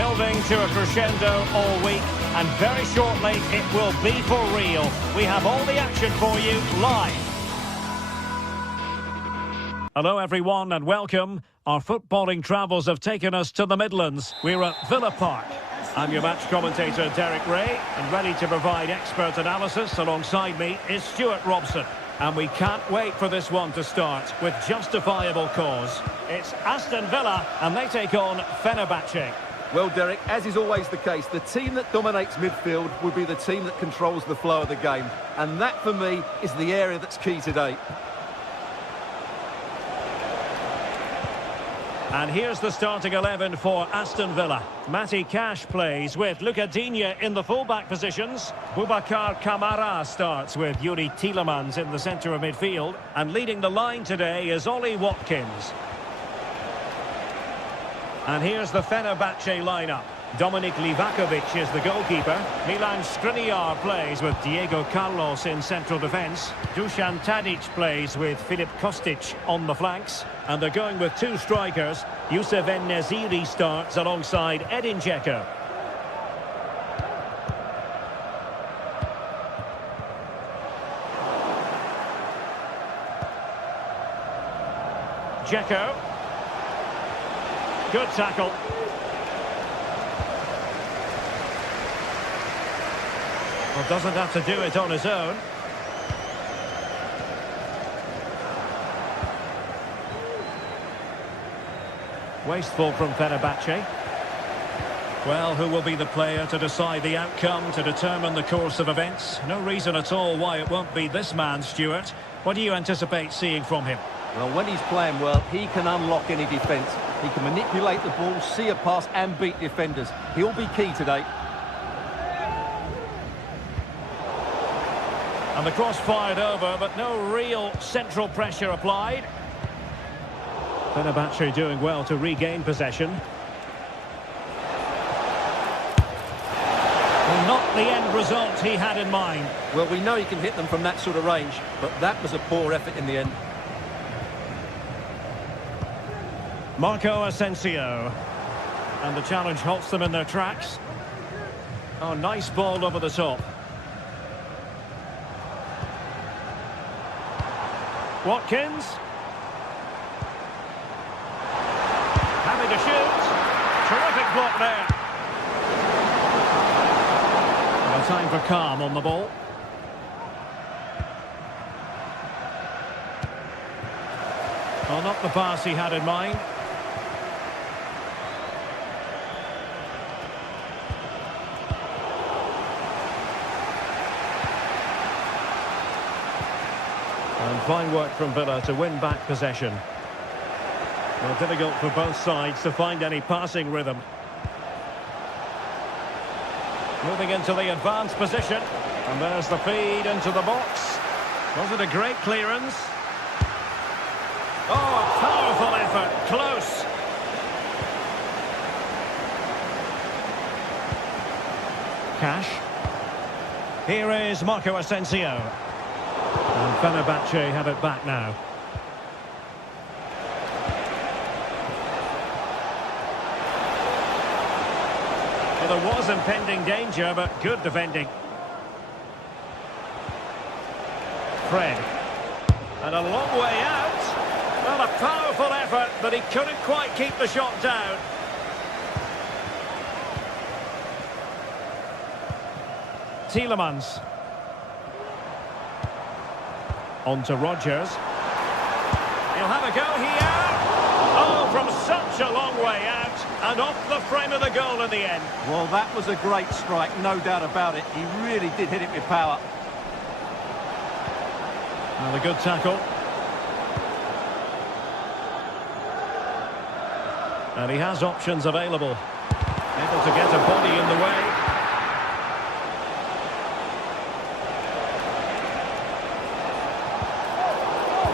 Building to a crescendo all week, and very shortly it will be for real. We have all the action for you live. Hello everyone and welcome. Our footballing travels have taken us to the Midlands. We're at Villa Park. I'm your match commentator Derek Ray, and ready to provide expert analysis alongside me is Stuart Robson. And we can't wait for this one to start with justifiable cause. It's Aston Villa and they take on Fenerbahce. Well, Derek, as is always the case, the team that dominates midfield will be the team that controls the flow of the game. And that, for me, is the area that's key today. And here's the starting 11 for Aston Villa. Matty Cash plays with Luca Digne in the full-back positions. Boubacar Kamara starts with Yuri Tielemans in the centre of midfield. And leading the line today is Ollie Watkins. And here's the Fenerbahce lineup. Dominik Livakovic is the goalkeeper. Milan Skriniar plays with Diego Carlos in central defence. Dusan Tadic plays with Filip Kostic on the flanks. And they're going with two strikers. Youssef En-Nesyri starts alongside Edin Dzeko. Dzeko. Good tackle. Well, doesn't have to do it on his own. Wasteful from Fenerbahce. Well, who will be the player to decide the outcome, to determine the course of events? No reason at all why it won't be this man, Stuart. What do you anticipate seeing from him? Well, when he's playing well, he can unlock any defence. He can manipulate the ball, see a pass and beat defenders. He'll be key today. And the cross fired over, but no real central pressure applied. Fenerbahce doing well to regain possession. Well, not the end result he had in mind. Well, we know he can hit them from that sort of range, but that was a poor effort in the end. Marco Asensio. And the challenge halts them in their tracks. Oh, nice ball over the top. Watkins. Having to shoot. Terrific block there. No time for calm on the ball. Well, not the pass he had in mind. And fine work from Villa to win back possession. Well, difficult for both sides to find any passing rhythm. Moving into the advanced position. And there's the feed into the box. Was it a great clearance? Oh, a powerful effort. Close. Cash. Here is Marco Asensio. And Fenerbahce have it back now. Well, there was impending danger, but good defending. Fred. And a long way out. Well, a powerful effort, but he couldn't quite keep the shot down. Tielemans. On to Rodgers. He'll have a go here. Oh, from such a long way out. And off the frame of the goal in the end. Well, that was a great strike, no doubt about it. He really did hit it with power. Another good tackle. And he has options available. Able to get a body in the way.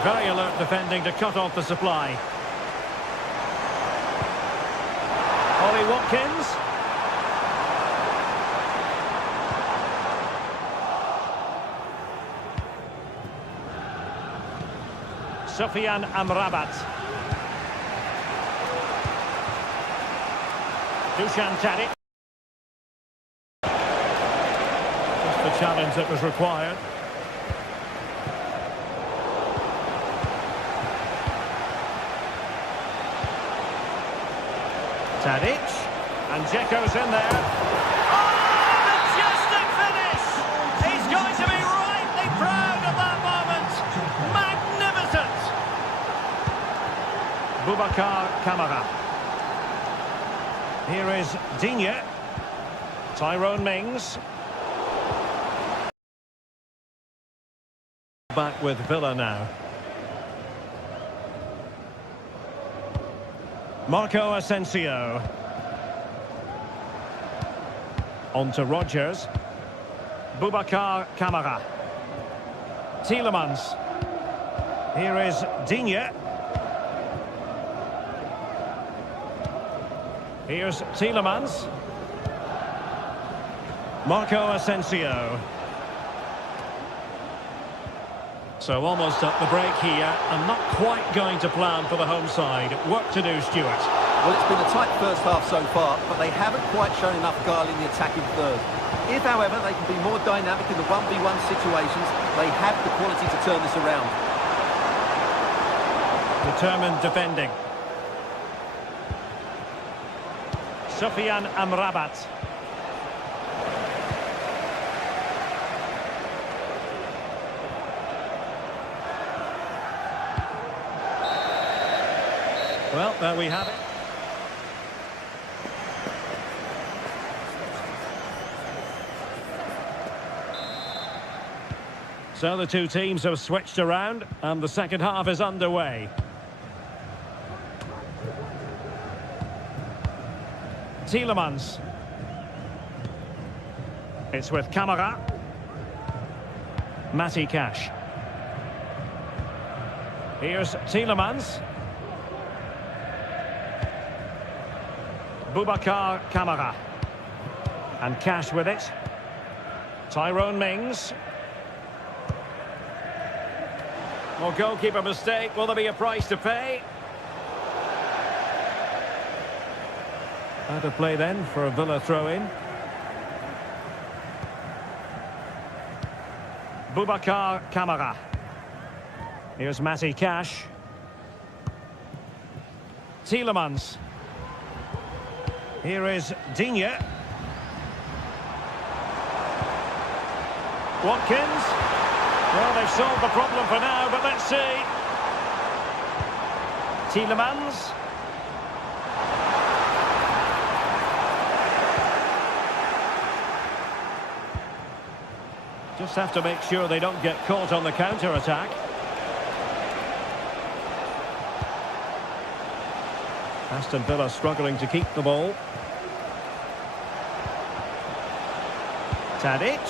Very alert defending to cut off the supply. Ollie Watkins. Sofian Amrabat. Dusan Tadic. Just the challenge that was required. Tadic. And Dzeko's in there. Oh, majestic finish! He's going to be rightly proud of that moment. Magnificent! Boubacar Kamara. Here is Digne. Tyrone Mings. Back with Villa now. Marco Asensio. On to Rodgers. Boubacar Kamara. Tielemans. Here is Digne. Here's Tielemans. Marco Asensio. So almost at the break here, and not quite going to plan for the home side. Work to do, Stuart. Well, it's been a tight first half so far, but they haven't quite shown enough guile in the attacking third. If, however, they can be more dynamic in the 1v1 situations, they have the quality to turn this around. Determined defending. Sofiane Amrabat. Well, there we have it. So the two teams have switched around and the second half is underway. Tielemans. It's with Kamara. Matty Cash. Here's Tielemans. Boubacar Kamara. And Cash with it. Tyrone Mings. Well, goalkeeper mistake. Will there be a price to pay? Out of play then for a Villa throw-in. Boubacar Kamara. Here's Matty Cash. Tielemans. Here is Digne. Watkins. Well, they've solved the problem for now, but let's see. Tielemans. Just have to make sure they don't get caught on the counter-attack. Aston Villa struggling to keep the ball. Tadic.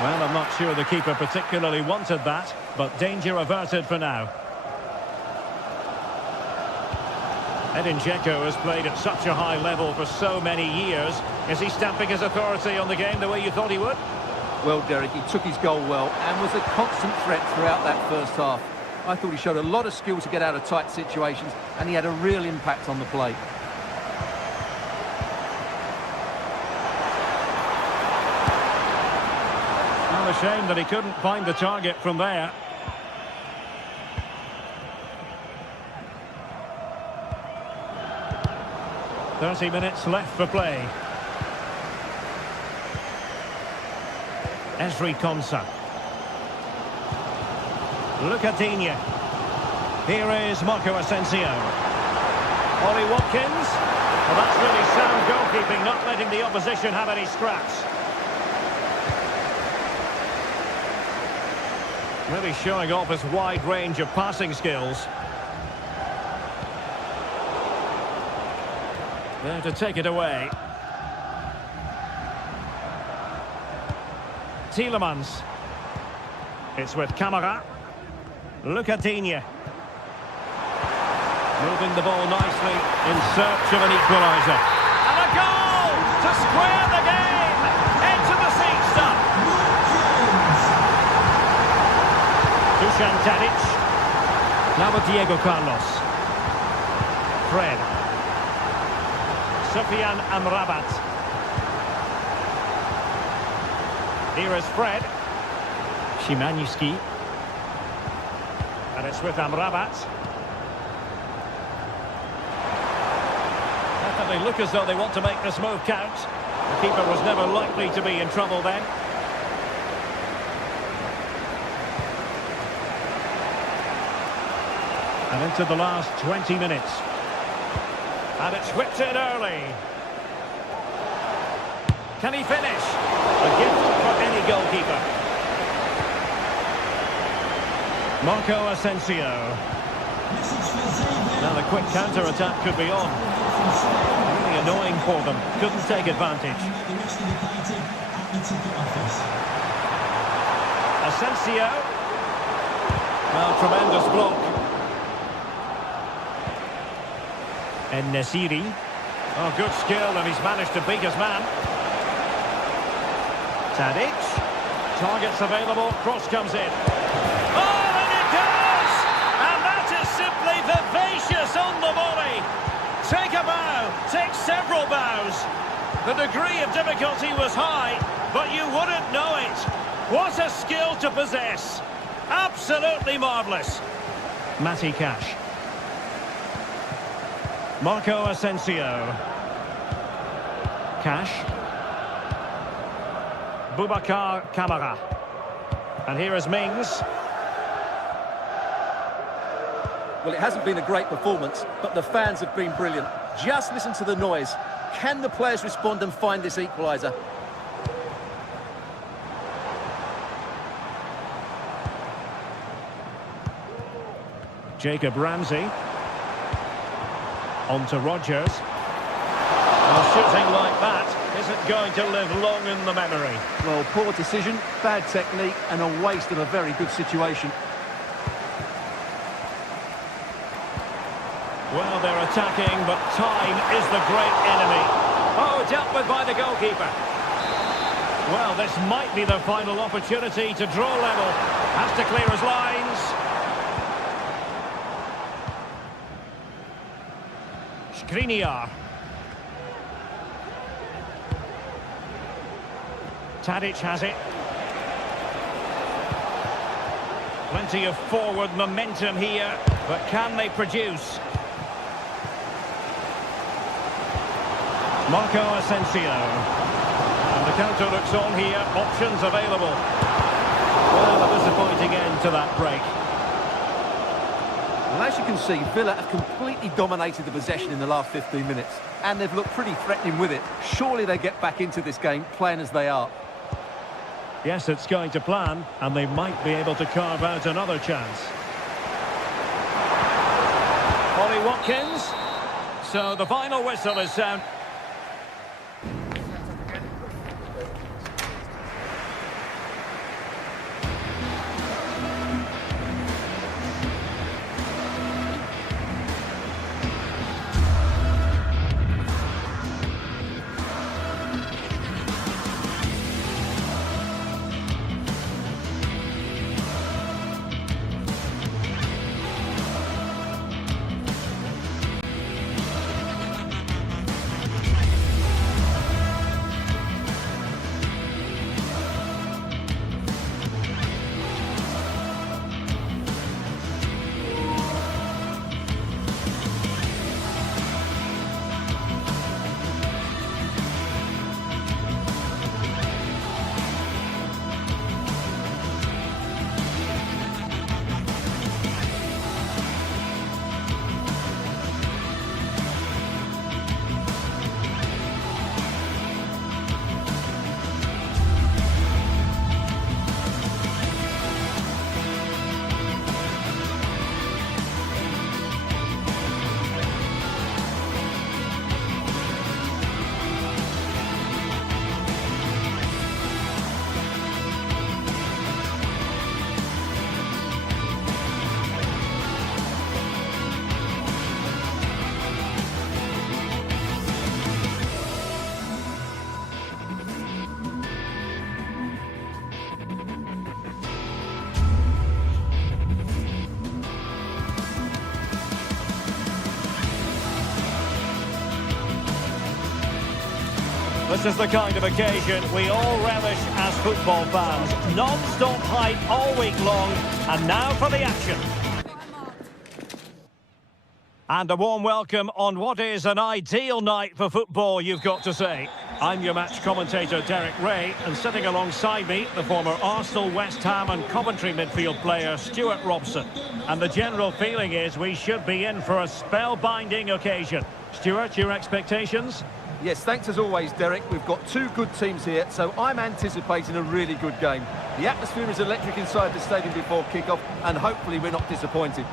Well, I'm not sure the keeper particularly wanted that, but danger averted for now. Edin Dzeko has played at such a high level for so many years. Is he stamping his authority on the game the way you thought he would? Well, Derek, he took his goal well and was a constant threat throughout that first half. I thought he showed a lot of skill to get out of tight situations, and he had a real impact on the play. Well, a shame that he couldn't find the target from there. "30 minutes left for play. Ezri Konsa. Look at Digne. Here is Marco Asensio. Ollie Watkins. Well, that's really sound goalkeeping, not letting the opposition have any scraps. Really showing off his wide range of passing skills. There to take it away. Tielemans. It's with Kamara. Look at Digne. Moving the ball nicely in search of an equaliser. And a goal to square the game. Into the seat stuff. Dusan Tadic. Now with Diego Carlos. Fred. Sufyan Amrabat. Here is Fred. Szymański. And it's with Amrabat. Definitely look as though they want to make this move count. The keeper was never likely to be in trouble then. And into the last 20 minutes. And it's whipped in early. Can he finish? A gift for any goalkeeper. Marco Asensio. Now the quick counter-attack could be on. Really annoying for them. Couldn't take advantage. Asensio. Well, tremendous block. And Nesiri. Oh, good skill, and he's managed to beat his man. Tadic. Targets available. Cross comes in. Oh, and it goes! And that is simply vivacious on the volley. Take a bow. Take several bows. The degree of difficulty was high, but you wouldn't know it. What a skill to possess. Absolutely marvellous. Matty Cash. Marco Asensio. Cash. Boubacar Kamara. And here is Mings. Well, it hasn't been a great performance, but the fans have been brilliant. Just listen to the noise. Can the players respond and find this equaliser? Jacob Ramsey. On to Rodgers. Well, shooting like that isn't going to live long in the memory. Well, poor decision, bad technique, and a waste of a very good situation. Well, they're attacking, but time is the great enemy. Oh, dealt with by the goalkeeper. Well, this might be the final opportunity to draw level. Has to clear his lines. Skriniar. Tadic has it. Plenty of forward momentum here, but can they produce? Marco Asensio. And the counter looks on here. Options available. Well, a disappointing end to that break. Well, as you can see, Villa have completely dominated the possession in the last 15 minutes. And they've looked pretty threatening with it. Surely they get back into this game, playing as they are. Yes, it's going to plan, and they might be able to carve out another chance. Ollie Watkins. So the final whistle is sound. This is the kind of occasion we all relish as football fans. Non-stop hype all week long, and now for the action. And a warm welcome on what is an ideal night for football, you've got to say. I'm your match commentator, Derek Ray, and sitting alongside me, the former Arsenal, West Ham and Coventry midfield player, Stuart Robson. And the general feeling is we should be in for a spellbinding occasion. Stuart, your expectations? Yes, thanks as always, Derek. We've got two good teams here, so I'm anticipating a really good game. The atmosphere is electric inside the stadium before kick-off, and hopefully we're not disappointed.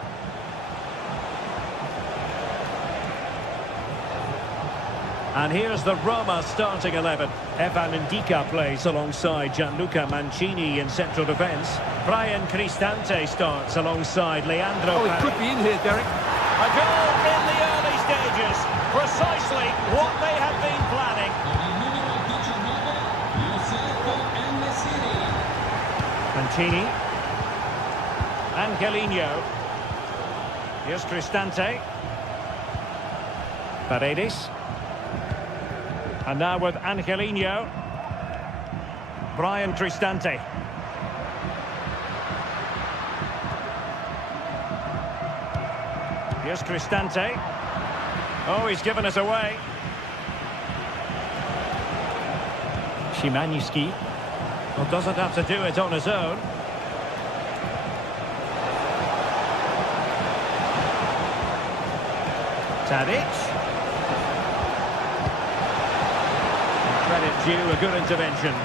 And here's the Roma starting 11. Evan Ndika plays alongside Gianluca Mancini in central defence. Brian Cristante starts alongside Leandro. Oh, it could be in here, Derek. A goal in the early stages. Precisely what they had been planning. Mancini. Angelino. Here's Cristante. Paredes. And now with Angelino. Brian Cristante. Here's Cristante. Oh, he's given us away. Szymański. Well, doesn't have to do it on his own. Tadic. Credit due, a good intervention.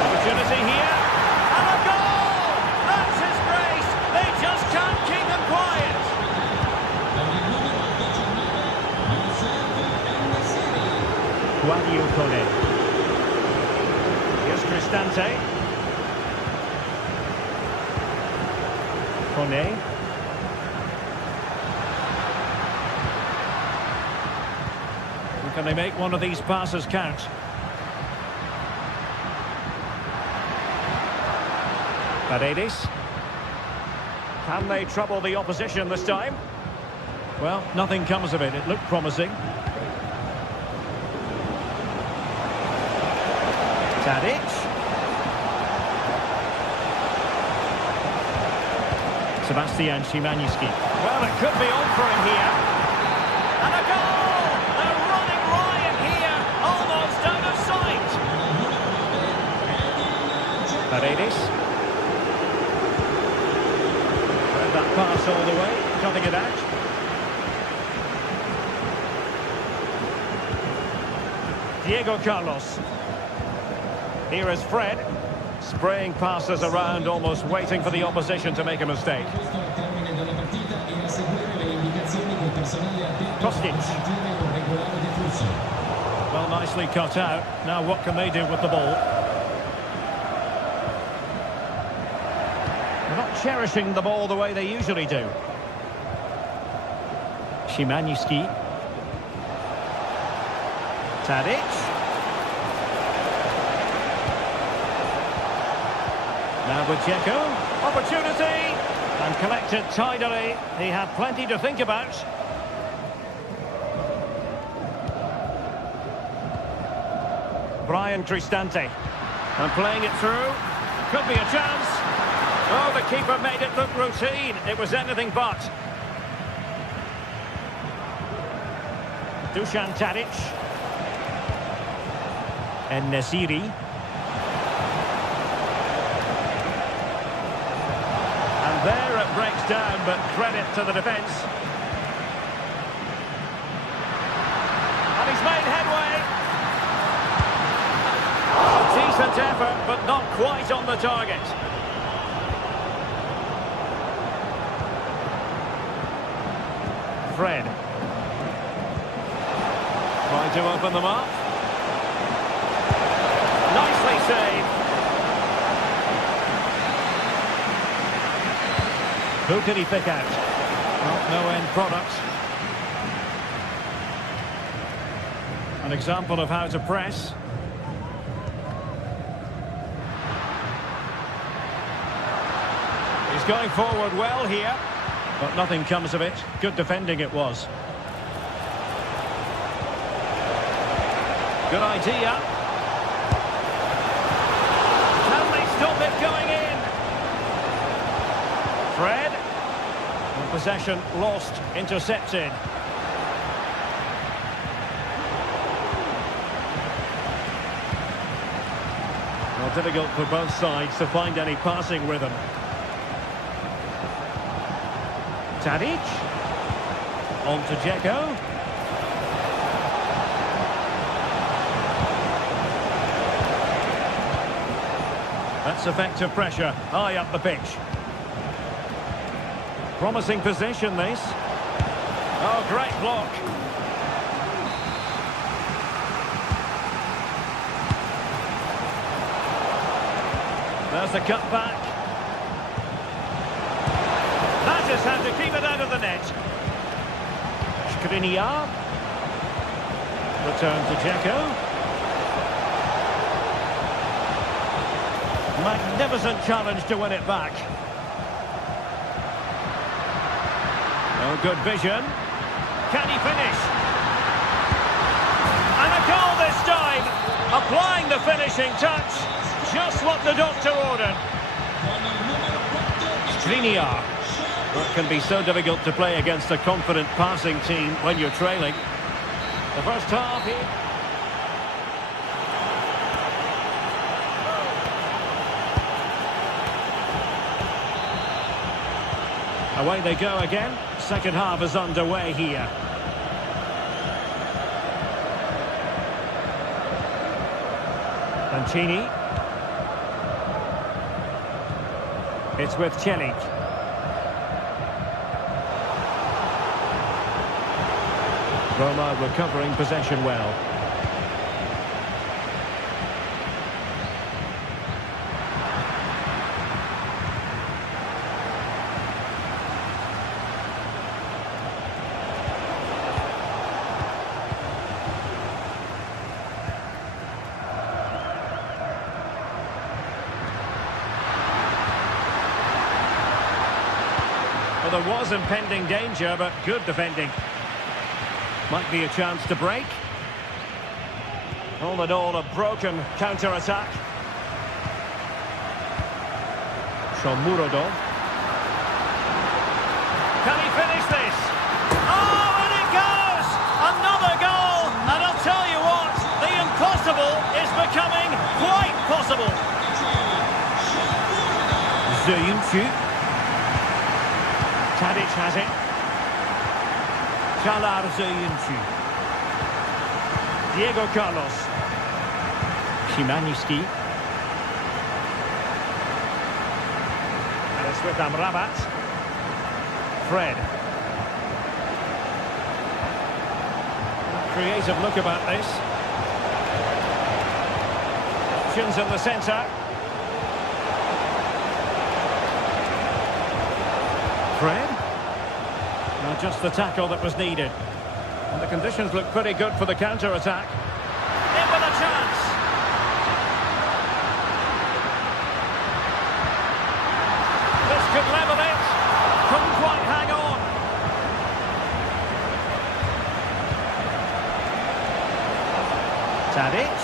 Opportunity here, and a goal! That's his brace. They just can't keep him quiet. Guadio Kone. Here's Cristante. Kone. Can they make one of these passes count? Paredes. Can they trouble the opposition this time? Well, nothing comes of it. It looked promising. Tadic. Sebastian Szymański. Well, it could be on for him here. And a goal! They're running riot here, almost out of sight. Paredes. Read that pass all the way, cutting it out. Diego Carlos. Here is Fred. Spraying passes around, almost waiting for the opposition to make a mistake. Kostic. Well, nicely cut out. Now what can they do with the ball? They're not cherishing the ball the way they usually do. Szymański. Tadic. Now with Dzeko, opportunity, and collected tidily. He had plenty to think about. Brian Cristante, and playing it through, could be a chance. Oh, the keeper made it look routine. It was anything but. Dusan Tadic. And Nesiri. There it breaks down, but credit to the defence. And he's made headway. A decent effort, but not quite on the target. Fred. Trying to open them up. Nicely saved. Who can he pick out? Well, no end product. An example of how to press. going forward well here, but nothing comes of it. Good defending it was. Good idea. Can they stop it going in? Fred. And possession lost, intercepted. Well, difficult for both sides to find any passing rhythm. Tadic. On to Dzeko. That's effective pressure, high up the pitch. Promising position, this. Oh, great block. There's the cut back. That just had to keep it out of the net. Skriniar. Return to Dzeko. Magnificent challenge to win it back. Oh, good vision. Can he finish? And a goal this time. Applying the finishing touch. Just what the doctor ordered. Skriniar. It can be so difficult to play against a confident passing team when you're trailing. The first half here. Away they go again. Second half is underway here. Mancini. It's with Celik. Roma recovering possession well. Well, there was impending danger, but good defending. Might be a chance to break. All in all, a broken counter-attack. Shomurodov. Can he finish this? Oh, and it goes! Another goal! And I'll tell you what, the impossible is becoming quite possible. Ziyuncu. Tadic has it. Çağlar Ziyuncu. Diego Carlos. Szymański. And it's with Amrabat. Fred. Creative look about this. Options in the centre. Fred. Now just the tackle that was needed. And the conditions look pretty good for the counter-attack. In with a chance. This could level it. Couldn't quite hang on. Tadic.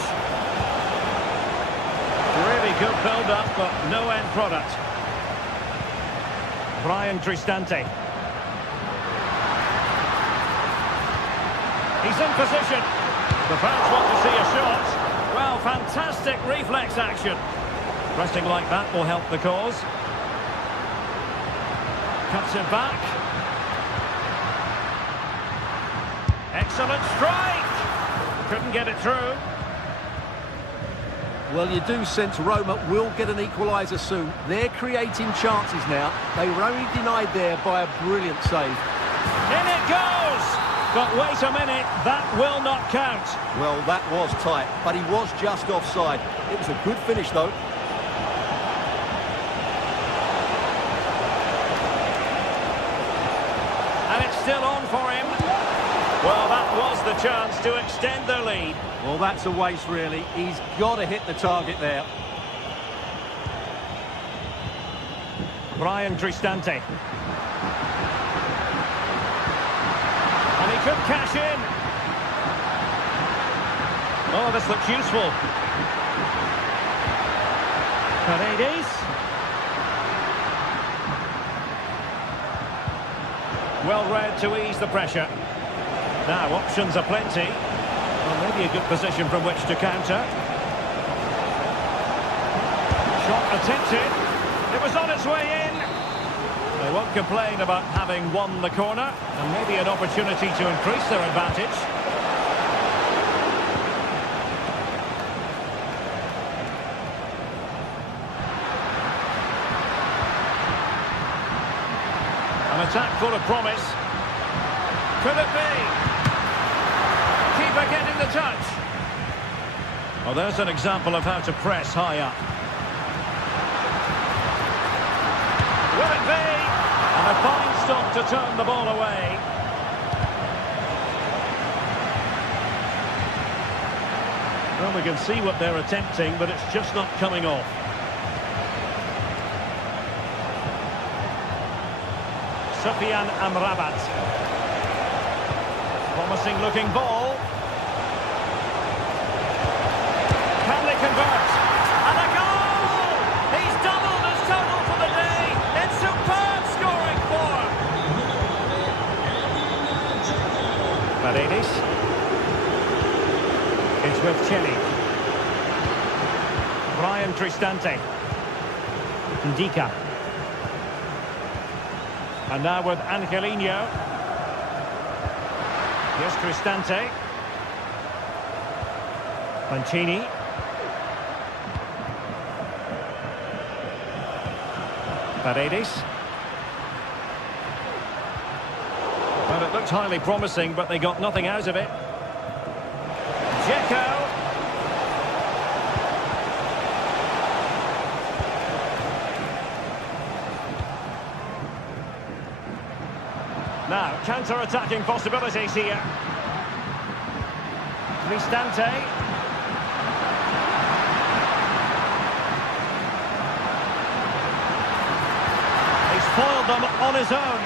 Really good build-up, but no end product. Brian Cristante. He's in position. The fans want to see a shot. Well, fantastic reflex action. Resting like that will help the cause. Cuts it back. Excellent strike. Couldn't get it through. Well, you do sense Roma will get an equaliser soon. They're creating chances now. They were only denied there by a brilliant save. In it goes! But wait a minute, that will not count. Well, that was tight, but he was just offside. It was a good finish, though. And it's still on for him. Well, that was the chance to extend their lead. Well, that's a waste, really. He's got to hit the target there. Brian Cristante. And he could cash in. Oh, this looks useful. Paredes. Well read to ease the pressure. Now, options are plenty. Well, maybe a good position from which to counter. Shot attempted. It was on its way in. They won't complain about having won the corner, and maybe an opportunity to increase their advantage. An attack full of promise. Could it be? Keeper getting the touch. Well, there's an example of how to press high up. Will it be? And a fine stop to turn the ball away. Well, we can see what they're attempting, but it's just not coming off. Sufyan Amrabat. Promising looking ball. Can they convert? And a goal! He's doubled his total for the day. It's superb scoring form. Paredes. It's with Cheli. Brian Cristante. Ndika. And now with Angelino. Here's Cristante. Mancini. Paredes. Well, it looked highly promising, but they got nothing out of it. Dzeko. Now, counter-attacking possibilities here. Cristante. He's foiled them on his own.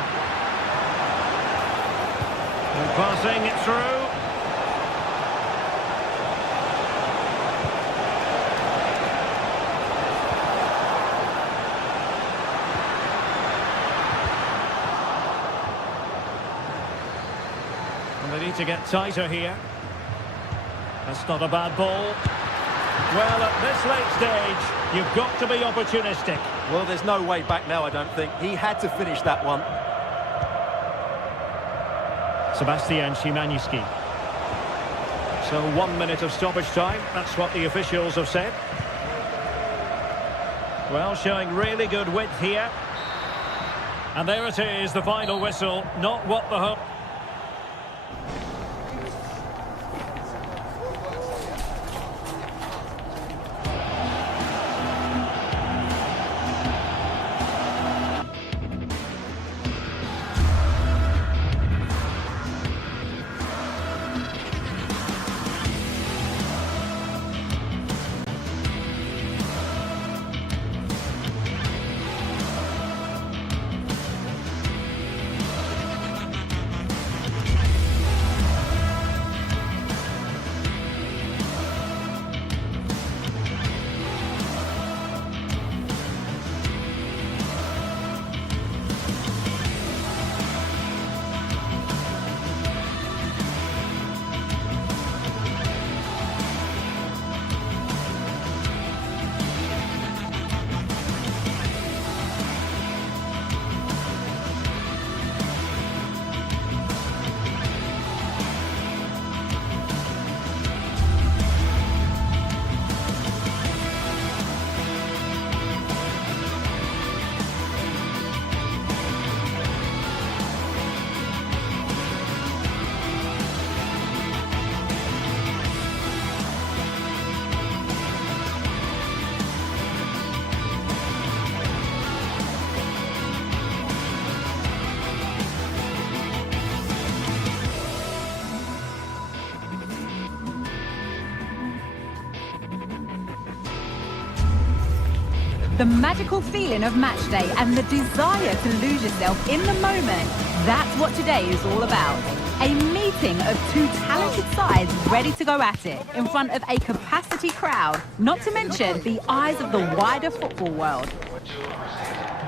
And passing it through. And they need to get tighter here. That's not a bad ball. Well, at this late stage, you've got to be opportunistic. Well, there's no way back now, I don't think. He had to finish that one. Sebastian Szymanski. So 1 minute of stoppage time. That's what the officials have said. Well, showing really good width here. And there it is, the final whistle. Not what the hope. The magical feeling of match day and the desire to lose yourself in the moment. That's what today is all about. A meeting of two talented sides ready to go at it in front of a capacity crowd, not to mention the eyes of the wider football world.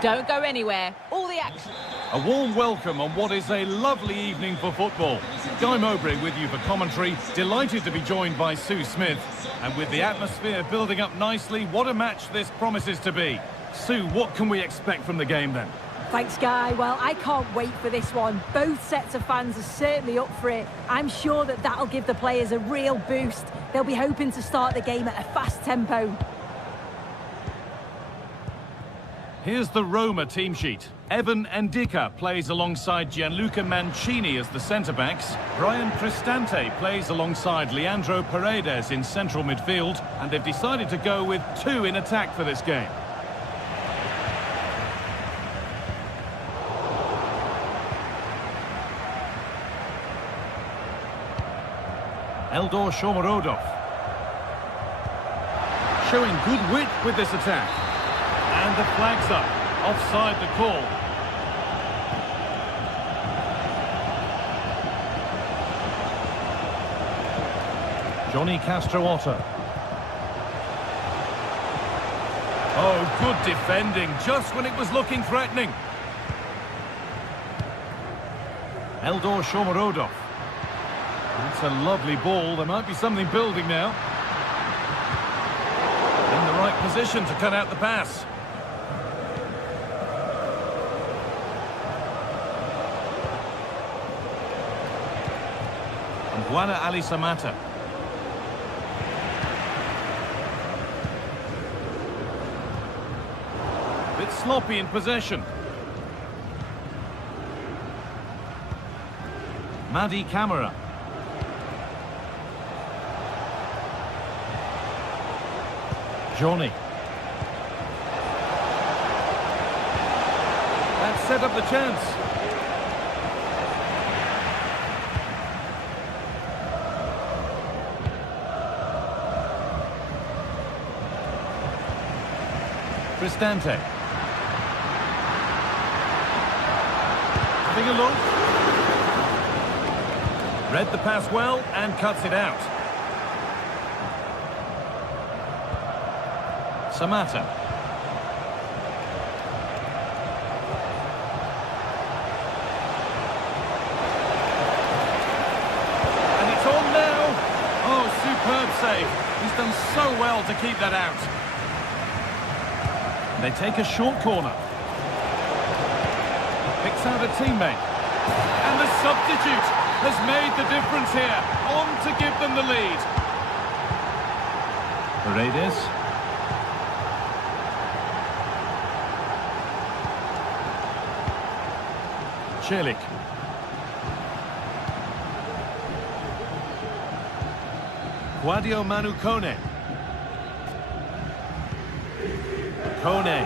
Don't go anywhere. All the action. A warm welcome on what is a lovely evening for football. Guy Mowbray with you for commentary. Delighted to be joined by Sue Smith. And with the atmosphere building up nicely, what a match this promises to be. Sue, what can we expect from the game then? Thanks, Guy. Well, I can't wait for this one. Both sets of fans are certainly up for it. I'm sure that that'll give the players a real boost. They'll be hoping to start the game at a fast tempo. Here's the Roma team sheet. Evan Ndika plays alongside Gianluca Mancini as the centre-backs. Brian Cristante plays alongside Leandro Paredes in central midfield. And they've decided to go with two in attack for this game. Eldor Shomurodov. Showing good wit with this attack. And the flag's up. Offside the call. Johnny Castro-Otto. Oh, good defending, just when it was looking threatening. Eldor Shomurodov. It's a lovely ball. There might be something building now. In the right position to cut out the pass. Guana Ali Samata. Bit sloppy in possession. Madi Camara. Johnny. That set up the chance. Cristante. Having a look. Read the pass well and cuts it out. Samata. And it's on now. Oh, superb save. He's done so well to keep that out. They take a short corner. Picks out a teammate. And the substitute has made the difference here. On to give them the lead. Paredes. Celik. Guadio Manu Kone. Kone.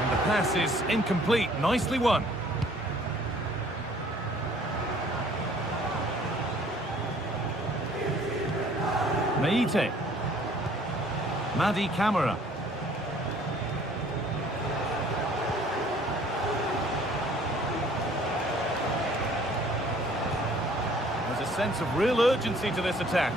And the pass is incomplete. Nicely won. Meite. Madi Camara. There's a sense of real urgency to this attack.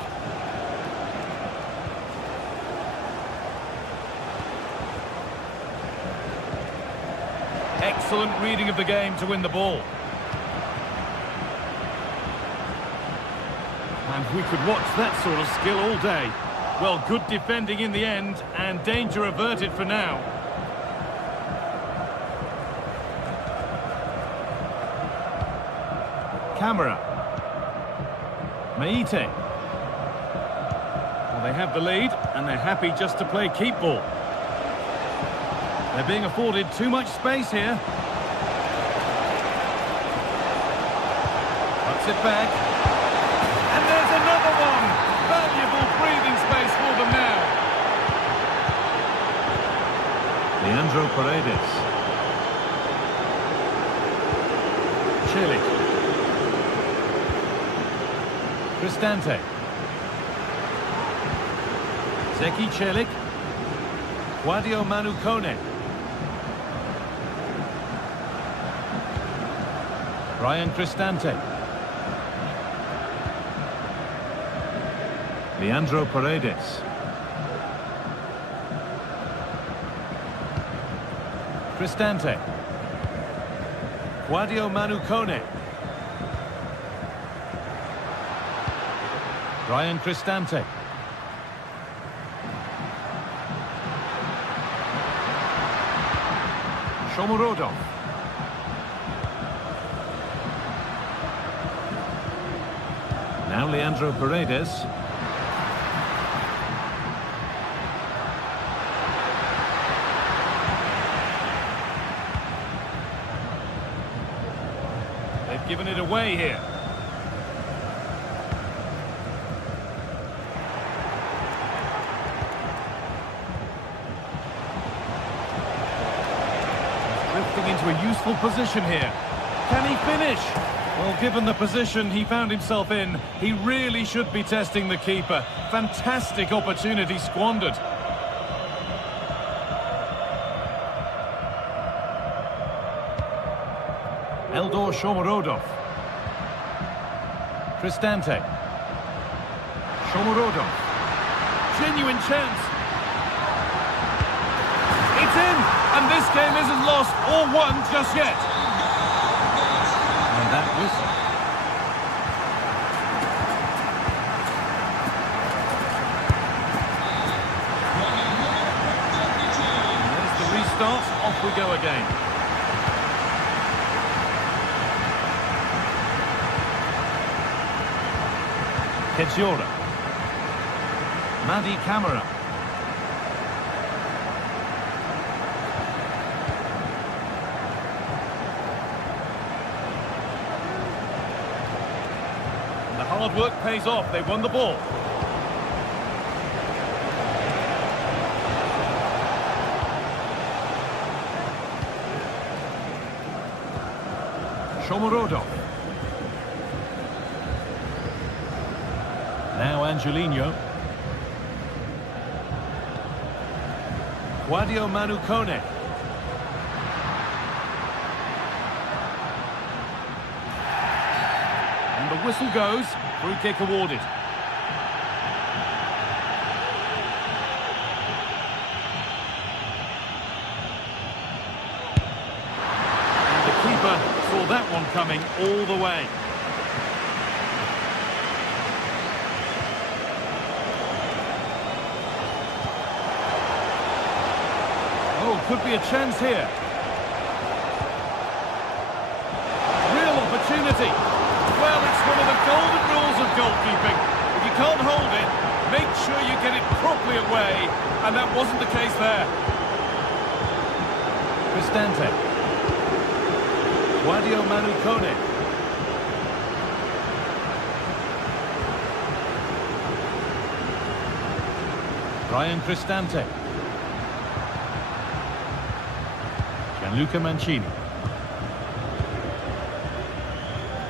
Excellent reading of the game to win the ball. And we could watch that sort of skill all day. Well, good defending in the end, and danger averted for now. Camara. Meite. Well, they have the lead, and they're happy just to play keep ball. They're being afforded too much space here. Puts it back. And there's another one! Valuable breathing space for them now. Leandro Paredes. Celik. Cristante. Zeki Celik. Guadio Manu Kone. Ryan Cristante. Leandro Paredes. Cristante. Guadio Manu Kone. Ryan Cristante. Shomurodov. Now Leandro Paredes. They've given it away here. Drifting into a useful position here. Can he finish? Well, given the position he found himself in, he really should be testing the keeper. Fantastic opportunity squandered. Eldor Shomurodov. Cristante. Shomurodov. Genuine chance. It's in! And this game isn't lost or won just yet. And that whistle. And there's the restart. Off we go again. Kedziora. Madi Camara. And the hard work pays off. They won the ball. Shomurodov. Now Angelino. Guadio Manu Kone. And the whistle goes. Free kick awarded. And the keeper saw that one coming all the way. Oh, could be a chance here. Real opportunity. Well, it's one of the golden rules of goalkeeping. If you can't hold it, make sure you get it properly away. And that wasn't the case there. Cristante. Guadio Manu Kone. Ryan Cristante. Gianluca Mancini.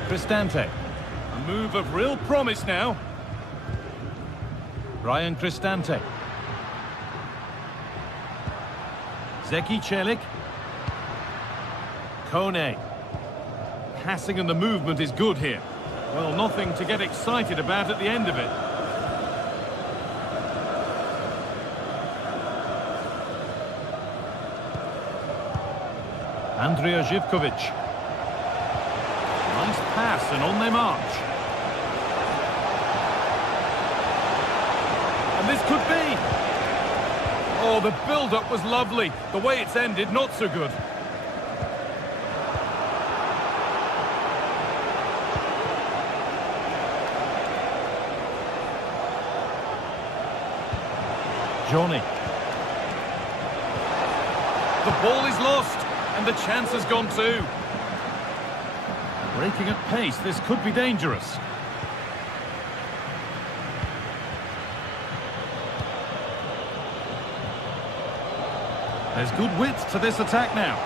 Cristante. A move of real promise now. Ryan Cristante. Zeki Celik. Kone. Passing and the movement is good here. Well, nothing to get excited about at the end of it. Andrija Živković. Nice pass and on they march. And this could be. Oh, the build-up was lovely. The way it's ended, not so good. Johnny. The ball is lost. And the chance has gone too. Breaking at pace, this could be dangerous. There's good width to this attack now.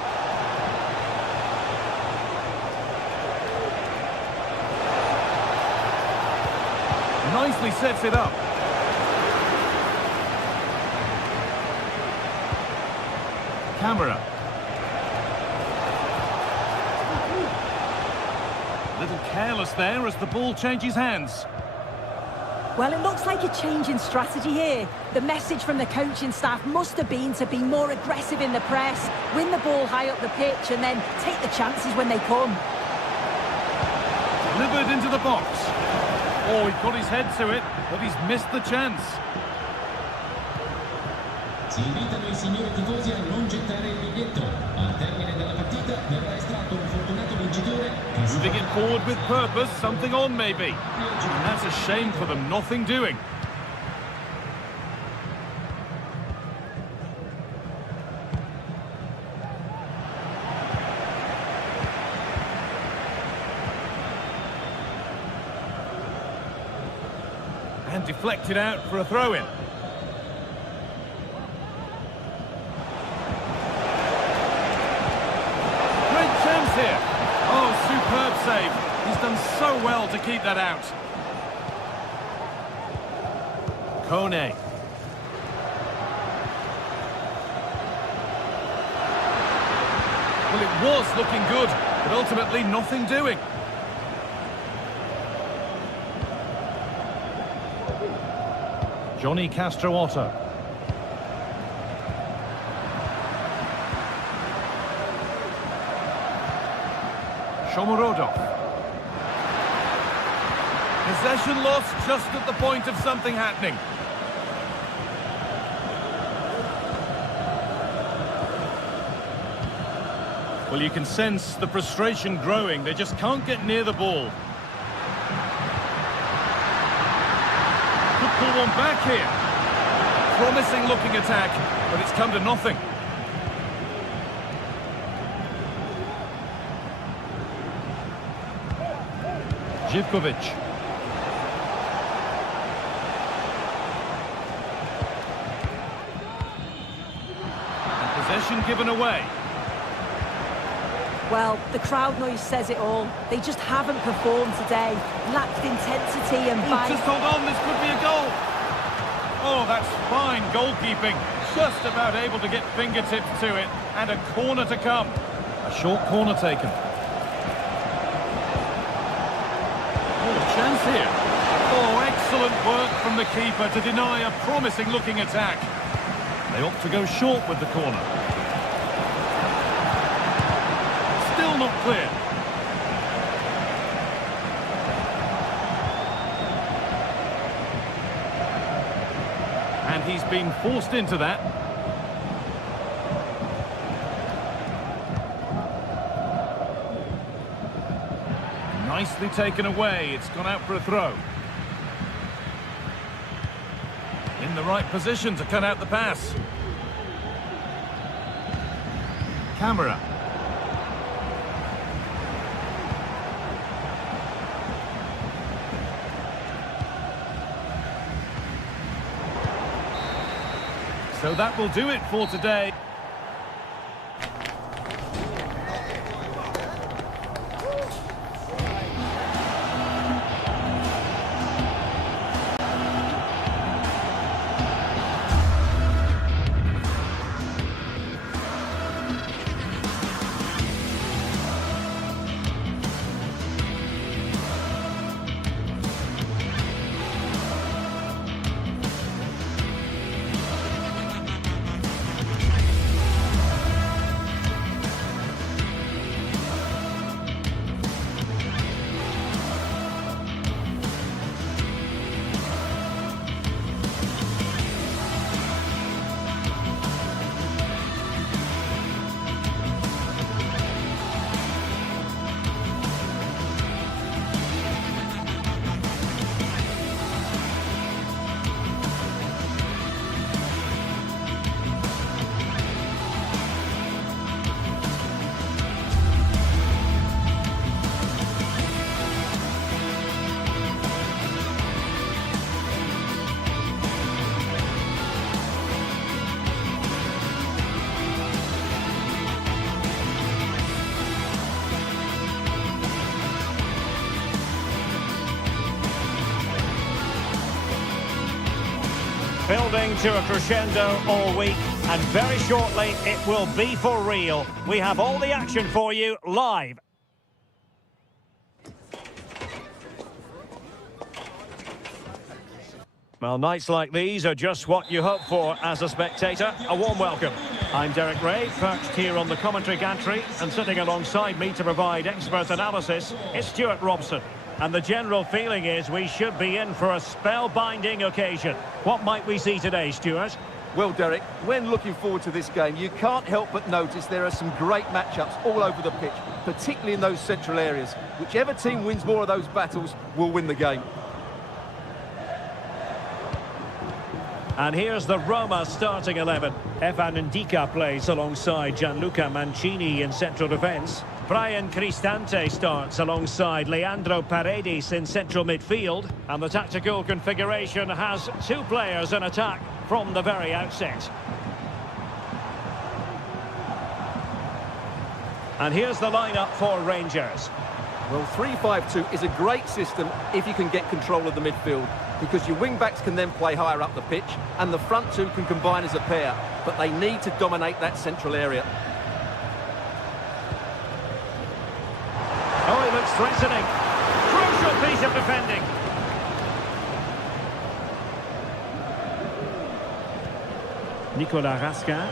nicely sets it up. Camera. Little careless there as the ball changes hands. Well, it looks like a change in strategy here. The message from the coaching staff must have been to be more aggressive in the press, win the ball high up the pitch, and then take the chances when they come. Delivered into the box. Oh, he got his head to it, but he's missed the chance. Si invitano i signori tifosi a non gettare il biglietto. Al termine della partita verrà estratto un fortunato vincitore. Moving it forward with purpose, something on maybe. And that's a shame for them, nothing doing. And deflected out for a throw-in. Here. Oh, superb save. He's done so well to keep that out. Kone. Well, it was looking good, but ultimately nothing doing. Johnny Castro-Otto. Shomorodov. Possession lost just at the point of something happening. Well, you can sense the frustration growing. They just can't get near the ball. Could pull one back here. Promising looking attack, but it's come to nothing. Živkovic. And possession given away. Well, the crowd noise says it all. They just haven't performed today. Lacked intensity and Oh, bite. just hold on, this could be a goal. Oh, that's fine goalkeeping. Just about able to get fingertips to it. And a corner to come. A short corner taken. Chance here. Oh, excellent work from the keeper to deny a promising-looking attack. They opt to go short with the corner. Still not clear. And he's been forced into that. Nicely taken away. It's gone out for a throw. In the right position to cut out the pass. Camera. So that will do it for today. Building to a crescendo all week, and very shortly it will be for real. We have all the action for you live. Well, nights like these are just what you hope for as a spectator. A warm welcome. I'm Derek Ray, perched here on the commentary gantry, and sitting alongside me to provide expert analysis is Stuart Robson. And the general feeling is we should be in for a spellbinding occasion. What might we see today, Stuart? Well, Derek, when looking forward to this game, you can't help but notice there are some great matchups all over the pitch, particularly in those central areas. Whichever team wins more of those battles will win the game. And here's the Roma starting 11. Evan Ndika plays alongside Gianluca Mancini in central defence. Brian Cristante starts alongside Leandro Paredes in central midfield. And the tactical configuration has two players in attack from the very outset. And here's the lineup for Rangers. Well, 3-5-2 is a great system if you can get control of the midfield, because your wing-backs can then play higher up the pitch and the front two can combine as a pair, but they need to dominate that central area. Oh, he looks threatening. Crucial piece of defending. Nicolas Raskin.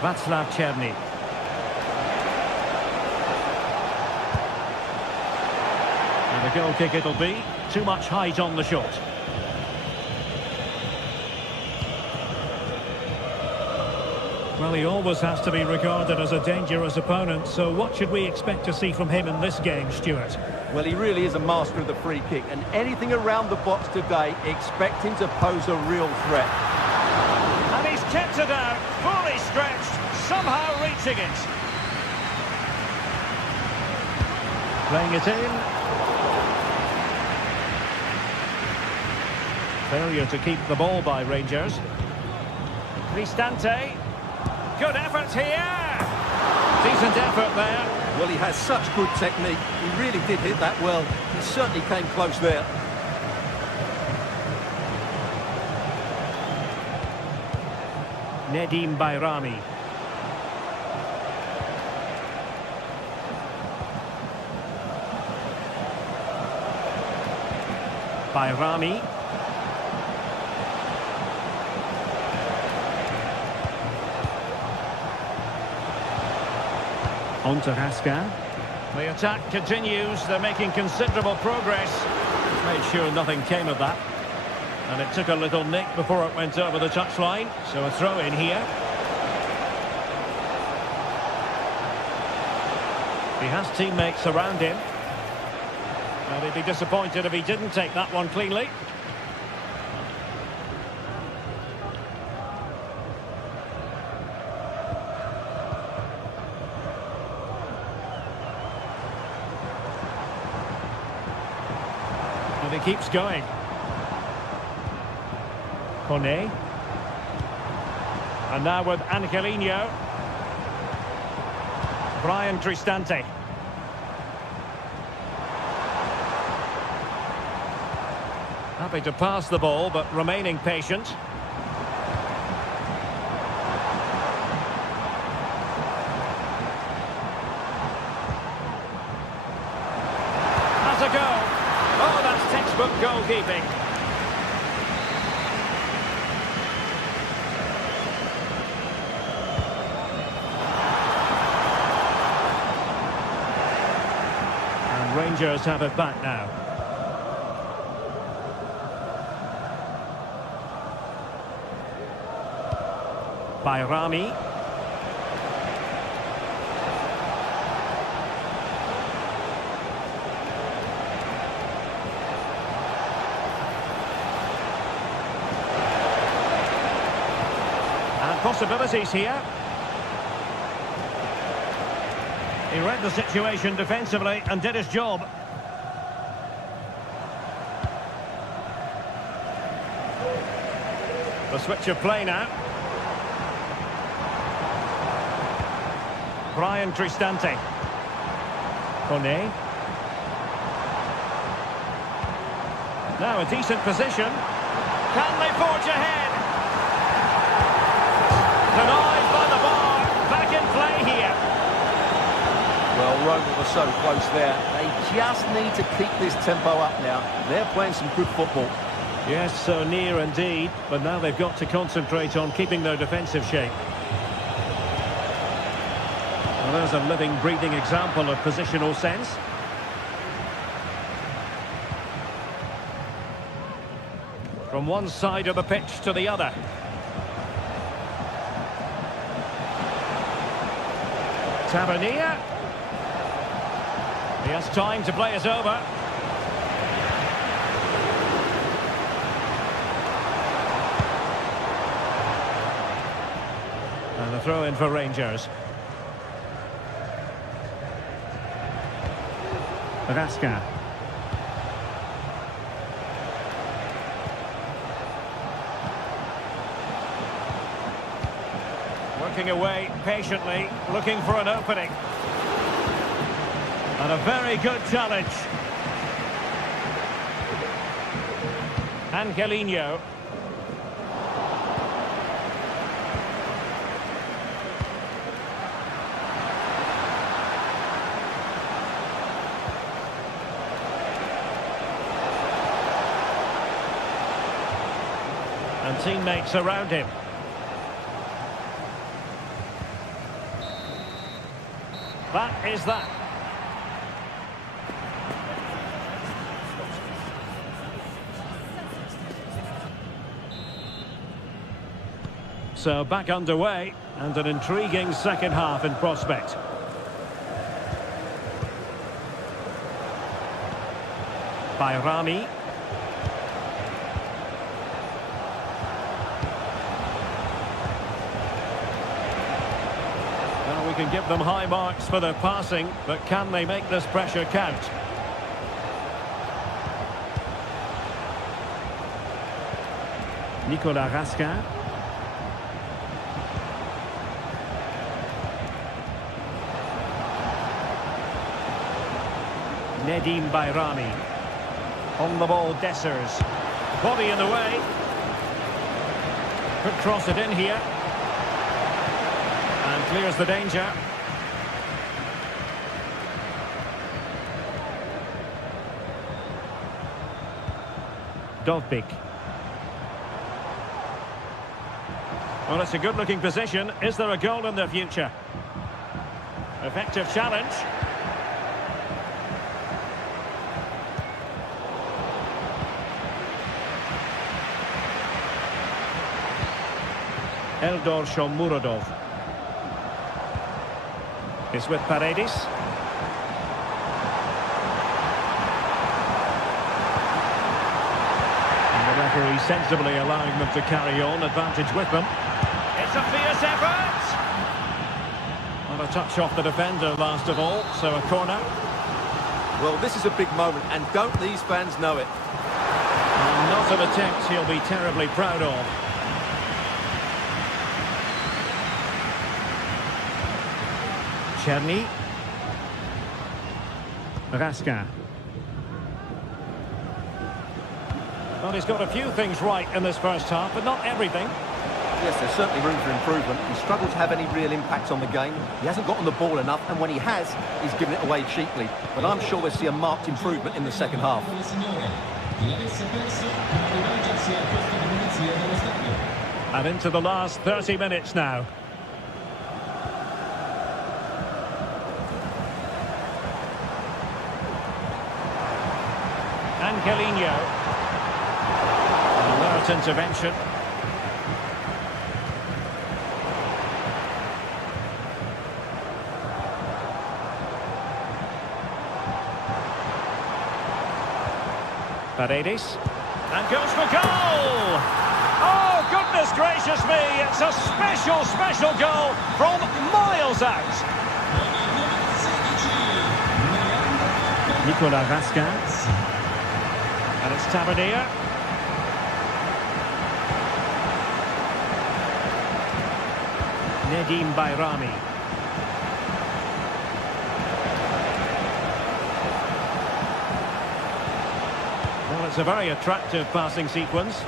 Václav Černý. And a goal kick it'll be. Too much height on the shot. Well, he always has to be regarded as a dangerous opponent, so what should we expect to see from him in this game, Stuart? Well, he really is a master of the free kick, and anything around the box today, expect him to pose a real threat. And he's kept it out, fully stretched, somehow reaching it. Playing it in. Failure to keep the ball by Rangers. Cristante. Good effort here. Decent effort there. Well, he has such good technique. He really did hit that well. He certainly came close there. Nedim Bayrami. Bayrami. On to Raskin. The attack continues. They're making considerable progress. Made sure nothing came of that. And it took a little nick before it went over the touchline. So a throw in here. He has teammates around him. And he'd be disappointed if he didn't take that one cleanly. And he keeps going. Kone. And now with Angelino. Brian Cristante. Happy to pass the ball, but remaining patient. Has a go. Oh, that's textbook goalkeeping. And Rangers have it back now. Bayrami. And possibilities here. He read the situation defensively and did his job. The switch of play now. Brian Cristante. Kone. Now a decent position. Can they forge ahead? Denied by the bar. Back in play here. Well, Roma were so close there. They just need to keep this tempo up now. They're playing some good football. Yes, so near indeed. But now they've got to concentrate on keeping their defensive shape. Well, there's a living, breathing example of positional sense. From one side of the pitch to the other. Tavernier. He has time to play it over. And a throw in for Rangers. Raska. Working away patiently, looking for an opening. And a very good challenge. Angelino. And teammates around him. That is that. So back underway, and an intriguing second half in prospect. Bayrami. Well, we can give them high marks for their passing, but can they make this pressure count? Nicolas Raska. Nedim Bayrami. On the ball, Dessers. Body in the way. Could cross it in here. And clears the danger. Dovbik. Well, it's a good-looking position. Is there a goal in the future? Effective challenge. Eldor Shomurodov is with Paredes. And the referee sensibly allowing them to carry on, advantage with them. It's a fierce effort! Well, a touch off the defender last of all, so a corner. Well, this is a big moment, and don't these fans know it? And not an attempt he'll be terribly proud of. Cherny. Raska. Well, he's got a few things right in this first half, but not everything. Yes, there's certainly room for improvement. He struggled to have any real impact on the game. He hasn't gotten the ball enough, and when he has, he's given it away cheaply. But I'm sure we'll see a marked improvement in the second half. And into the last 30 minutes now. Angelino. Alert intervention. Paredes. And goes for goal! Oh, goodness gracious me! It's a special, special goal from miles out. Nicolas Raska. And it's Tavernier. Nedim Bayrami. Well, it's a very attractive passing sequence.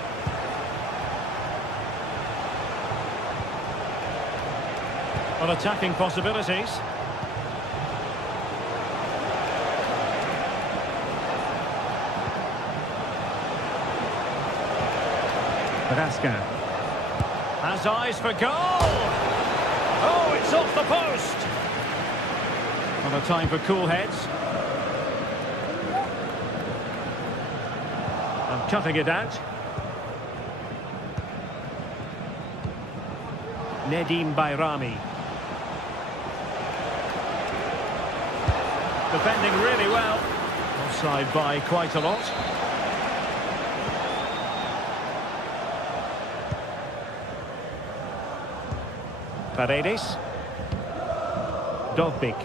On attacking possibilities. Raskin has eyes for goal. Oh, it's off the post. Not a time for cool heads. And cutting it out. Nedim Bayrami. Defending really well. Offside by quite a lot. Paredes. Dovbik.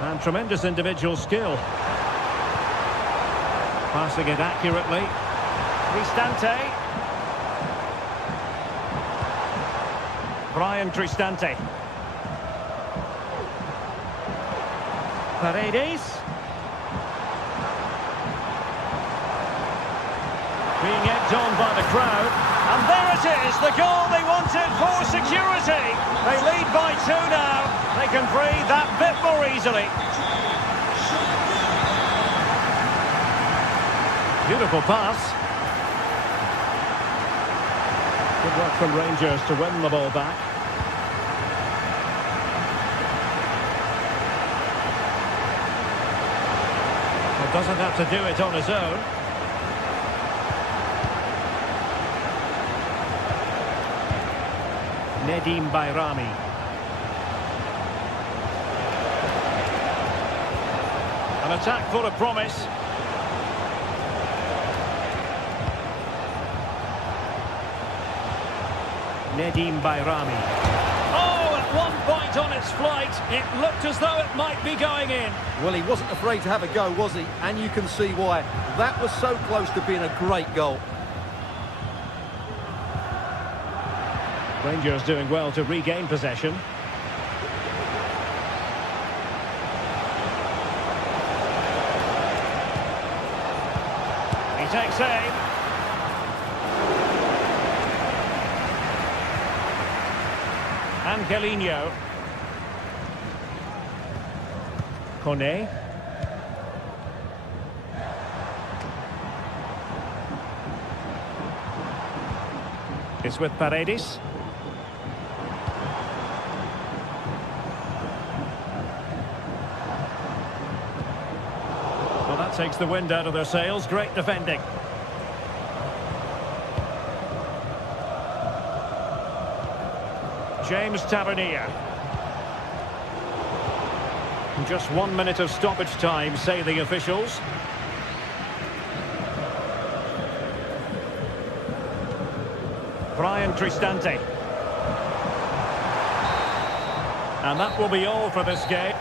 And tremendous individual skill. Passing it accurately. Cristante. Brian Cristante. Paredes. Being egged on by the crowd. And there it is, the goal they wanted for security. They lead by 2 now. They can breathe that bit more easily. Beautiful pass. Good work from Rangers to win the ball back. Well, doesn't have to do it on his own. Nedim Bayrami. An attack full of promise. Nedim Bayrami. Oh, at one point on its flight, it looked as though it might be going in. Well, he wasn't afraid to have a go, was he? And you can see why. That was so close to being a great goal. Rangers doing well to regain possession. He takes aim. Angelino. Kone. It's with Paredes. Well, that takes the wind out of their sails. Great defending. James Tavernier. Just 1 minute of stoppage time, say the officials. Brian Cristante. And that will be all for this game.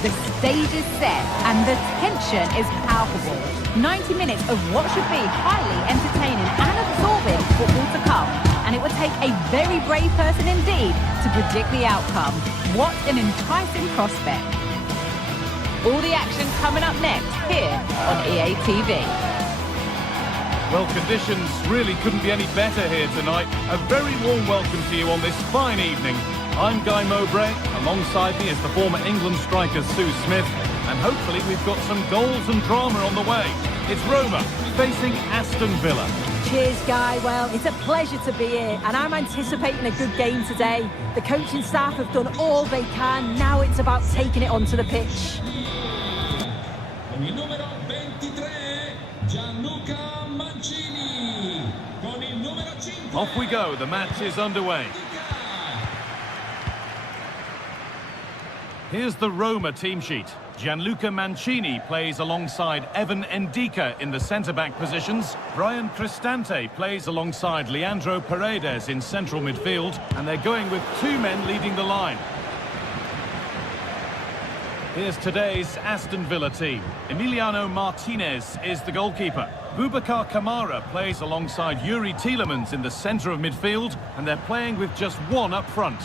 The stage is set and the tension is palpable. 90 minutes of what should be highly entertaining and absorbing football to come. And it would take a very brave person indeed to predict the outcome. What an enticing prospect. All the action coming up next here on EA TV. Well, conditions really couldn't be any better here tonight. A very warm welcome to you on this fine evening. I'm Guy Mowbray. Alongside me is the former England striker Sue Smith. And hopefully we've got some goals and drama on the way. It's Roma facing Aston Villa. Cheers, Guy. Well, it's a pleasure to be here, and I'm anticipating a good game today. The coaching staff have done all they can. Now it's about taking it onto the pitch. Con il numero 23, Gianluca Mancini. Con il numero 5. Off we go, the match is underway. Here's the Roma team sheet. Gianluca Mancini plays alongside Evan Ndika in the centre-back positions. Brian Cristante plays alongside Leandro Paredes in central midfield. And they're going with two men leading the line. Here's today's Aston Villa team. Emiliano Martinez is the goalkeeper. Boubacar Kamara plays alongside Yuri Tielemans in the centre of midfield. And they're playing with just one up front.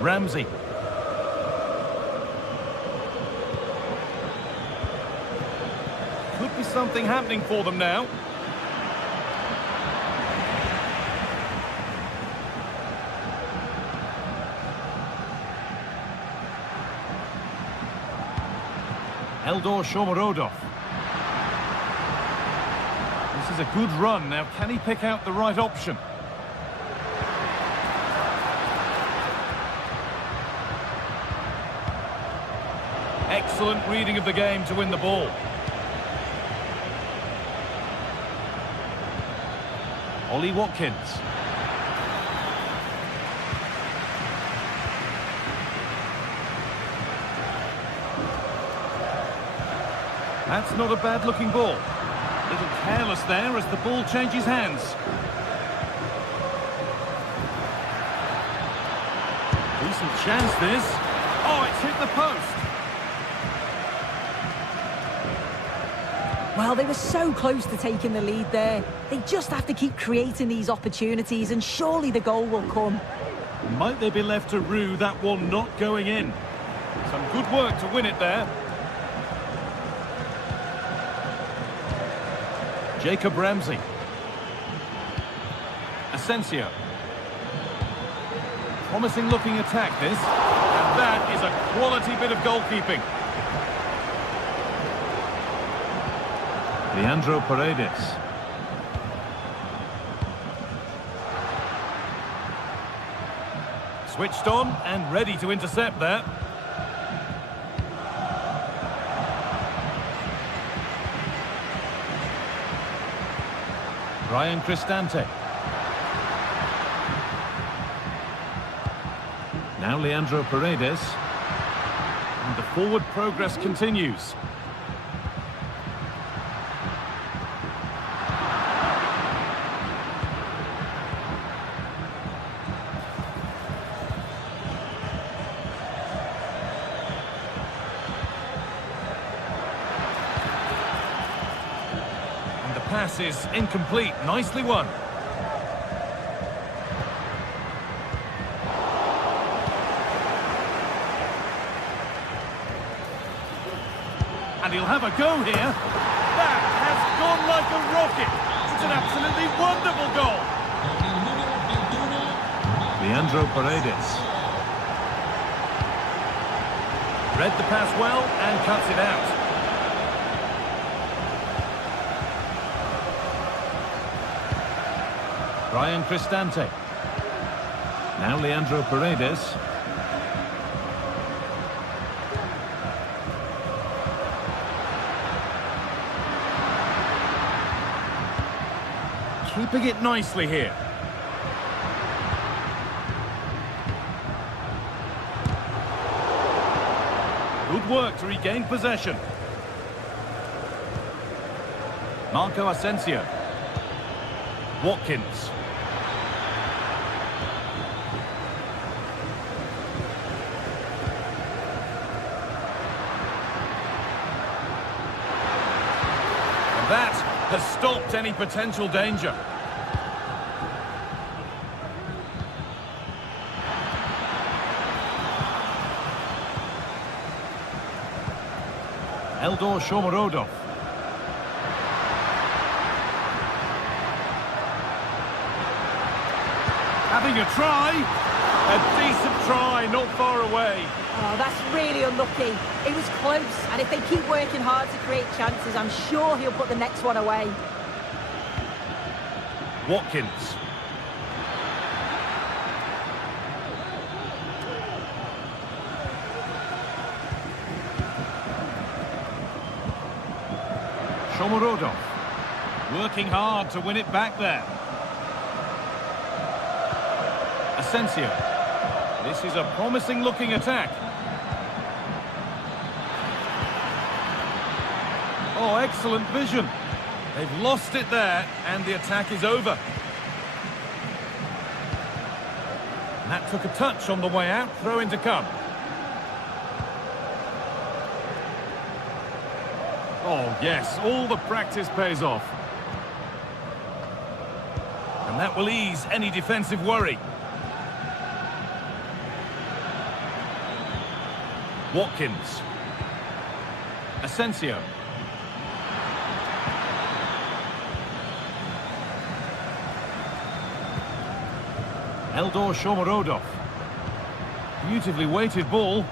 Ramsey. Could be something happening for them now. Eldor Shomorodov. This is a good run. Now, can he pick out the right option? Excellent reading of the game to win the ball. Ollie Watkins. That's not a bad-looking ball. A little careless there as the ball changes hands. Decent chance, this. Oh, it's hit the post. Well, they were so close to taking the lead there. They just have to keep creating these opportunities, and surely the goal will come. Might they be left to rue that one not going in? Some good work to win it there. Jacob Ramsey. Asensio. Promising looking attack, this. And that is a quality bit of goalkeeping. Leandro Paredes. Switched on and ready to intercept there. Brian Cristante. Now Leandro Paredes. And the forward progress continues. Pass is incomplete. Nicely won. And he'll have a go here. That has gone like a rocket. It's an absolutely wonderful goal. Leandro Paredes. Read the pass well and cuts it out. Brian Cristante. Now Leandro Paredes. Keeping it nicely here. Good work to regain possession. Marco Asensio. Watkins. That has stopped any potential danger. Eldor Shomorodov. Having a try. A decent try, not far away. Oh, that's really unlucky. It was close, and if they keep working hard to create chances, I'm sure he'll put the next one away. Watkins. Shomorodov. Working hard to win it back there. Asensio. This is a promising looking attack. Oh, excellent vision. They've lost it there, and the attack is over. And that took a touch on the way out. Throw in to come. Oh, yes, all the practice pays off. And that will ease any defensive worry. Watkins. Asensio. Eldor Shomorodov. Beautifully weighted ball.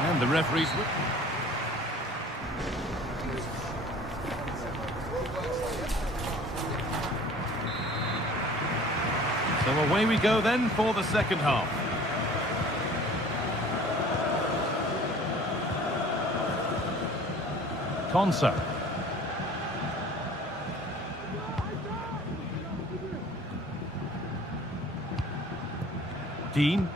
And the referee's... So away we go then for the second half. Konsa. Dean.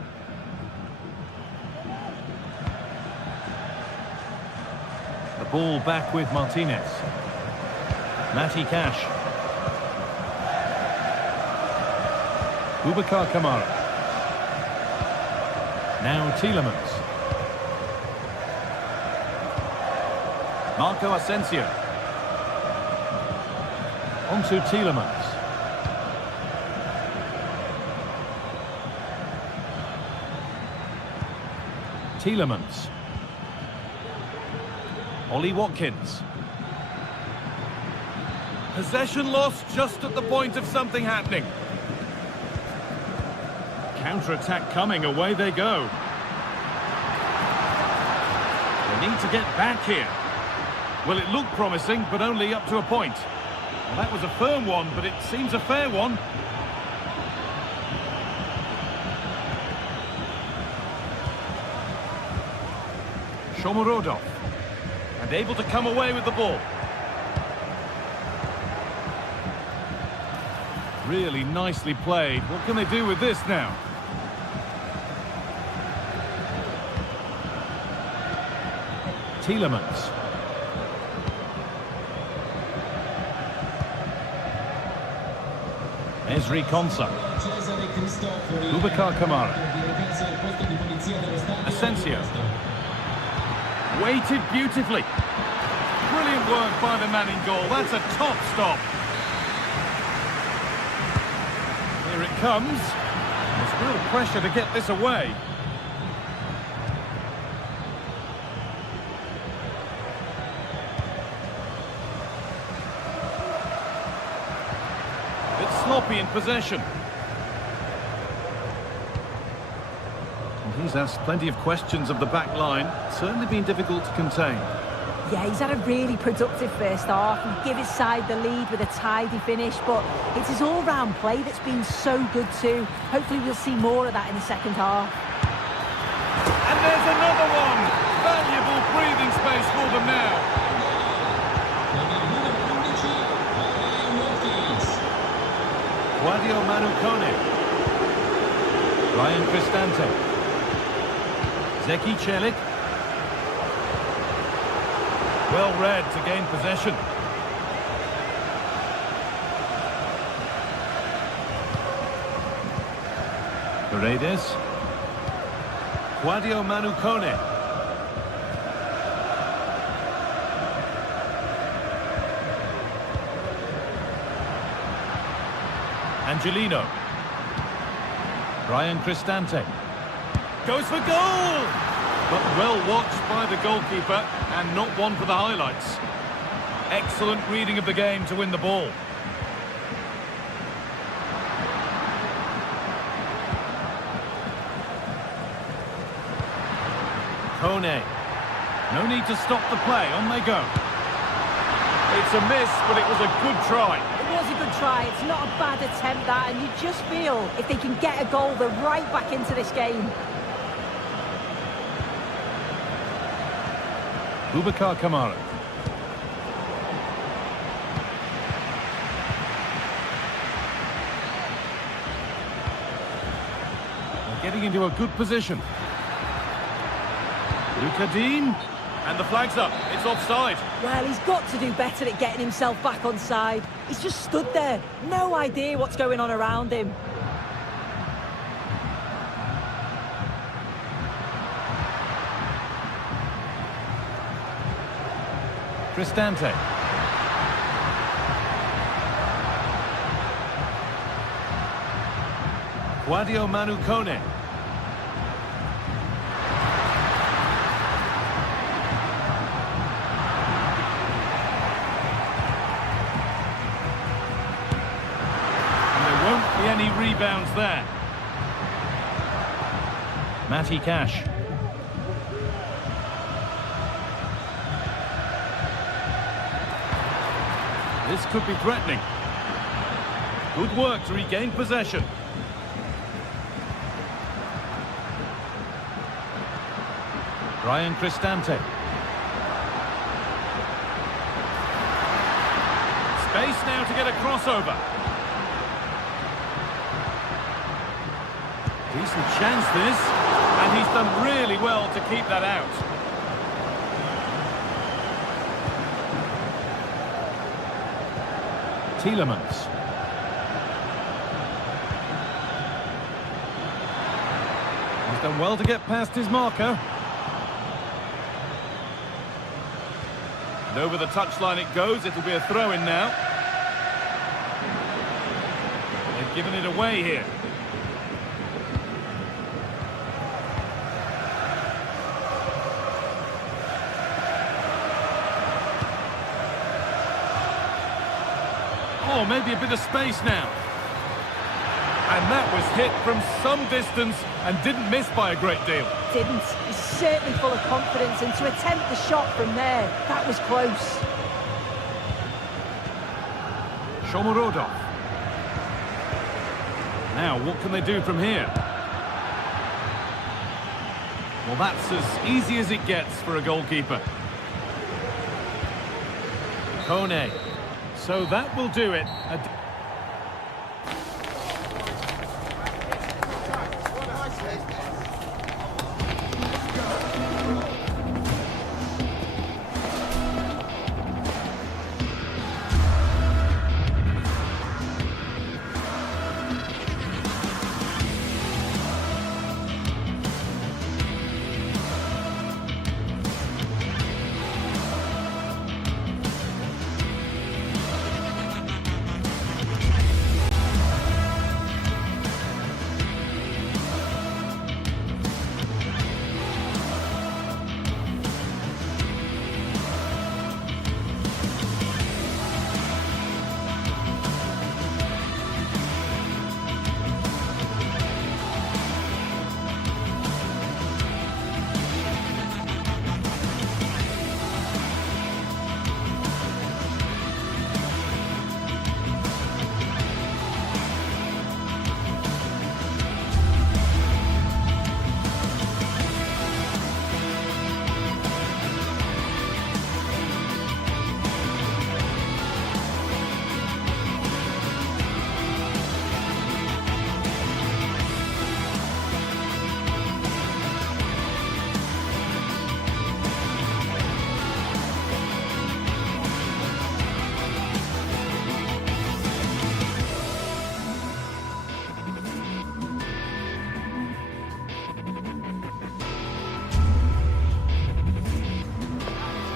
The ball back with Martinez. Matty Cash. Boubacar Kamara. Now Tielemans. Marco Asensio. On to Tielemans. Tielemans. Ollie Watkins. Possession lost just at the point of something happening. Counter-attack coming, away they go. They need to get back here. Well, it looked promising, but only up to a point. Well, that was a firm one, but it seems a fair one. Shomorodov. And able to come away with the ball. Really nicely played. What can they do with this now? Tielemans. Ezri Konsa. Boubacar Kamara. Asensio. Weighted beautifully. Brilliant work by the man in goal. That's a top stop. Here it comes. There's real pressure to get this away. Sloppy in possession. And he's asked plenty of questions of the back line. Certainly been difficult to contain. Yeah, he's had a really productive first half. He gave his side the lead with a tidy finish, but it's his all-round play that's been so good too. Hopefully we'll see more of that in the second half. And there's another one! Valuable breathing space for them now. Guadio Manucone. Ryan Cristante. Zeki Celik. Well read to gain possession. Paredes. Guadio Manucone. Angelino. Ryan Cristante. Goes for goal! But well watched by the goalkeeper, and not one for the highlights. Excellent reading of the game to win the ball. Kone. No need to stop the play, on they go. It's a miss, but it was a good try. It was a good try. It's not a bad attempt, that, and you just feel if they can get a goal, they're right back into this game. Boubacar Kamara. They're getting into a good position. Luka Dean, and the flag's up. It's offside. Well, he's got to do better at getting himself back on side. He's just stood there. No idea what's going on around him. Cristante. Guadio Manu Kone. Any rebounds there. Matty Cash. This could be threatening. Good work to regain possession. Brian Cristante. Space now to get a crossover. Decent chance this, and he's done really well to keep that out. Tielemans. He's done well to get past his marker. And over the touchline it goes, it'll be a throw-in now. They've given it away here. Oh, maybe a bit of space now. And that was hit from some distance and didn't miss by a great deal. Didn't. He's certainly full of confidence, and to attempt the shot from there, that was close. Shomurodov. Now, what can they do from here? Well, that's as easy as it gets for a goalkeeper. Kone. So that will do it.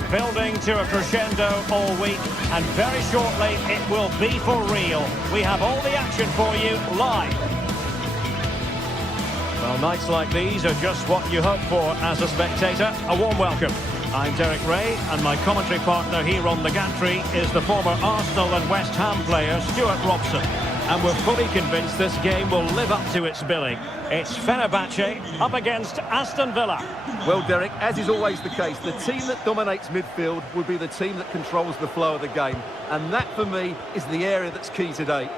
Building to a crescendo all week, and very shortly it will be for real. We have all the action for you live. Well, Well, nights like these are just what you hope for as a spectator. A warm welcome. I'm Derek Ray, and my commentary partner here on the gantry is the former Arsenal and West Ham player Stuart Robson. And we're fully convinced this game will live up to its billing. It's Fenerbahce up against Aston Villa. Well, Derek, as is always the case, the team that dominates midfield will be the team that controls the flow of the game. And that, for me, is the area that's key today.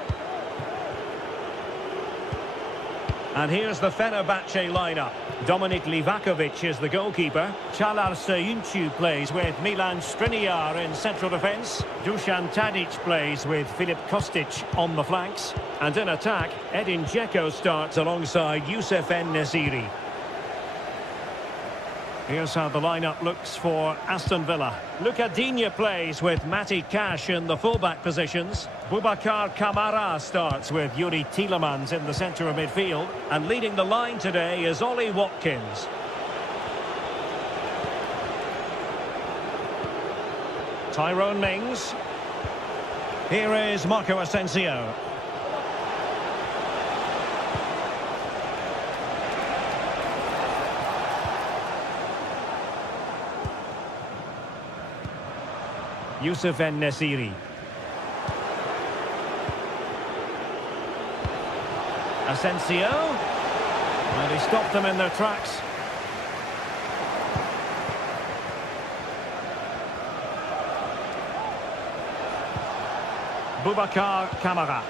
And here's the Fenerbahce lineup. Dominik Livakovic is the goalkeeper. Çağlar Söyüncü plays with Milan Skriniar in central defence. Dušan Tadić plays with Filip Kostic on the flanks. And in attack, Edin Dzeko starts alongside Youssef En-Nesyri. Here's how the lineup looks for Aston Villa. Luka Digne plays with Matty Cash in the fullback positions. Boubacar Kamara starts with Yuri Tielemans in the centre of midfield. And leading the line today is Ollie Watkins. Tyrone Mings. Here is Marco Asensio. Youssef En-Nesyri. Asensio. And he stopped them in their tracks. Boubacar Kamara.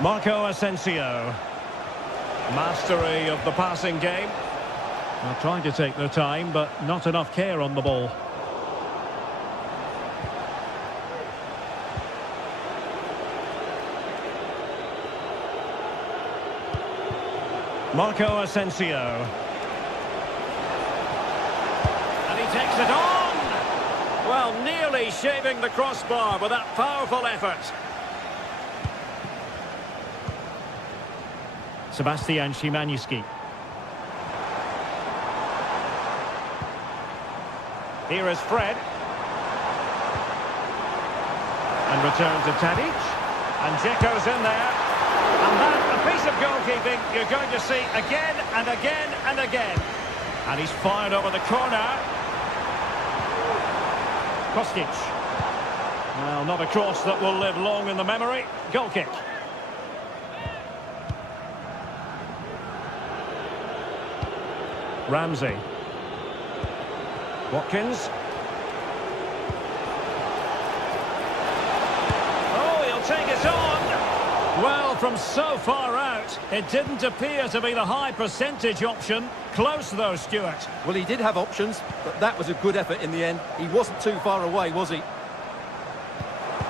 Marco Asensio. Mastery of the passing game. Well, trying to take their time, but not enough care on the ball. Marco Asensio. And he takes it on! Well, nearly shaving the crossbar with that powerful effort. Sebastian Szymański. Here is Fred. And return to Tadić. And Dzeko's in there. And that, a piece of goalkeeping you're going to see again and again and again. And he's fired over the corner. Kostic. Well, not a cross that will live long in the memory. Goal kick. Ramsey. Watkins. Oh, he'll take it on. Well, from so far out, it didn't appear to be the high percentage option. Close though, Stuart. Well, he did have options, but that was a good effort in the end. He wasn't too far away, was he?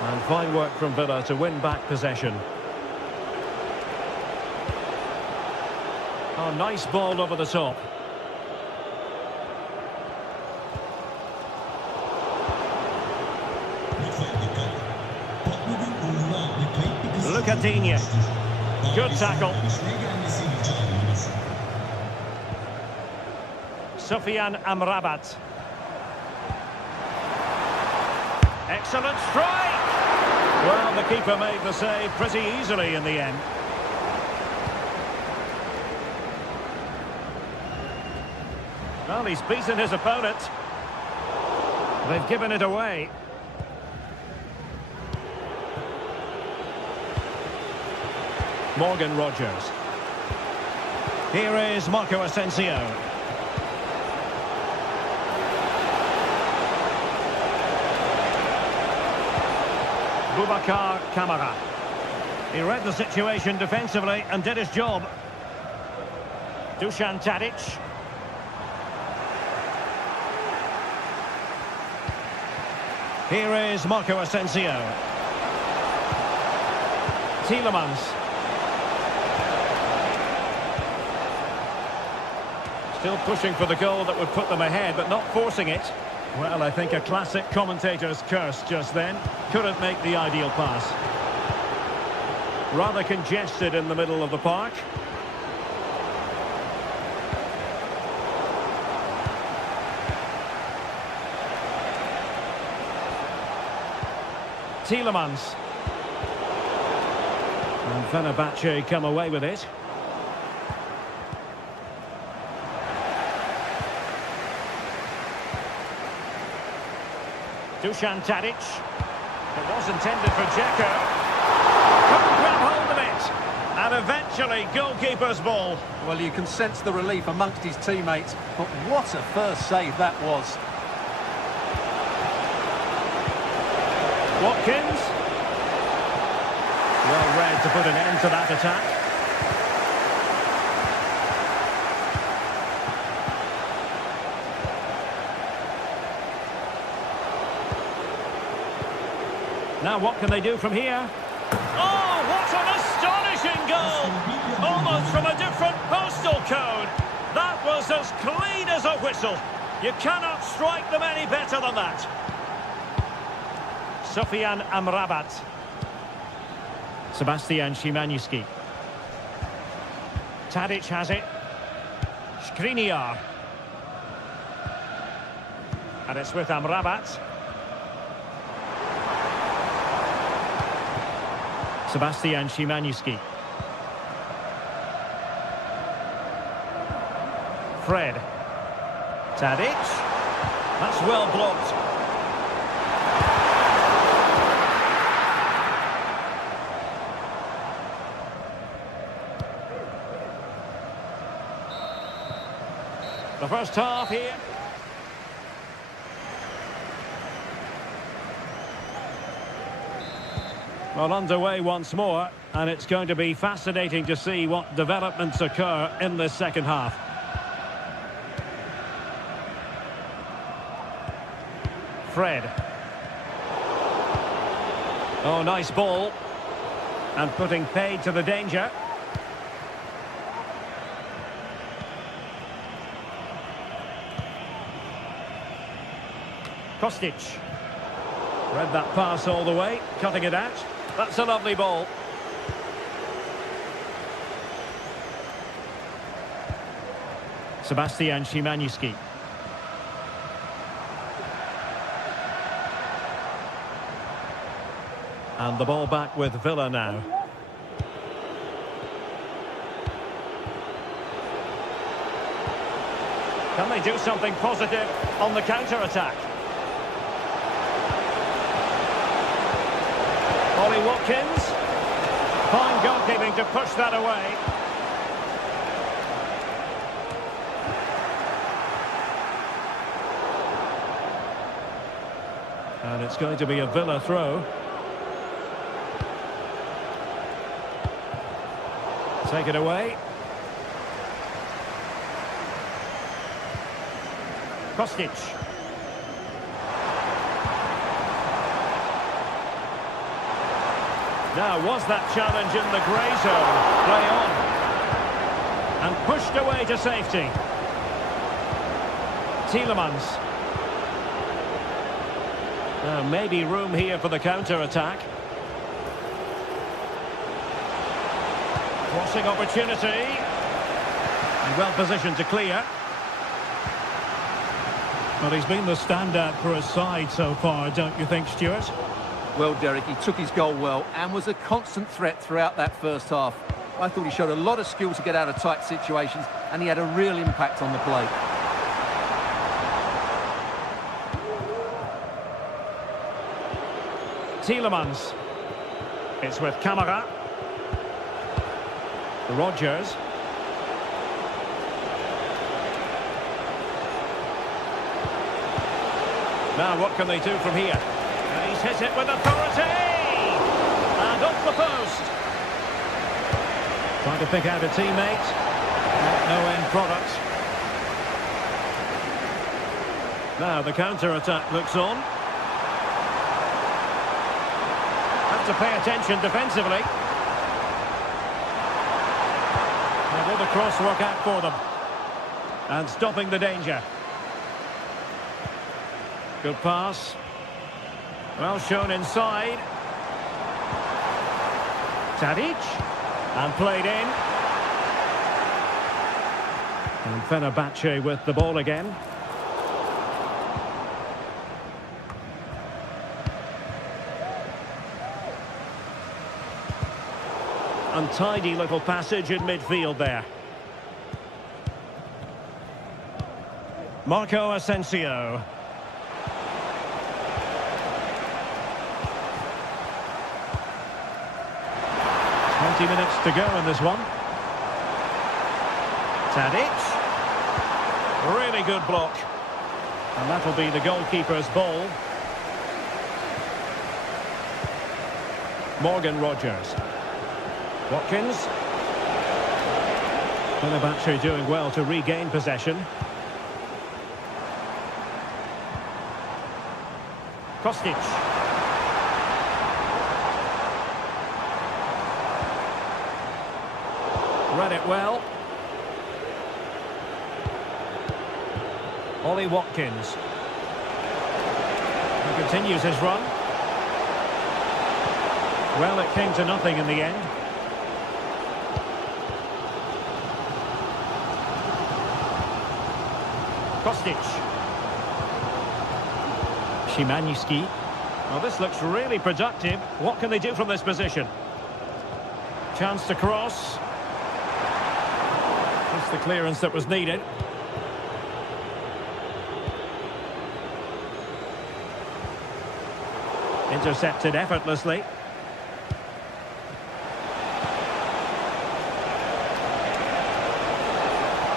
And fine work from Villa to win back possession. Oh, nice ball over the top. Luka Digne. Good tackle. Sufyan Amrabat. Excellent strike! Well, the keeper made the save pretty easily in the end. Well, he's beaten his opponent. They've given it away. Morgan Rogers. Here is Marco Asensio. Boubacar Kamara. He read the situation defensively and did his job. Dušan Tadić. Here is Marco Asensio. Tielemans. Still pushing for the goal that would put them ahead, but not forcing it. Well, I think a classic commentator's curse just then. Couldn't make the ideal pass. Rather congested in the middle of the park. Tielemans. And And Fenerbahce come away with it. Dusan Tadic. It was intended for Dzeko. Couldn't grab hold of it. And eventually, goalkeeper's ball. Well, you can sense the relief amongst his teammates, but what a first save that was. Watkins. Well read to put an end to that attack. Now what can they do from here? Oh, what an astonishing goal! Almost from a different postal code. That was as clean as a whistle. You cannot strike them any better than that. Sofian Amrabat. Sebastian Szymanski. Tadic has it. Skriniar. And it's with Amrabat. Sebastian Szymanski. Fred. Tadic. That's well blocked. The first half here. Well, underway once more, and it's going to be fascinating to see what developments occur in this second half. Fred. Oh, nice ball. And putting paid to the danger. Kostic. Read that pass all the way, cutting it out. That's a lovely ball. Sebastian Szymanski. And the ball back with Villa now. Can they do something positive on the counter-attack? Ollie Watkins. Fine goalkeeping to push that away. And it's going to be a Villa throw. Take it away. Kostic. Now, was that challenge in the grey zone? Play on. And pushed away to safety. Tielemans. Now, maybe room here for the counter-attack. Crossing opportunity. And well positioned to clear. Well, he's been the standout for his side so far, don't you think, Stuart? Well, Derek, he took his goal well and was a constant threat throughout that first half. I thought he showed a lot of skill to get out of tight situations, and he had a real impact on the play. Tielemans. It's with Camara. Rogers. Now what can they do from here? And he's hit it with authority! And off the post! Trying to pick out a teammate. No end product. Now the counter-attack looks on. Have to pay attention defensively. Now will the cross work out for them? And stopping the danger. Good pass. Well shown inside. Tadic. And played in. And Fenerbahce with the ball again. Untidy little passage in midfield there. Marco Asensio. Minutes to go in this one. Tadic. Really good block. And that'll be the goalkeeper's ball. Morgan Rogers. Watkins. Fenerbahce doing well to regain possession. Kostic. Read it well. Ollie Watkins. He continues his run. Well, it came to nothing in the end. Kostic. Szymanski. Well, this looks really productive. What can they do from this position? Chance to cross. Just the clearance that was needed. Intercepted effortlessly.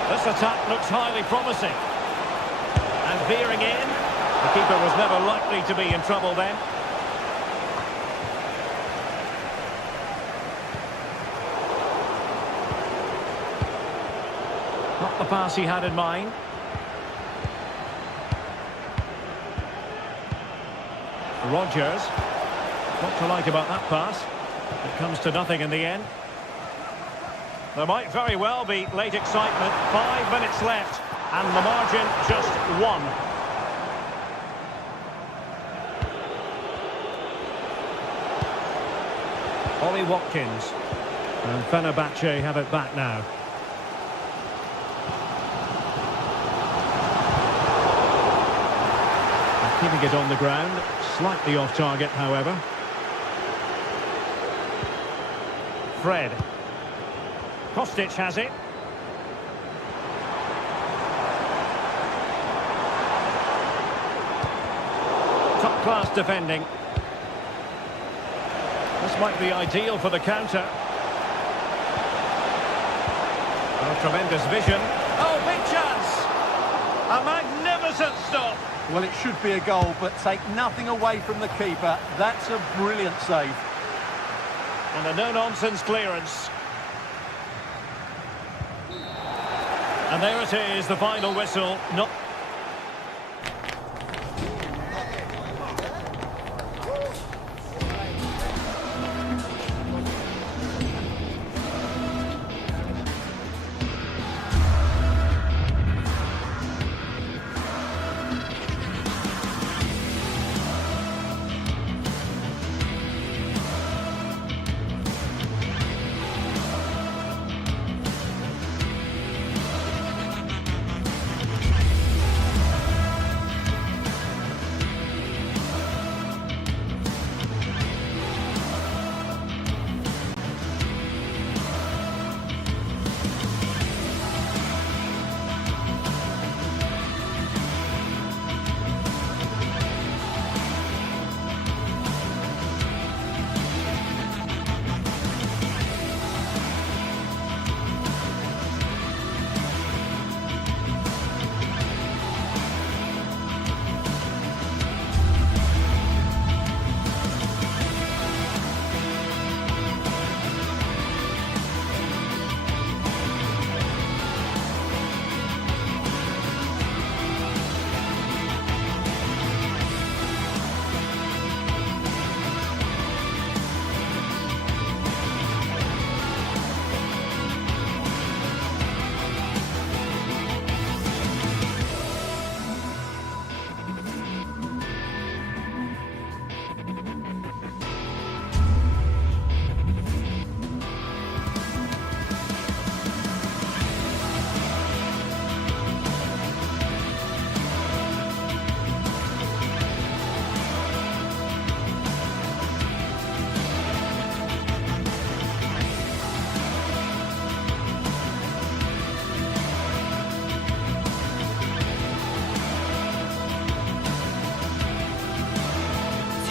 This attack looks highly promising. And veering in. The keeper was never likely to be in trouble then. Not the pass he had in mind. Rogers. What to like about that pass? It comes to nothing in the end. There might very well be late excitement. 5 minutes left. And the margin just 1. Ollie Watkins. And Fenerbahce have it back now. Keeping it on the ground, slightly off target, however. Fred. Kostic has it. Top-class defending. This might be ideal for the counter. Oh, tremendous vision. Oh, big chance! A magnificent stop! Well, it should be a goal, but take nothing away from the keeper. That's a brilliant save. And a no-nonsense clearance. And there it is, the final whistle. Not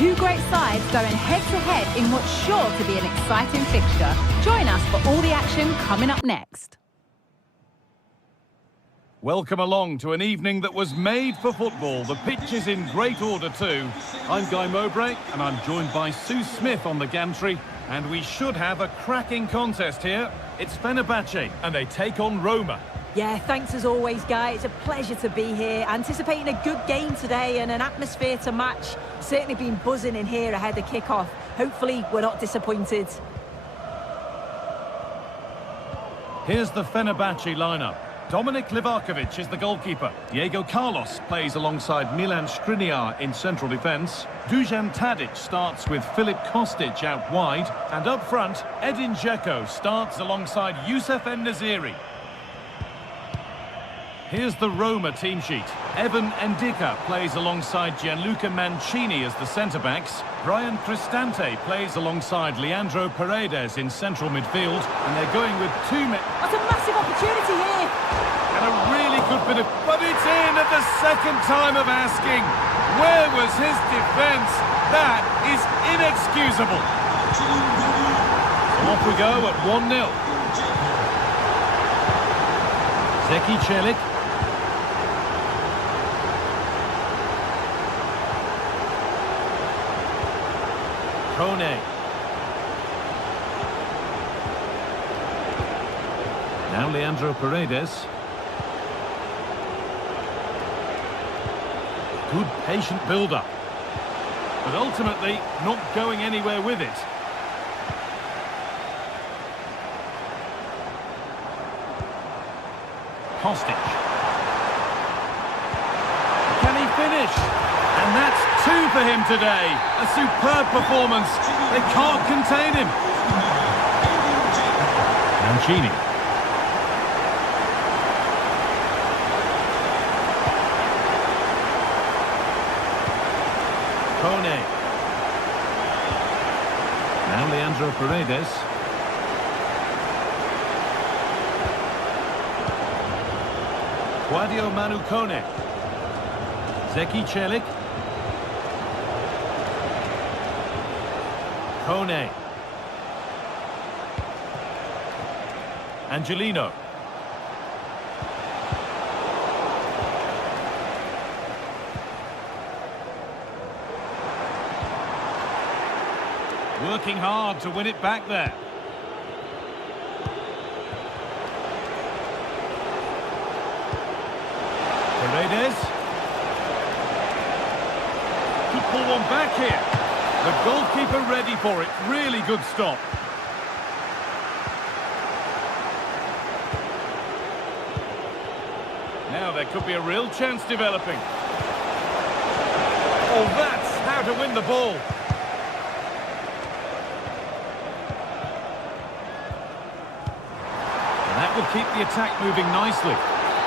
Two great sides going head-to-head in what's sure to be an exciting fixture. Join us for all the action coming up next. Welcome along to an evening that was made for football. The pitch is in great order too. I'm Guy Mowbray and I'm joined by Sue Smith on the gantry. And we should have a cracking contest here. It's Fenerbahce and they take on Roma. Yeah, thanks as always, Guy. It's a pleasure to be here. Anticipating a good game today and an atmosphere to match. Certainly been buzzing in here ahead of kick-off. Hopefully, we're not disappointed. Here's the Fenerbahce lineup. Dominik Livakovic is the goalkeeper. Diego Carlos plays alongside Milan Skriniar in central defence. Dusan Tadic starts with Filip Kostic out wide. And up front, Edin Dzeko starts alongside Youssef En-Nesyri. Here's the Roma team sheet. Evan Ndicka plays alongside Gianluca Mancini as the centre-backs. Brian Cristante plays alongside Leandro Paredes in central midfield. And they're going with two men. That's a massive opportunity here. And a really good bit of... But it's in at the second time of asking. Where was his defence? That is inexcusable. So off we go at 1-0. Zeki Celik. Kone. Now Leandro Paredes. Good patient build-up. But ultimately not going anywhere with it. Kostic. Can he finish? And that's two for him today. A superb performance. They can't contain him. Mancini. Kone. Now Leandro Paredes. Claudio Manu Kone. Zeki Celik. Kone. Angelino. Working hard to win it back there. Paredes. Could pull one back here. The goalkeeper ready for it. Really good stop. Now there could be a real chance developing. Oh, that's how to win the ball. And that will keep the attack moving nicely.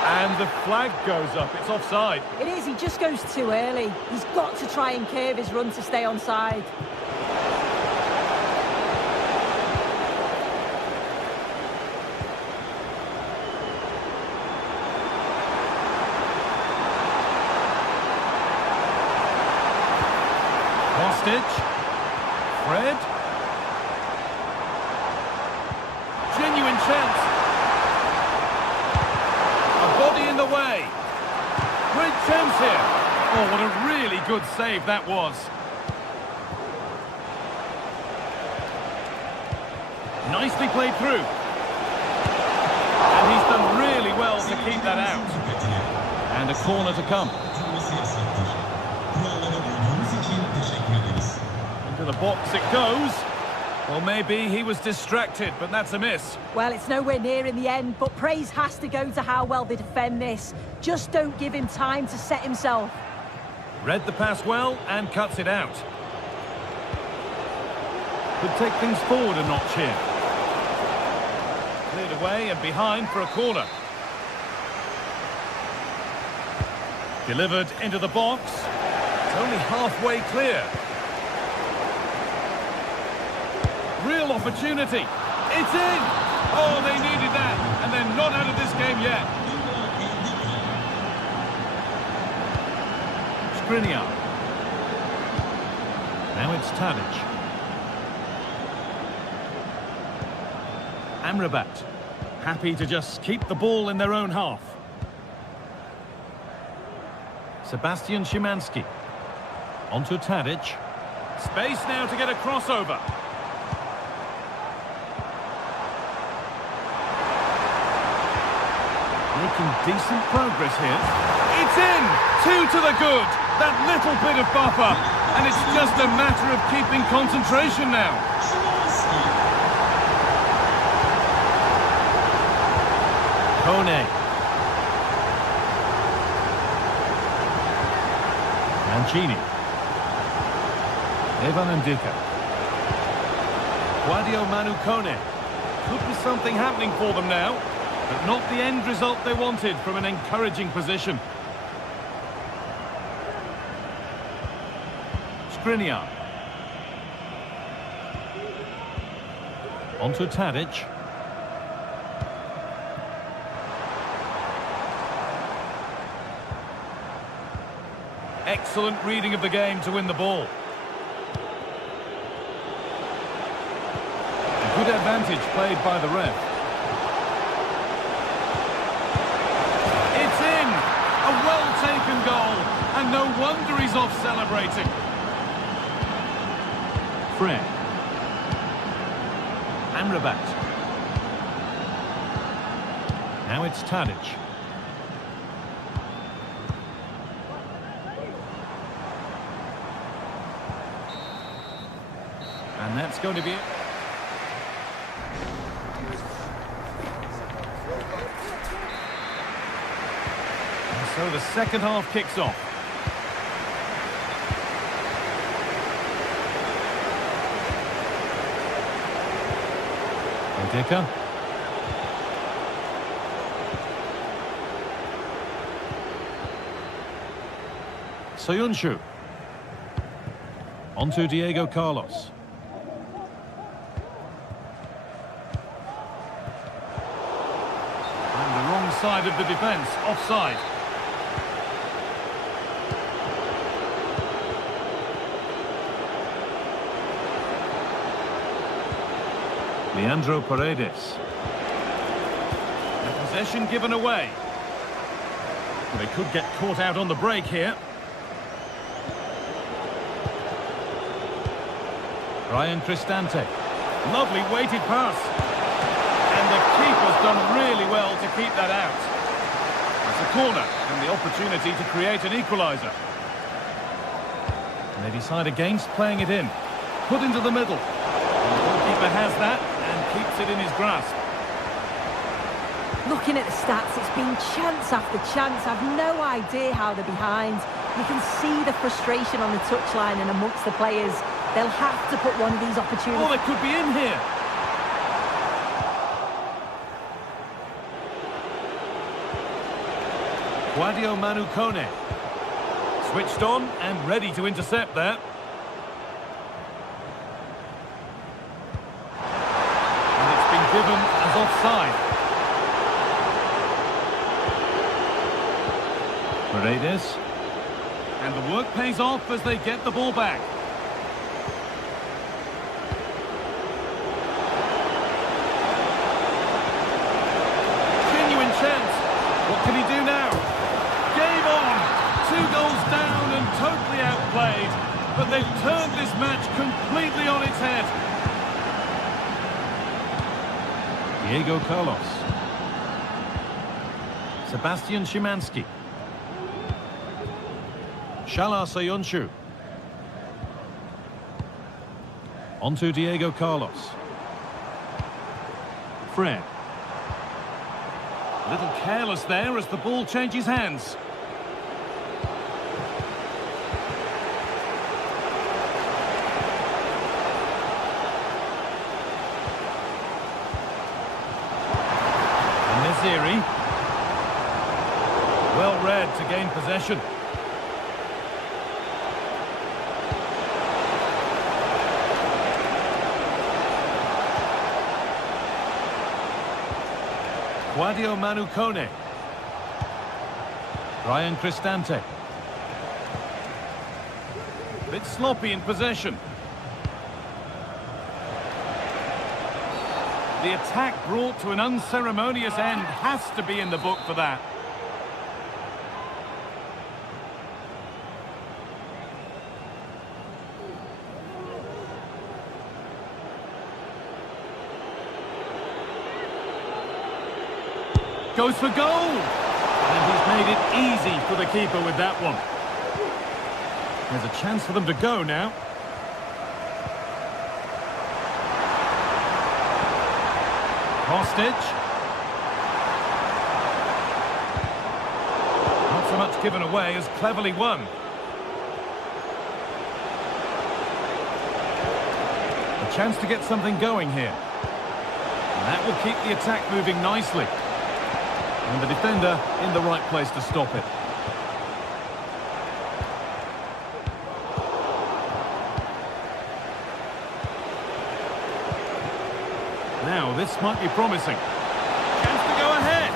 And the flag goes up. It's offside. It is. He just goes too early. He's got to try and curve his run to stay onside. Kostic. Fred. Genuine chance. Body in the way. Great chance here. Oh, what a really good save that was. Nicely played through. And he's done really well to keep that out. And a corner to come. Into the box it goes. Well, maybe he was distracted, but that's a miss. Well, it's nowhere near in the end, but praise has to go to how well they defend this. Just don't give him time to set himself. Read the pass well and cuts it out. Could take things forward a notch here. Cleared away and behind for a corner. Delivered into the box. It's only halfway clear. Real opportunity. It's in! Oh, they needed that. And they're not out of this game yet. Skriniar. Now it's Tadic. Amrabat. Happy to just keep the ball in their own half. Sebastian Szymanski. Onto Tadic. Space now to get a crossover. Making decent progress here. It's in! 2 to the good! That little bit of buffer. And it's just a matter of keeping concentration now. Kone. Mancini. Evan Ndika. Guadio Manu Kone. Could be something happening for them now, but not the end result they wanted from an encouraging position. Skriniar. Onto Tadic. Excellent reading of the game to win the ball. A good advantage played by the ref. It's in! A well-taken goal, and no wonder he's off celebrating. Fred. Amrabat. Now it's Tadic. And that's going to be it. And so the second half kicks off. Ndika. Soyuncu. Onto Diego Carlos. And the wrong side of the defence, offside. Leandro Paredes. The possession given away. They could get caught out on the break here. Brian Cristante. Lovely weighted pass. And the keeper's done really well to keep that out. It's a corner and the opportunity to create an equaliser. And they decide against playing it in. Put into the middle. And the goalkeeper has that and keeps it in his grasp. Looking at the stats, it's been chance after chance. I've no idea how they're behind. You can see the frustration on the touchline and amongst the players. They'll have to put one of these opportunities... Oh, they could be in here! Guadio Manu Kone. Switched on and ready to intercept there. And it's been given as offside. Paredes. And the work pays off as they get the ball back. Genuine chance. What can he do now? Game on! 2 goals down and totally outplayed. But they've turned this match completely on its head. Diego Carlos. Sebastian Szymanski. Shala Soyuncu. Onto Diego Carlos. Fred. A little careless there as the ball changes hands. And Neziri. Well read to gain possession. Guadio Manu Kone. Brian Cristante. Bit sloppy in possession. The attack brought to an unceremonious end has to be in the book for that. Goes for goal! And he's made it easy for the keeper with that one. There's a chance for them to go now. Hostage. Not so much given away as cleverly won. A chance to get something going here. And that will keep the attack moving nicely. And the defender in the right place to stop it. Now, this might be promising. Chance to go ahead.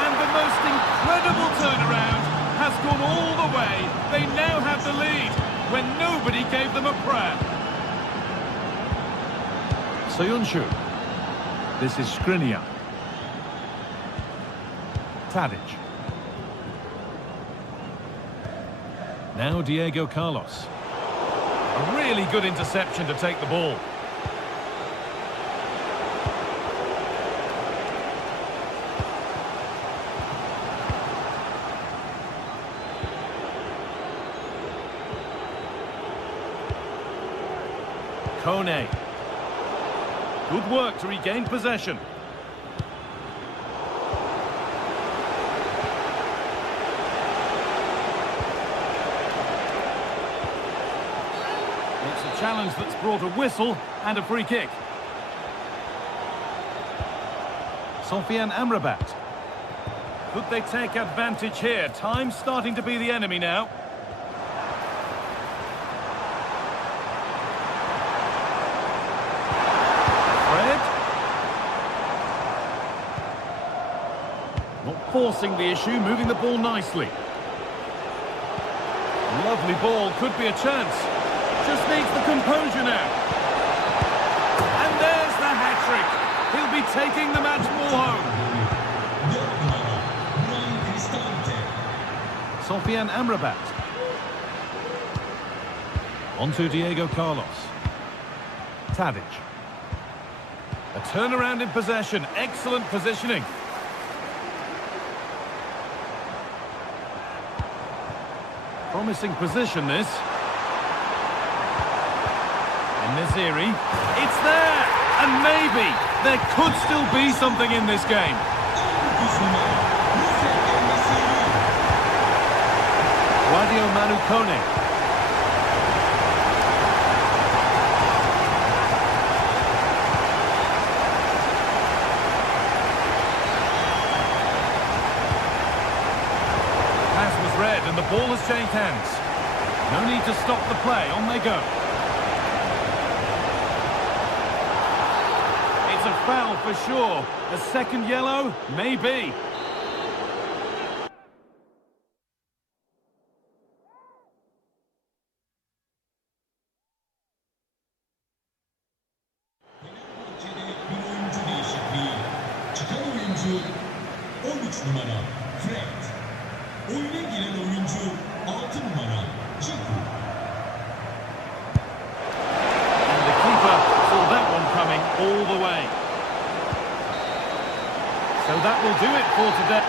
And the most incredible turnaround has gone all the way. They now have the lead when nobody gave them a prayer. Soyuncu. This is Skriniar. Tadic. Now Diego Carlos. A really good interception to take the ball. Kone. Good work to regain possession. It's a challenge that's brought a whistle and a free kick. Sofian Amrabat. Could they take advantage here? Time's starting to be the enemy now. Not forcing the issue, moving the ball nicely. Lovely ball, could be a chance. Just needs the composure now. And there's the hat-trick. He'll be taking the match ball home. Sofian Amrabat. On to Diego Carlos. Tadic. A turnaround in possession, excellent positioning. Promising position, this. And Naziri. It's there! And maybe there could still be something in this game. Radio Manu Kone. Red, and the ball has changed hands. No need to stop the play, on they go. It's a foul for sure. A second yellow? Maybe. Oyuna giren oyuncu 6 numara Ciku. And the keeper saw that one coming all the way. So that will do it for today.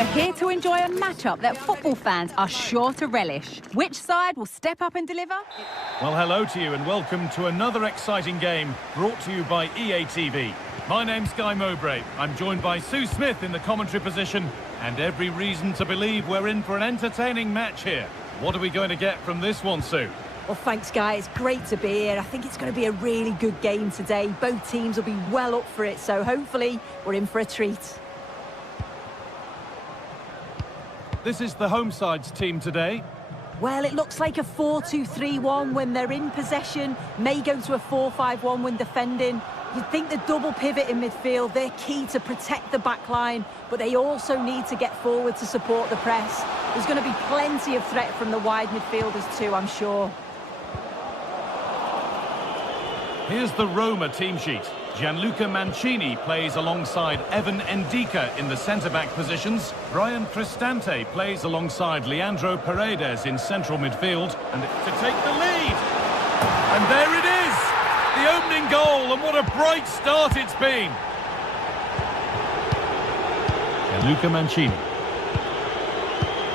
We're here to enjoy a matchup that football fans are sure to relish. Which side will step up and deliver? Well, hello to you and welcome to another exciting game brought to you by EA TV. My name's Guy Mowbray. I'm joined by Sue Smith in the commentary position, and every reason to believe we're in for an entertaining match here. What are we going to get from this one, Sue? Well, thanks, guys. Great to be here. I think it's going to be a really good game today. Both teams will be well up for it, so hopefully we're in for a treat. This is the home side's team today. Well, it looks like a 4-2-3-1 when they're in possession. May go to a 4-5-1 when defending. You'd think the double pivot in midfield, they're key to protect the back line, but they also need to get forward to support the press. There's going to be plenty of threat from the wide midfielders too, I'm sure. Here's the Roma team sheet. Gianluca Mancini plays alongside Evan Ndika in the centre-back positions. Brian Cristante plays alongside Leandro Paredes in central midfield. And to take the lead. And there it is! The opening goal, and what a bright start it's been. Gianluca Mancini.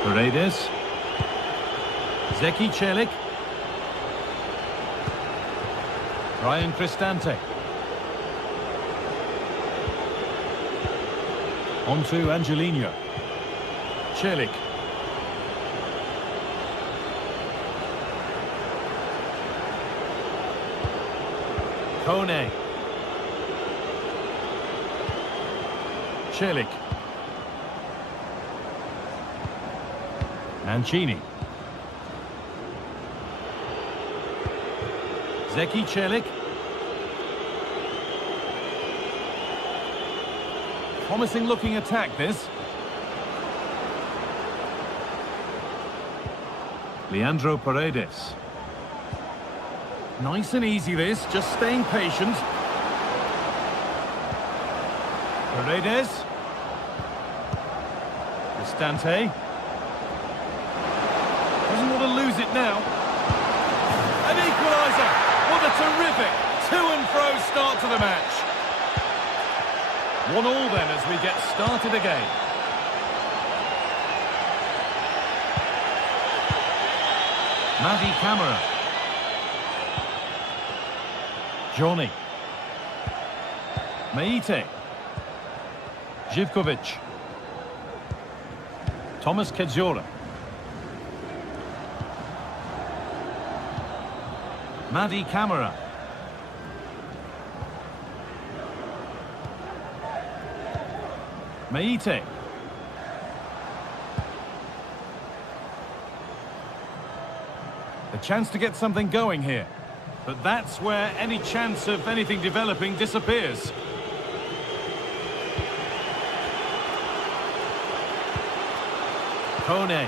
Paredes. Zeki Celik. Brian Cristante. On to Angelino. Celik. Kone. Celik. Mancini. Zeki Celik. Promising looking attack, this. Leandro Paredes. Nice and easy this, just staying patient. Paredes. Cristante. Doesn't want to lose it now. An equaliser! What a terrific to-and-fro start to the match. 1-1 then as we get started again. Madi Camara. Johnny. Meite. Živkovic. Thomas Kedzora. Madi Camara. Meite. A chance to get something going here. But that's where any chance of anything developing disappears. Kone.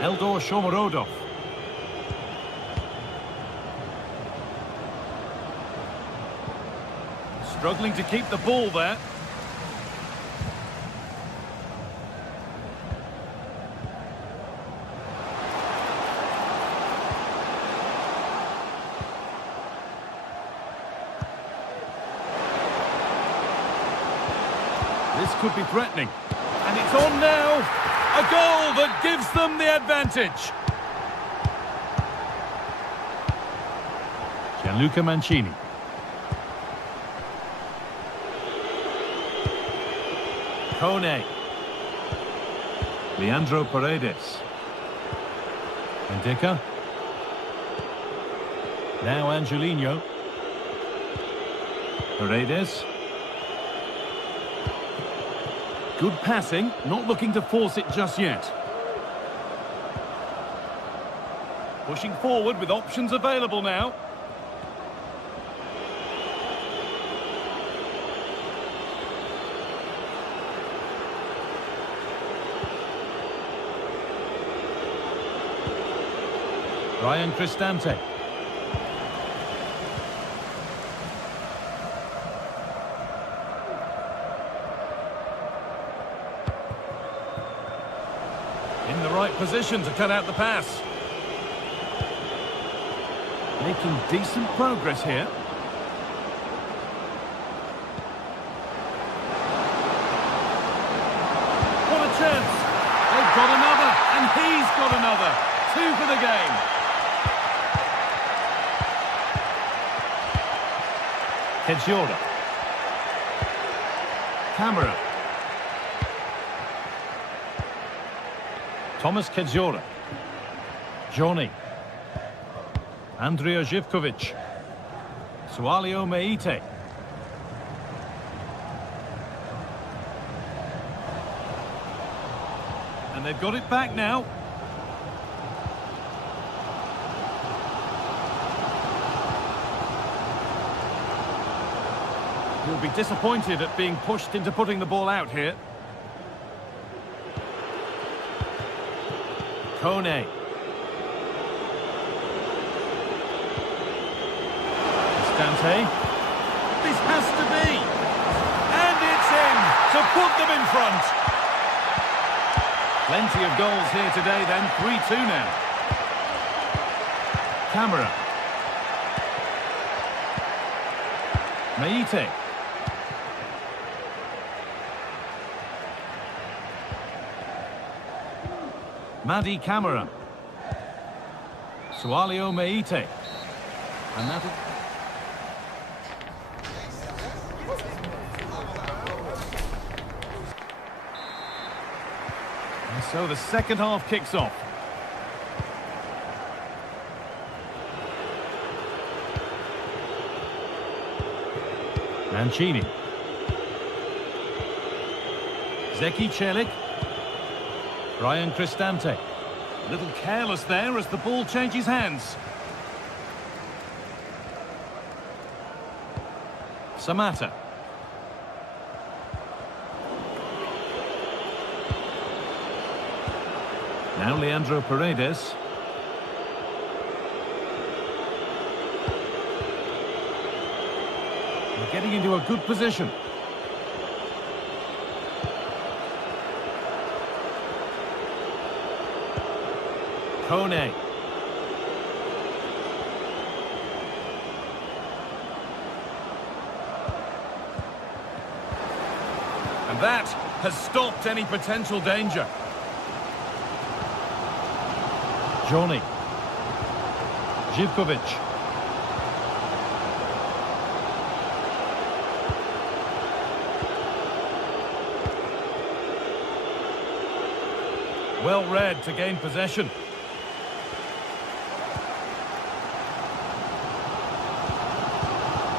Eldor Shomorodov. Struggling to keep the ball there. This could be threatening. And it's on now. A goal that gives them the advantage. Gianluca Mancini. Kone. Leandro Paredes. Ndika. Now Angelino. Paredes. Good passing, not looking to force it just yet. Pushing forward with options available now. Brian Cristante. In the right position to cut out the pass. Making decent progress here. chance. They've got another, and he's got another. 2 for the game. Kedziora. Camera. Thomas Kedziora. Johnny. Andrija Živković. Sualio Meite. And they've got it back now. He'll be disappointed at being pushed into putting the ball out here. Kone. Cristante. This has to be. And it's in to put them in front. Plenty of goals here today then. 3-2 now. Camera. Meite. Madi Camera. Sualio Meite. And that is... And so the second half kicks off. Mancini. Zeki Celik. Brian Cristante. A little careless there as the ball changes hands. Samata. Now Leandro Paredes. They're getting into a good position. Kone. And that has stopped any potential danger. Johnny. Živković. Well read to gain possession.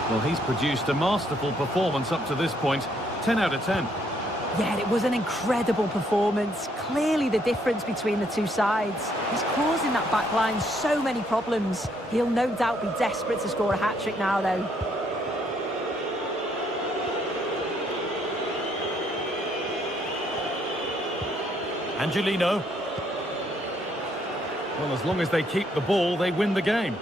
Well, he's produced a masterful performance up to this point. 10 out of 10. Yeah, it was an incredible performance. Clearly the difference between the two sides. He's causing that back line so many problems. He'll no doubt be desperate to score a hat-trick now, though. Angelino. Well, as long as they keep the ball, they win the game.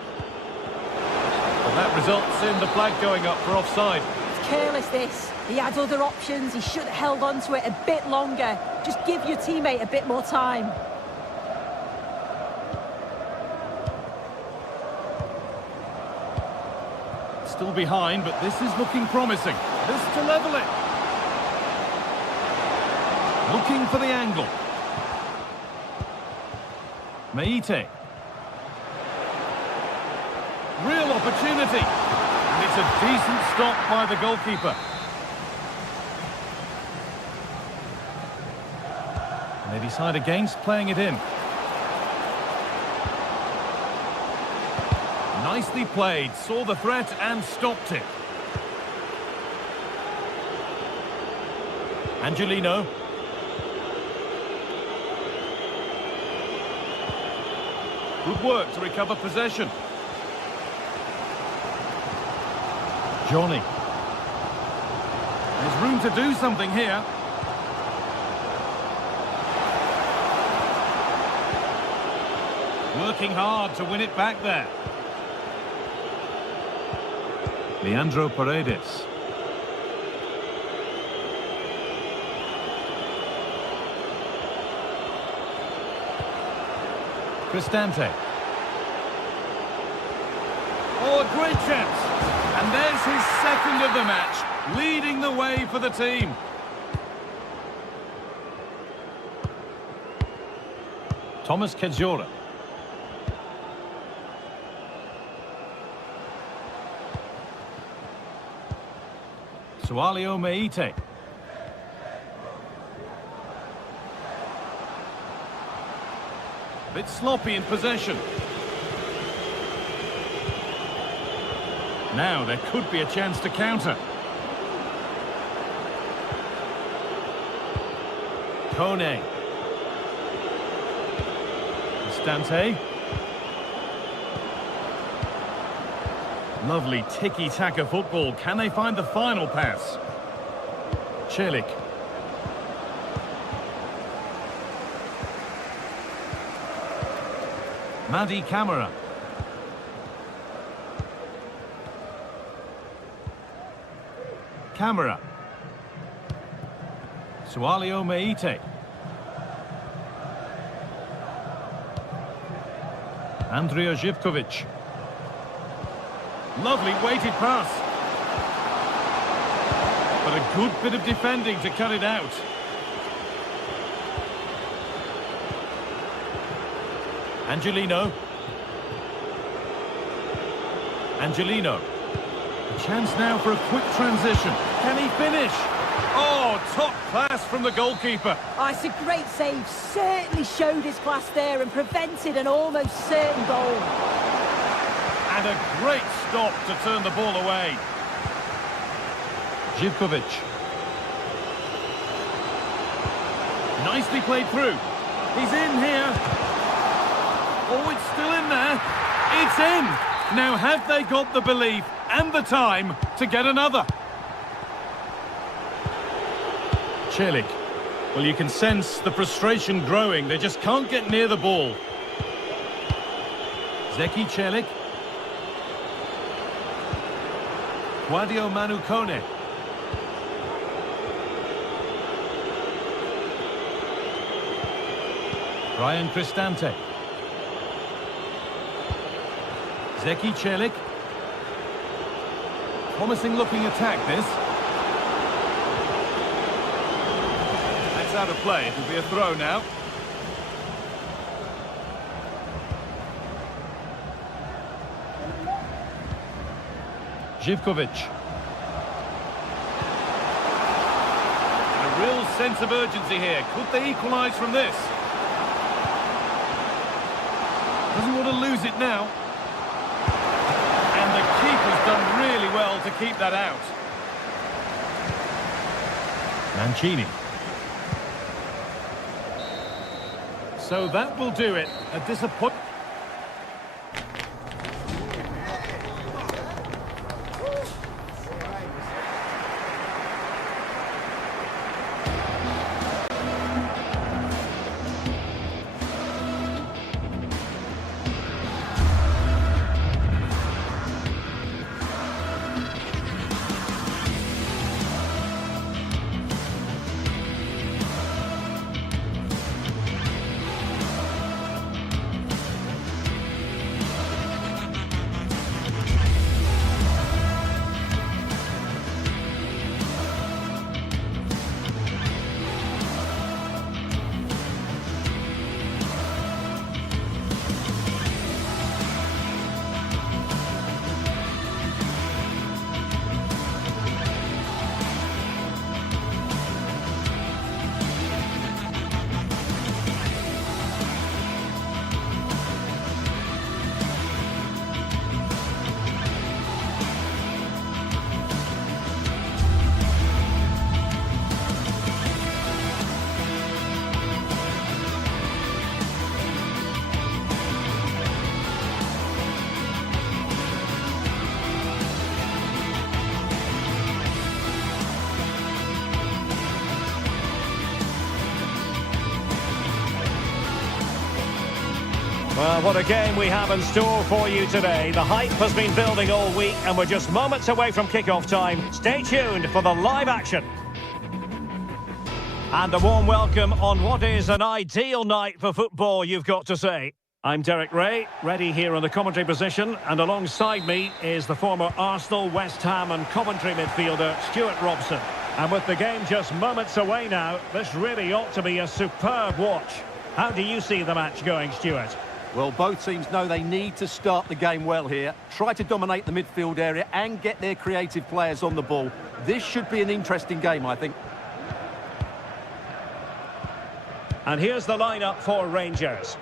But that results in the flag going up for offside. It's careless, this. He had other options. He should have held on to it a bit longer. Just give your teammate a bit more time. Still behind, but this is looking promising. This to level it. Looking for the angle. Meite. Real opportunity. And it's a decent stop by the goalkeeper. And they decide against playing it in. Nicely played. Saw the threat and stopped it. Angelino. Good work to recover possession. Johnny. There's room to do something here. Working hard to win it back there. Leandro Paredes. Cristante. Oh, a great chance. And there's his second of the match, leading the way for the team. Thomas Kedzora. Sualio Meite. Bit sloppy in possession. Now there could be a chance to counter. Kone. Cristante. Lovely tiki-taka football. Can they find the final pass? Celik. Madi Camara. Camara. Sualio Meite. Andrija Živković. Lovely weighted pass. But a good bit of defending to cut it out. Angelino. Angelino. A chance now for a quick transition. Can he finish? Oh, top class from the goalkeeper. Oh, it's a great save. Certainly showed his class there and prevented an almost certain goal. And a great stop to turn the ball away. Živković. Nicely played through. He's in here. Oh, it's still in there. It's in. Now, have they got the belief and the time to get another? Celik. Well, you can sense the frustration growing. They just can't get near the ball. Zeki Celik. Guadio Manu Kone. Brian Cristante. Zeki Celik. Promising looking attack, this. That's out of play. It'll be a throw now. Živković. A real sense of urgency here. Could they equalise from this? Doesn't want to lose it now. And the keeper's done really well to keep that out. Mancini. So that will do it. A disappointment. Well, what a game we have in store for you today. The hype has been building all week and we're just moments away from kick-off time. Stay tuned for the live action. And a warm welcome on what is an ideal night for football, you've got to say. I'm Derek Ray, ready here in the commentary position, and alongside me is the former Arsenal, West Ham and Coventry midfielder Stuart Robson. And with the game just moments away now, this really ought to be a superb watch. How do you see the match going, Stuart? Well, both teams know they need to start the game well here. Try to dominate the midfield area and get their creative players on the ball. This should be an interesting game, I think. And here's the lineup for Rangers.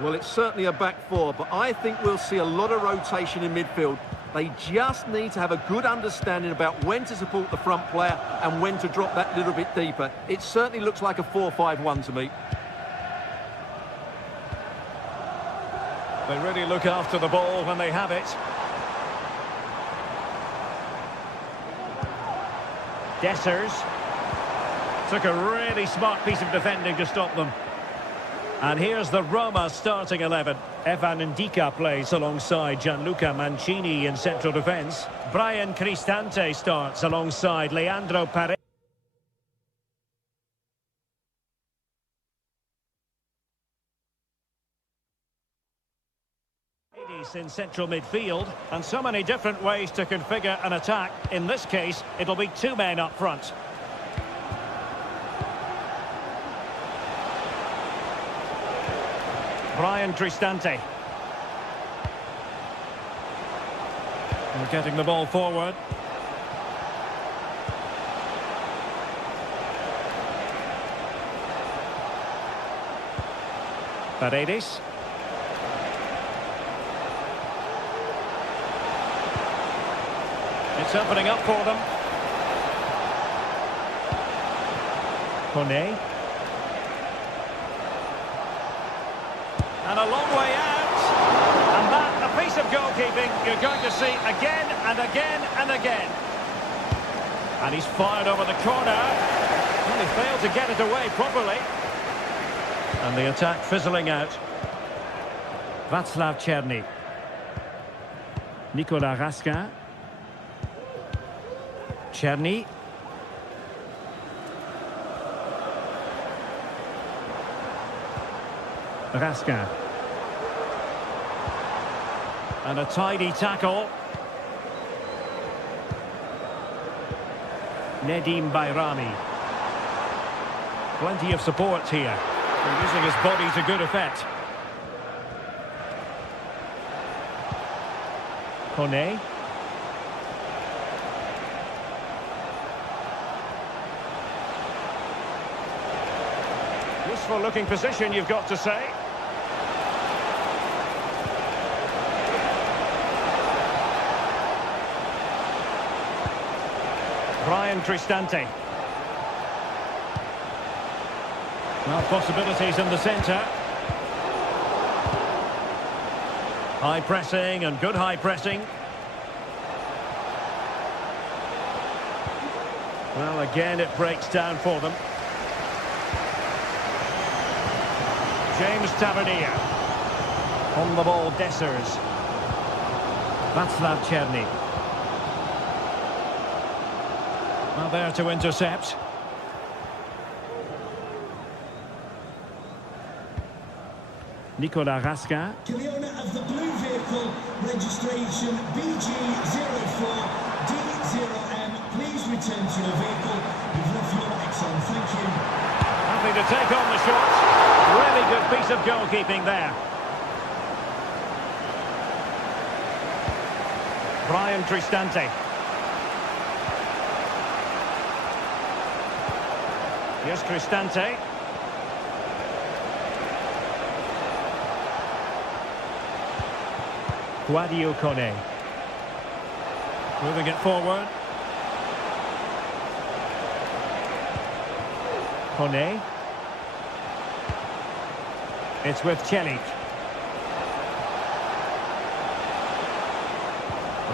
Well, it's certainly a back four, but I think we'll see a lot of rotation in midfield. They just need to have a good understanding about when to support the front player and when to drop that little bit deeper. It certainly looks like a 4-5-1 to me. They really look after the ball when they have it. Dessers. Took a really smart piece of defending to stop them. And here's the Roma starting 11. Evan Ndika plays alongside Gianluca Mancini in central defence. Brian Cristante starts alongside Leandro Paredes in central midfield. And so many different ways to configure an attack. In this case, it'll be two men up front. Brian Cristante. We're getting the ball forward. Paredes. It's opening up for them. Kone. And a long way out. And that, a piece of goalkeeping you're going to see again and again and again. And he's fired over the corner. Well, he failed to get it away properly. And the attack fizzling out. Václav Černý. Nicolas Raskin. Černý. Raskin. And a tidy tackle. Nedim Bayrami. Plenty of support here. And using his body to good effect. Kone. Useful looking position, you've got to say. Brian Cristante. Well, possibilities in the centre. High pressing and good high pressing. Well, again, it breaks down for them. James Tavernier. On the ball, Dessers. Václav Černý. Well, there to intercept. Nicolas Raskin. To the owner of the blue vehicle, registration BG04D0M, please return to your vehicle. You've left your lights on, thank you. Happy to take on the shot. Really good piece of goalkeeping there. Brian Cristante. Here's Cristante. Guadio Kone. Moving it forward. Kone. It's with Čelić.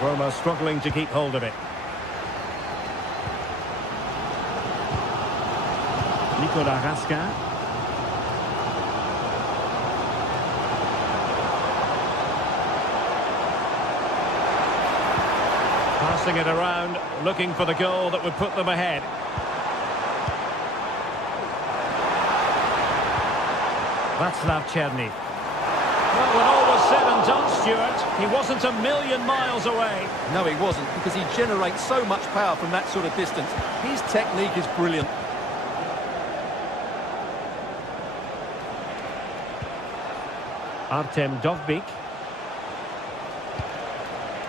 Roma struggling to keep hold of it. Nicolas Raskin. Passing it around, looking for the goal that would put them ahead. Václav Černý. Well, when all was said and done, Stuart, he wasn't a million miles away. No, he wasn't, because he generates so much power from that sort of distance. His technique is brilliant. Artem Dovbyk.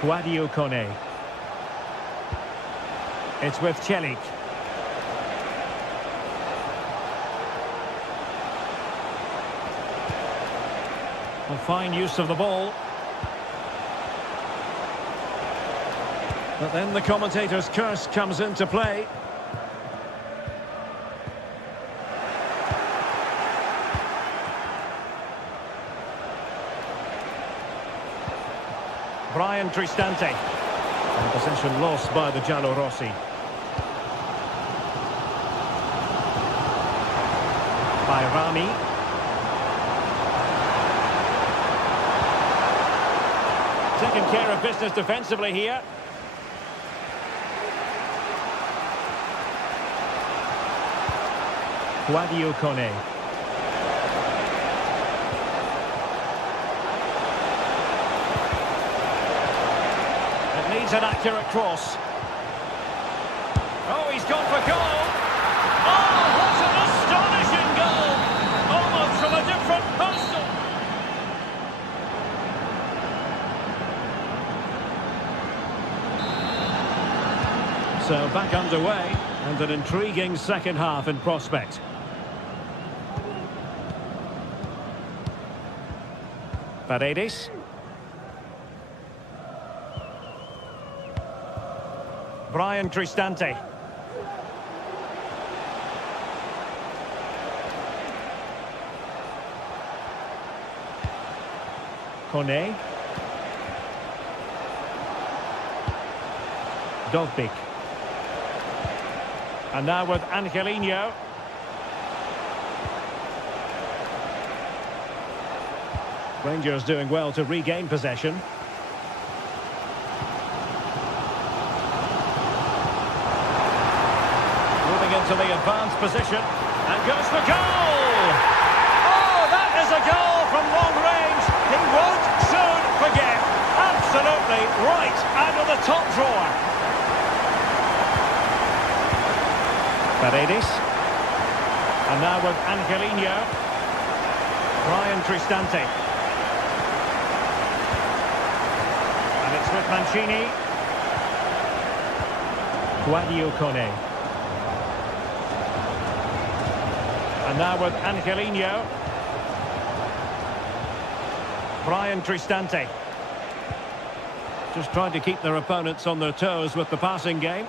Guadio Kone. It's with Celik. A fine use of the ball. But then the commentator's curse comes into play. Brian Cristante. And possession lost by the Giallorossi. By Rami. Taking care of business defensively here. Guadio Kone. It needs an accurate cross. Oh, he's gone for goal. Oh, what an astonishing goal! Almost from a different postal. So back underway, and an intriguing second half in prospect. Paredes. Brian Cristante. Kone. Dovbyk. And now with Angelino. Rangers doing well to regain possession. Moving into the advanced position. And goes for goal! Oh, that is a goal from long range. He won't soon forget. Absolutely right out of the top drawer. Paredes. And now with Angelino. Brian Cristante. And it's with Mancini. Guadio Kone. And now with Angelino. Brian Cristante. Just trying to keep their opponents on their toes with the passing game.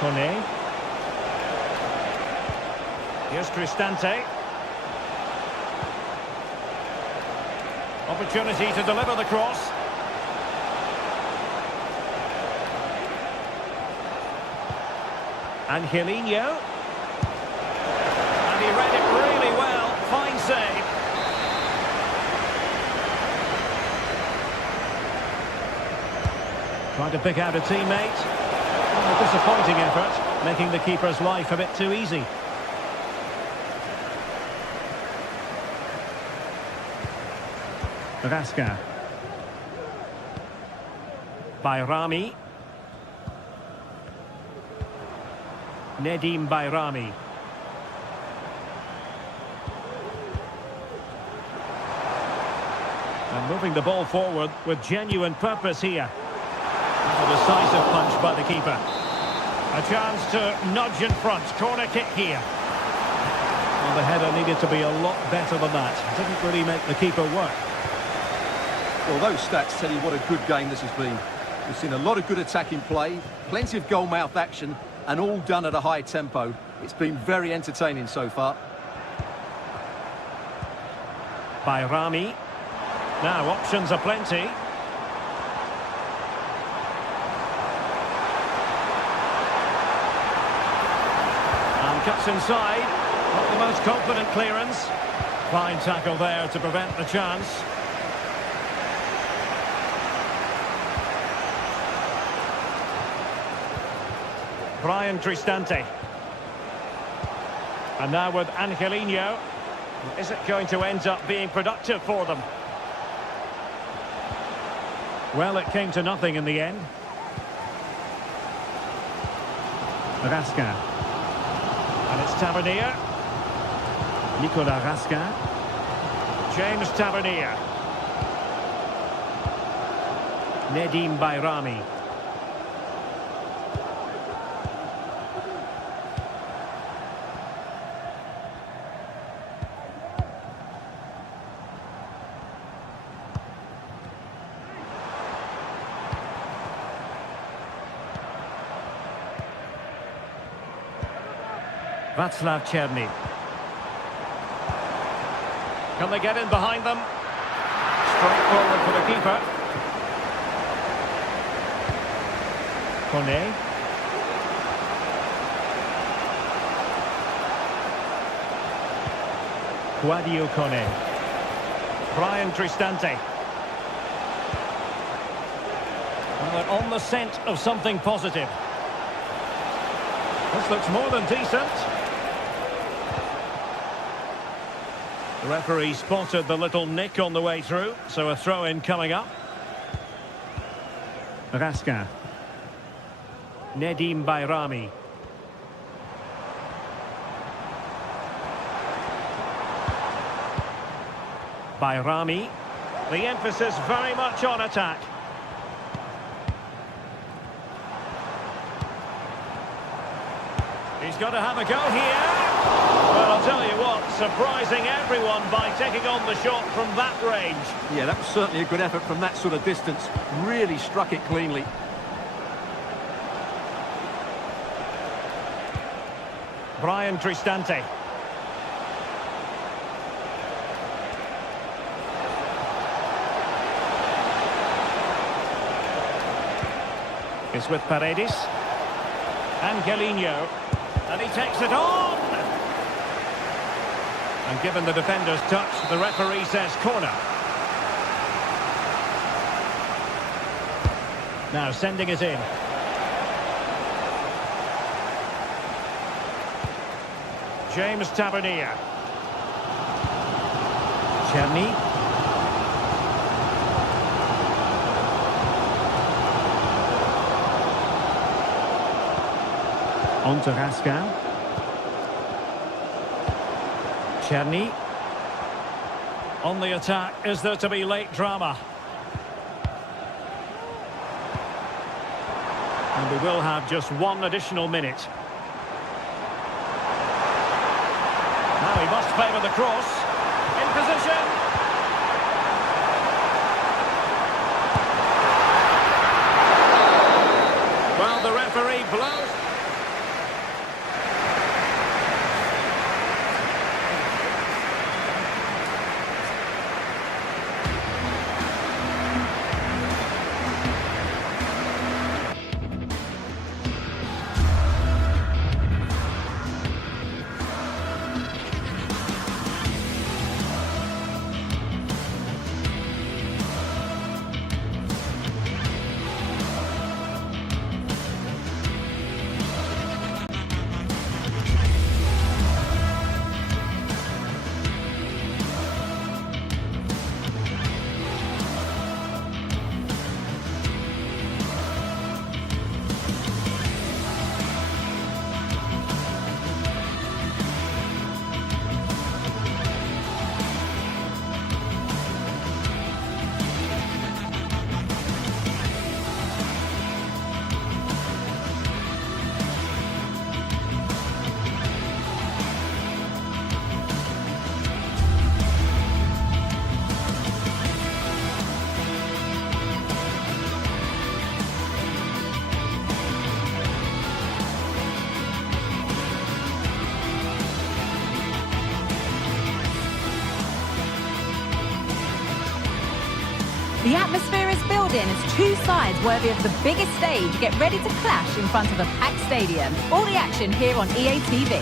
Kone. Here's Cristante. Opportunity to deliver the cross. Angelino. And he read it really well. Fine save. Trying to pick out a teammate. A disappointing effort, making the keeper's life a bit too easy. Raska. By Rami. Nedim Bayrami. And moving the ball forward with genuine purpose here. A decisive punch by the keeper. A chance to nudge in front. Corner kick here. Well, the header needed to be a lot better than that. Didn't really make the keeper work. Well, those stats tell you what a good game this has been. We've seen a lot of good attacking play, plenty of goal-mouth action, and all done at a high tempo. It's been very entertaining so far. By Rami. Now, options are plenty. And cuts inside. Not the most confident clearance. Fine tackle there to prevent the chance. Brian Cristante. And now with Angelino. Is it going to end up being productive for them? Well, it came to nothing in the end. Raskin. And it's Tavernier. Nicolas Raskin. James Tavernier. Nedim Bayrami. Václav Černý. Can they get in behind them? Straight forward for the keeper. Kone. Guadio Kone. Brian Cristante. Well, they're on the scent of something positive. This looks more than decent. The referee spotted the little nick on the way through, so a throw-in coming up. Raskin. Nedim Bayrami. Bayrami. The emphasis very much on attack. He's got to have a go here. Well, I'll tell you what, surprising everyone by taking on the shot from that range. Yeah, that was certainly a good effort from that sort of distance. Really struck it cleanly. Brian Cristante. It's with Paredes. Angelino. And he takes it on! And given the defender's touch, the referee says corner. Now sending it in. James Tavernier. Černý. On to Raskin. Černý. On the attack, is there to be late drama? And we will have just one additional minute. Now he must favour the cross. In position. Well, the referee blows. The atmosphere is building as two sides worthy of the biggest stage get ready to clash in front of a packed stadium. All the action here on EA TV.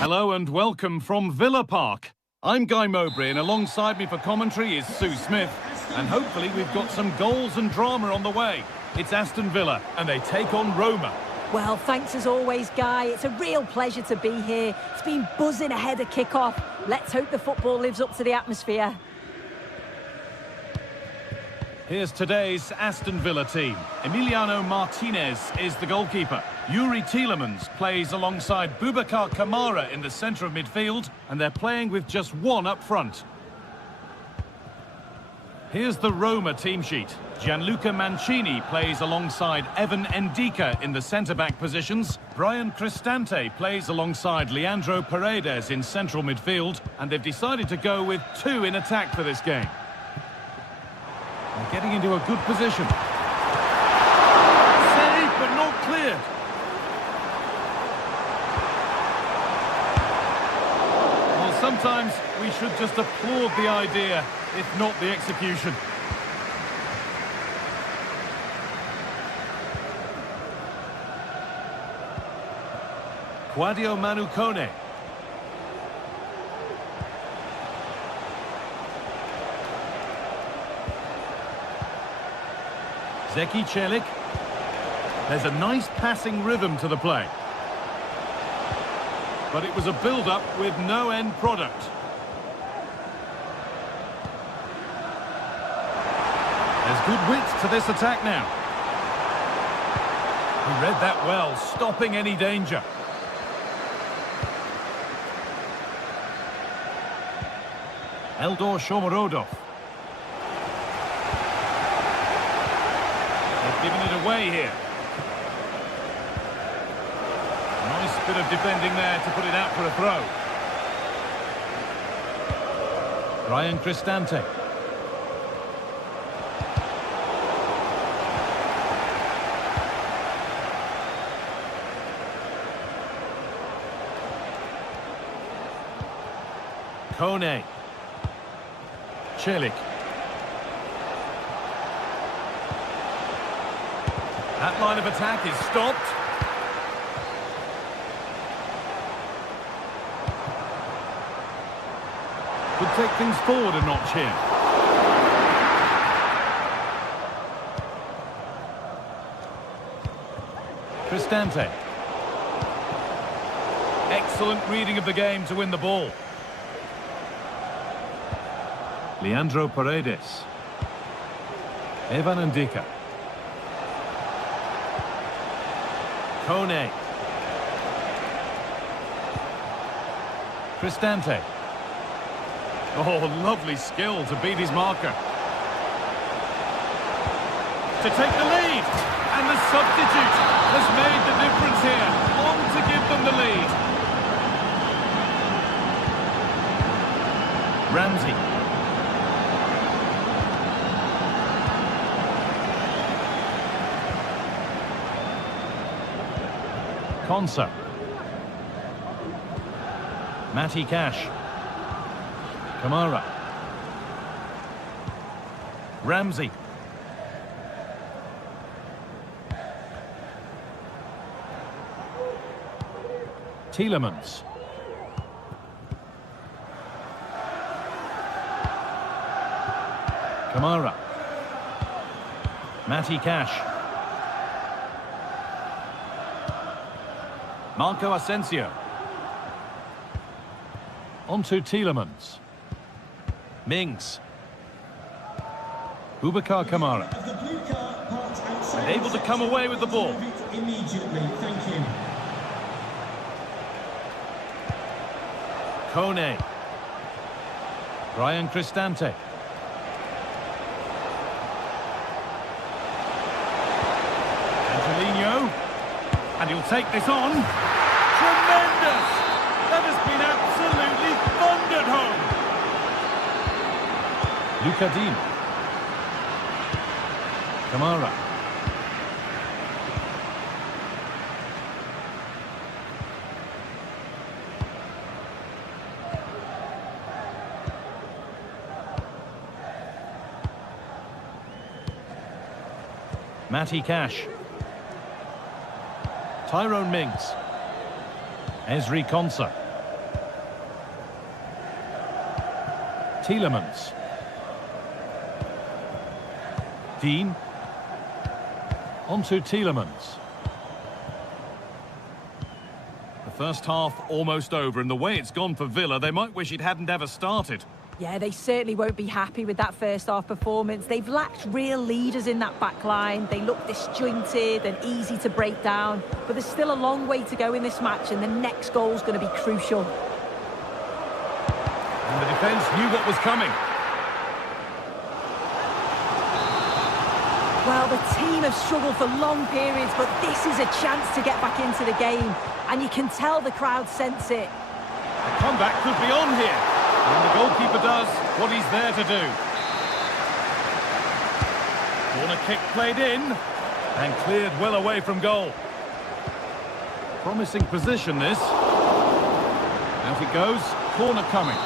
Hello and welcome from Villa Park. I'm Guy Mowbray and alongside me for commentary is Sue Smith. And hopefully we've got some goals and drama on the way. It's Aston Villa and they take on Roma. Well, thanks as always, Guy. It's a real pleasure to be here. It's been buzzing ahead of kick-off. Let's hope the football lives up to the atmosphere. Here's today's Aston Villa team. Emiliano Martinez is the goalkeeper. Yuri Tielemans plays alongside Boubacar Kamara in the centre of midfield, and they're playing with just one up front. Here's the Roma team sheet. Gianluca Mancini plays alongside Evan Ndika in the centre-back positions. Brian Cristante plays alongside Leandro Paredes in central midfield, and they've decided to go with two in attack for this game. They're getting into a good position. Saved, but not cleared. Well, sometimes we should just applaud the idea, if not the execution. Quadio Manu Kone. Zeki Celik. There's a nice passing rhythm to the play. But it was a build-up with no end product. There's good width to this attack now. He read that well, stopping any danger. Eldor Shomorodov. They've given it away here. Nice bit of defending there to put it out for a throw. Brian Cristante. Kone. Celik. That line of attack is stopped. Could take things forward a notch here. Cristante. Excellent reading of the game to win the ball. Leandro Paredes. Evan Ndika. Kone. Cristante. Oh, lovely skill to beat his marker. To take the lead. And the substitute has made the difference here. On to give them the lead. Ramsey. Konsa. Matty Cash. Kamara. Ramsey. Tielemans. Kamara. Matty Cash. Marco Asensio. On to Tielemans. Mings. Boubacar Kamara. And able to come away with the ball. Immediately, thank you. Kone. Brian Cristante. Angelino. And he'll take this on. Tremendous! That has been absolutely thundered home. Luca Dean. Kamara. Matty Cash. Tyrone Mings. Ezri Konsa. Tielemans. Dean. On to Tielemans. First half almost over, and the way it's gone for Villa, they might wish it hadn't ever started. Yeah, they certainly won't be happy with that first half performance. They've lacked real leaders in that back line. They look disjointed and easy to break down. But there's still a long way to go in this match, and the next goal's going to be crucial. And the defence knew what was coming. Well, the team have struggled for long periods, but this is a chance to get back into the game. And you can tell the crowd sense it. The comeback could be on here. And the goalkeeper does what he's there to do. Corner kick played in and cleared well away from goal. Promising position this. Out it goes. Corner coming.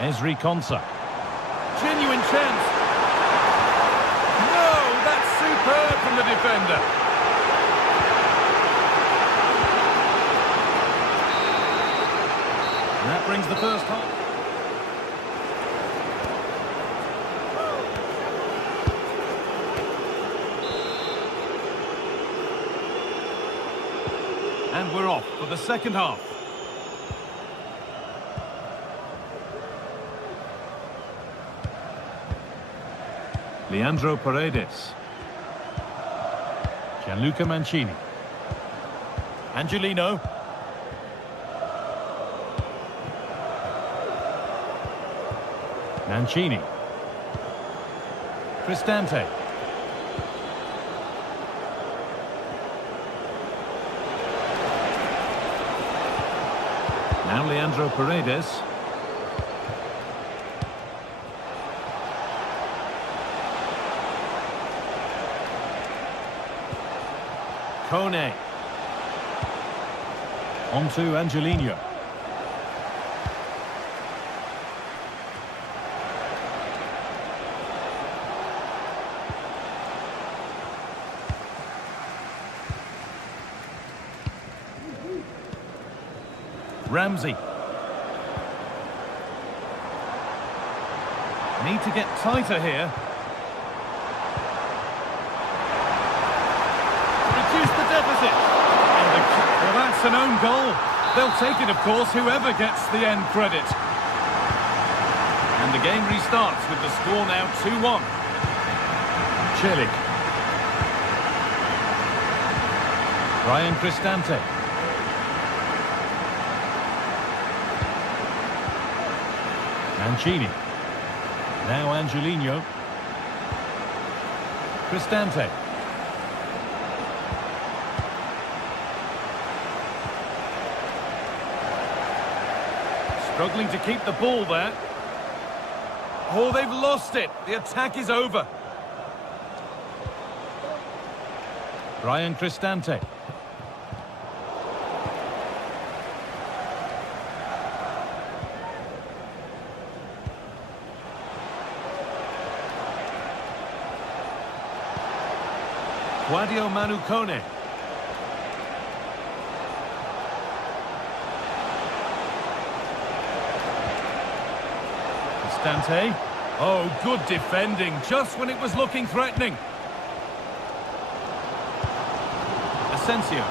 Ezri Konsa. Genuine chance. No, that's superb from the defender. And that brings the first half. And we're off for the second half. Leandro Paredes. Gianluca Mancini. Angelino. Mancini. Cristante. Now Leandro Paredes. Kone. On to Angelino. Ramsey. Need to get tighter here. Reduce the deficit. And well, that's an own goal. They'll take it, of course, whoever gets the end credit. And the game restarts with the score now 2-1. Celik. Brian Cristante. Mancini. Now Angelino. Cristante. Struggling to keep the ball there. Oh, they've lost it. The attack is over. Brian Cristante. Guadio Manu Kone. Cristante. Oh, good defending, just when it was looking threatening. Asensio.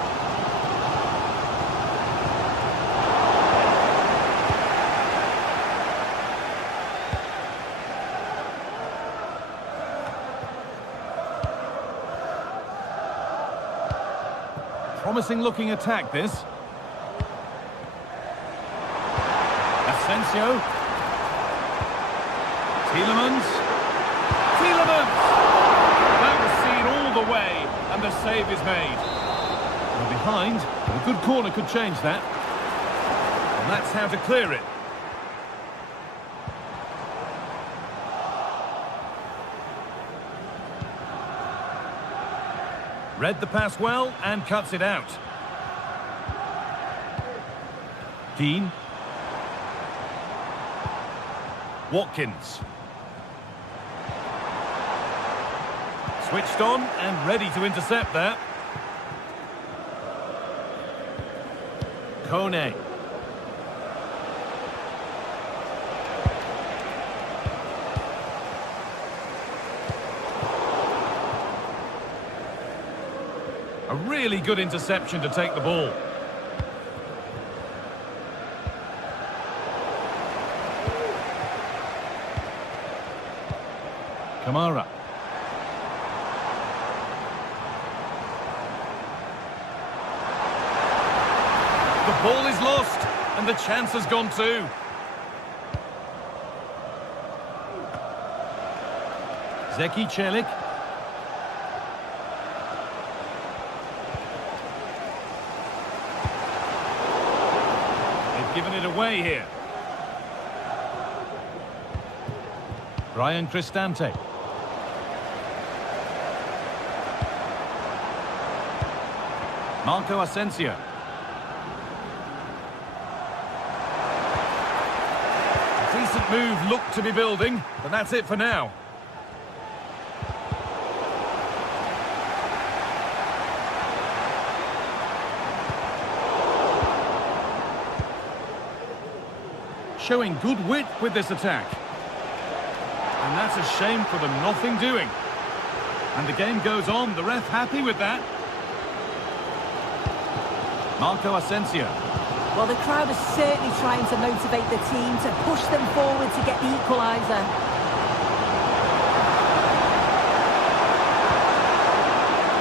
Promising looking attack, this. Asensio. Tielemans. That was seen all the way, and the save is made. Well, behind, but a good corner could change that. And that's how to clear it. Read the pass well and cuts it out. Dean. Watkins. Switched on and ready to intercept that. Kone. Really good interception to take the ball. Kamara. The ball is lost, and the chance has gone too. Zeki Çelik. They've given it away here. Bryan Cristante. Marco Asensio. A decent move looked to be building, but that's it for now. Showing good wit with this attack. And that's a shame for them, nothing doing. And the game goes on, the ref happy with that. Marco Asensio. Well, the crowd is certainly trying to motivate the team to push them forward to get the equaliser.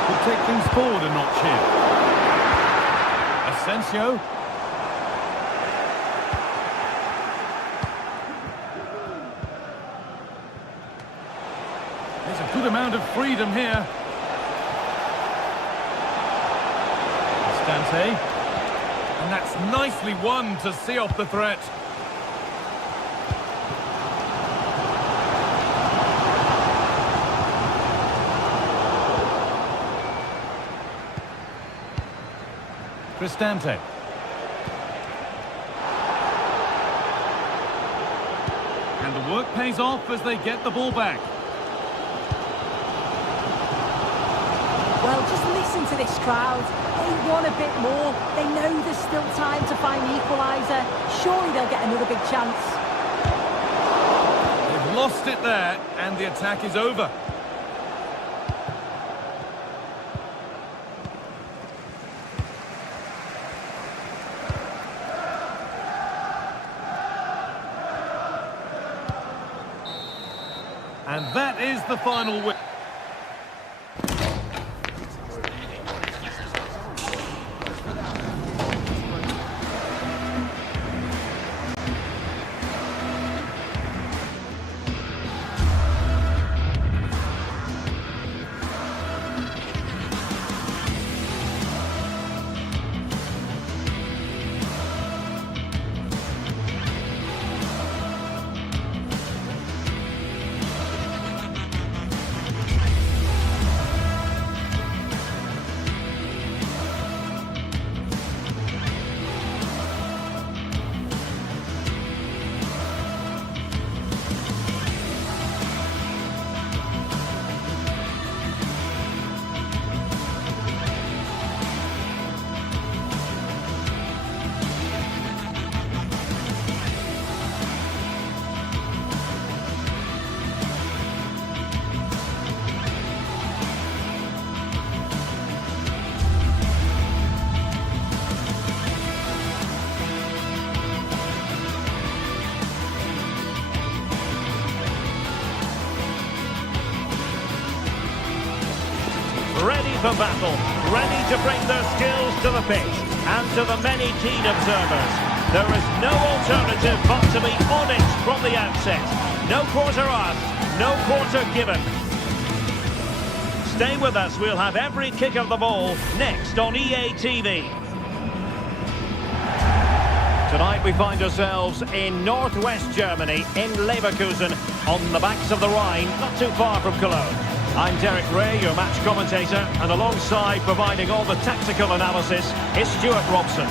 Could take things forward a notch here. Asensio. There's a good amount of freedom here. Cristante. And that's nicely won to see off the threat. Cristante. And the work pays off as they get the ball back. Well, just listen to this crowd. They want a bit more. They know there's still time to find the equaliser. Surely they'll get another big chance. They've lost it there, and the attack is over. And that is the final win. Ready for battle, ready to bring their skills to the pitch, and to the many keen observers, there is no alternative but to be on it from the outset. No quarter asked, no quarter given. Stay with us, we'll have every kick of the ball next on EA TV. Tonight we find ourselves in northwest Germany, in Leverkusen, on the banks of the Rhine, not too far from Cologne. I'm Derek Ray, your match commentator, and alongside providing all the tactical analysis is Stuart Robson.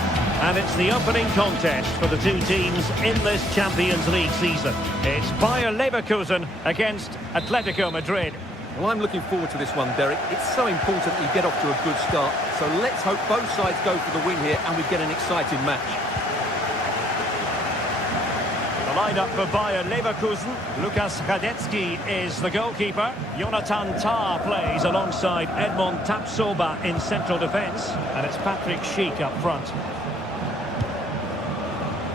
And it's the opening contest for the two teams in this Champions League season. It's Bayer Leverkusen against Atletico Madrid. Well, I'm looking forward to this one, Derek. It's so important that you get off to a good start. So let's hope both sides go for the win here and we get an exciting match. The Line-up for Bayer Leverkusen. Lukas Radetzky is the goalkeeper. Jonathan Tah plays alongside Edmond Tapsoba in central defence. And it's Patrick Schick up front.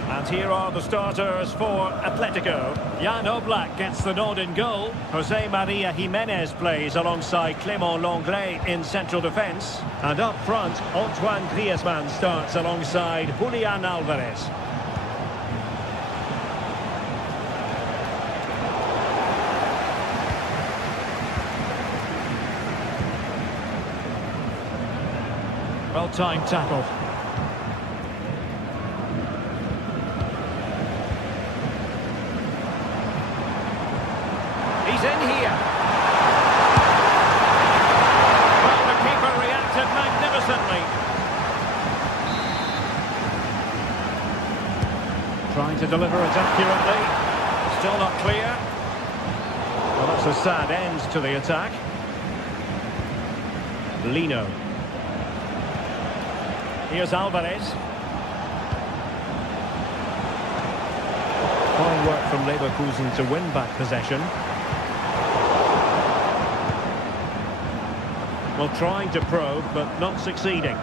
And here are the starters for Atletico. Jan Oblak gets the nod in goal. Jose Maria Jimenez plays alongside Clément Lenglet in central defence. And up front, Antoine Griezmann starts alongside Julián Álvarez. Well-timed tackle. He's in here. Well, the keeper reacted magnificently. Trying to deliver it accurately. Still not clear. Well, that's a sad end to the attack. Lino. Here's Alvarez. Fine work from Leverkusen to win back possession. Well, trying to probe, but not succeeding.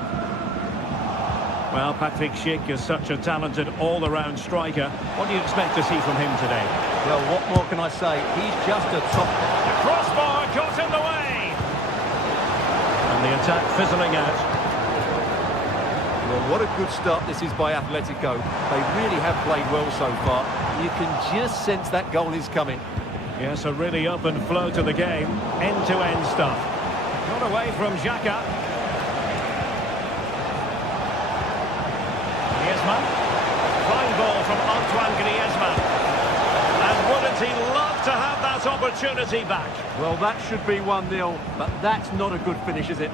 Well, Patrick Schick is such a talented all-around striker. What do you expect to see from him today? Well, what more can I say? He's just a top... The crossbar got in the way! And the attack fizzling out. Well, what a good start this is by Atletico. They really have played well so far. You can just sense that goal is coming. Yes, a really open flow to the game. End-to-end stuff. Got away from Xhaka. Griezmann. Fine ball from Antoine Griezmann. And wouldn't he love to have that opportunity back? Well, that should be 1-0, but that's not a good finish, is it?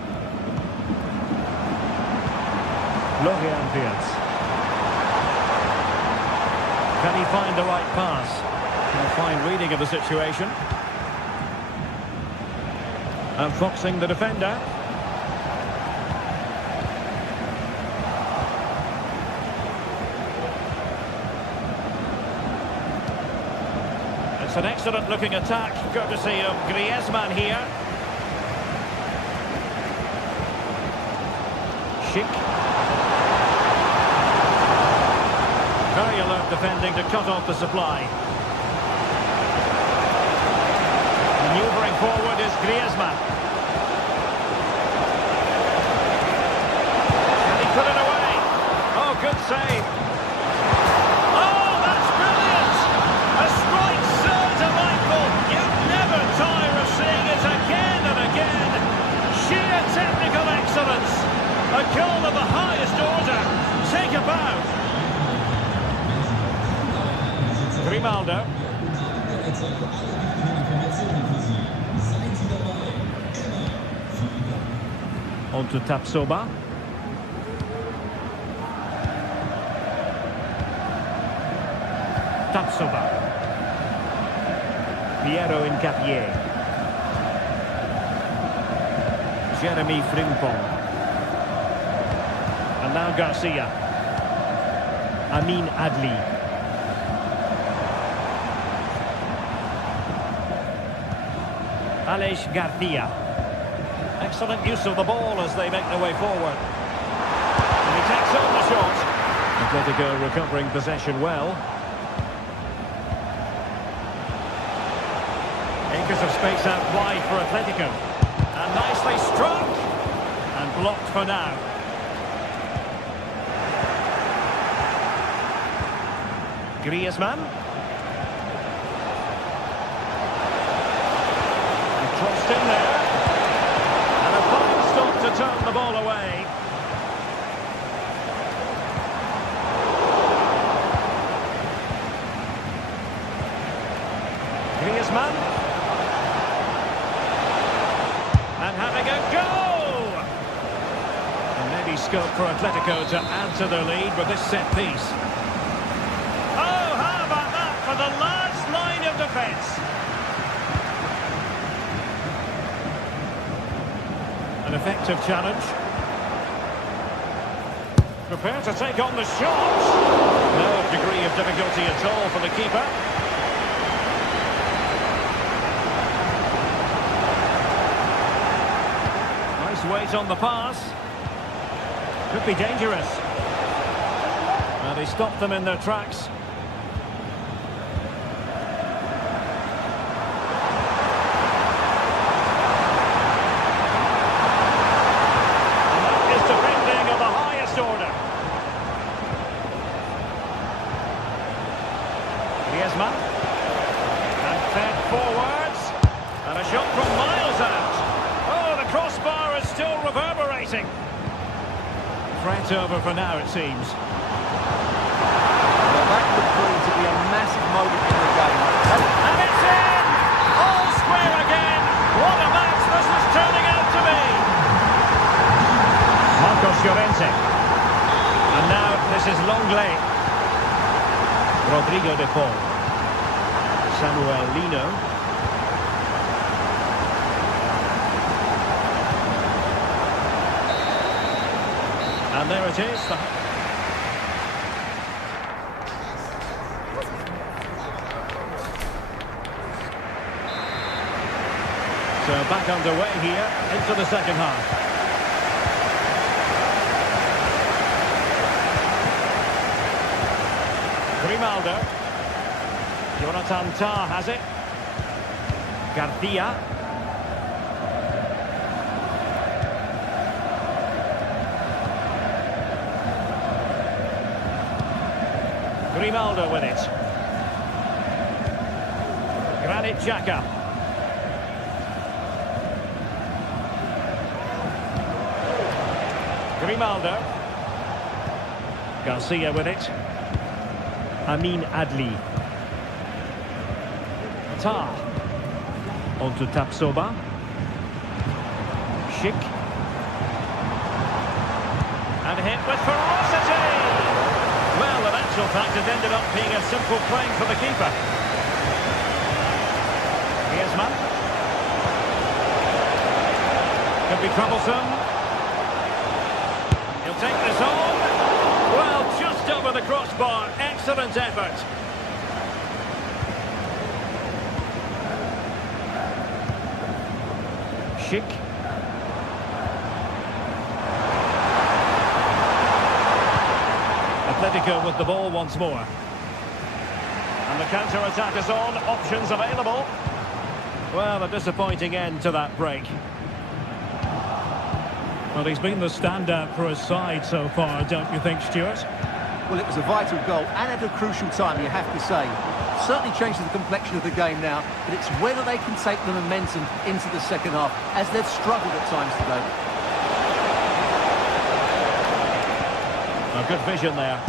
Florian Wirtz. Can he find the right pass? A fine reading of the situation. And foxing the defender. It's an excellent looking attack, courtesy of Griezmann here. Schick. Very alert defending to cut off the supply. Maneuvering forward is Griezmann. And he put it away. Oh, good save. Oh, that's brilliant! A strike so delightful. You never tire of seeing it again and again. Sheer technical excellence. A goal of the highest order. Take a bow. Grimaldo. On to Tapsoba. Tapsoba. Piero Incapié. Jeremy Frimpong. And now Garcia. Amin Adli. Aleix Garcia. Excellent use of the ball as they make their way forward. And he takes on the shot. Atletico recovering possession well. Acres of space out wide for Atletico. And nicely struck. And blocked for now. Griezmann. Crossed in there. And a fine stop to turn the ball away. Griezmann. And having a go! And maybe scope for Atletico to add to their lead with this set piece. Oh, how about that for the last line of defence? An effective challenge. Prepare to take on the shot. No degree of difficulty. difficulty at all for the keeper. Nice weight on the pass. Could be dangerous. And he stopped them in their tracks. And fed forwards. And a shot from miles out. Oh, the crossbar is still reverberating. Threat over for now, it seems. Well, that could prove to be a massive moment in the game. And it's in! All square again. What a match this is turning out to be. Marcos Llorente. And now this is Longley. Rodrigo de Paul. Samuel Lino. And there it is. So back underway here into the second half. Grimaldo. Jonathan Tah has it. Garcia. Grimaldo with it. Granit Xhaka. Grimaldo. Garcia with it. Amin Adli. Tah. On to Tapsoba. Schick. And hit with ferocity! Well, in actual fact, it ended up being a simple claim for the keeper. Griezmann. Could be troublesome. He'll take this on. Well, just over the crossbar. Excellent effort. Schick. Atletico with the ball once more. And the counter-attack is on. Options available. Well, a disappointing end to that break. Well, he's been the standout for his side so far, don't you think, Stuart? Well, it was a vital goal and at a crucial time, you have to say. Certainly changes the complexion of the game now, but it's whether they can take the momentum into the second half, as they've struggled at times today. A good vision there.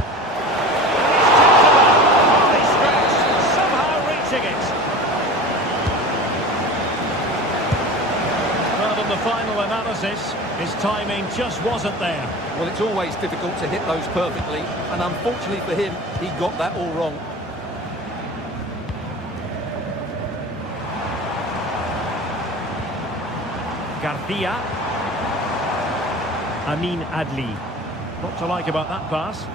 He's stretched, somehow reaching it. Well, in the final analysis, his timing just wasn't there. Well, it's always difficult to hit those perfectly, and unfortunately for him, he got that all wrong. Garcia. Amin Adli. What to like about that pass?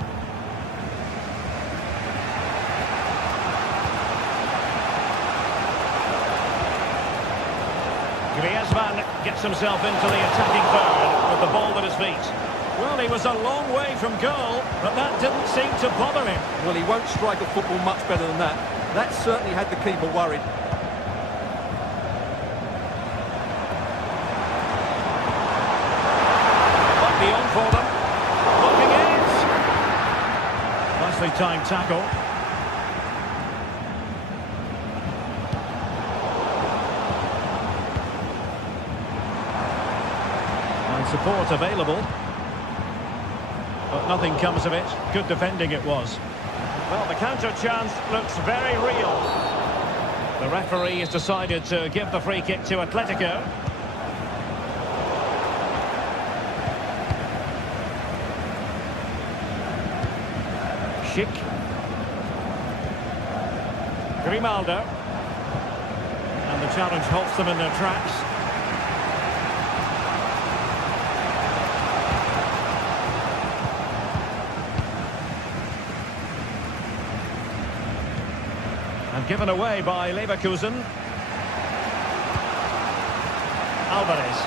Griezmann gets himself into the attacking third with the ball at his feet. Well, he was a long way from goal, but that didn't seem to bother him. Well, he won't strike a football much better than that. That certainly had the keeper worried. Might be on for them. Looking it. Nicely timed tackle. And support available. But nothing comes of it. Good defending it was. Well, the counter chance looks very real. The referee has decided to give the free kick to Atletico. Schick. Grimaldo. And the challenge halts them in their tracks. And given away by Leverkusen. Alvarez.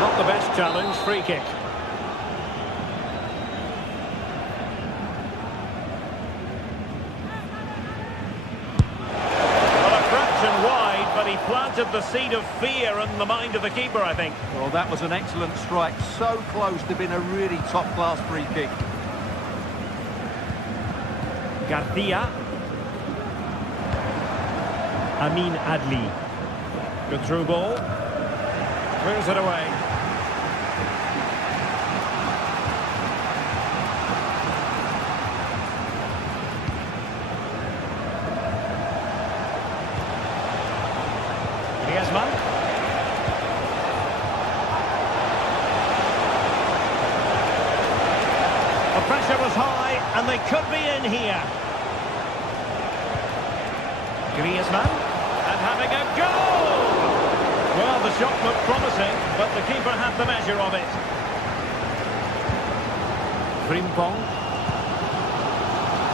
Not the best challenge, free kick. He planted the seed of fear in the mind of the keeper, I think. Well, that was an excellent strike. So close to being a really top-class free kick. Garcia. Amin Adli. Good through ball. Clears it away. Griezmann. The pressure was high, and they could be in here. Griezmann, and having a goal! Well, the shot looked promising, but the keeper had the measure of it. Frimpong.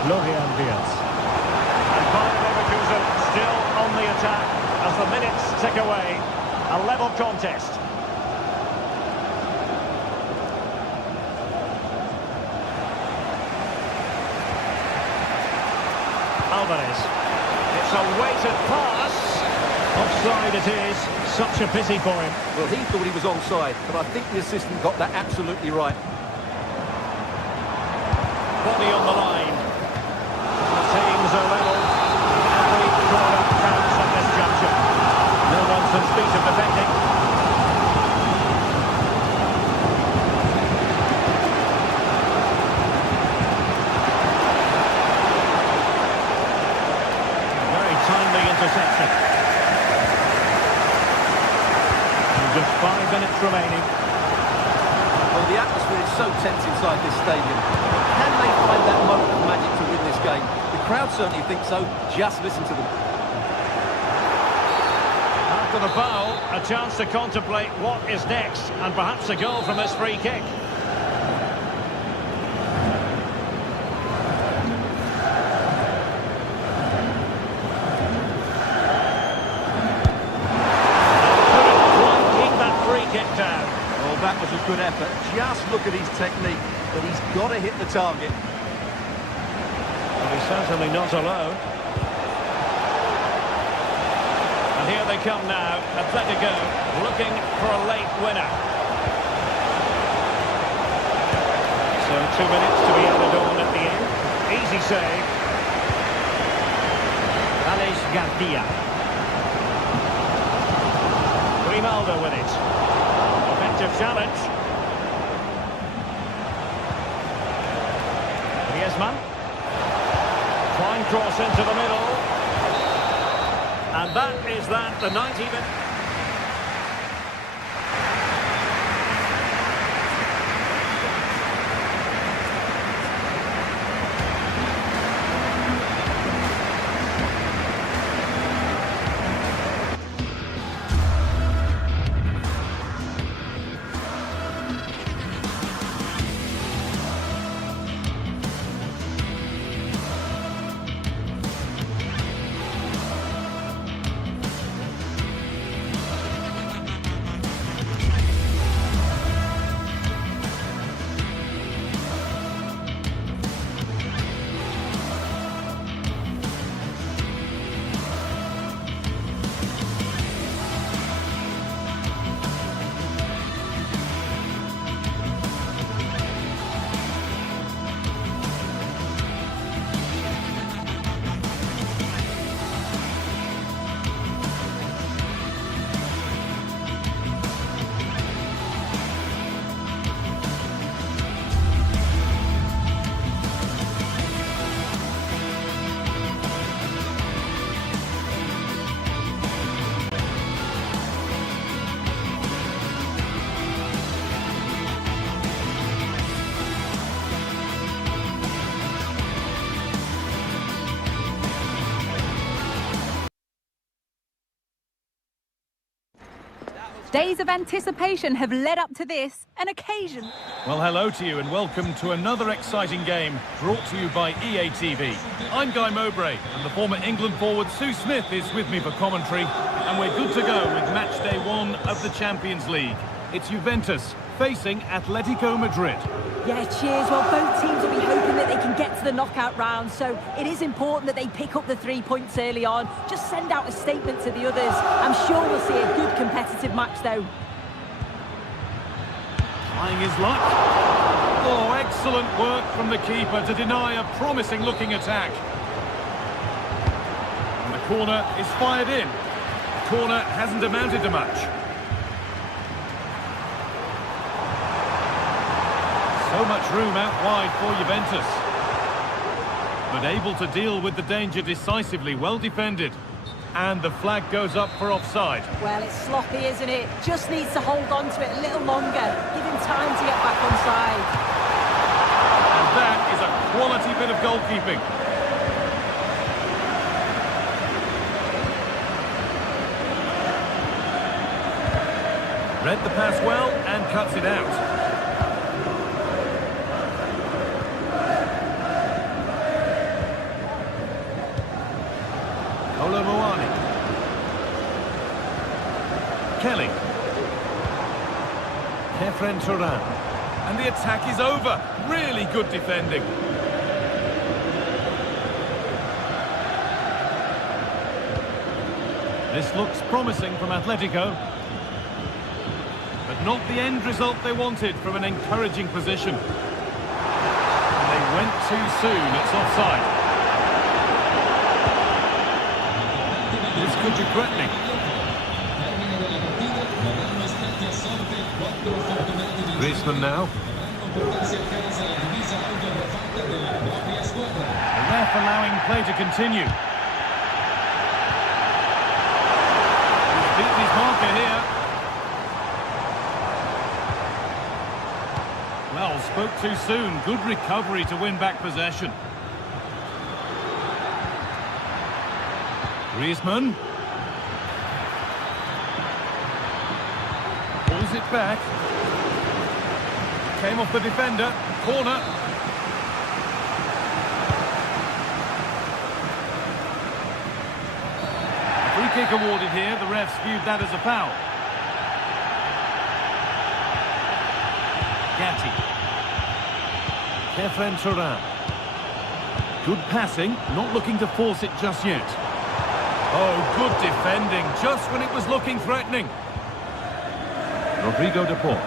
Florian Wirtz. And Bayern Leverkusen still on the attack. As the minutes tick away, a level contest. Alvarez. It's a weighted pass. Offside it is. Such a pity for him. Well, he thought he was onside, but I think the assistant got that absolutely right. Body on the line. The teams are level. Every corner counts at this juncture. No nonsense piece of defending. Very timely interception. And just 5 minutes remaining. Well, the atmosphere is so tense inside this stadium. Can they find that moment of magic to win this game? The crowd certainly think so. Just listen to them. After the foul, a chance to contemplate what is next, and perhaps a goal from this free kick. Keep that free kick down. Well, that was a good effort. Just look at his technique, but he's got to hit the target. Well, he's certainly not alone. And here they come now, Atletico, looking for a late winner. So 2 minutes to be added on at the end. Easy save. Alex Garcia. Grimaldo with it. Effective challenge. Griezmann. Fine cross into the middle. And that is that, the 90 minutes. Days of anticipation have led up to this, an occasion. Well, hello to you and welcome to another exciting game brought to you by EA TV. I'm Guy Mowbray and the former England forward Sue Smith is with me for commentary, and we're good to go with match day 1 of the Champions League. It's Juventus facing Atletico Madrid. Yeah, cheers. Well, both teams will be hoping that they can get to the knockout round, so it is important that they pick up the 3 points early on. Just send out a statement to the others. I'm sure we'll see a good competitive match, though. Trying his luck. Oh, excellent work from the keeper to deny a promising-looking attack. And the corner is fired in. The corner hasn't amounted to much. So much room out wide for Juventus. But able to deal with the danger decisively, well defended. And the flag goes up for offside. Well, it's sloppy, isn't it? Just needs to hold on to it a little longer. Give him time to get back onside. And that is a quality bit of goalkeeping. Read the pass well and cuts it out. Kelly. Kefren Turan. And the attack is over. Really good defending. This looks promising from Atletico. But not the end result they wanted from an encouraging position. And they went too soon. It's offside. This could be threatening. Griezmann now. The ref allowing play to continue. He's beaten his marker here. Well, spoke too soon. Good recovery to win back possession. Griezmann. Pulls it back. Came off the defender. Corner. Free kick awarded here. The refs viewed that as a foul. Gatti. Kefren Turan. Good passing. Not looking to force it just yet. Oh, good defending. Just when it was looking threatening. Rodrigo de Paul.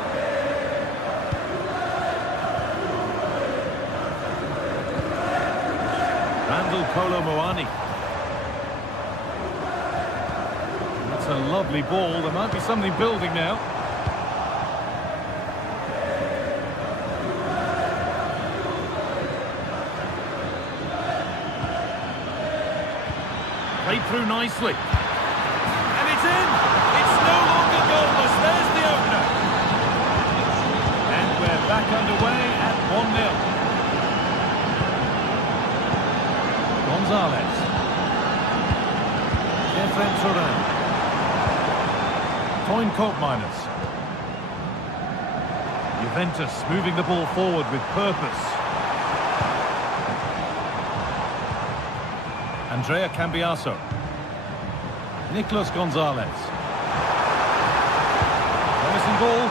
Kolo Muani. That's a lovely ball. There might be something building now. Played through nicely. And it's in! It's no longer goalless. There's the opener. And we're back underway at 1-0. Gonzalez. Kefren Turan. Toyn Koopmeiners. Juventus moving the ball forward with purpose. Andrea Cambiaso. Nicolas Gonzalez. Promising ball.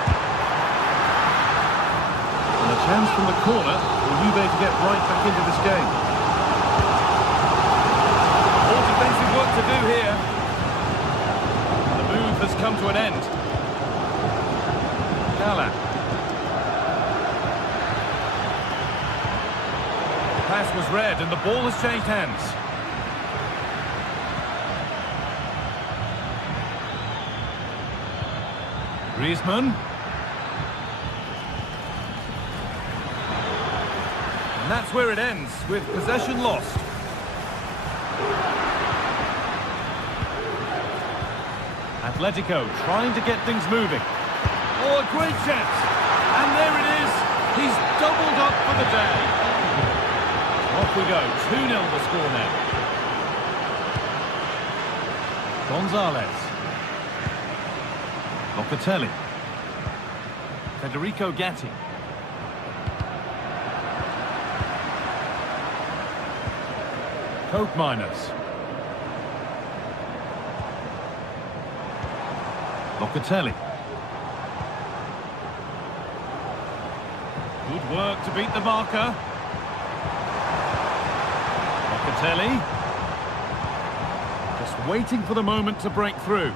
And a chance from the corner for Juve to get right back into this game. Defensive work to do here. The move has come to an end. Gala. Pass was read and the ball has changed hands. Griezmann. And that's where it ends, with possession lost. Atletico trying to get things moving. Oh, a great chance. And there it is. He's doubled up for the day. Off we go. 2-0 the score now. Gonzalez. Locatelli. Federico Gatti. Coke Miners. Locatelli. Good work to beat the marker. Locatelli. Just waiting for the moment to break through.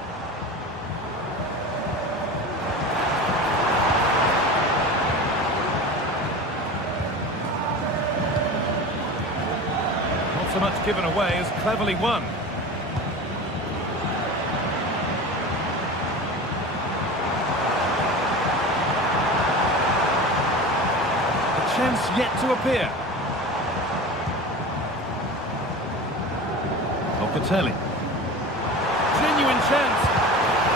Not so much given away as cleverly won. Chance yet to appear. Locatelli. Genuine chance.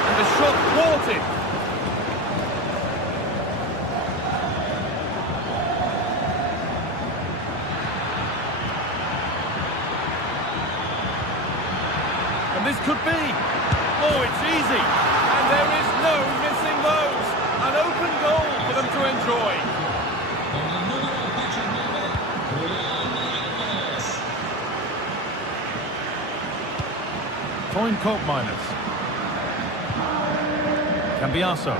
And the shot thwarted. And this could be. Oh, it's easy. And there is no missing those. An open goal for them to enjoy. Coin Coke Miners. Cambiaso.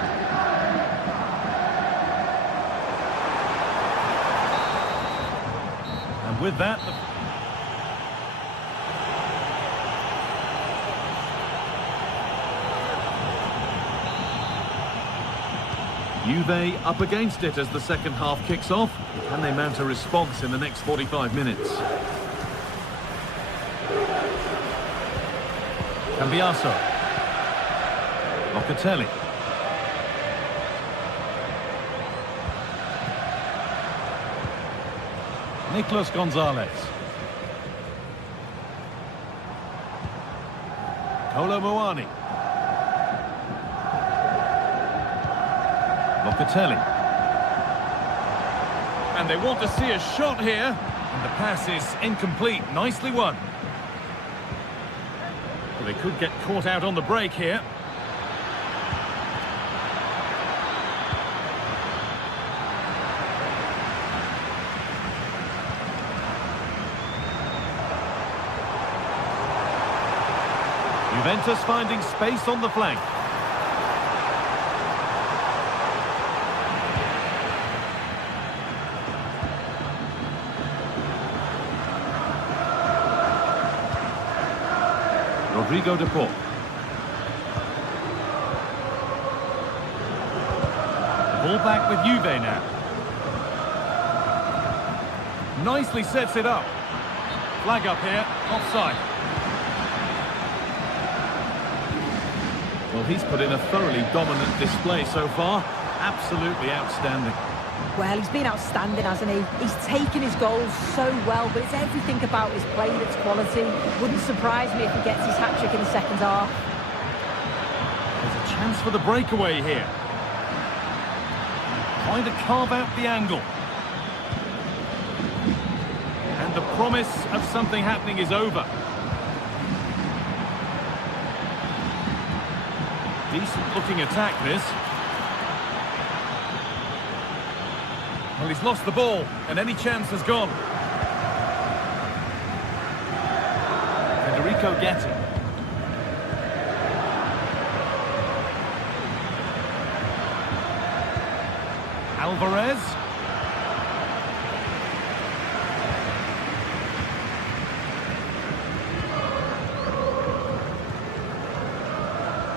And with that, Juve up against it as the second half kicks off. Can they mount a response in the next 45 minutes? Cambiaso. Locatelli. Nicolas Gonzalez. Kolo Muani. Locatelli. And they want to see a shot here. And the pass is incomplete. Nicely won. They could get caught out on the break here. Juventus finding space on the flank. Rodrigo de Paul. Ball back with Juve now. Nicely sets it up. Flag up here, offside. Well, he's put in a thoroughly dominant display so far. Absolutely outstanding. Well, he's been outstanding, hasn't he? He's taken his goals so well, but it's everything about his play that's quality. Wouldn't surprise me if he gets his hat-trick in the second half. There's a chance for the breakaway here. Trying to carve out the angle. And the promise of something happening is over. Decent-looking attack, this. Well, he's lost the ball, and any chance has gone. Federico Gatti. Alvarez.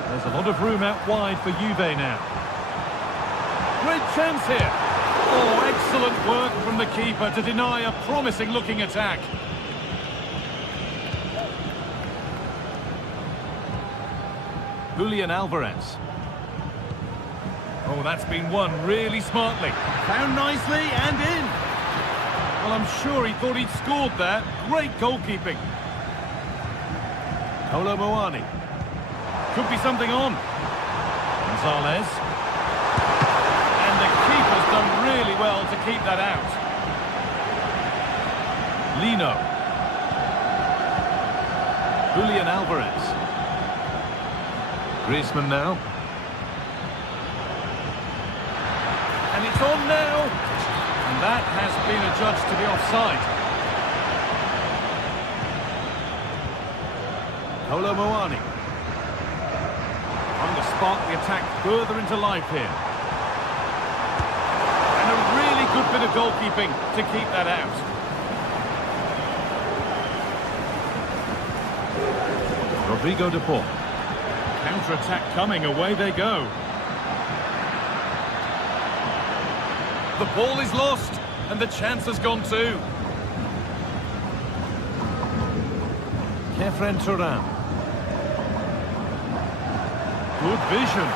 There's a lot of room out wide for Juve now. Great chance here. Oh, excellent work from the keeper to deny a promising-looking attack. Julian Alvarez. Oh, that's been won really smartly. Found nicely and in. Well, I'm sure he thought he'd scored that. Great goalkeeping. Kolo Muani. Could be something on. Gonzalez. And the keeper's done really well to keep that out. Lino. Julian Alvarez. Griezmann now. It's on now. And that has been adjudged to be offside. Kolo Muani. Trying to spark the attack further into life here. And a really good bit of goalkeeping to keep that out. Rodrigo de Paul. Counter-attack coming, away they go. The ball is lost, and the chance has gone too. Kefren Turan. Good vision.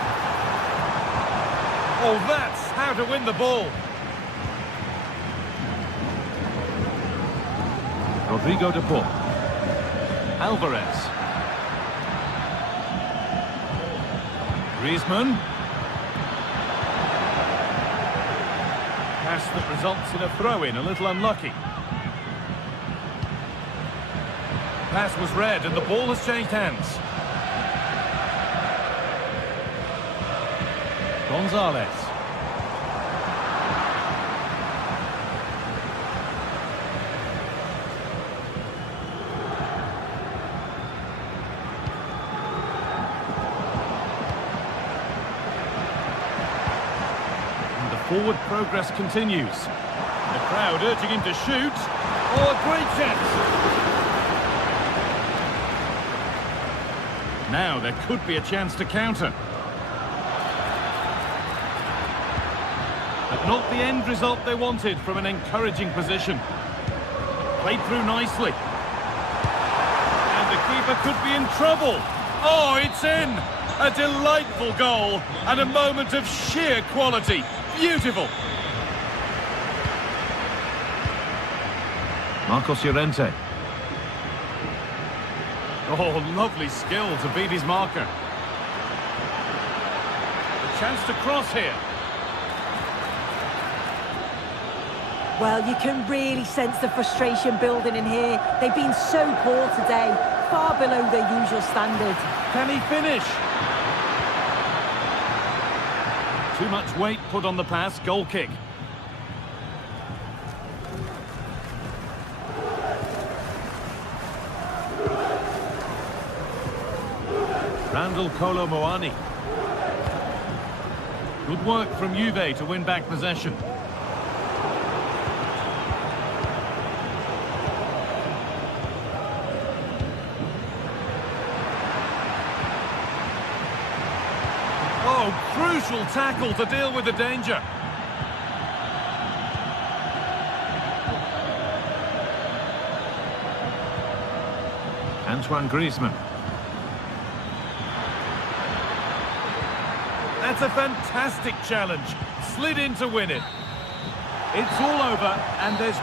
Oh, that's how to win the ball. Rodrigo de Paul. Alvarez. Griezmann. Pass that results in a throw-in, a little unlucky. Pass was read and the ball has changed hands. Gonzalez. Forward progress continues. The crowd urging him to shoot. Oh, a great chance! Now there could be a chance to counter. But not the end result they wanted from an encouraging position. Played through nicely. And the keeper could be in trouble. Oh, it's in! A delightful goal and a moment of sheer quality. Beautiful. Marcos Llorente. Oh, lovely skill to beat his marker. A chance to cross here. Well, you can really sense the frustration building in here. They've been so poor today, far below their usual standard. Can he finish? Too much weight put on the pass, goal kick. Randall Kolo Muani. Good work from Juve to win back possession. Oh, crucial tackle to deal with the danger. Antoine Griezmann. That's a fantastic challenge. Slid in to win it. It's all over and there's...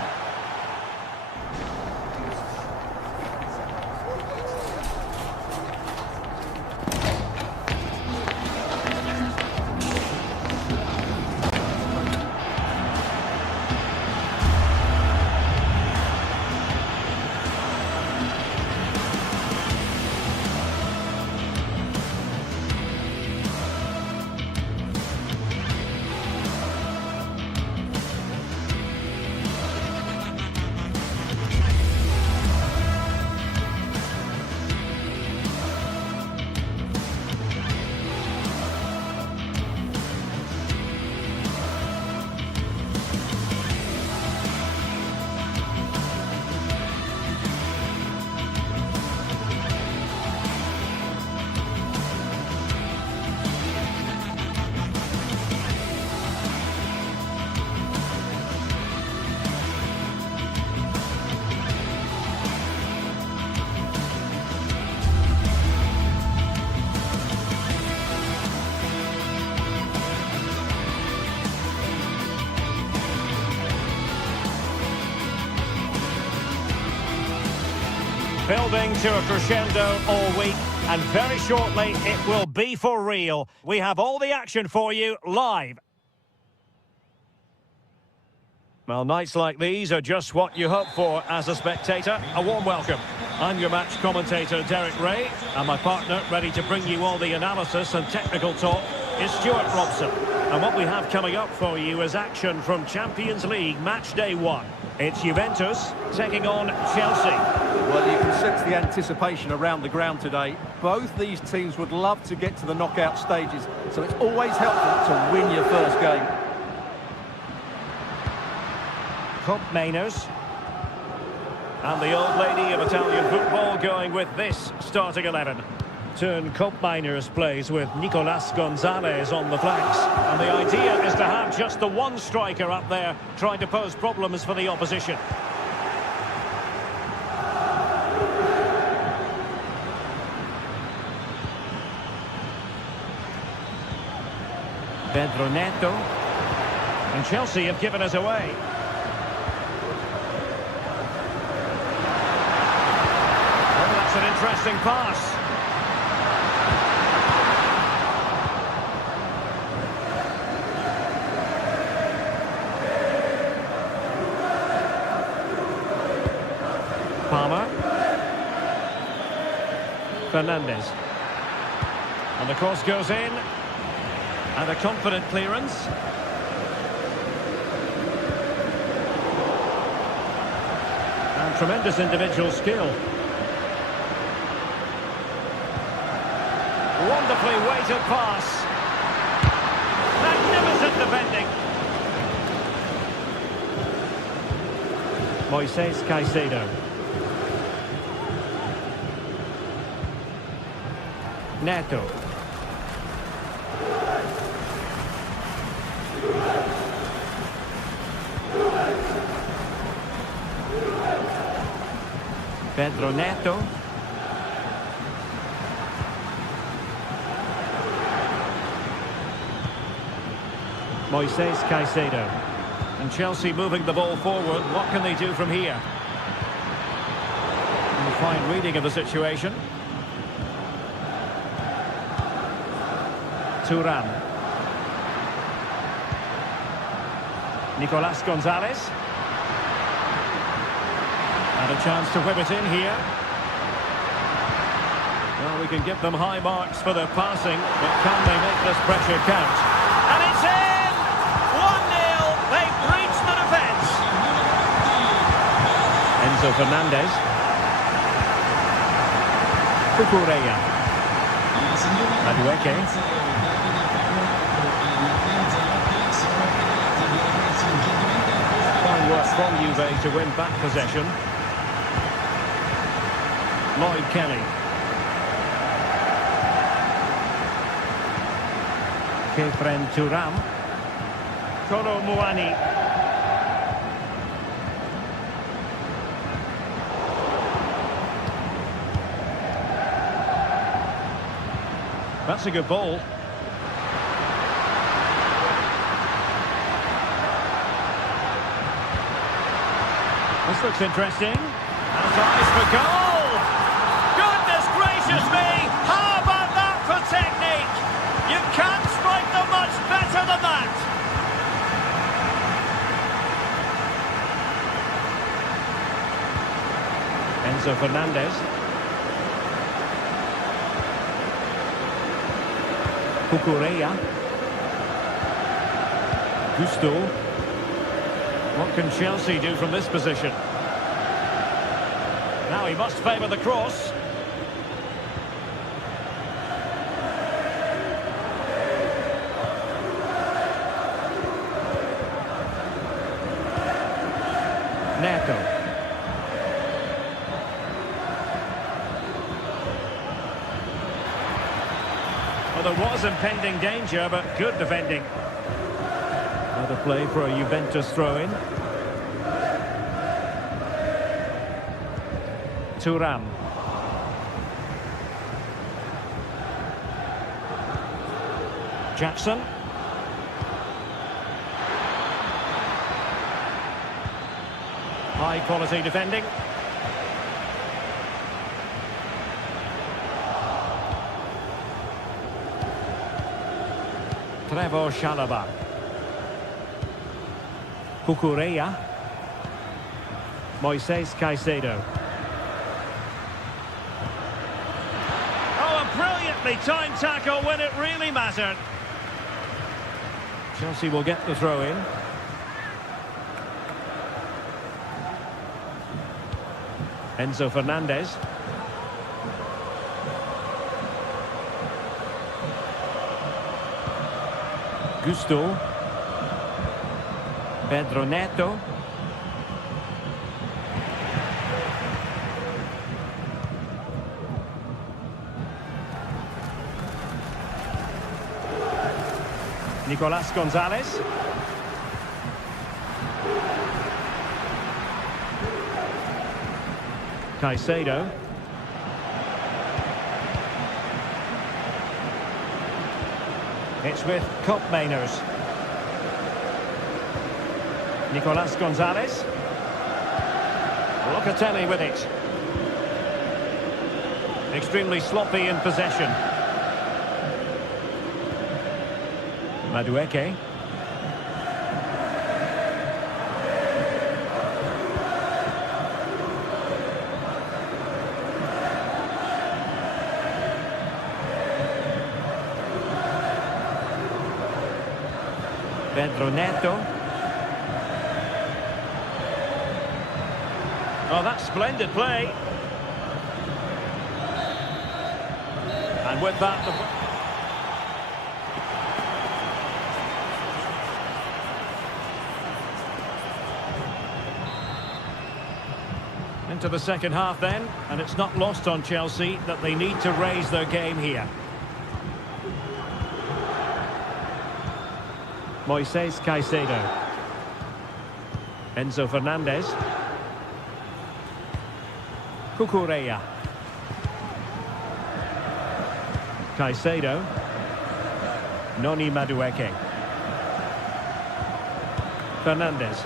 Building to a crescendo all week, and very shortly it will be for real. We have all the action for you live. Well, nights like these are just what you hope for as a spectator. A warm welcome. I'm your match commentator, Derek Ray, and my partner, ready to bring you all the analysis and technical talk, is Stuart Robson. And what we have coming up for you is action from Champions League match day 1. It's Juventus taking on Chelsea. Well, you can sense the anticipation around the ground today. Both these teams would love to get to the knockout stages, so it's always helpful to win your first game. Cup Mainers. And the old lady of Italian football going with this starting 11. Turn Cup Miners plays with Nicolas Gonzalez on the flanks. And the idea is to have just the one striker up there trying to pose problems for the opposition. Pedro Neto. And Chelsea have given us away. Oh, that's an interesting pass. Palmer. Fernandez. And the cross goes in. And a confident clearance. And tremendous individual skill. Wonderfully weighted pass. Magnificent defending. Moises Caicedo. Neto. Pedro Neto. Moises Caicedo. And Chelsea moving the ball forward. What can they do from here? And a fine reading of the situation. Thuram. Nicolas Gonzalez. And a chance to whip it in here. Well, we can give them high marks for their passing, but can they make this pressure count? And it's in! 1-0. They breached the defence. Enzo Fernandez. Cucurella. Madueke. Fine work from Juve to win back possession. Lloyd Kelly. Kefren Thuram. Kolo Muani. That's a good ball. This looks interesting. And tries for goal! Goodness gracious me! How about that for technique? You can't strike them much better than that! Enzo Fernandez. Cucurella. Gusto. What can Chelsea do from this position? Now he must favour the cross. Neto. Well, there was impending danger, but good defending. Another play for a Juventus throw-in. Thuram. Jackson. High quality defending. Trevor Chalobah. Cucurella. Moises Caicedo. Oh, a brilliantly timed tackle when it really mattered. Chelsea will get the throw in. Enzo Fernandez. Gusto. Pedro Neto. Nicolas Gonzalez. Caicedo. It's with Koopmeiners. Nicolas Gonzalez. Locatelli with it. Extremely sloppy in possession. Madueke. Pedro Neto. Oh, that's splendid play. And with that, into the second half then, and it's not lost on Chelsea that they need to raise their game here. Moises Caicedo. Enzo Fernandez. Cucurella. Caicedo. Noni Madueke. Fernandez.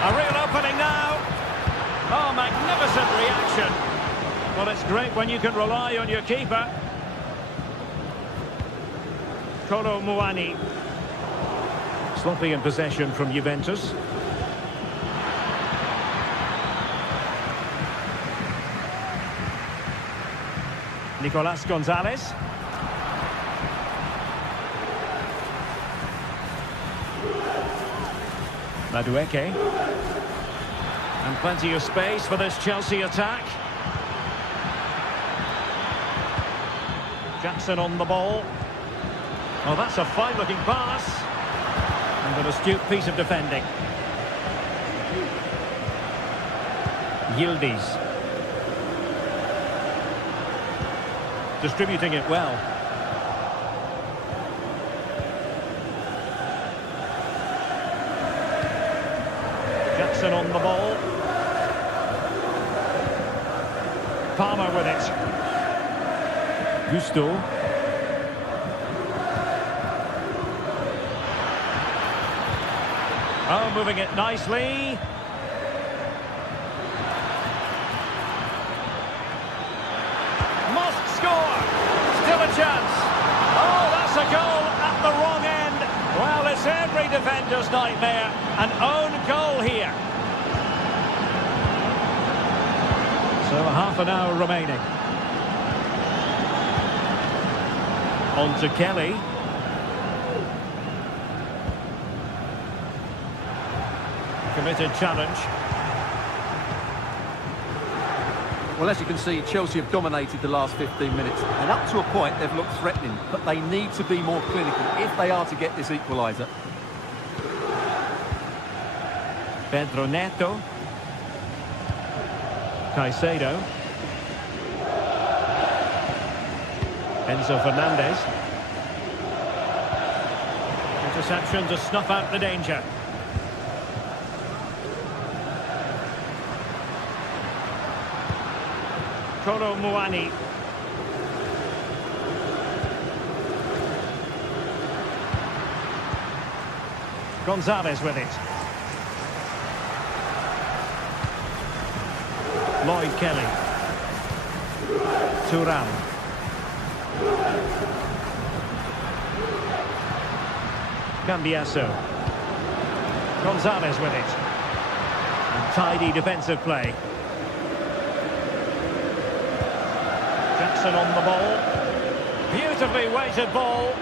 A real opening now. Oh, magnificent reaction. Well, it's great when you can rely on your keeper. Kolo Muani. Sloppy in possession from Juventus. Nicolas Gonzalez. Madueke. And plenty of space for this Chelsea attack. Jackson on the ball. Oh, that's a fine-looking pass. And an astute piece of defending. Yildiz. Distributing it well. Jackson on the ball. Palmer with it. Gusto. Oh, moving it nicely. Must score. Still a chance. Oh, that's a goal at the wrong end. Well, it's every defender's nightmare. An own goal here. So half an hour remaining. On to Kelly. Committed challenge. Well, as you can see, Chelsea have dominated the last 15 minutes. And up to a point, they've looked threatening. But they need to be more clinical if they are to get this equaliser. Pedro Neto. Caicedo. Enzo Fernandez. Interception to snuff out the danger. Kolo Muani. Gonzalez with it. Lloyd Kelly. Thuram. Cambiasso. Gonzalez with it. And tidy defensive play. Jackson on the ball. Beautifully weighted ball.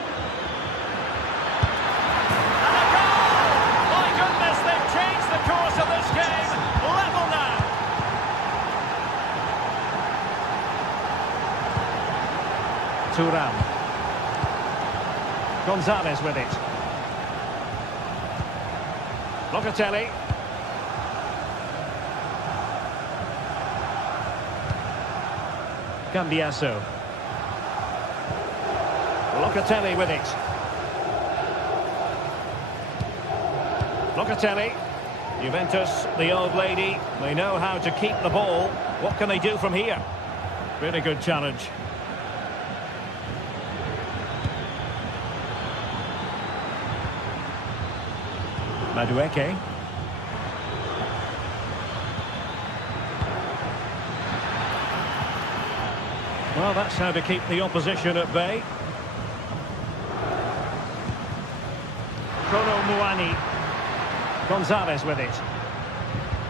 And a goal! My goodness, they've changed the course of this game. Level now. Thuram. Gonzalez with it. Locatelli. Cambiasso. Locatelli with it. Locatelli. Juventus, the old lady, they know how to keep the ball. What can they do from here? Really good challenge. Madueke. Well, that's how to keep the opposition at bay. Kolo Muani. Gonzalez with it.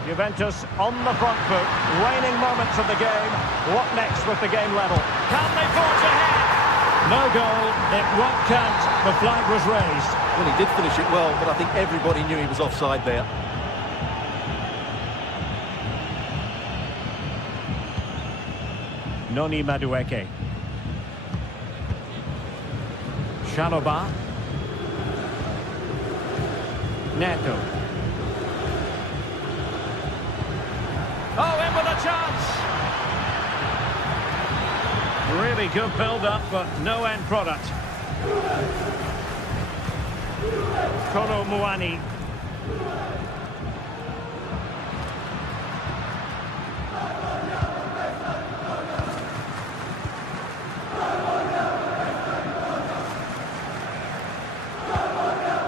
Juventus on the front foot. Waning moments of the game. What next with the game level? Can they forge ahead? No goal. It won't count. The flag was raised. Well, he did finish it well, but I think everybody knew he was offside there. Noni Madueke. Shaloba. Neto. Oh, in with a chance! Really good build-up, but no end product. Kolo Muani.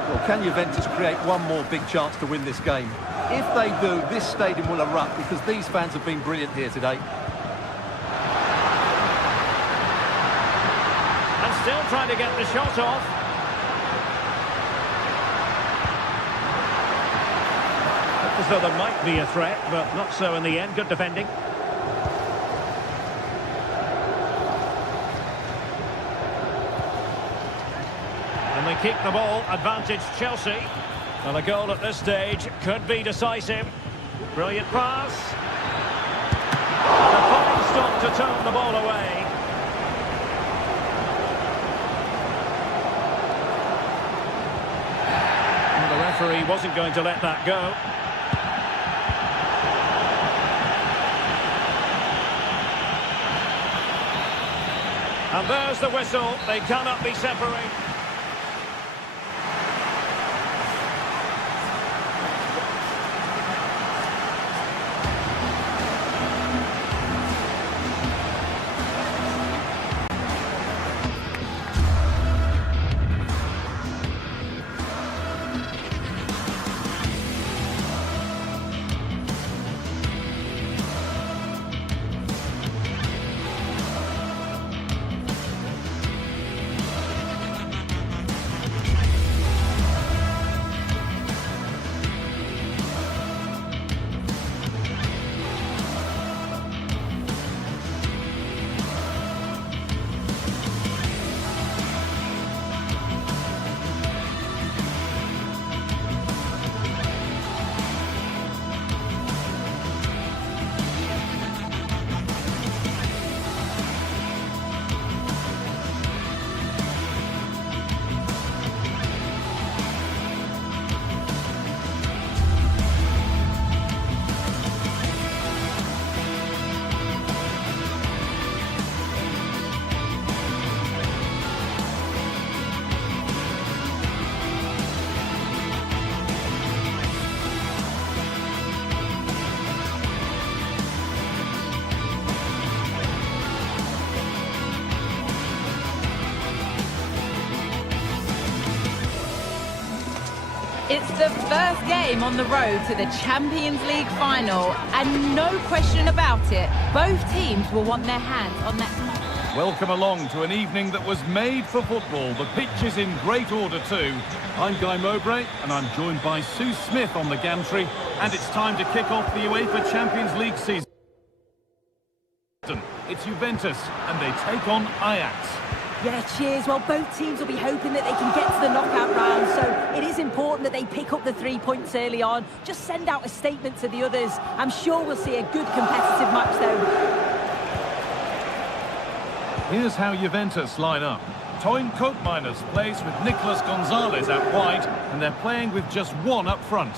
Well, can Juventus create one more big chance to win this game? If they do, this stadium will erupt because these fans have been brilliant here today. And still trying to get the shot off. As though there might be a threat, but not so in the end. Good defending. And they keep the ball. Advantage Chelsea. And a goal at this stage could be decisive. Brilliant pass. And a fine stop to turn the ball away. And the referee wasn't going to let that go. And there's the whistle. They cannot be separated. It's the first game on the road to the Champions League final, and no question about it, both teams will want their hands on that. Welcome along to an evening that was made for football. The pitch is in great order too. I'm Guy Mowbray and I'm joined by Sue Smith on the gantry. And it's time to kick off the UEFA Champions League season. It's Juventus and they take on Ajax. Yeah, cheers. Well, both teams will be hoping that they can get to the knockout round, so it is important that they pick up the 3 points early on. Just send out a statement to the others. I'm sure we'll see a good competitive match, though. Here's how Juventus line up. Toyn Koopmeiners plays with Nicolas Gonzalez out wide, and they're playing with just one up front.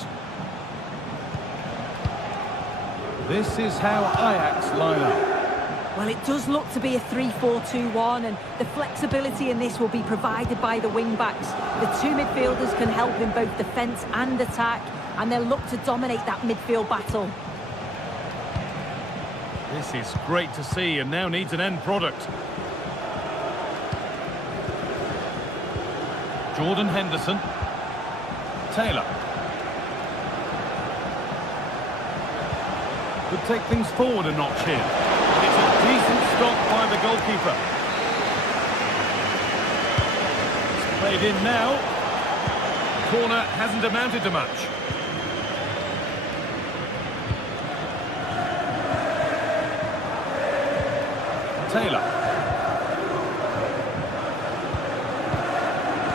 This is how Ajax line up. Well, it does look to be a 3-4-2-1, and the flexibility in this will be provided by the wing-backs. The two midfielders can help in both defence and attack, and they'll look to dominate that midfield battle. This is great to see, and now needs an end product. Jordan Henderson. Taylor. Could take things forward a notch here. It's a decent stop by the goalkeeper. It's played in now. Corner hasn't amounted to much. Taylor.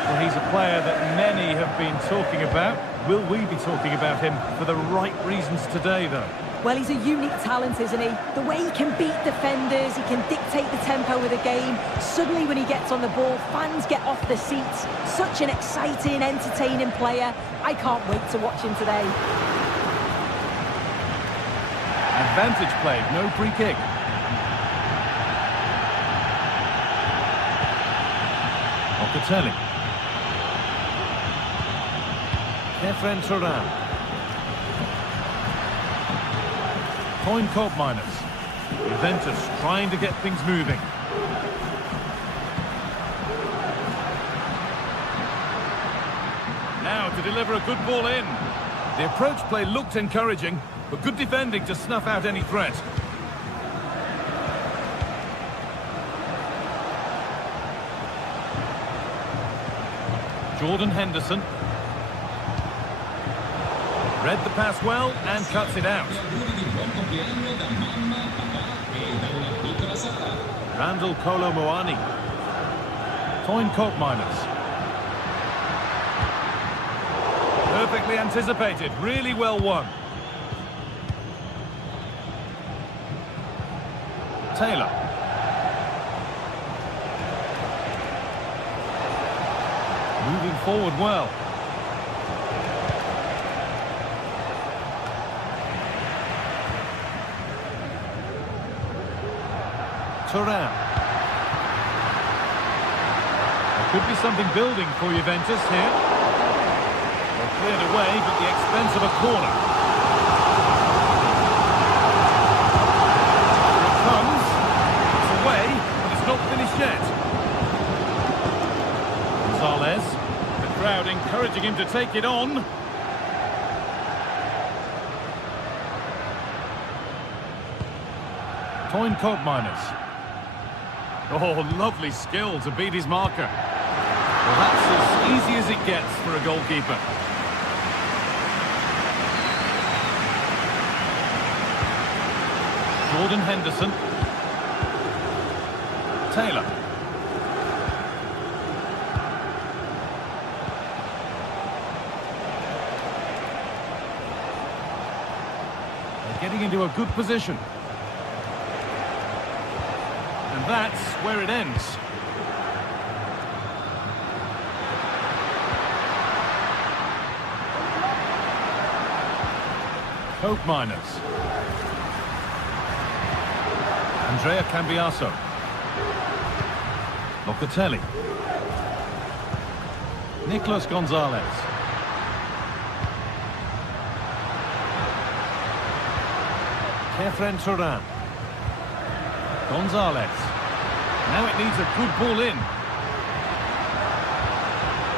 Well, he's a player that many have been talking about. Will we be talking about him for the right reasons today, though? Well, he's a unique talent, isn't he? The way he can beat defenders, he can dictate the tempo of the game. Suddenly, when he gets on the ball, fans get off the seats. Such an exciting, entertaining player. I can't wait to watch him today. Advantage played, no free kick. Locatelli. Kefren Turan. Toyn Koopmeiners. Juventus trying to get things moving. Now to deliver a good ball in. The approach play looked encouraging, but good defending to snuff out any threat. Jordan Henderson. Read the pass well and cuts it out. Randall Kolo Muani. Toyn Koopmeiners. Perfectly anticipated, really well won. Taylor. Moving forward well. Turan. There could be something building for Juventus here. They're cleared away, but at the expense of a corner. Here it comes. It's away, but it's not finished yet. Gonzalez. The crowd encouraging him to take it on. Toyn Koopmeiners. Oh, lovely skill to beat his marker. Well, that's as easy as it gets for a goalkeeper. Jordan Henderson. Taylor. They're getting into a good position. And that's where it ends. Koopmeiners. Andrea Cambiaso. Locatelli. Nicolas Gonzalez. Kefren Turan. Gonzalez. Now it needs a good ball in.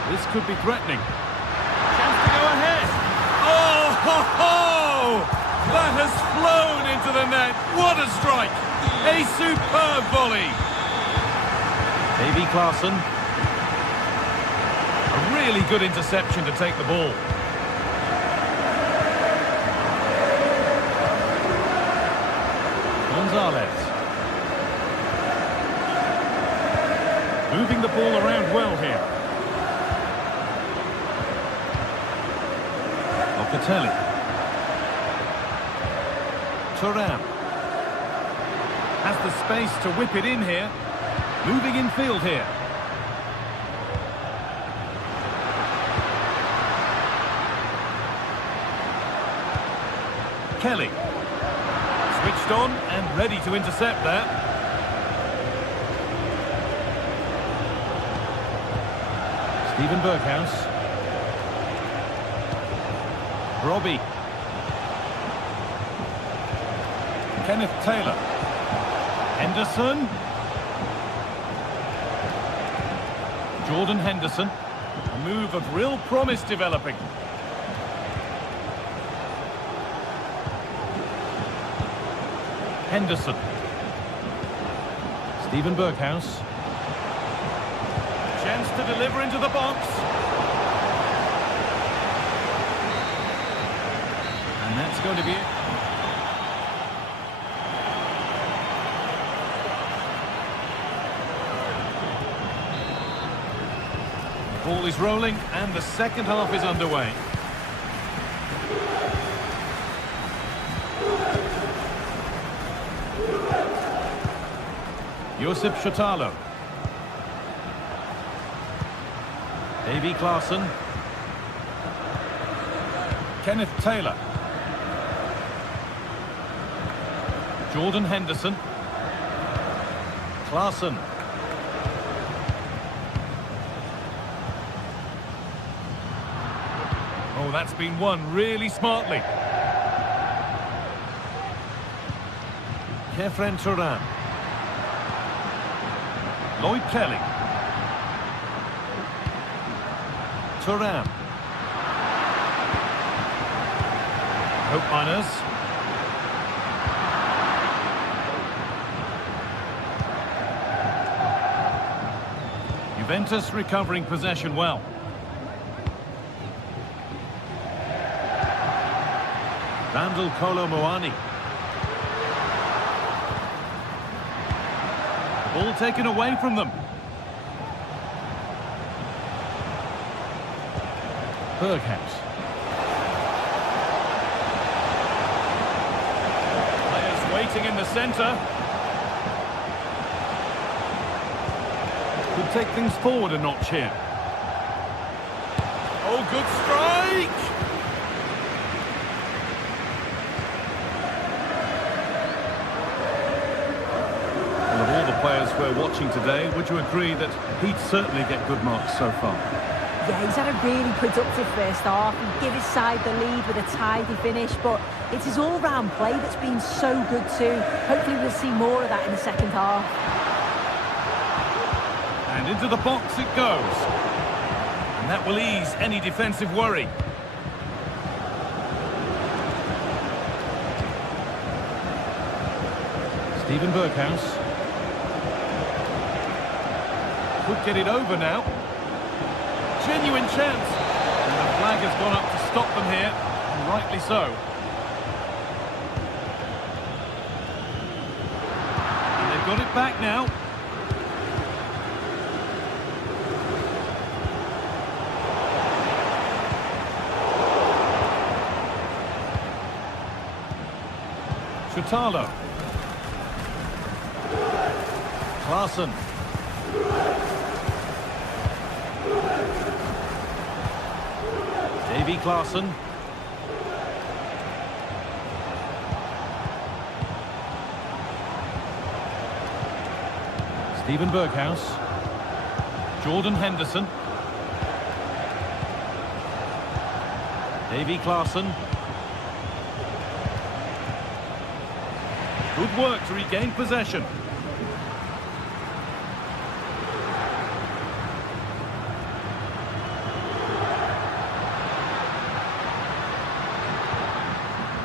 This could be threatening. Chance to go ahead. Oh, ho, ho! That has flown into the net. What a strike! A superb volley. Davy Klaassen. A really good interception to take the ball. Gonzalez. Moving the ball around well here. Locatelli. Thuram. Has the space to whip it in here. Moving in field here. Kelly. Switched on and ready to intercept that. Steven Berghuis. Robbie. Kenneth Taylor. Henderson. Jordan Henderson. A move of real promise developing. Henderson. Steven Berghuis. Chance to deliver into the box. And that's going to be it. The ball is rolling and the second half is underway. Josip Shatalo. Davy Klaassen. Kenneth Taylor. Jordan Henderson. Klaassen. Oh, that's been won really smartly. Kefren Thuram. Lloyd Kelly. Thuram. Hope Miners. Juventus recovering possession well. Randall Kolo Muani. Ball taken away from them. Berghuis. Players waiting in the centre. Could take things forward a notch here. Oh, good strike! Of all the players we're watching today, would you agree that he'd certainly get good marks so far? Yeah, he's had a really productive first half and give his side the lead with a tidy finish, but it's his all-round play that's been so good too. Hopefully we'll see more of that in the second half. And into the box it goes. And that will ease any defensive worry. Steven Berghuis. Could get it over now. Genuine chance. And the flag has gone up to stop them here, and rightly so. And they've got it back now. Shatalo. Klaassen. Davy Klaassen. Steven Berghuis. Jordan Henderson. Davy Klaassen. Good work to regain possession.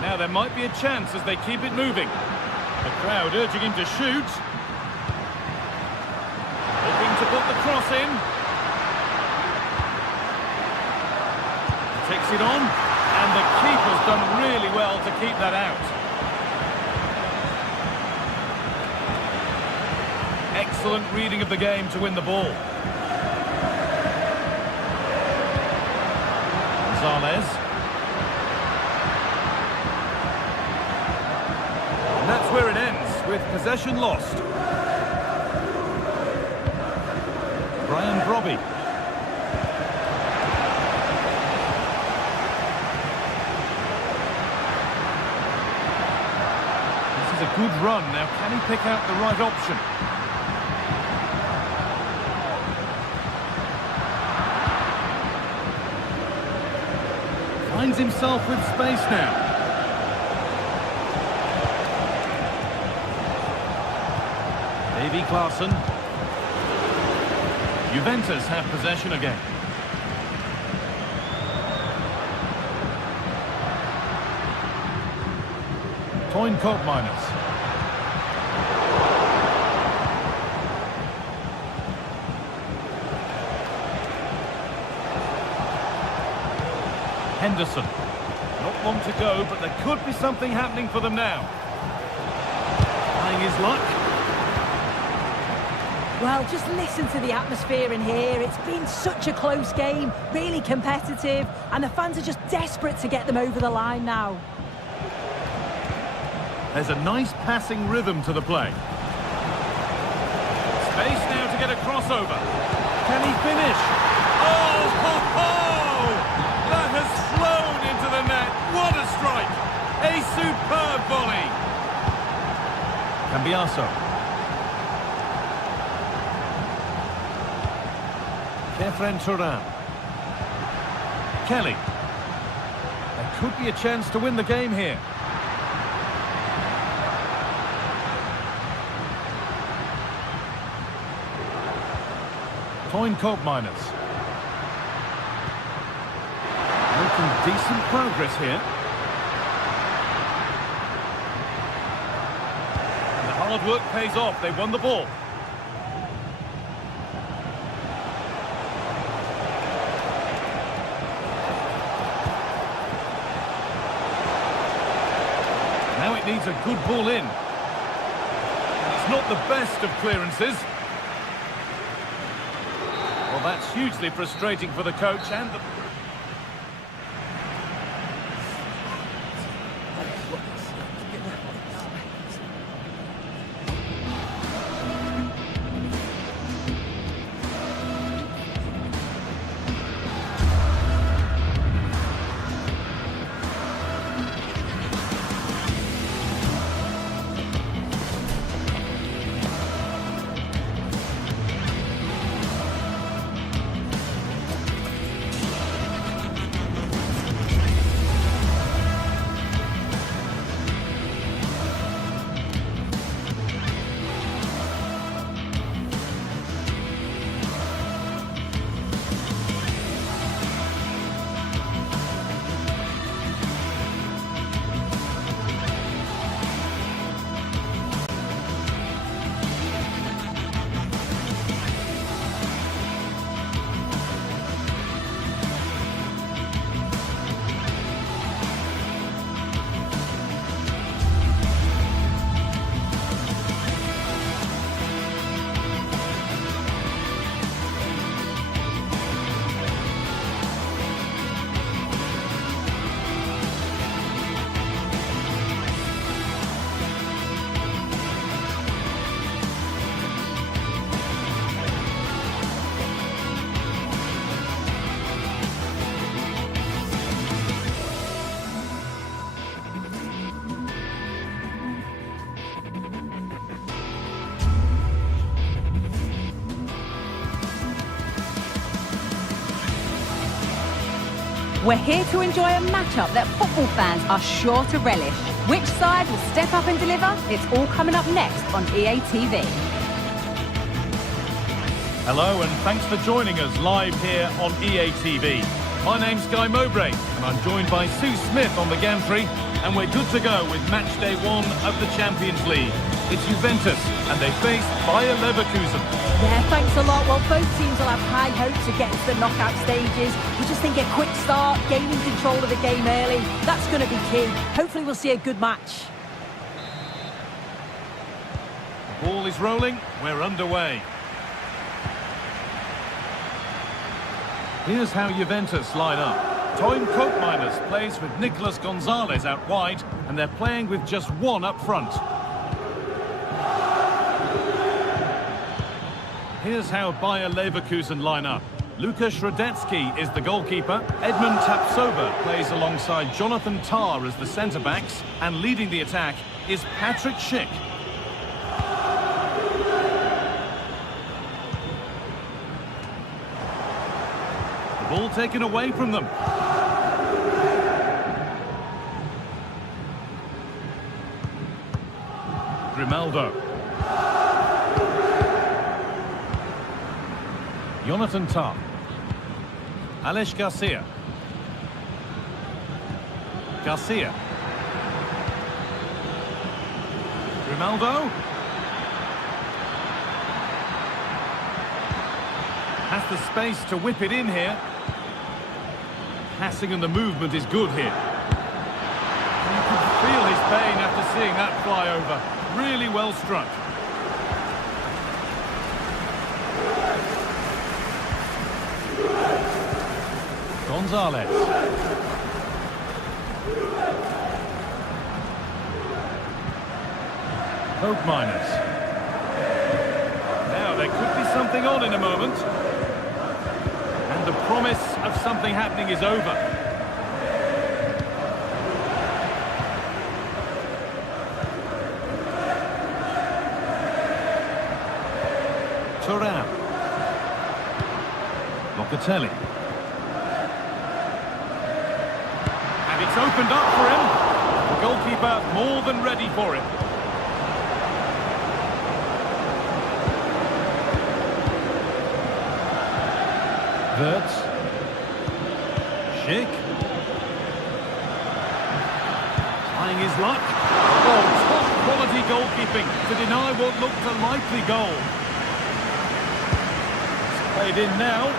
Now there might be a chance as they keep it moving. The crowd urging him to shoot. Looking Time to put the cross in. Takes it on, and the keeper's done really well to keep that out. Excellent reading of the game to win the ball. Gonzalez. And that's where it ends, with possession lost. Brian Brobby. This is a good run. Now, can he pick out the right option? Finds himself with space now. Davy Klaassen. Juventus have possession again. Toyn Koopmeiners. Henderson. Not long to go, but there could be something happening for them now. Trying his luck. Well, just listen to the atmosphere in here. It's been such a close game, really competitive, and the fans are just desperate to get them over the line now. There's a nice passing rhythm to the play. Space now to get a crossover. Can he finish? Oh, ho, ho! That has flown into the net. What a strike! A superb volley. Cambiaso. Kefren Turan. Kelly. There could be a chance to win the game here. Toyn Koopmeiners. Making decent progress here. And the hard work pays off. They won the ball. Now it needs a good ball in. It's not the best of clearances. Well, that's hugely frustrating for the coach and the... We're here to enjoy a matchup that football fans are sure to relish. Which side will step up and deliver? It's all coming up next on EA TV. Hello and thanks for joining us live here on EA TV. My name's Guy Mowbray, and I'm joined by Sue Smith on the gantry, and we're good to go with match day 1 of the Champions League. It's Juventus, and they face Bayer Leverkusen. Yeah, thanks a lot. Well, both teams will have high hopes of getting to the knockout stages. We just think a quick start, gaining control of the game early, that's going to be key. Hopefully we'll see a good match. The ball is rolling, we're underway. Here's how Juventus line up. Toym Koopmeiners plays with Nicolas Gonzalez out wide, and they're playing with just one up front. Here's how Bayer Leverkusen line up. Lukas Radetzky is the goalkeeper. Edmund Tapsoba plays alongside Jonathan Tah as the centre-backs, and leading the attack is Patrick Schick. Ball taken away from them. Grimaldo. Jonathan Tah. Aleix Garcia. Garcia. Grimaldo. Has the space to whip it in here. Passing and the movement is good here. You can feel his pain after seeing that fly over. Really well struck. Gonzalez. Koopmeiners. Now there could be something on in a moment. And the promise of something happening is over. Thuram. Locatelli. And it's opened up for him. The goalkeeper more than ready for it. Wirtz. Schick. Trying his luck. Oh, top quality goalkeeping to deny what looked a likely goal. It's played in now.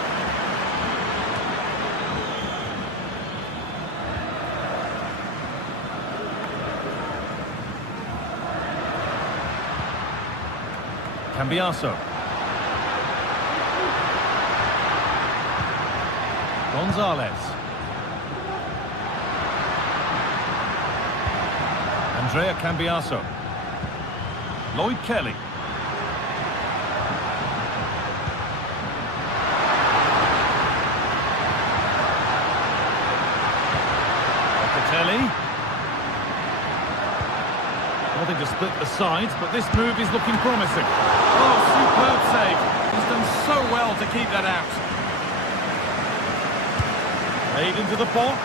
Cambiaso. Gonzalez. Andrea Cambiaso. Lloyd Kelly. Locatelli. Nothing to split the sides, but this move is looking promising. Oh, superb save. He's done so well to keep that out. Played into the box.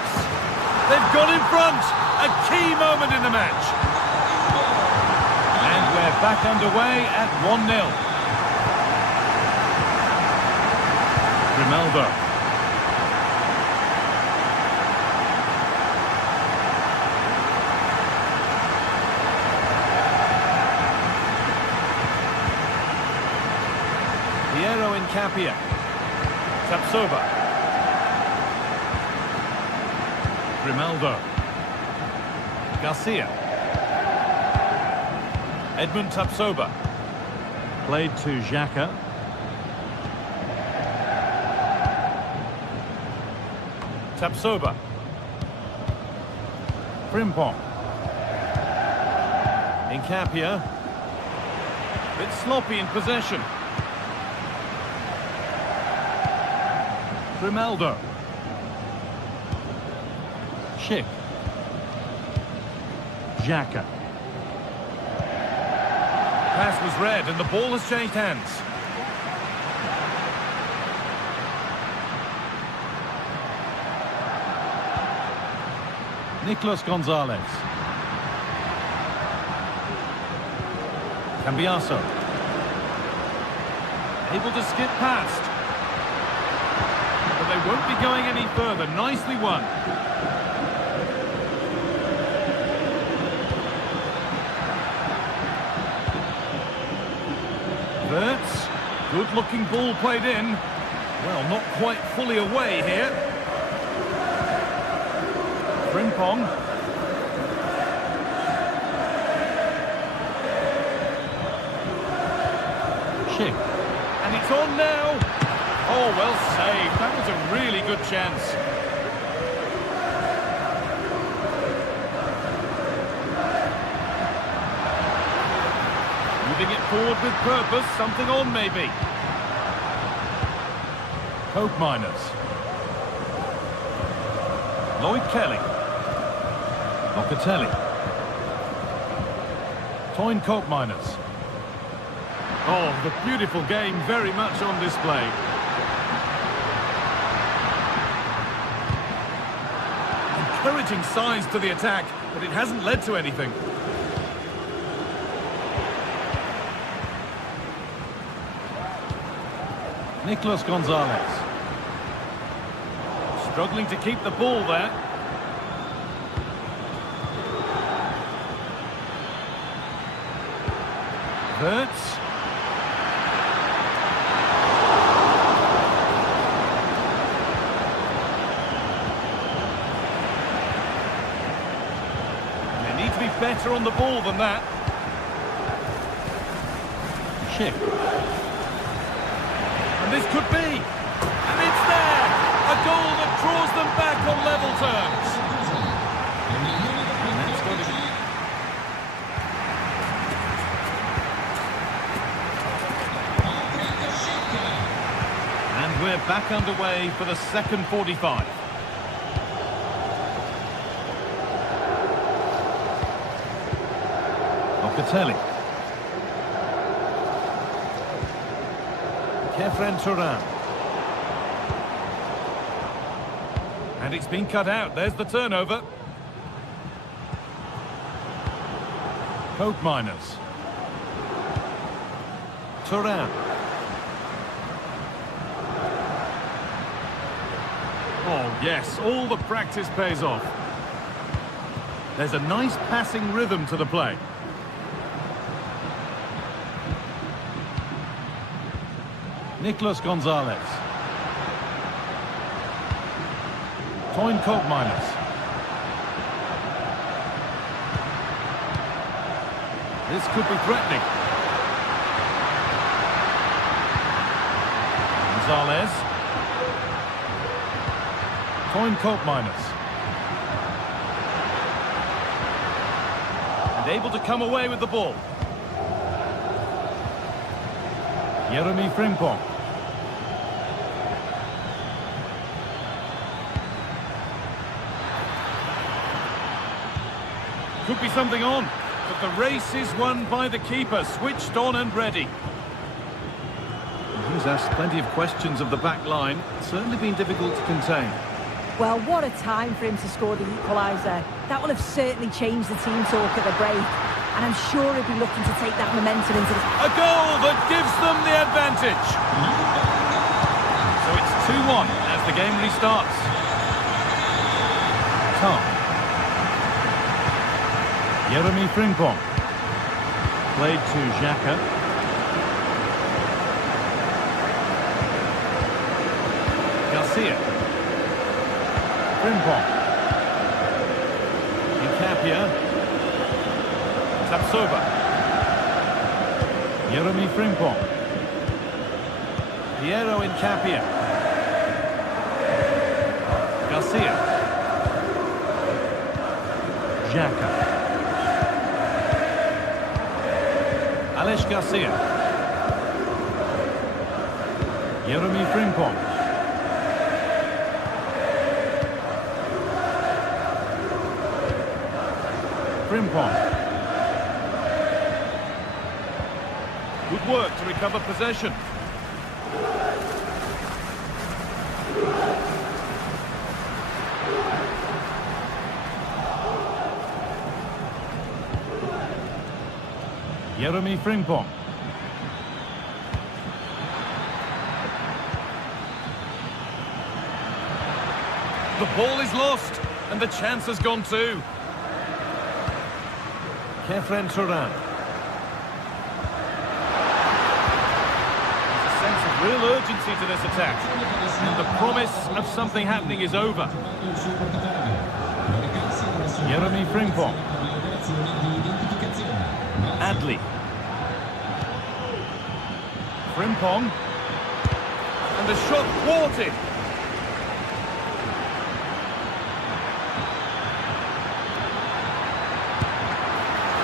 They've got in front. A key moment in the match. And we're back underway at 1-0. Grimaldo. Piero Incapia. Tapsoba. Grimaldo. Garcia. Edmund Tapsoba. Played to Xhaka. Tapsoba. Frimpong. Incapia. Bit sloppy in possession. Grimaldo. Schick. Xhaka. Pass was read and the ball has changed hands. Nicolas Gonzalez. Cambiaso. Able to skip past. The they won't be going any further. Nicely won. Verts. Good-looking ball played in. Well, not quite fully away here. Frimpong. Schick. And it's on now. Oh, well saved. That was a really good chance. Moving it forward with purpose. Something on, maybe. Coke Miners. Lloyd Kelly. Locatelli. Toyn Coke Miners. Oh, the beautiful game very much on display. Encouraging signs to the attack, but it hasn't led to anything. Nicolas Gonzalez. Struggling to keep the ball there. Verts. They need to be better on the ball than that. Schick. And this could be. And it's there! A goal that draws them back on level terms. And that's going to be... And we're back underway for the second 45. Locatelli. Kefren Turan. And it's been cut out. There's the turnover. Coke Miners. Turan. Oh, yes, all the practice pays off. There's a nice passing rhythm to the play. Nicolas Gonzalez. Toyn Coke Miners. This could be threatening. Gonzalez. Toyn Coke Miners. And able to come away with the ball. Jeremy Frimpong. Could be something on, but the race is won by the keeper, switched on and ready. He's asked plenty of questions of the back line. It's certainly been difficult to contain. Well, what a time for him to score the equaliser. That will have certainly changed the team talk at the break. And I'm sure he'll be looking to take that momentum into the... A goal that gives them the advantage. So it's 2-1 as the game restarts. Tom. Jeremy Frimpong. Played to Xhaka. Garcia. Frimpong. Incapia. Tapsoba. Jeremy Frimpong. Piero Incapia. Garcia. Xhaka. Alex Garcia. Jeremy Frimpong. Frimpong. Good work to recover possession. Jeremy Frimpong. The ball is lost, and the chance has gone too. Kefren Turan. There's a sense of real urgency to this attack, and the promise of something happening is over. Jeremy Frimpong. Adli. Frimpong. And the shot thwarted.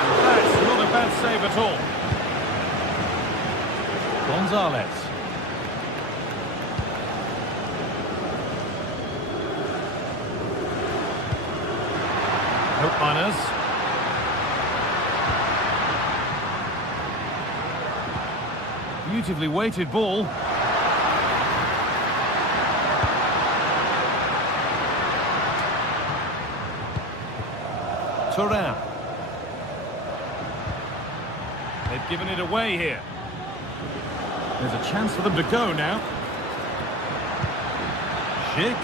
And that's not a bad save at all. Gonzalez. Hope Miners. Beautifully weighted ball. Turan. They've given it away here. There's a chance for them to go now. Schick.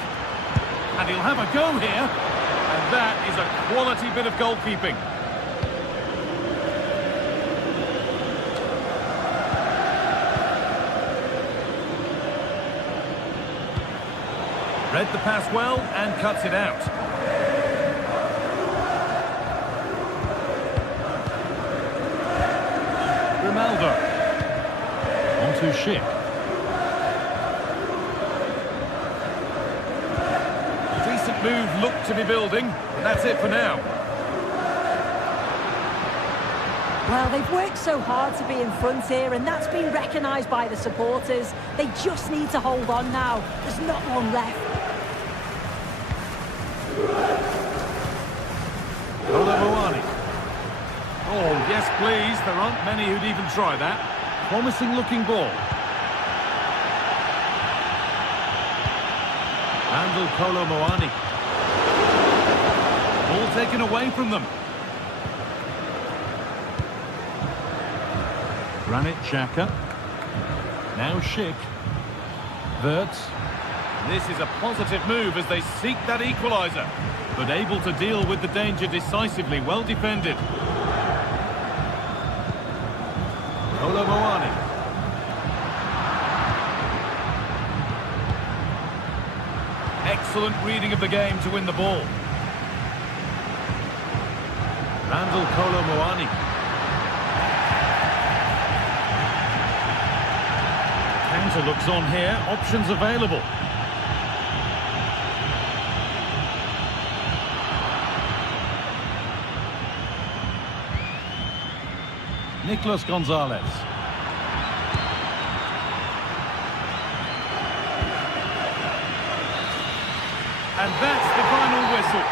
And he'll have a go here. And that is a quality bit of goalkeeping. Read the pass well and cuts it out. Ronaldo. On to Schick. Decent move looked to be building, and that's it for now. Well, they've worked so hard to be in front here, and that's been recognised by the supporters. They just need to hold on now. There's not long left. Moani. Oh, yes, please. There aren't many who'd even try that. Promising looking ball. Randall Moani. Ball taken away from them. Granit Xhaka. Now Schick. Wirtz. This is a positive move as they seek that equaliser, but able to deal with the danger decisively. Well defended. Moani. Excellent reading of the game to win the ball. Randall Moani. Counter looks on here. Options available. Nicolas Gonzalez. And that's the final whistle.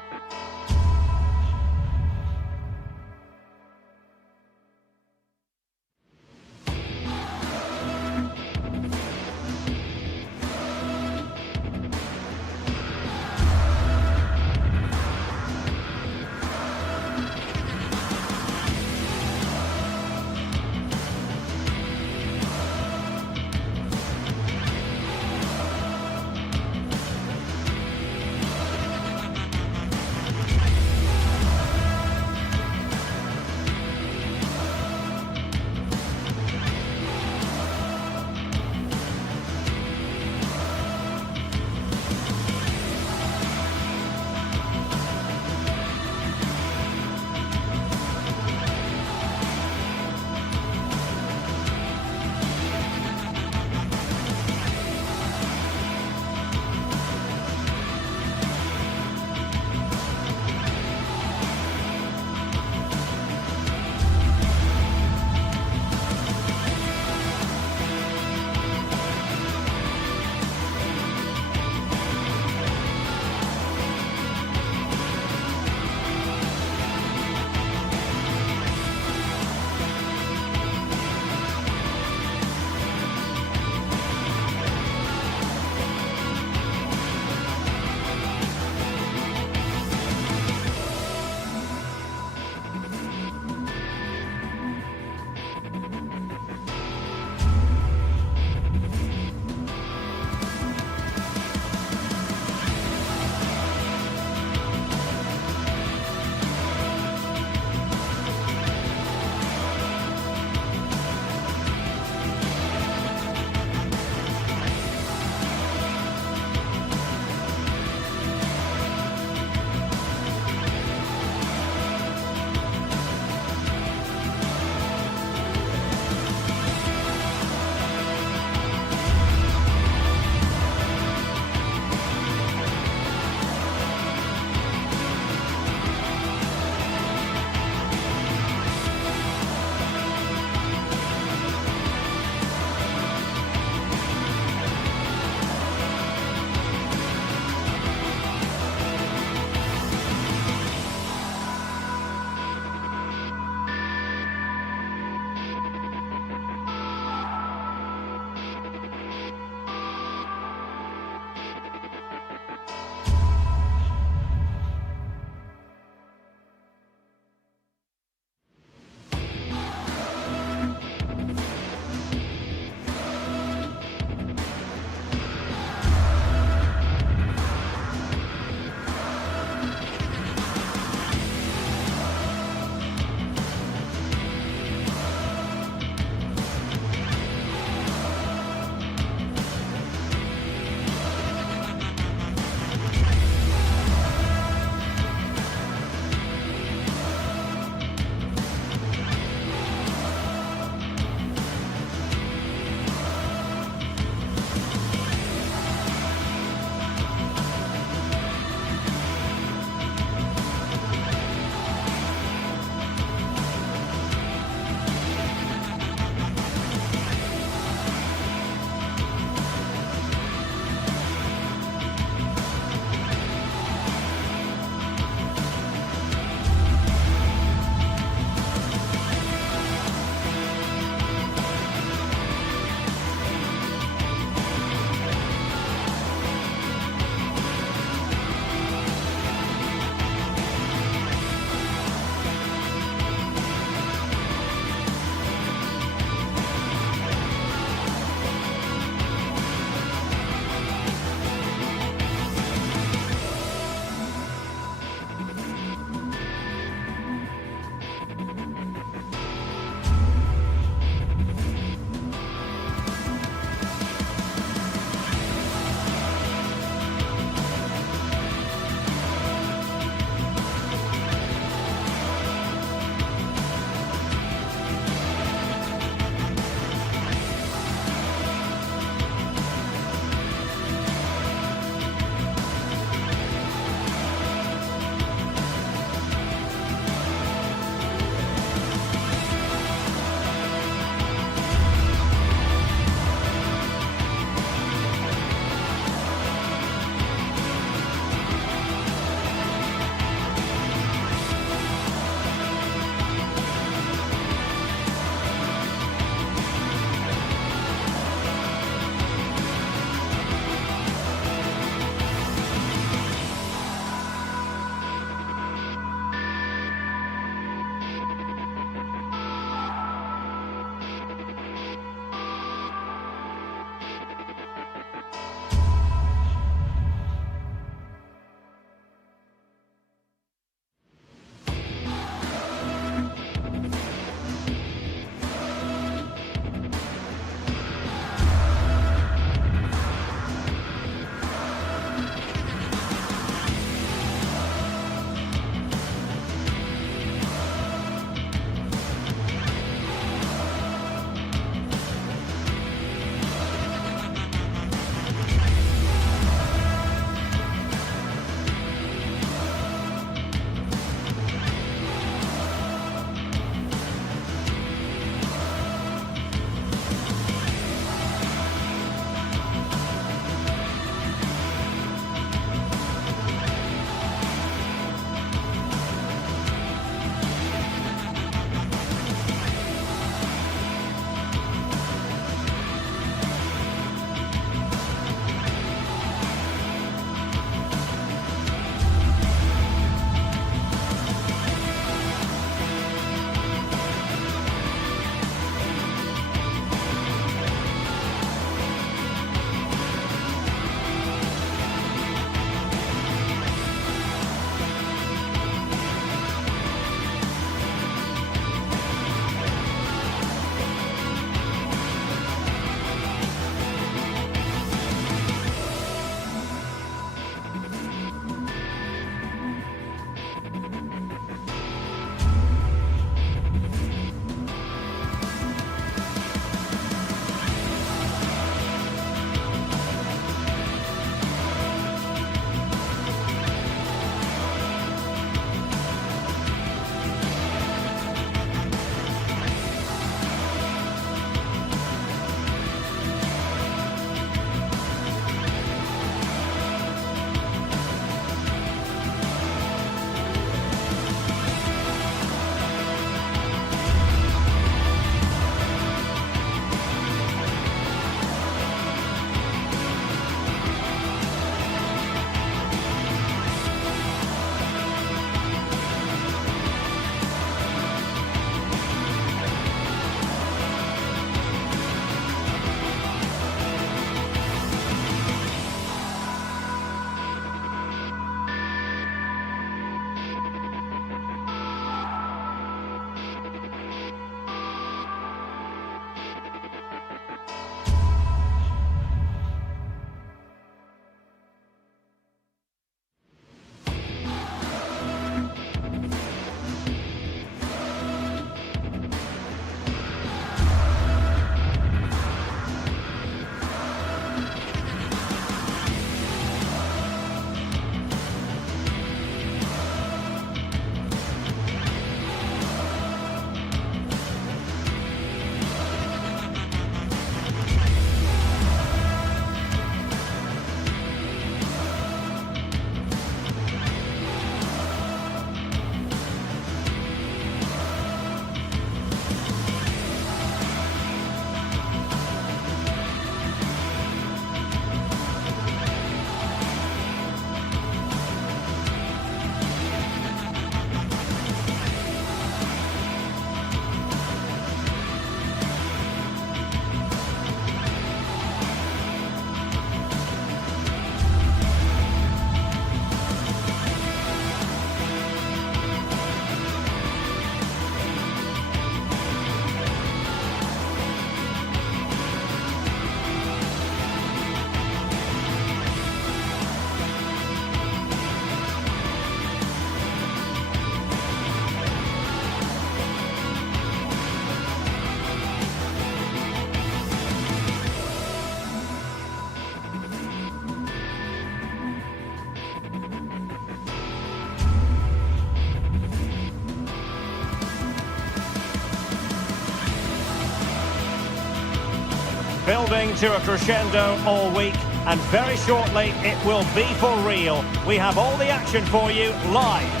building to a crescendo all week, and very shortly it will be for real. We have all the action for you live.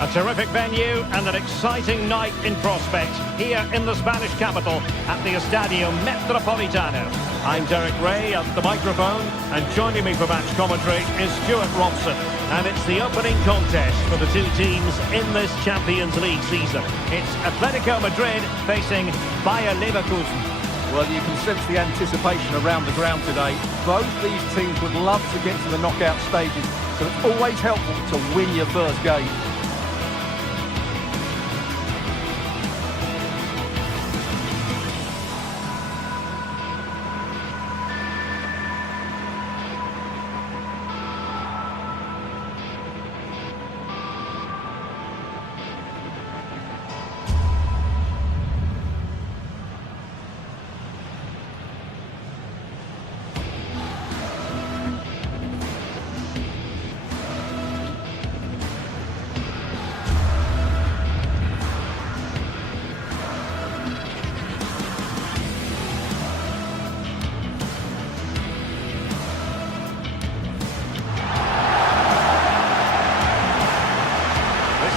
A terrific venue and an exciting night in prospect here in the Spanish capital at the Estadio Metropolitano. I'm Derek Ray at the microphone, and joining me for match commentary is Stuart Robson. And it's the opening contest for the two teams in this Champions League season. It's Atletico Madrid facing Bayer Leverkusen. Well, you can sense the anticipation around the ground today. Both these teams would love to get to the knockout stages, so it's always helpful to win your first game.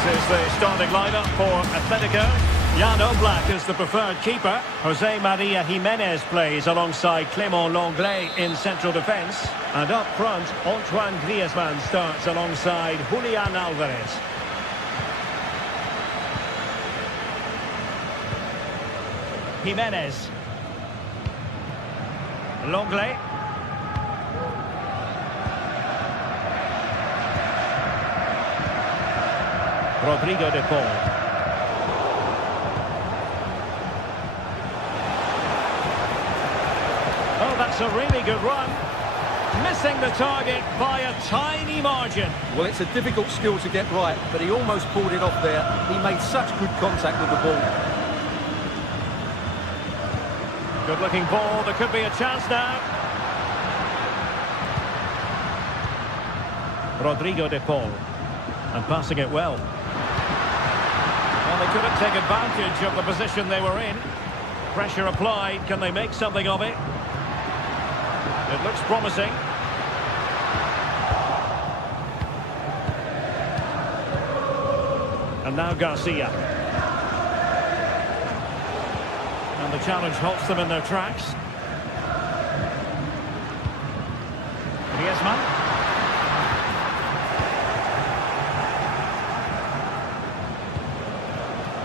Is the starting lineup for Atletico. Jan Oblak is the preferred keeper. Jose Maria Jimenez plays alongside Clément Lenglet in central defence. And up front, Antoine Griezmann starts alongside Julian Alvarez. Jimenez. Lenglet. Rodrigo de Paul. Oh, that's a really good run. Missing the target by a tiny margin. Well, it's a difficult skill to get right, but he almost pulled it off there. He made such good contact with the ball. Good-looking ball. There could be a chance now. Rodrigo de Paul. And passing it well. Well, they couldn't take advantage of the position they were in. Pressure applied. Can they make something of it? It looks promising. And now Garcia. And the challenge halts them in their tracks. Griezmann.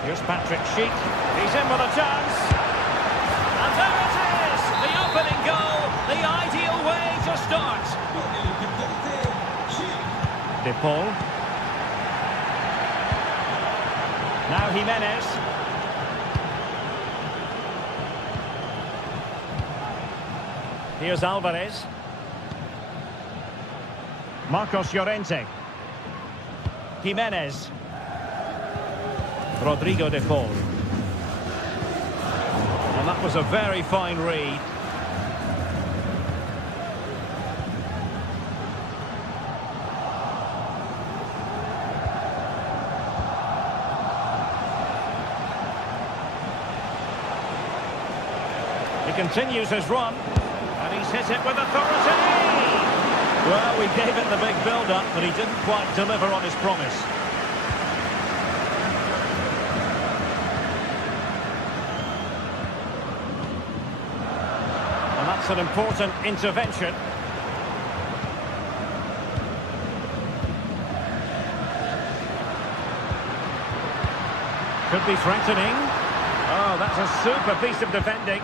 Here's Patrick Schick. He's in with a chance. And there it is! The opening goal. The ideal way to start. De Paul. Now Jimenez. Here's Alvarez. Marcos Llorente. Jimenez. Rodrigo de Paul. And that was a very fine read. He continues his run, and he's hit it with authority. Well, we gave it the big build-up, but he didn't quite deliver on his promise. And that's an important intervention. Could be threatening. Oh, that's a super piece of defending.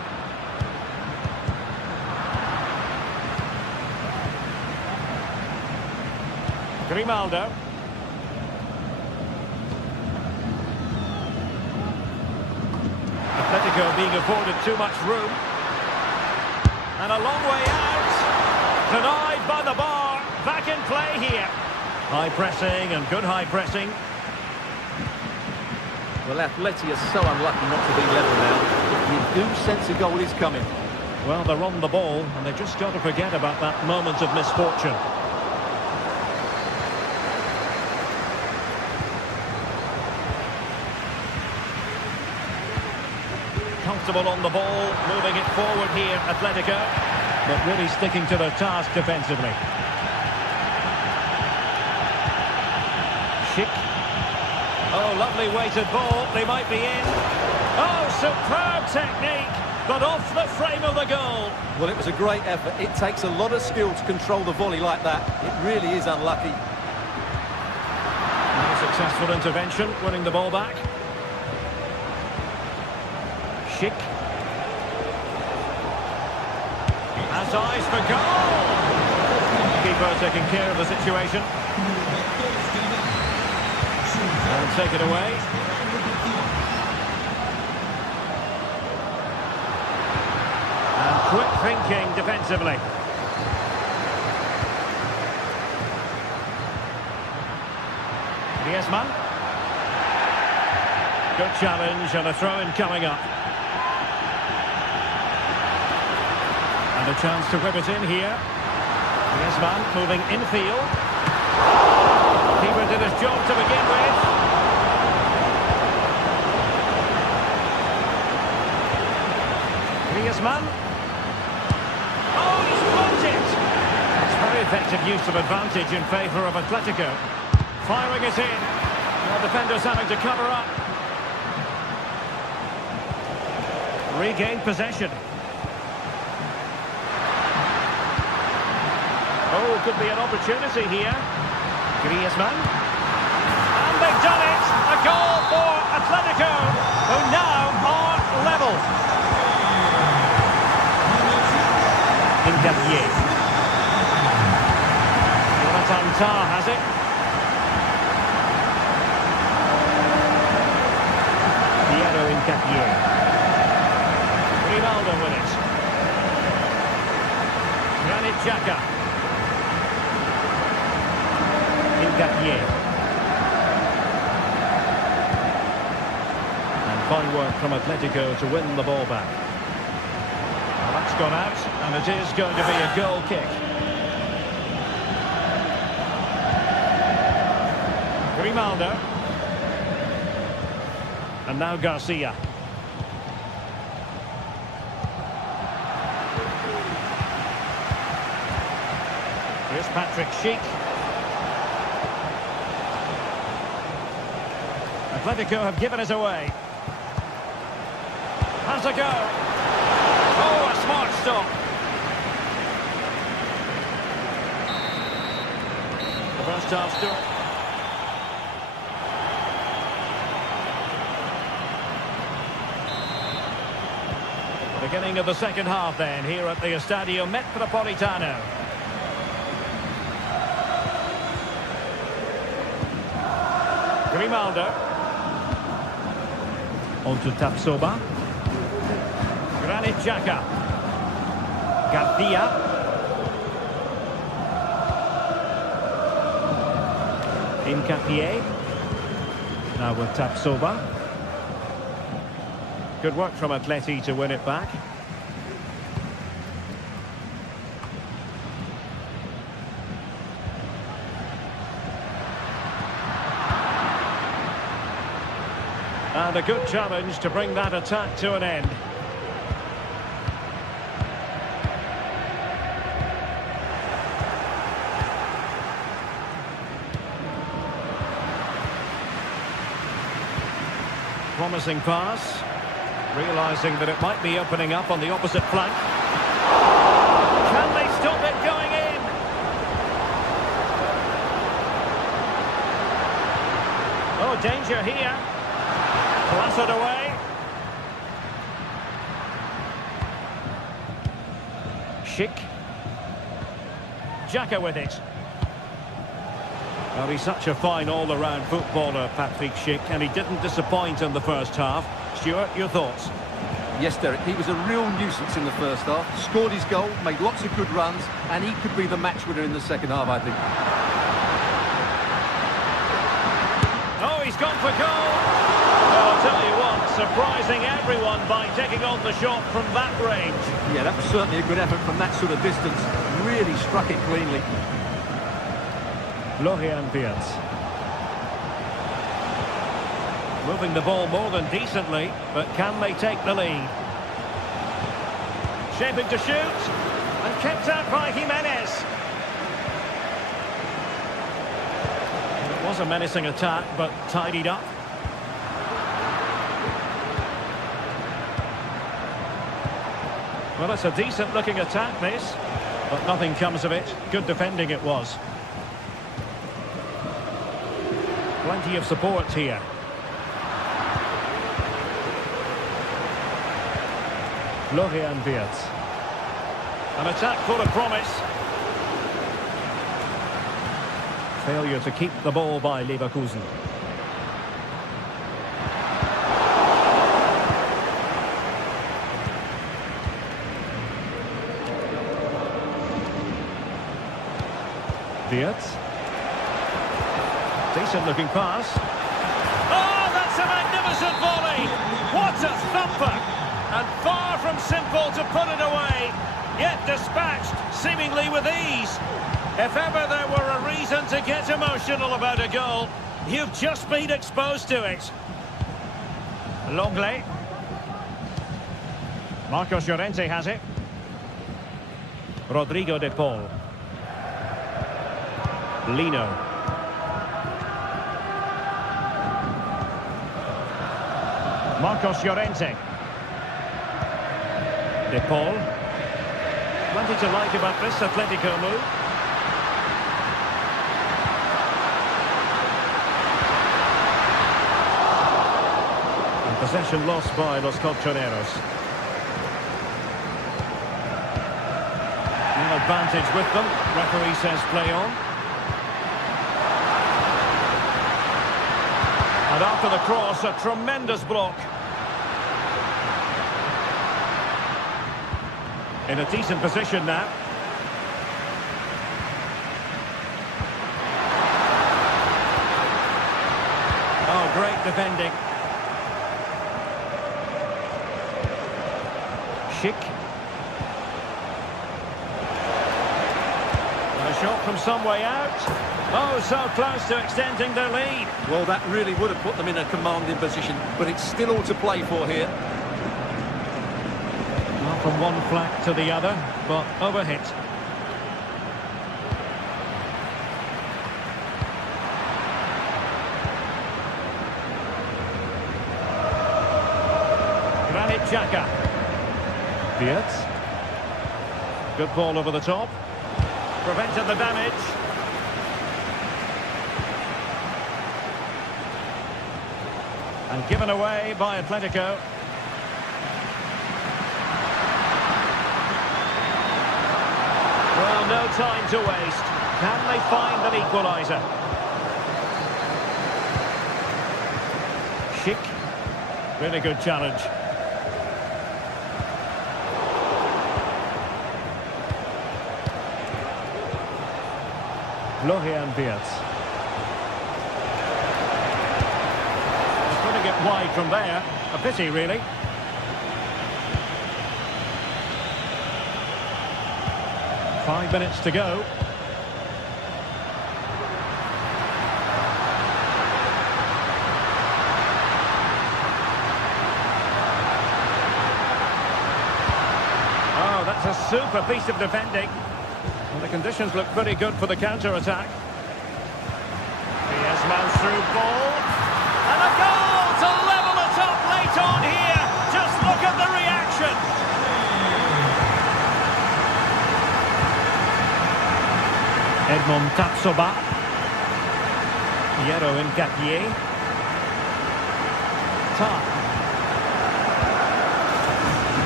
Grimaldo. Atletico being afforded too much room. And a long way out. Denied by the bar. Back in play here. High pressing and good high pressing. Well, Atleti are so unlucky not to be level now. You do sense a goal is coming. Well, they're on the ball, and they've just got to forget about that moment of misfortune. comfortable on the ball, moving it forward here, Atletico, but really sticking to their task defensively. Schick. Oh, lovely weighted ball. They might be in. Oh, superb technique, but off the frame of the goal. Well, it was a great effort. It takes a lot of skill to control the volley like that. It really is unlucky. And a successful intervention, winning the ball back. Schick. Has eyes for goal. Keeper taking care of the situation. And take it away. And quick thinking defensively. Griezmann. Good challenge and a throw-in coming up. And a chance to whip it in here. Griezmann moving infield. Keeper did his job to begin with. Griezmann. Oh, he's blocked it! It's very effective use of advantage in favour of Atletico. Firing it in. The defenders having to cover up. Regained possession. Oh, could be an opportunity here. Griezmann. And they've done it! A goal for Atletico, who now are level. Incapié. Jonathan Tah has it. Piero Incapié. Ronaldo with it. Granit Xhaka. Incapié. And fine work from Atletico to win the ball back. Well, that's gone out, and it is going to be a goal kick. Grimaldo. And now Garcia. Here's Patrick Schick. Atletico have given it away. Has a go. Oh, a smart stop. The first half still. Beginning of the second half then, here at the Estadio Metropolitano. Grimaldo. On to Tapsoba. Granit Xhaka. Garcia. Incapié. Now with Tapsoba. Good work from Atleti to win it back. And a good challenge to bring that attack to an end. Promising pass. Realising that it might be opening up on the opposite flank. Can they stop it going in? Oh, danger here. Blasted away. Schick. Xhaka with it. Well, he's such a fine all-around footballer, Patrick Schick, and he didn't disappoint in the first half. Stuart, your thoughts? Yes, Derek, he was a real nuisance in the first half. Scored his goal, made lots of good runs, and he could be the match winner in the second half, I think. Oh, he's gone for goal! Well, I'll tell you what, surprising everyone by taking on the shot from that range. Yeah, that was certainly a good effort from that sort of distance. Really struck it cleanly. Florian Wirtz. Moving the ball more than decently, but can they take the lead? Shaping to shoot. And kept out by Jimenez. It was a menacing attack, but tidied up. Well, it's a decent-looking attack, this. But nothing comes of it. Good defending it was. Plenty of support here. Florian Wirtz. An attack full of promise. Failure to keep the ball by Leverkusen. Wirtz. Decent looking pass. Oh, that's a magnificent volley! What a thumper! And far from simple to put it away, yet dispatched seemingly with ease. If ever there were a reason to get emotional about a goal, you've just been exposed to it. Longley. Marcos Llorente has it. Rodrigo de Paul. Lino. Marcos Llorente. De Paul. Plenty to like about this Atletico move. And possession lost by Los Colchoneros. An advantage with them. Referee says play on. And after the cross, a tremendous block. In a decent position now. Oh, great defending. Schick. And a shot from some way out. Oh, so close to extending their lead. Well, that really would have put them in a commanding position, but it's still all to play for here. Not from one flank to the other, but overhit. Granit Xhaka. Wirtz. Good ball over the top. Prevented the damage. And given away by Atletico. Well, no time to waste. Can they find an equaliser? Schick. Really good challenge. Florian Wirtz. Putting it wide from there. A pity, really. Five minutes to go. Oh, that's a super piece of defending. And the conditions look pretty good for the counter-attack. He has moused through ball. And a goal to level it up late on here. Just look at the reaction. Edmond Tapsoba. Piero Nketiah. Ta.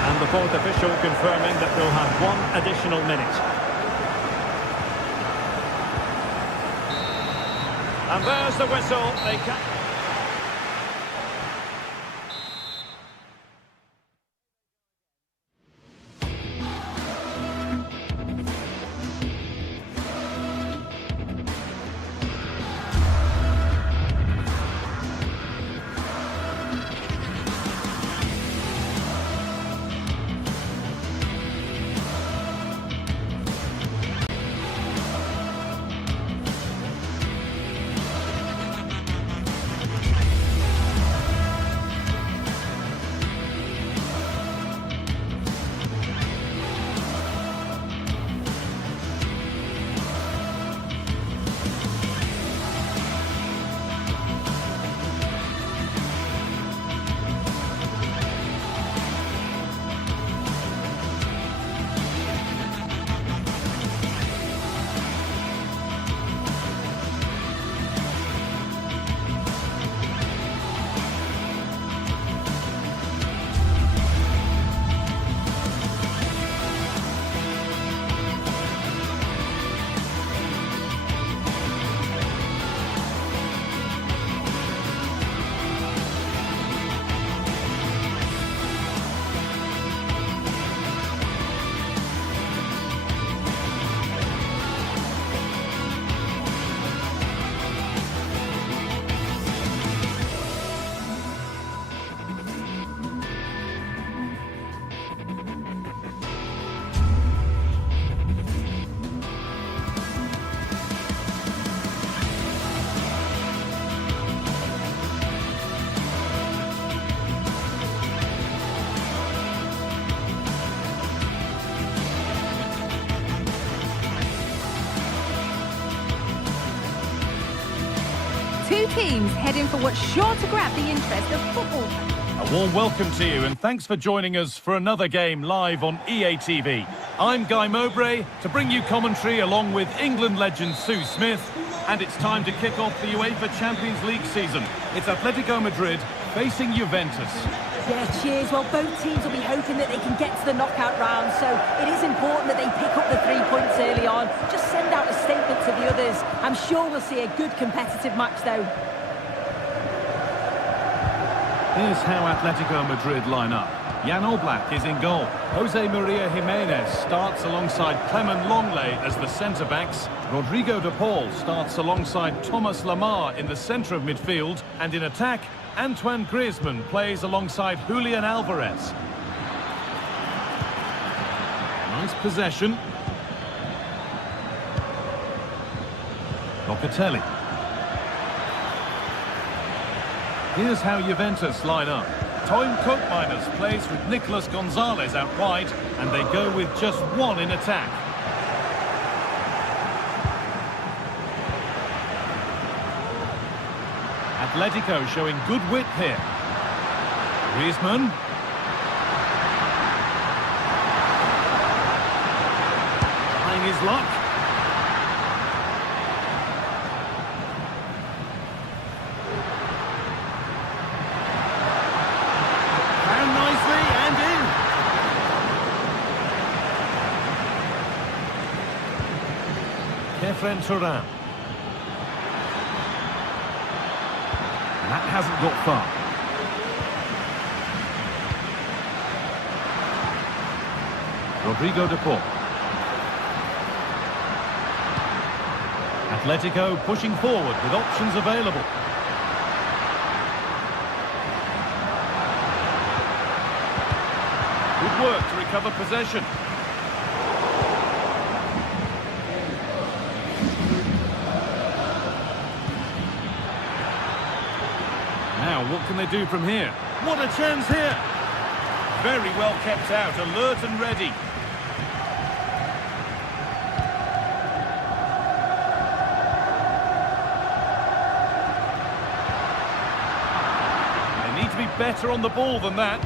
And the fourth official confirming that they'll have one additional minute. And there's the whistle. They can... Two teams heading for what's sure to grab the interest of football. A warm welcome to you and thanks for joining us for another game live on EA TV. I'm Guy Mowbray to bring you commentary along with England legend Sue Smith, and it's time to kick off the UEFA Champions League season. It's Atletico Madrid facing Juventus. Yeah, cheers. Well, both teams will be hoping that they can get to the knockout round, so it is important that they pick up the 3 points early on. Just send out a statement to the others. I'm sure we'll see a good competitive match, though. Here's how Atletico Madrid line up. Jan Oblak is in goal. Jose Maria Jimenez starts alongside Clement Longley as the centre-backs. Rodrigo de Paul starts alongside Thomas Lemar in the centre of midfield. And in attack, Antoine Griezmann plays alongside Julian Alvarez. Nice possession. Locatelli. Here's how Juventus line up. Toyn Koopmeiners plays with Nicolas Gonzalez out wide, and they go with just one in attack. Atletico showing good width here. Griezmann. Trying his luck. Found nicely and in. Kefren Turan. That hasn't got far. Rodrigo de Paul. Atletico pushing forward with options available. Good work to recover possession. Now, what can they do from here? What a chance here! Very well kept out, alert and ready. They need to be better on the ball than that.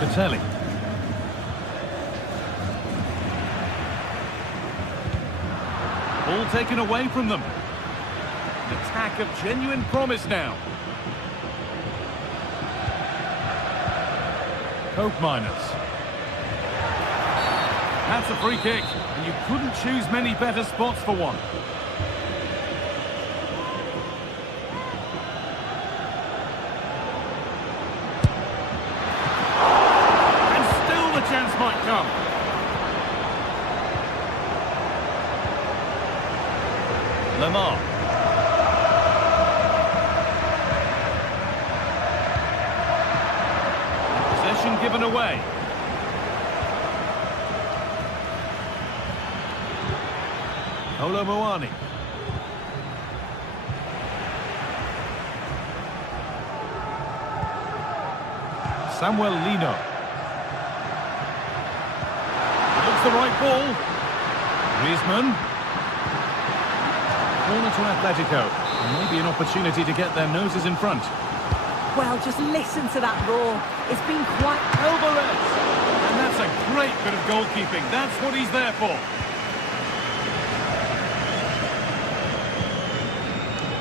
Locatelli. Ball taken away from them. An attack of genuine promise now. Koopmeiners. That's a free kick, and you couldn't choose many better spots for one. Chance might come. Lemar. Possession given away. Kolo Muani. Samuel Lino. The right ball. Griezmann. Corner to Atletico. Maybe an opportunity to get their noses in front. Well, just listen to that roar. It's been quite... Alvarez! And that's a great bit of goalkeeping. That's what he's there for.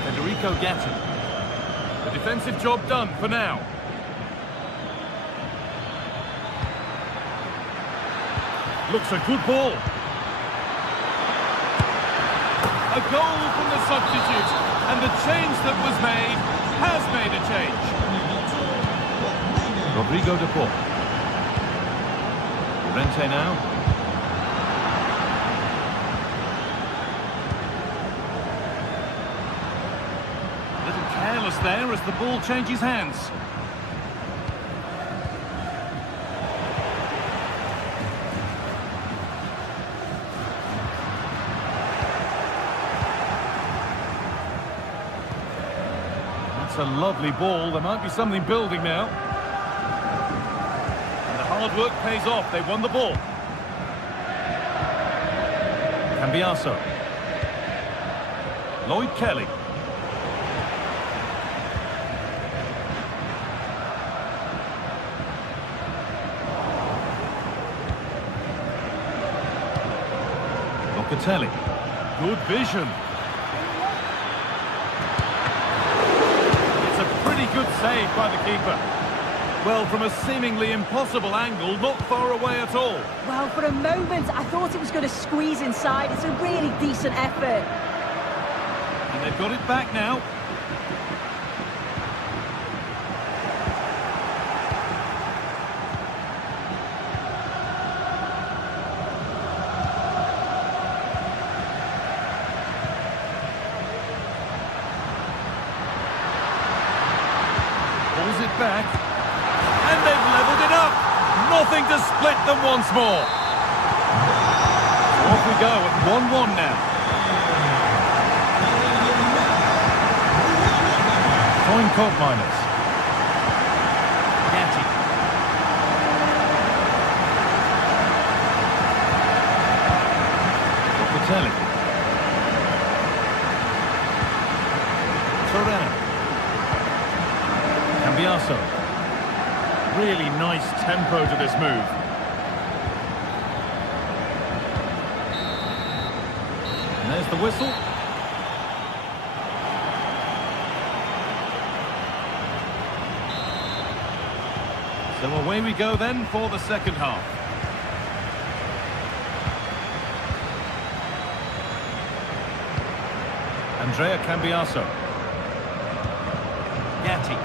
Federico Gatti. The defensive job done for now. Looks a good ball. A goal from the substitute, and the change that was made has made a change. Rodrigo de Paul. Rente now. A little careless there as the ball changes hands. A lovely ball. There might be something building now. hard work pays off. They won the ball. Cambiaso. Lloyd Kelly. Locatelli. Good vision. It's a pretty good save by the keeper. Well, from a seemingly impossible angle, not far away at all. Well, for a moment, I thought it was going to squeeze inside. It's a really decent effort. And they've got it back now. Pulls it back. And they've levelled it up. Nothing to split them once more. So off we go at 1-1 now. Coin court miners. Gatti. Locatelli. Torreira. Cambiaso. Really nice tempo to this move. And there's the whistle. So away we go then for the second half. Andrea Cambiaso. Gatti.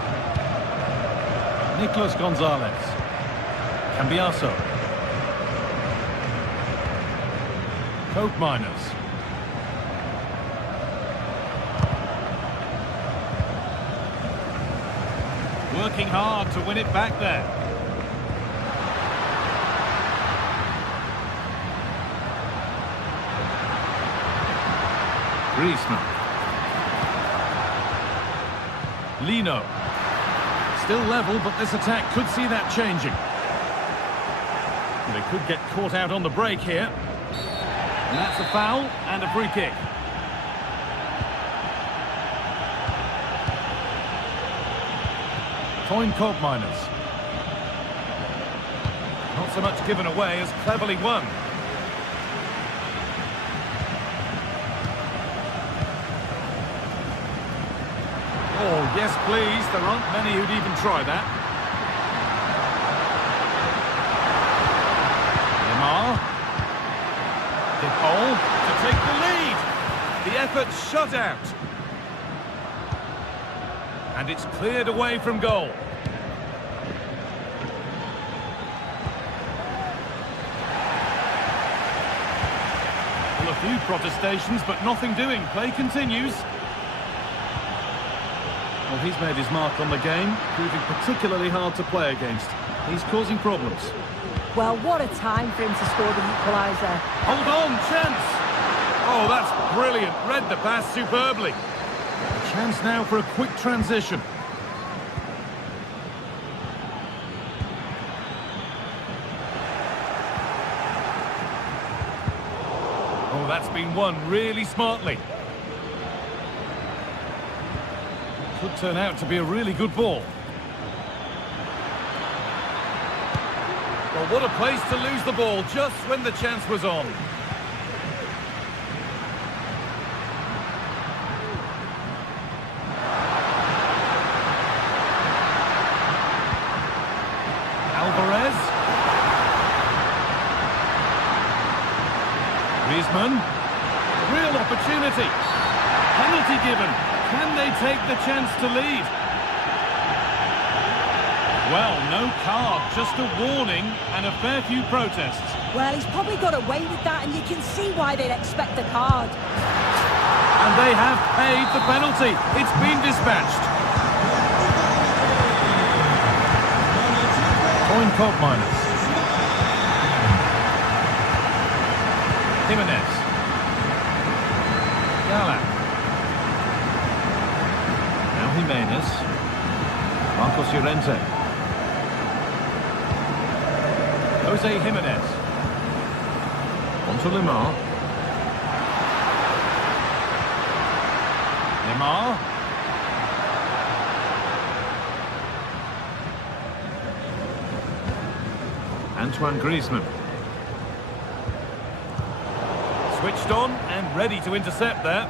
Nicolas Gonzalez. Cambiaso. Coke Miners. Working hard to win it back there. Griezmann. Lino. Still level, but this attack could see that changing. They could get caught out on the break here. And that's a foul and a free kick. Coin court miners. Not so much given away as cleverly won. Oh, yes, please. There aren't many who'd even try that. Lamar. De Paul to take the lead. The effort shut out. And it's cleared away from goal. Well, a few protestations, but nothing doing. Play continues. Well, he's made his mark on the game, proving particularly hard to play against. He's causing problems. Well, what a time for him to score the equaliser. Hold on, chance! Oh, that's brilliant. Read the pass superbly. A chance now for a quick transition. Oh, that's been won really smartly. Could turn out to be a really good ball. Well, what a place to lose the ball just when the chance was on. Alvarez. Griezmann. Real opportunity. Penalty given. Can they take the chance to lead? Well, no card, just a warning and a fair few protests. Well, he's probably got away with that, and you can see why they'd expect a card. And they have paid the penalty. It's been dispatched. Coin court miners. Jimenez. Gala. Now Jimenez. Marcos Llorente. Jose Jimenez. On to Lemar. Lemar. Antoine Griezmann. Switched on and ready to intercept there.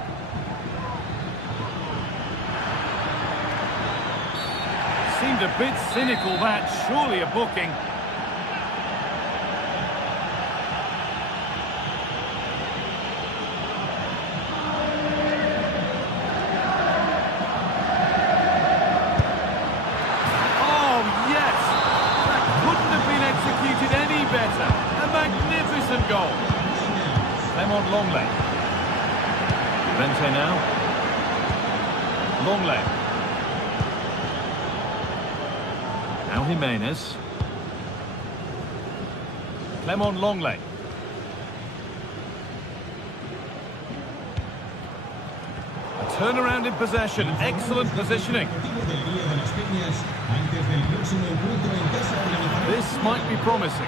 Seemed a bit cynical, that. Surely a booking. Oh, yes! That couldn't have been executed any better. A magnificent goal. Clement Longley. Vente now. Longley. Now Jimenez. Clement Longley. A turnaround in possession. Excellent positioning. This might be promising.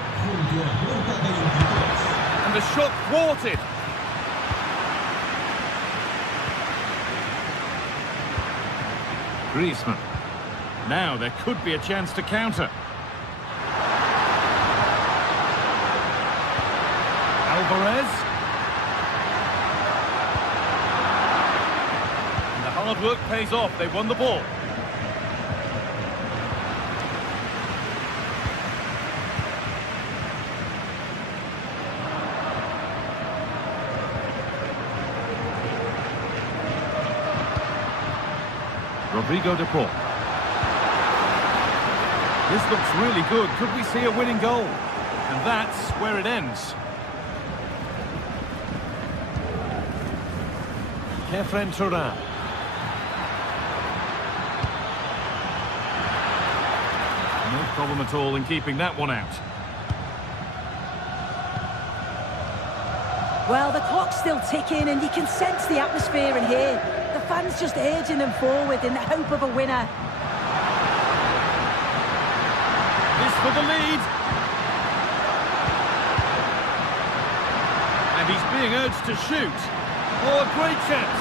And the shot thwarted. Griezmann. Now there could be a chance to counter. Alvarez. And the hard work pays off. They won the ball. Rodrigo de Paul. This looks really good. Could we see a winning goal? And that's where it ends. Kefren Turan. No problem at all in keeping that one out. Well, the clock's still ticking and you can sense the atmosphere in here. The fans just urging them forward in the hope of a winner. This for the lead. And he's being urged to shoot. Oh, a great chance.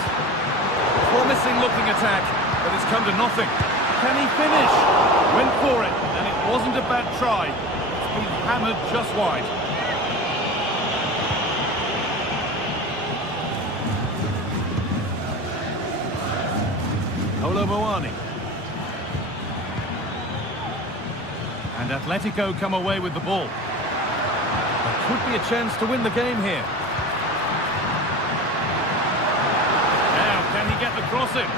Promising looking attack, but it's come to nothing. Can he finish? Went for it, and it wasn't a bad try. It's been hammered just wide. Olo Moani. And Atletico come away with the ball. There could be a chance to win the game here. Now, can he get the crossing?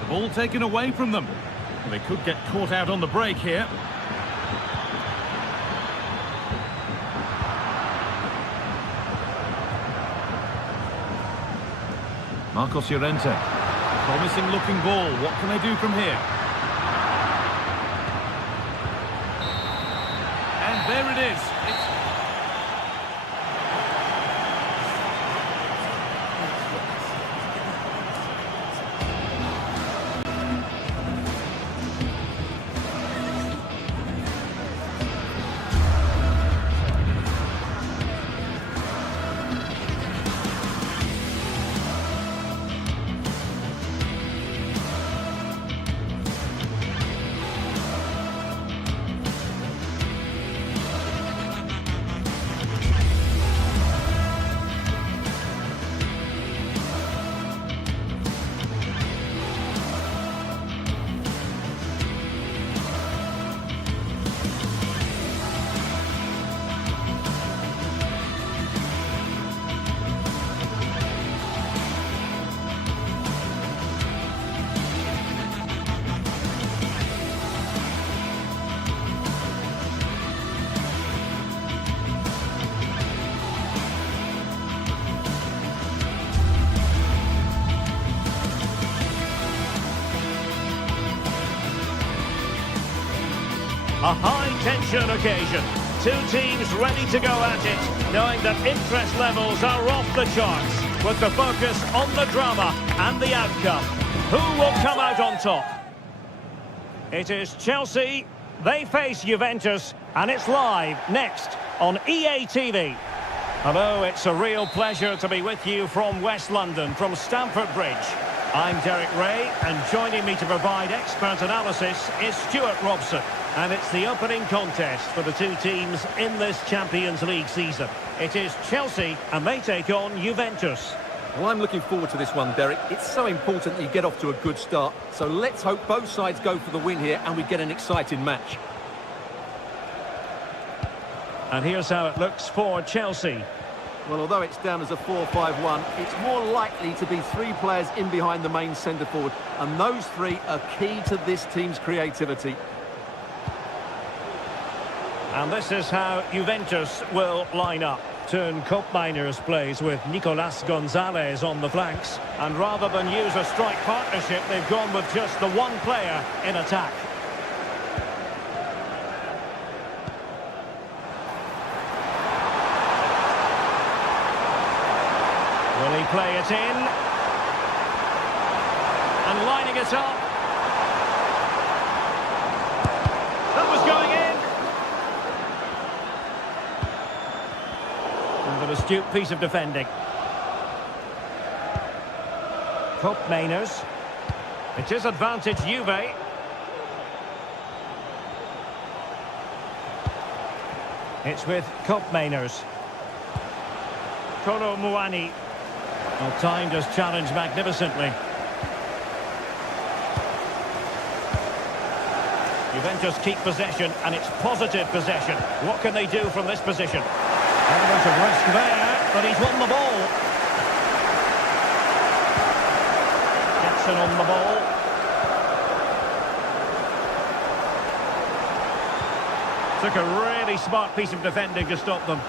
The ball taken away from them. They could get caught out on the break here. Marcos Llorente. Promising looking ball. What can they do from here? And there it is. A high-tension occasion. Two teams ready to go at it, knowing that interest levels are off the charts. with the focus on the drama and the outcome. Who will come out on top? It is Chelsea. They face Juventus, and it's live next on EA TV. Hello, it's a real pleasure to be with you from West London, from Stamford Bridge. I'm Derek Ray, and joining me to provide expert analysis is Stuart Robson. And it's the opening contest for the two teams in this Champions League season. It is Chelsea, and they take on Juventus. Well, I'm looking forward to this one, Derek. It's so important that you get off to a good start. So let's hope both sides go for the win here and we get an exciting match. And here's how it looks for Chelsea. Well, although it's down as a 4-5-1, it's more likely to be three players in behind the main centre-forward. And those three are key to this team's creativity. And this is how Juventus will line up. Turn Koopmeiners plays with Nicolas Gonzalez on the flanks. And rather than use a strike partnership, they've gone with just the one player in attack. Will he play it in? And lining it up. That was going in. And an astute piece of defending. Koopmeiners. It is advantage Juve. It's with Koopmeiners. Kolo Muani. Well, timed his challenge magnificently. Juventus keep possession, and it's positive possession. What can they do from this position? Element of risk there, but he's won the ball. Jackson on the ball. Took a really smart piece of defending to stop them.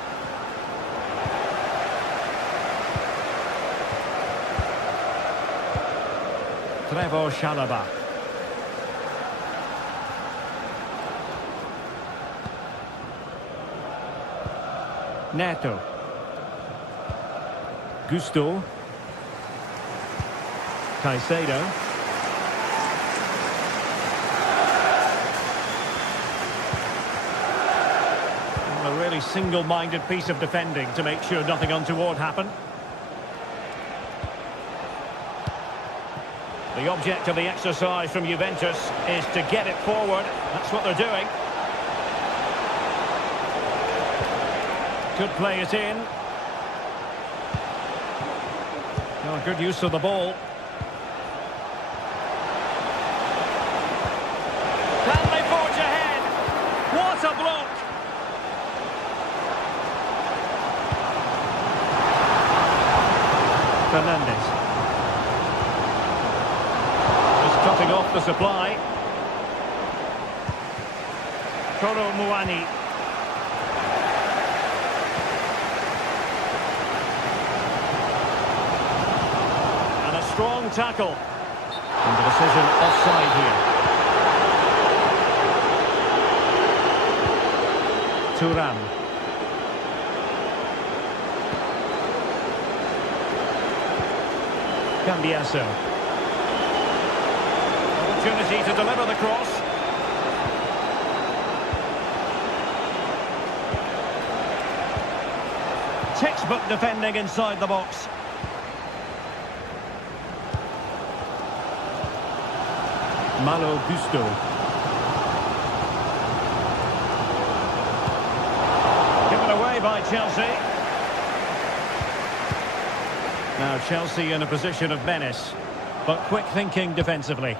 Trevor Chalobah. Neto. Gusto. Caicedo. A really single-minded piece of defending to make sure nothing untoward happened. The object of the exercise from Juventus is to get it forward. That's what they're doing. Could play it in. Oh, good use of the ball. Can they forge ahead? What a block! Fernandes. Cutting off the supply. Kolo Muani. And a strong tackle. And the decision offside here. Thuram. Cambiaso. Opportunity to deliver the cross. Textbook defending inside the box. Malo Gusto. Given away by Chelsea. Now Chelsea in a position of menace, but quick thinking defensively.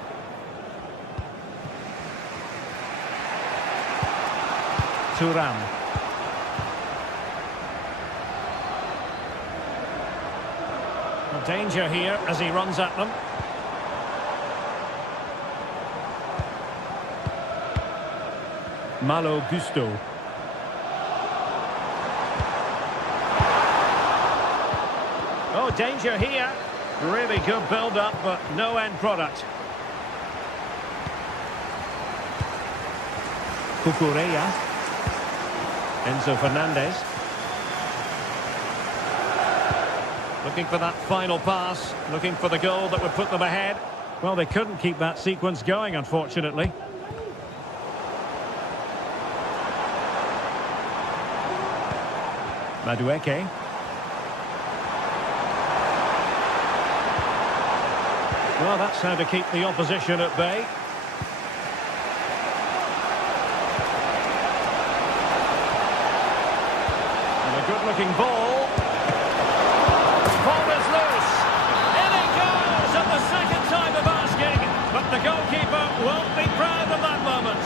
Thuram. Danger here as he runs at them. Malo Gusto. Oh, danger here. Really good build-up, but no end product. Cucurella. Enzo Fernandez. Looking for that final pass, looking for the goal that would put them ahead. Well, they couldn't keep that sequence going, unfortunately. Madueke. Well, that's how to keep the opposition at bay. And a good-looking ball. Ball is loose. In it goes at the second time of asking. But the goalkeeper won't be proud of that moment.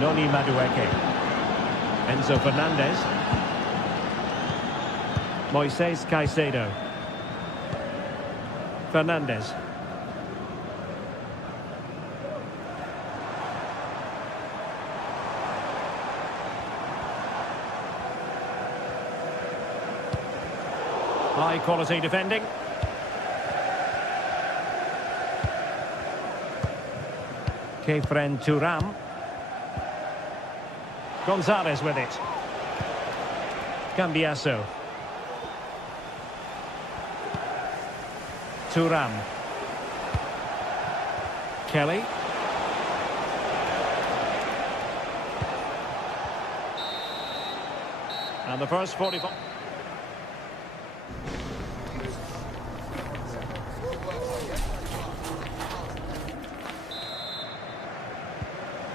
Noni Madueke. Enzo Fernandez. Moises Caicedo. Fernandez. High quality defending. Kefren Turam. Gonzalez with it. Cambiasso. Turam. Kelly. And the first 45.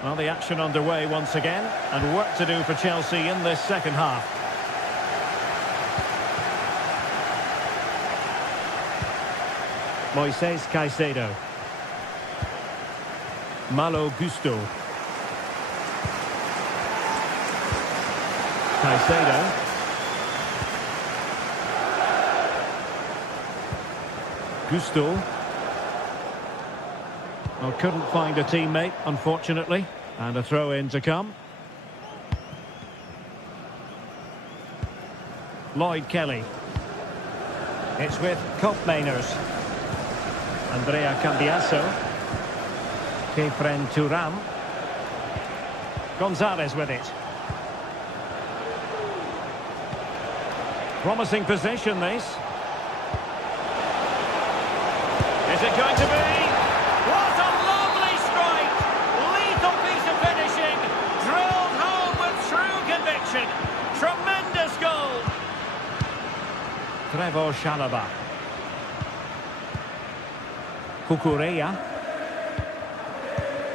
Well, the action underway once again, and work to do for Chelsea in this second half. Moises Caicedo. Malo Gusto. Caicedo. Gusto. Well, couldn't find a teammate, unfortunately. And a throw-in to come. Lloyd Kelly. It's with Koopmeiners. Andrea Cambiasso. Kefren Turam. Gonzalez with it. Promising position, this. Is it going to be? What a lovely strike! Lethal piece of finishing. Drilled home with true conviction. Tremendous goal. Trevor Chalobah. Cucurella.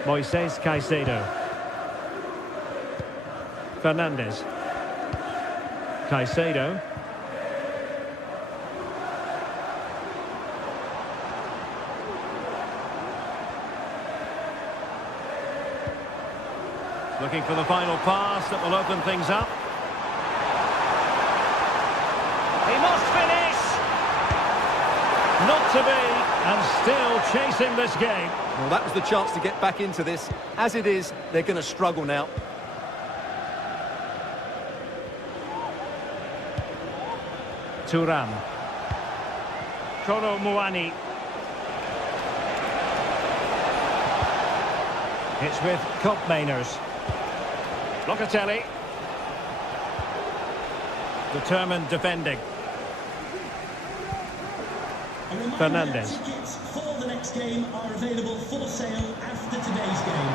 Moises Caicedo. Fernandez. Caicedo. Looking for the final pass that will open things up. He must finish! Not to be, and still chasing this game. Well, that was the chance to get back into this. As it is, they're going to struggle now. Turam. Kolo Muani. It's with Koopmeiners. Locatelli. Determined defending. Fernandez. Tickets for the next game are available for sale after today's game.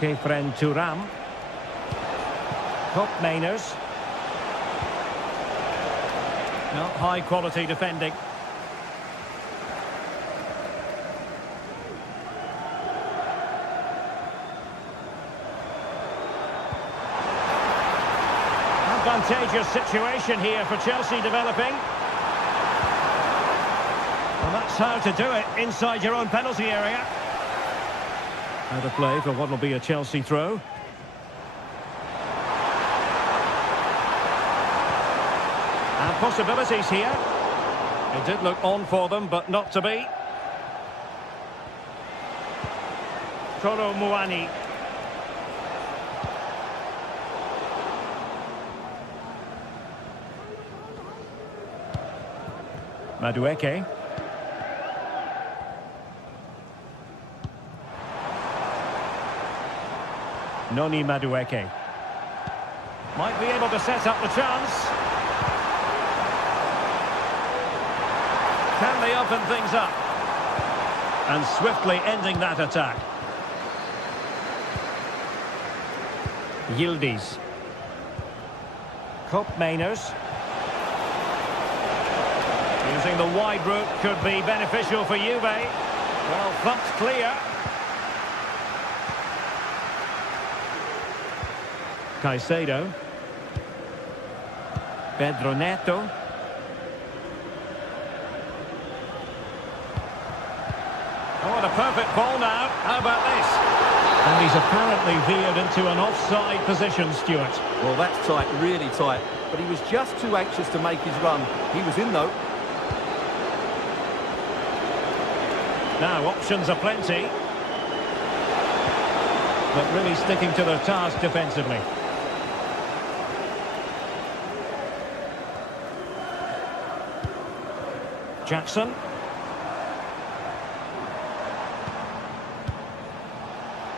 Kefren Turam. Koopmeiners. No, high quality defending. Advantageous situation here for Chelsea developing. And that's how to do it inside your own penalty area. Out of play for what will be a Chelsea throw. And possibilities here. It did look on for them, but not to be. Kolo Muani. Madueke. Noni Madueke. Might be able to set up the chance. Can they open things up? And swiftly ending that attack. Yildiz. Koopmeiners. Using the wide route could be beneficial for Juve. Well, thumped clear. Caicedo. Pedro Neto. Oh, what a perfect ball now. How about this? And he's apparently veered into an offside position, Stuart. Well, that's tight, really tight. But he was just too anxious to make his run. He was in, though. Now, options are plenty. But really sticking to their task defensively. Jackson.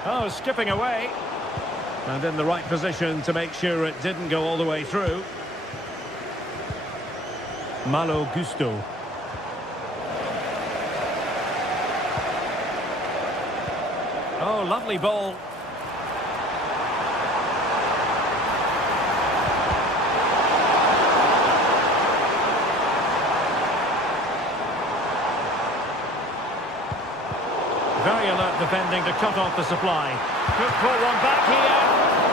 Oh, skipping away. And in the right position to make sure it didn't go all the way through. Malo Gusto. Oh, lovely ball. Very alert defending to cut off the supply. Could pull one back here.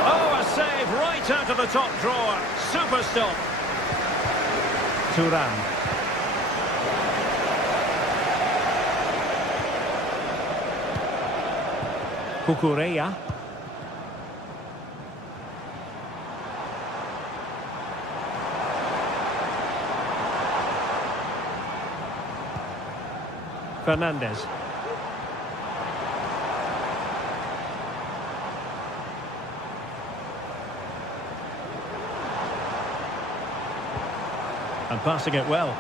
Oh, a save right out of the top drawer. Super stop. Turan. Cucurella. Fernandez. And passing it well.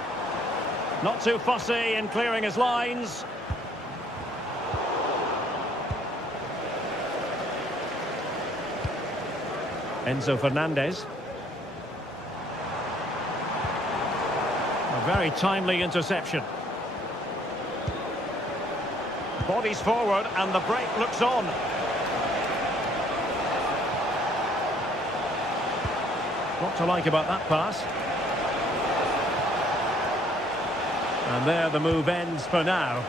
Not too fussy in clearing his lines. Enzo Fernandez. A very timely interception. Bodies forward and the break looks on. What to like about that pass? And there the move ends for now.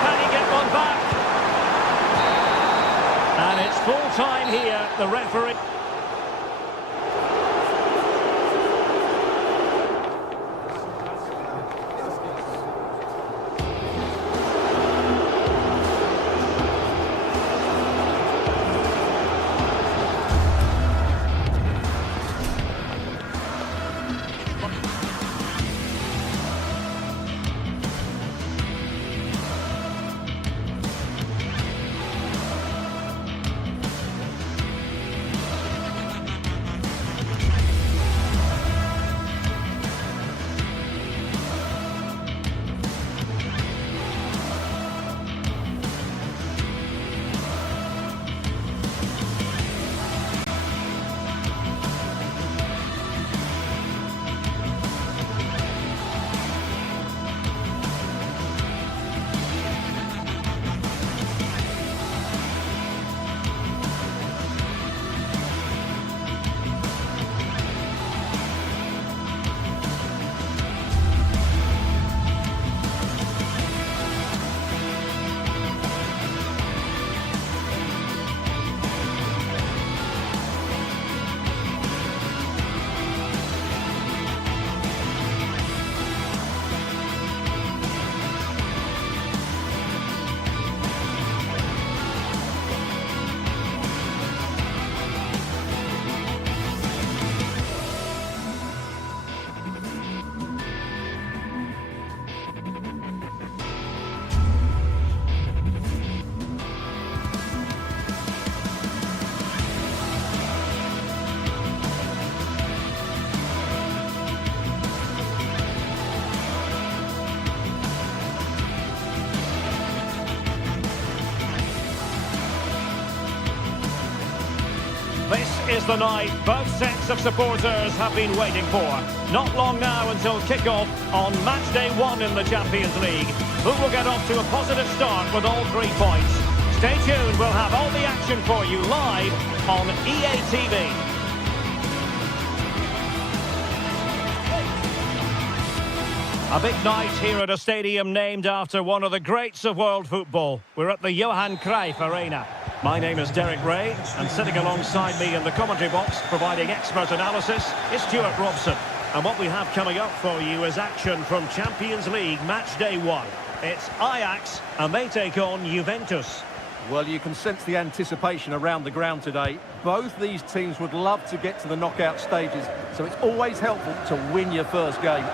Can he get one back? And it's full time here, the referee. is the night both sets of supporters have been waiting for. Not long now until kick-off on match day 1 in the Champions League. Who will get off to a positive start with all 3 points? Stay tuned, we'll have all the action for you live on EA TV. A big night here at a stadium named after one of the greats of world football. We're at the Johan Cruyff Arena. My name is Derek Ray, and sitting alongside me in the commentary box, providing expert analysis, is Stuart Robson. And what we have coming up for you is action from Champions League match day 1. It's Ajax, and they take on Juventus. Well, you can sense the anticipation around the ground today. Both these teams would love to get to the knockout stages, so it's always helpful to win your first game.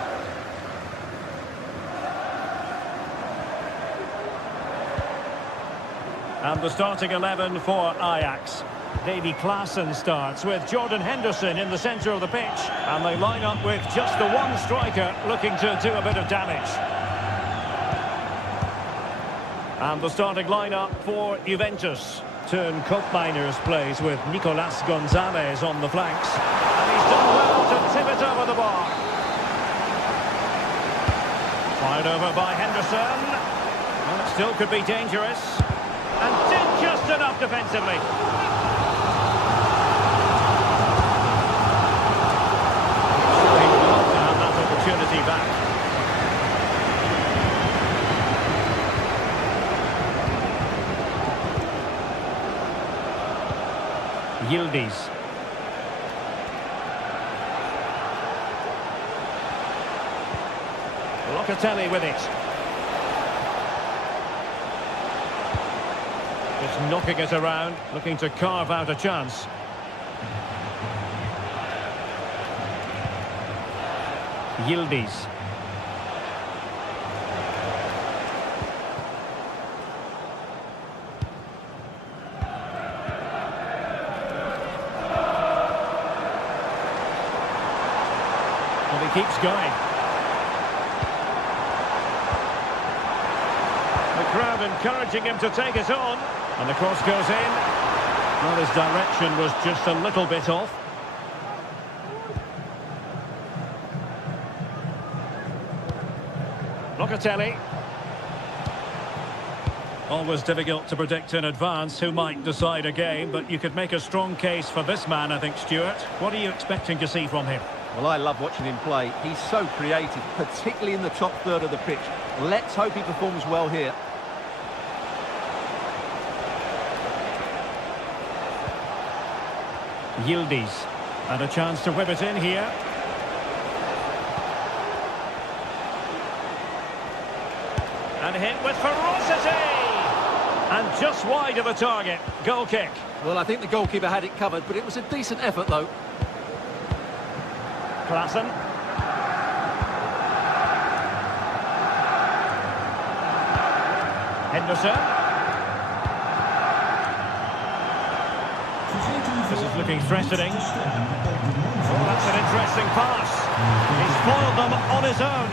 And the starting 11 for Ajax. Davy Klaassen starts with Jordan Henderson in the centre of the pitch. And they line up with just the one striker looking to do a bit of damage. And the starting lineup for Juventus. Teun Koopmeiners plays with Nicolas Gonzalez on the flanks. And he's done well to tip it over the bar. Fired over by Henderson. Well, it still could be dangerous. And did just enough defensively. Sure, he would love to have that opportunity back. Yildiz. Locatelli with it. Just knocking it around, looking to carve out a chance. Yildiz. And he keeps going. The crowd encouraging him to take it on. And the cross goes in. Well, his direction was just a little bit off. Locatelli. Always difficult to predict in advance who might decide a game, but you could make a strong case for this man, I think, Stuart. What are you expecting to see from him? Well, I love watching him play. He's so creative, particularly in the top third of the pitch. Let's hope he performs well here. Yildiz. And a chance to whip it in here. And hit with ferocity! And just wide of the target. Goal kick. Well, I think the goalkeeper had it covered, but it was a decent effort, though. Klaassen. Henderson. This is looking threatening. Oh, that's an interesting pass. He's foiled them on his own.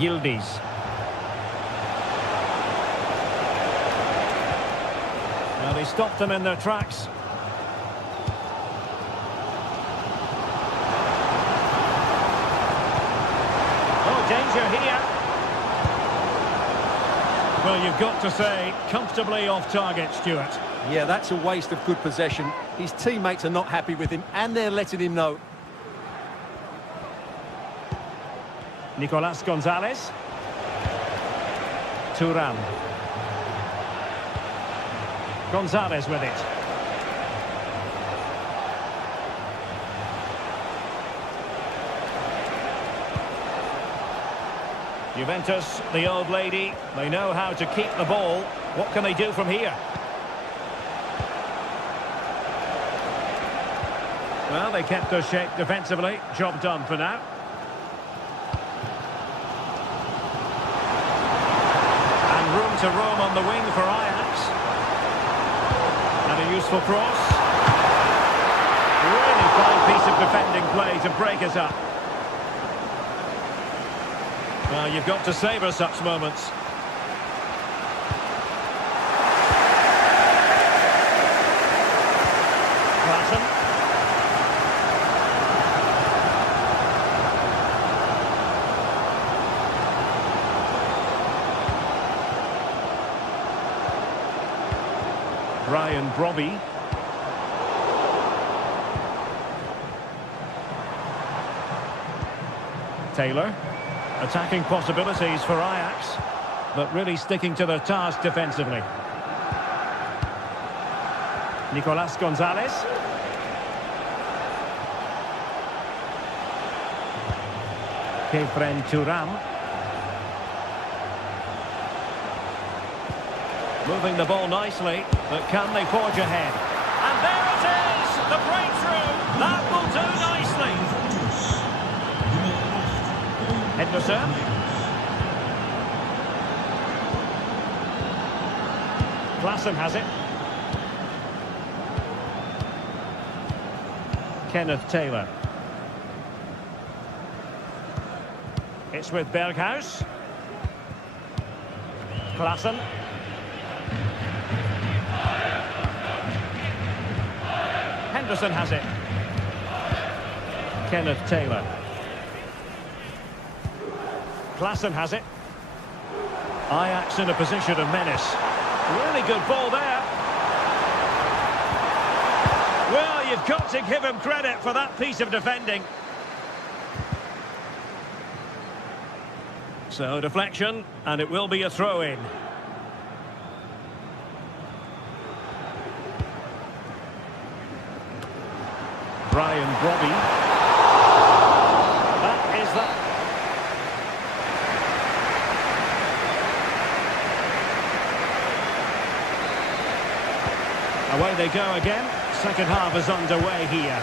Yildiz. Now they stopped them in their tracks. Oh, danger here. Well, you've got to say, comfortably off target, Stuart. Yeah, that's a waste of good possession. His teammates are not happy with him, and they're letting him know. Nicolas Gonzalez. Thuram. Gonzalez with it. Juventus, the old lady, they know how to keep the ball. What can they do from here? Well, they kept their shape defensively. Job done for now. And room to roam on the wing for Ajax. And a useful cross. Really fine piece of defending play to break it up. Well, you've got to savour such moments. Brian Brobby. Taylor. Attacking possibilities for Ajax, but really sticking to their task defensively. Nicolas Gonzalez. Kefren Turam. Moving the ball nicely, but can they forge ahead? And there it is! The breakthrough! That will do nicely! Henderson. Klassen has it. Kenneth Taylor. It's with Berghuis. Klassen. Henderson has it. Kenneth Taylor. Klassen has it. Ajax in a position of menace. Really good ball there. Well, you've got to give him credit for that piece of defending. So, deflection, and it will be a throw-in. Brian Brobby. That is that. Away they go again. Second half is underway here.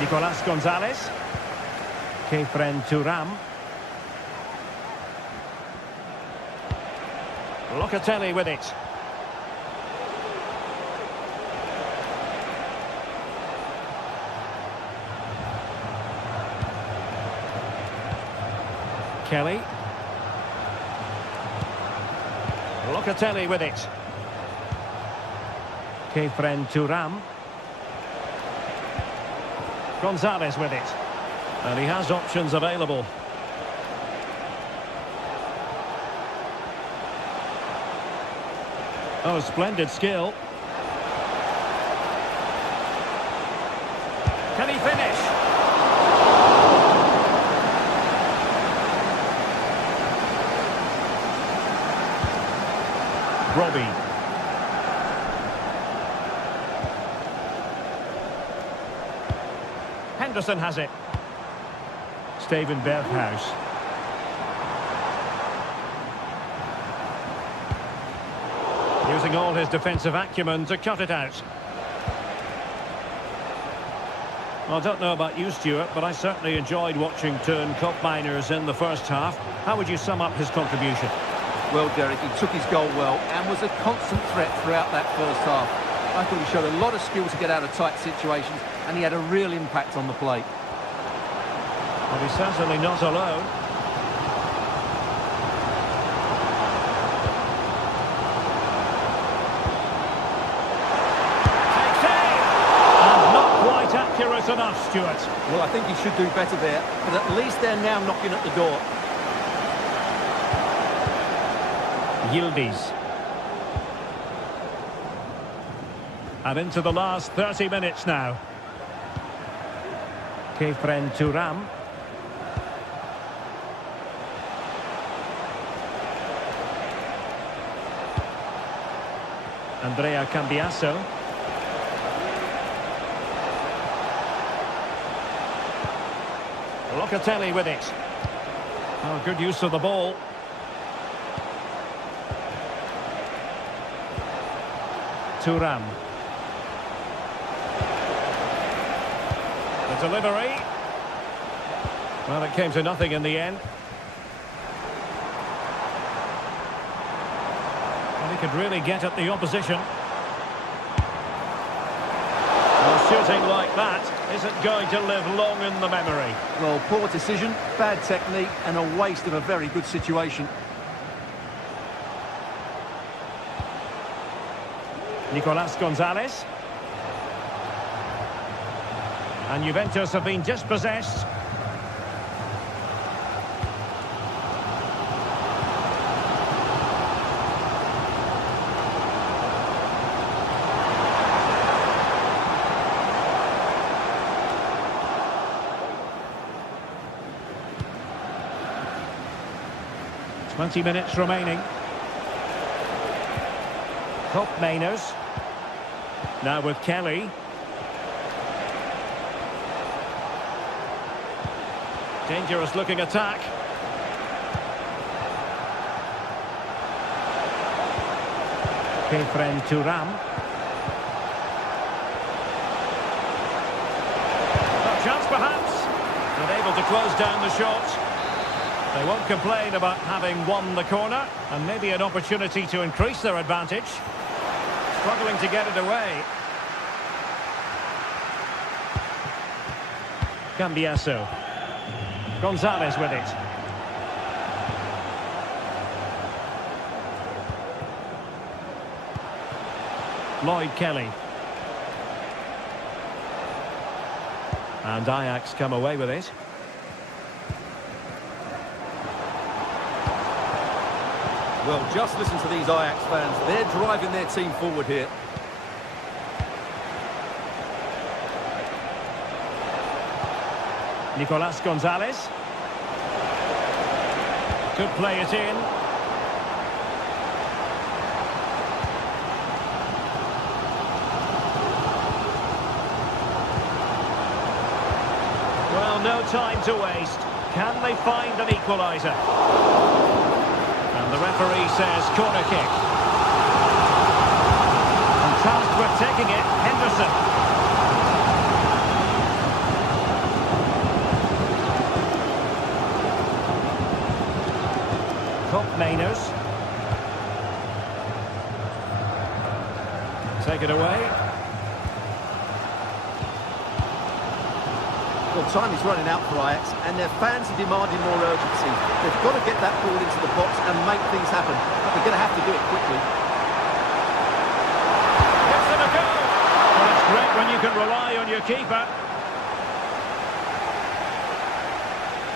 Nicolas Gonzalez. Kefren Turam. Locatelli with it. Kelly. Locatelli with it. Kefren Turam. Gonzalez with it. And he has options available. Oh, splendid skill. Can he finish? Robbie. Henderson has it. Steven Berghuis. Using all his defensive acumen to cut it out. Well, I don't know about you, Stuart, but I certainly enjoyed watching Turn Cup Miners in the first half. How would you sum up his contribution? Well, Derek, he took his goal well and was a constant threat throughout that first half. I thought he showed a lot of skill to get out of tight situations, and he had a real impact on the plate. Well, he's certainly not alone. Takes aim! And not quite accurate enough, Stuart. Well, I think he should do better there, but at least they're now knocking at the door. Yildiz. And into the last 30 minutes now. Kefren Turam. Andrea Cambiasso. Locatelli with it. Oh, good use of the ball. Turam. The delivery. Well, it came to nothing in the end. And he could really get at the opposition. Well, shooting like that isn't going to live long in the memory. Well, poor decision, bad technique, and a waste of a very good situation. Nicolas Gonzalez. And Juventus have been dispossessed. 20 minutes remaining. Mainers. Now with Kelly. Dangerous looking attack. Kefren Turam. A chance perhaps. Unable to close down the shot. They won't complain about having won the corner, and maybe an opportunity to increase their advantage. Struggling to get it away. Cambiasso. Gonzalez with it. Lloyd Kelly. And Ajax come away with it. Well, just listen to these Ajax fans. They're driving their team forward here. Nicolas Gonzalez. Could play it in. Well, no time to waste. Can they find an equaliser? And the referee says corner kick. And tasked with taking it, Henderson. Mainers. Take it away. Well, time is running out for Ajax, and their fans are demanding more urgency. They've got to get that ball into the box and make things happen. But they're going to have to do it quickly. Gives them a goal. Well, it's great when you can rely on your keeper.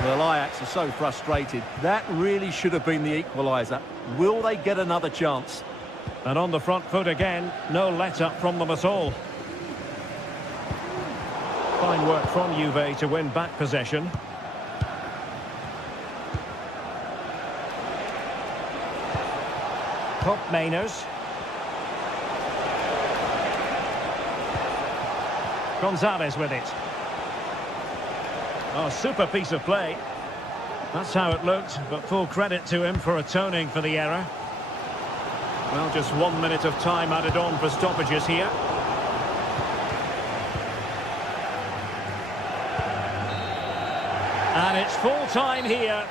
Well, Ajax are so frustrated. That really should have been the equaliser. Will they get another chance? And on the front foot again, no let-up from them at all. Fine work from Juve to win back possession. Mainers. Gonzalez with it. Oh, super piece of play. That's how it looked, but full credit to him for atoning for the error. Well, just 1 minute of time added on for stoppages here. And it's full time here.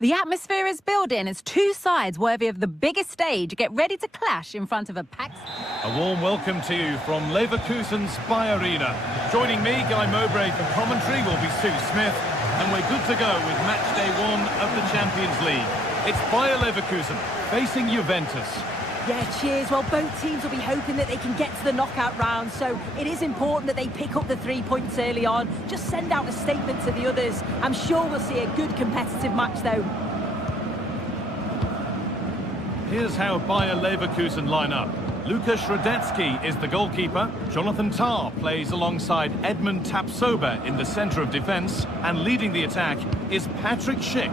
The atmosphere is building as two sides worthy of the biggest stage get ready to clash in front of a packed... A warm welcome to you from Leverkusen's Spy Arena. Joining me, Guy Mowbray for commentary, will be Sue Smith, and we're good to go with match day 1 of the Champions League. It's Bayer Leverkusen facing Juventus. Yeah, cheers. Well, both teams will be hoping that they can get to the knockout round, so it is important that they pick up the 3 points early on. Just send out a statement to the others. I'm sure we'll see a good competitive match, though. Here's how Bayer Leverkusen line up. Lukas Radetzky is the goalkeeper. Jonathan Tah plays alongside Edmund Tapsoba in the centre of defence. And leading the attack is Patrick Schick.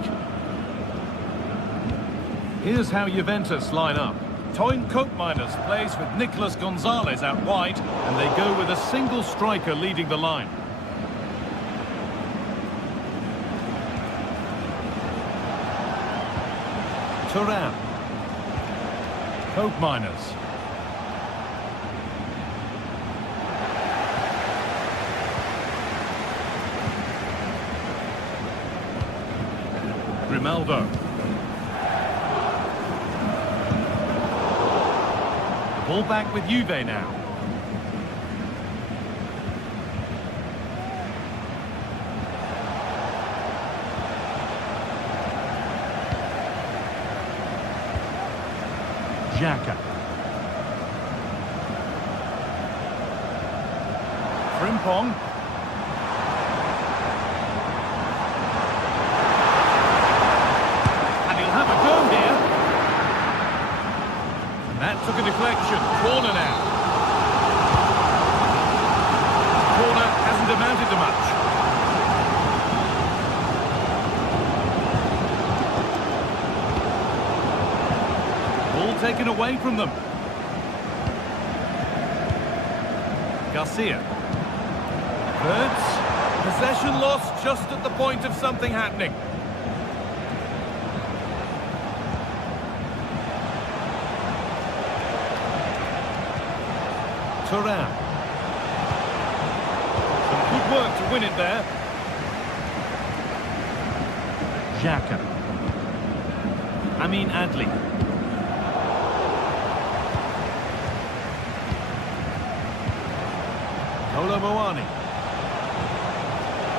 Here's how Juventus line up. Toyn Koopmeiners plays with Nicolas Gonzalez out wide, and they go with a single striker leading the line. Thuram. Koopmeiners. Grimaldo. Ball back with Juve now. Xhaka. Frimpong. And he'll have a go here. And that took a deflection. Corner now. Corner hasn't amounted to much. Ball taken away from them. Garcia. Wirtz. Possession lost just at the point of something happening. Thuram. Some good work to win it there. Xhaka. Amin Adli. Kolo Muani.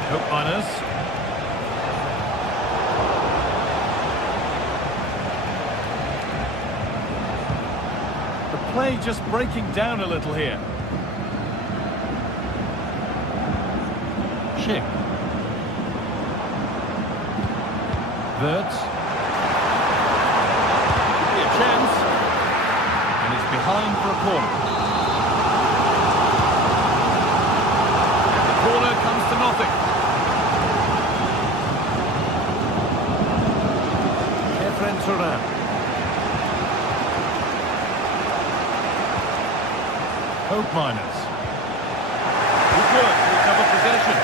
Koopmeiners. The play just breaking down a little here. Schick. Wirtz. Could be a chance. And it's behind for a corner. And the corner comes to nothing. Efren Thuram. Koopmeiners. Good work to recover possession.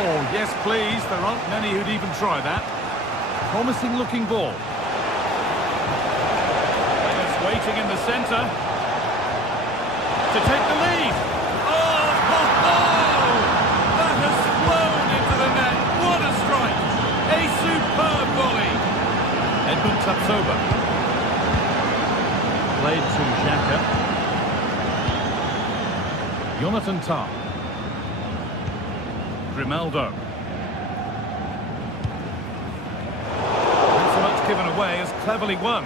Oh, yes, please. There aren't many who'd even try that. Promising looking ball. Players waiting in the centre to take the lead. Oh, ho, ho! That has flown into the net. What a strike! A superb volley. Edmund Tapsoba. Played to Xhaka. Jonathan Tah. Grimaldo. Not so much given away as cleverly won.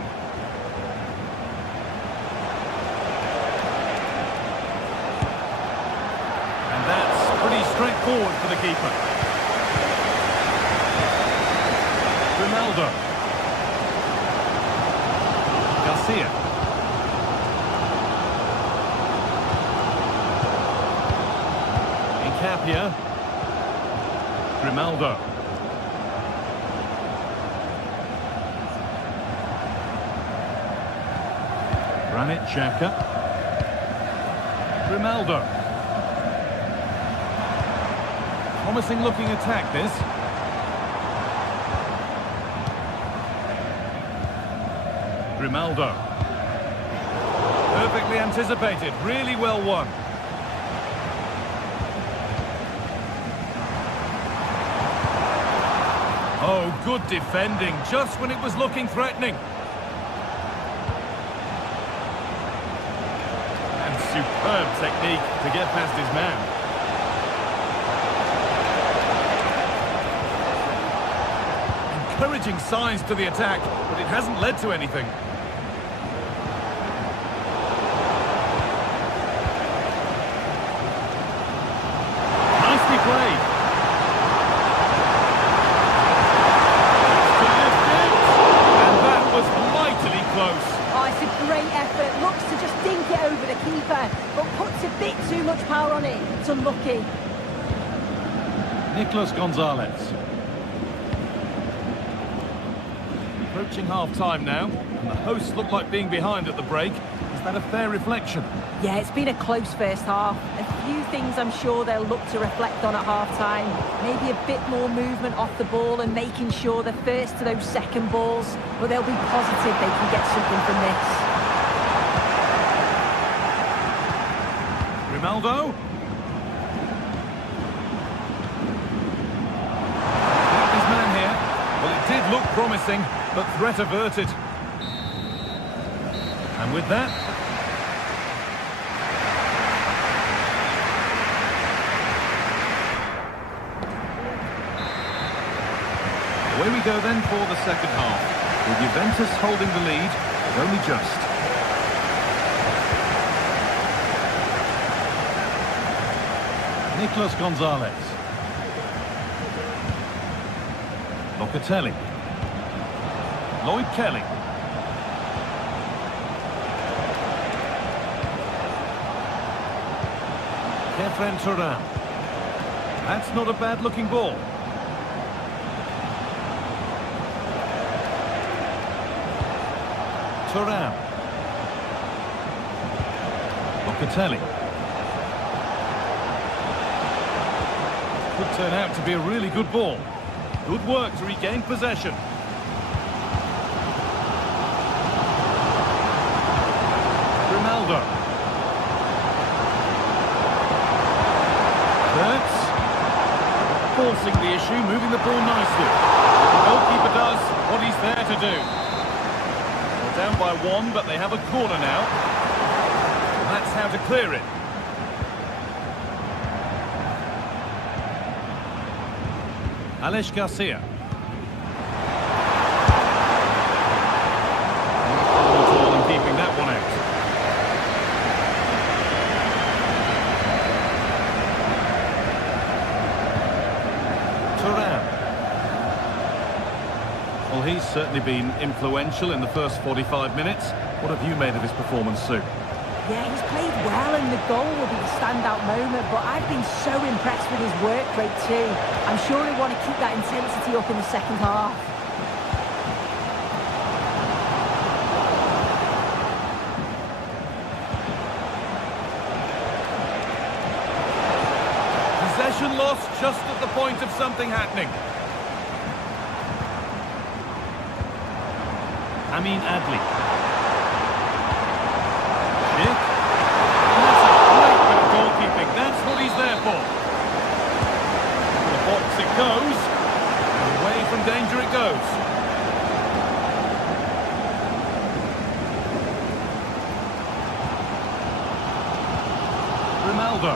And that's pretty straightforward for the keeper. Grimaldo. Garcia. Incapia. Grimaldo. Granit Xhaka. Grimaldo. Promising looking attack this. Grimaldo. Perfectly anticipated, really well won. Oh, good defending, just when it was looking threatening. And superb technique to get past his man. encouraging signs to the attack, but it hasn't led to anything. Nicely played. To lift it, and that was mightily close. Oh, it's a great effort. Looks to just dink it over the keeper, but puts a bit too much power on it. It's unlucky. Nicolas Gonzalez. Approaching half-time now, and the hosts look like being behind at the break. Is that a fair reflection? Yeah, it's been a close first half. A few things I'm sure they'll look to reflect on at half-time. Maybe a bit more movement off the ball and making sure they're first to those second balls. But they'll be positive they can get something from this. Ronaldo. His man here. Well, it did look promising, but threat averted. And with that, away we go then for the second half, with Juventus holding the lead, but only just. Nicolas Gonzalez. Locatelli. Lloyd Kelly. Kefren Turan. That's not a bad-looking ball. Turan. Locatelli. Could turn out to be a really good ball. Good work to regain possession. Ronaldo. Kurtz. Forcing the issue, moving the ball nicely. The goalkeeper does what he's there to do. They're down by one, but they have a corner now. And that's how to clear it. Alex Garcia. And keeping that one out. Turan. Well, he's certainly been influential in the first 45 minutes. What have you made of his performance, Sue? Yeah, he's played well and the goal will be the standout moment, but I've been so impressed with his work rate too. I'm sure he'll want to keep that intensity up in the second half. Possession lost just at the point of something happening. Amin Adli. Nick. And that's a great bit of goalkeeping. That's what he's there for. The box it goes. And away from danger it goes. Ronaldo.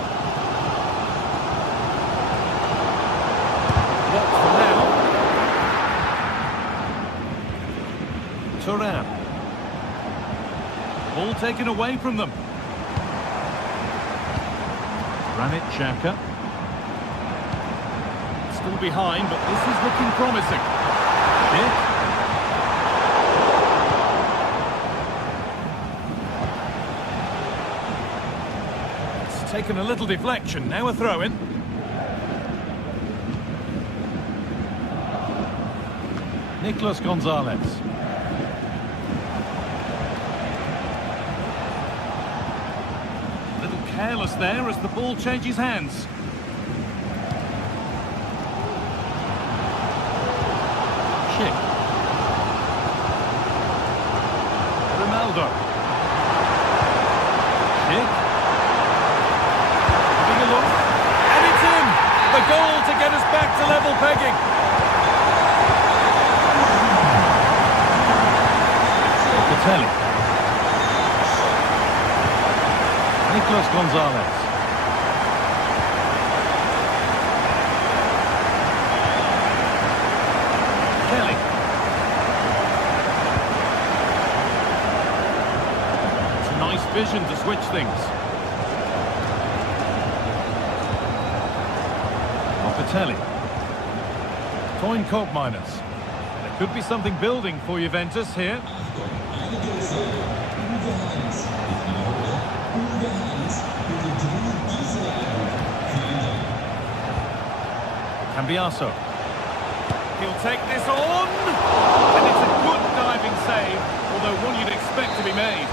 Blocked for now. Turan. Ball taken away from them. Granit Xhaka. Still behind, but this is looking promising. Nick. It's taken a little deflection. Now a throw-in. Nicolas Gonzalez. Careless there as the ball changes hands. Schick. Ronaldo. Schick. Having a look. And it's in! The goal to get us back to level pegging. Locatelli. Nicolas Gonzalez. Kelly. vision to switch things. Lopatelli. Toyn Koopmeiners. There could be something building for Juventus here. Cambiaso. He'll take this on! And it's a good diving save, although one you'd expect to be made.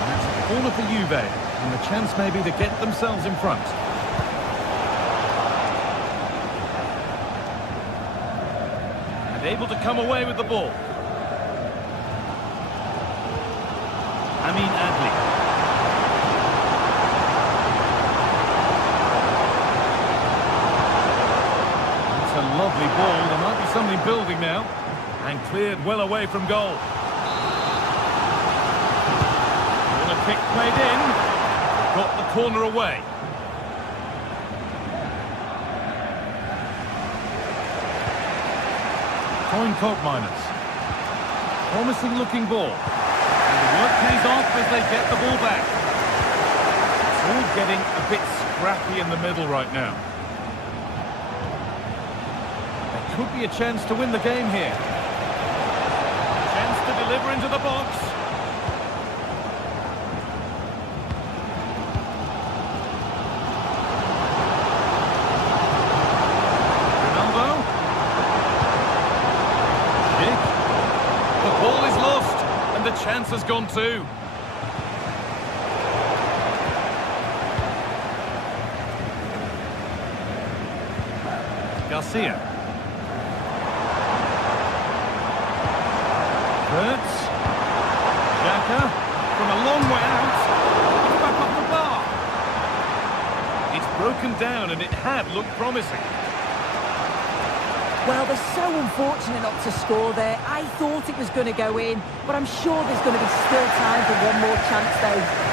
And it's a corner for Juve, and the chance maybe to get themselves in front. And able to come away with the ball. Amin Adli. Lovely ball, there might be something building now. And cleared well away from goal. Corner kick played in. Got the corner away. Toyn Koopmeiners. Promising looking ball. And the work pays off as they get the ball back. It's all getting a bit scrappy in the middle right now. Could be a chance to win the game here. Chance to deliver into the box. Ronaldo. Schick. The ball is lost, and the chance has gone too. Garcia. Hurts. Xhaka from a long way out. It's back off the bar. It's broken down and it had looked promising. Well, they're so unfortunate not to score there. I thought it was going to go in, but I'm sure there's going to be still time for one more chance though.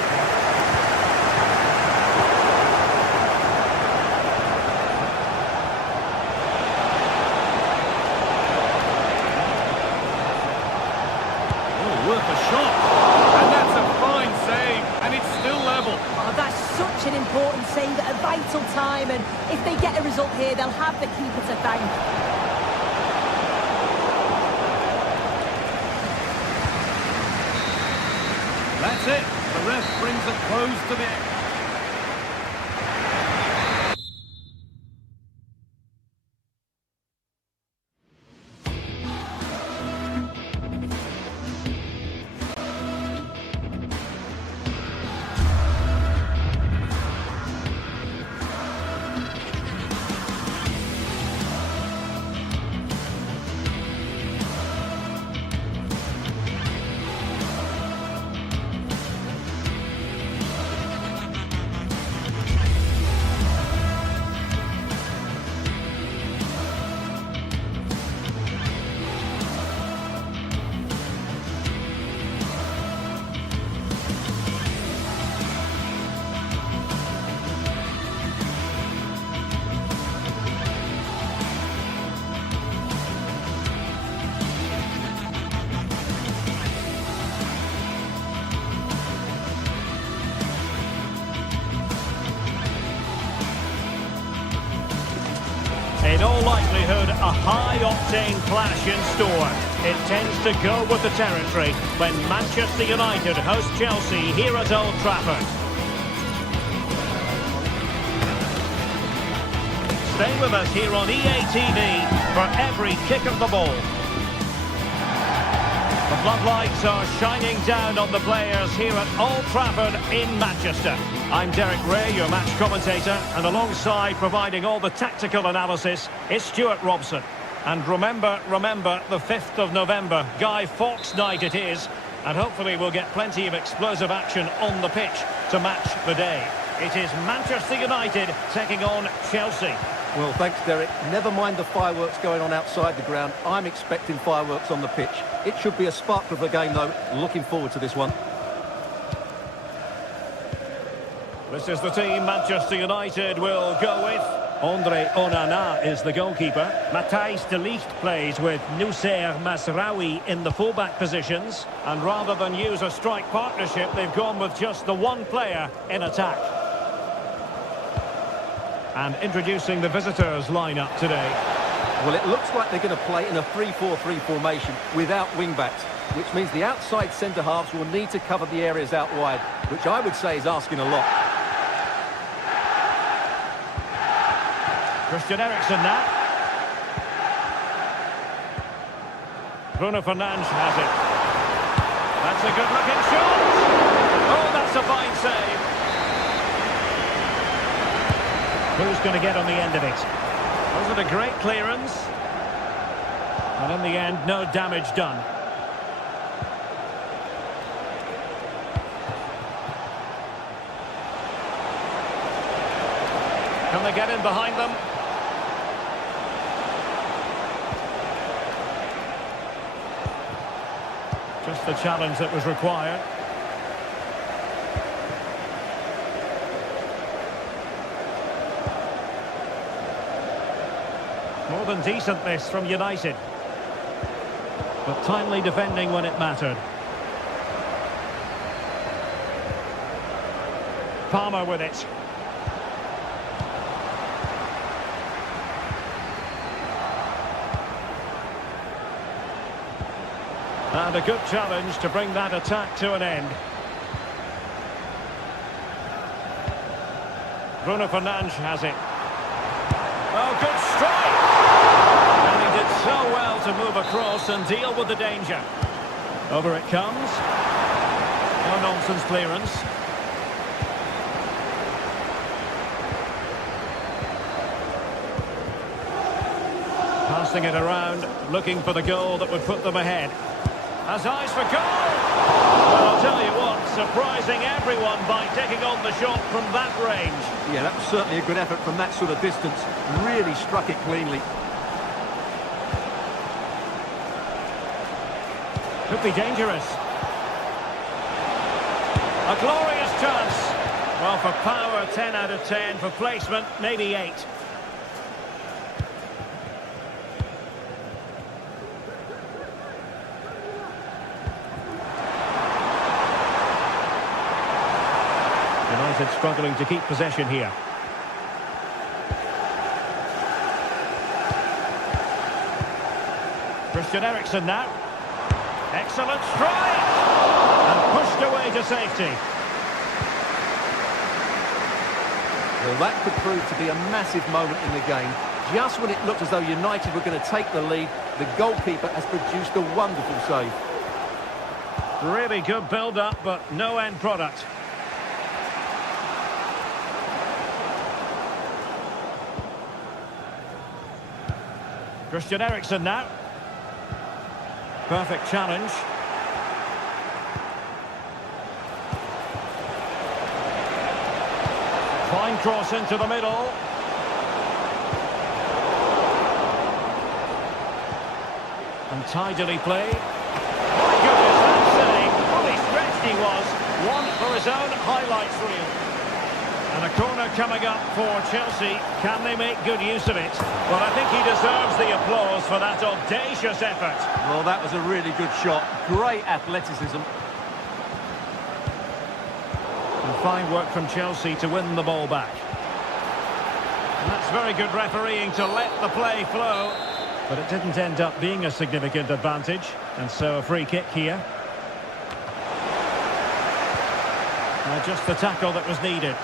Worth a shot, and that's a fine save, and it's still level. Oh, that's such an important save at a vital time, and if they get a result here, they'll have the keeper to thank. That's it. The ref brings a close to the... In all likelihood, a high-octane clash in store. It tends to go with the territory when Manchester United host Chelsea here at Old Trafford. Stay with us here on EA TV for every kick of the ball. The floodlights are shining down on the players here at Old Trafford in Manchester. I'm Derek Ray, your match commentator, and alongside providing all the tactical analysis is Stuart Robson. And remember, the 5th of November, Guy Fawkes night it is, and hopefully we'll get plenty of explosive action on the pitch to match the day. It is Manchester United taking on Chelsea. Well, thanks, Derek. Never mind the fireworks going on outside the ground. I'm expecting fireworks on the pitch. It should be a sparkle of a game, though. Looking forward to this one. This is the team Manchester United will go with. Andre Onana is the goalkeeper. Matthijs de Ligt plays with Noussair Masraoui in the fullback positions. And rather than use a strike partnership, they've gone with just the one player in attack. And introducing the visitors lineup today. Well, it looks like they're going to play in a 3-4-3 formation without wing-backs, which means the outside centre-halves will need to cover the areas out wide, which I would say is asking a lot. Christian Eriksen now. Bruno Fernandes has it. That's a good-looking shot. Oh, that's a fine save. Who's going to get on the end of it? Was it a great clearance? And in the end, no damage done. Can they get in behind them? Just the challenge that was required. More than decent this from United. But timely defending when it mattered. Palmer with it. And a good challenge to bring that attack to an end. Bruno Fernandes has it. Oh, good strike! And he did so well to move across and deal with the danger. Over it comes. No nonsense clearance. Passing it around, looking for the goal that would put them ahead. Has eyes for goal! Well, I'll tell you what, surprising everyone by taking on the shot from that range. Yeah, that was certainly a good effort from that sort of distance. Really struck it cleanly. Could be dangerous. A glorious chance. Well, for power, 10 out of 10. For placement, maybe 8. United struggling to keep possession here. Christian Eriksen now. Excellent strike! And pushed away to safety. Well, that could prove to be a massive moment in the game. Just when it looked as though United were going to take the lead, the goalkeeper has produced a wonderful save. Really good build-up, but no end product. Christian Eriksen now. Perfect challenge. Fine cross into the middle. And tidily played. My goodness, that save. Fully stretched he was. One for his own highlights reel. And a corner coming up for Chelsea. Can they make good use of it? Well, I think he deserves the applause for that audacious effort. Well, that was a really good shot. Great athleticism. And fine work from Chelsea to win the ball back. And that's very good refereeing to let the play flow. But it didn't end up being a significant advantage. And so a free kick here. Just the tackle that was needed.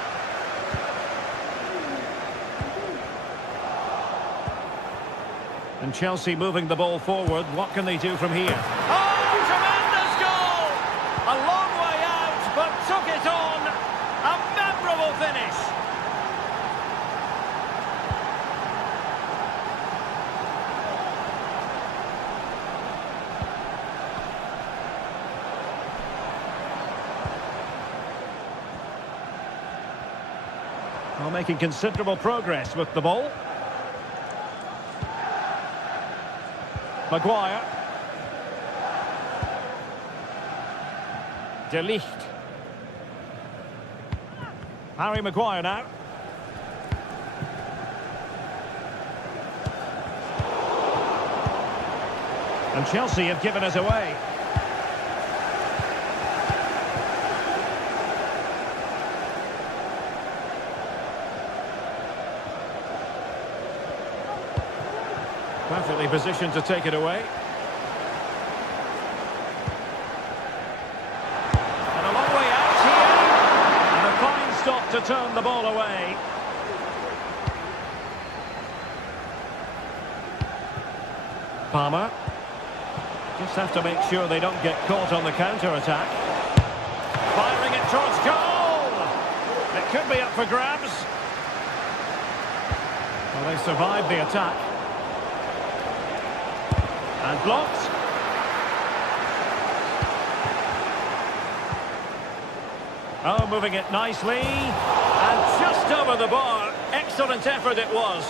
And Chelsea moving the ball forward. What can they do from here? Oh, tremendous goal! A long way out, but took it on. A memorable finish. Well, making considerable progress with the ball. Maguire. De Ligt. Harry Maguire now. And Chelsea have given it away. Perfectly positioned to take it away. And a long way out here. And a fine stop to turn the ball away. Palmer. Just have to make sure they don't get caught on the counter-attack. Firing it towards goal! It could be up for grabs. Well, they survived the attack. And blocked. Oh, moving it nicely. And just over the bar. Excellent effort it was.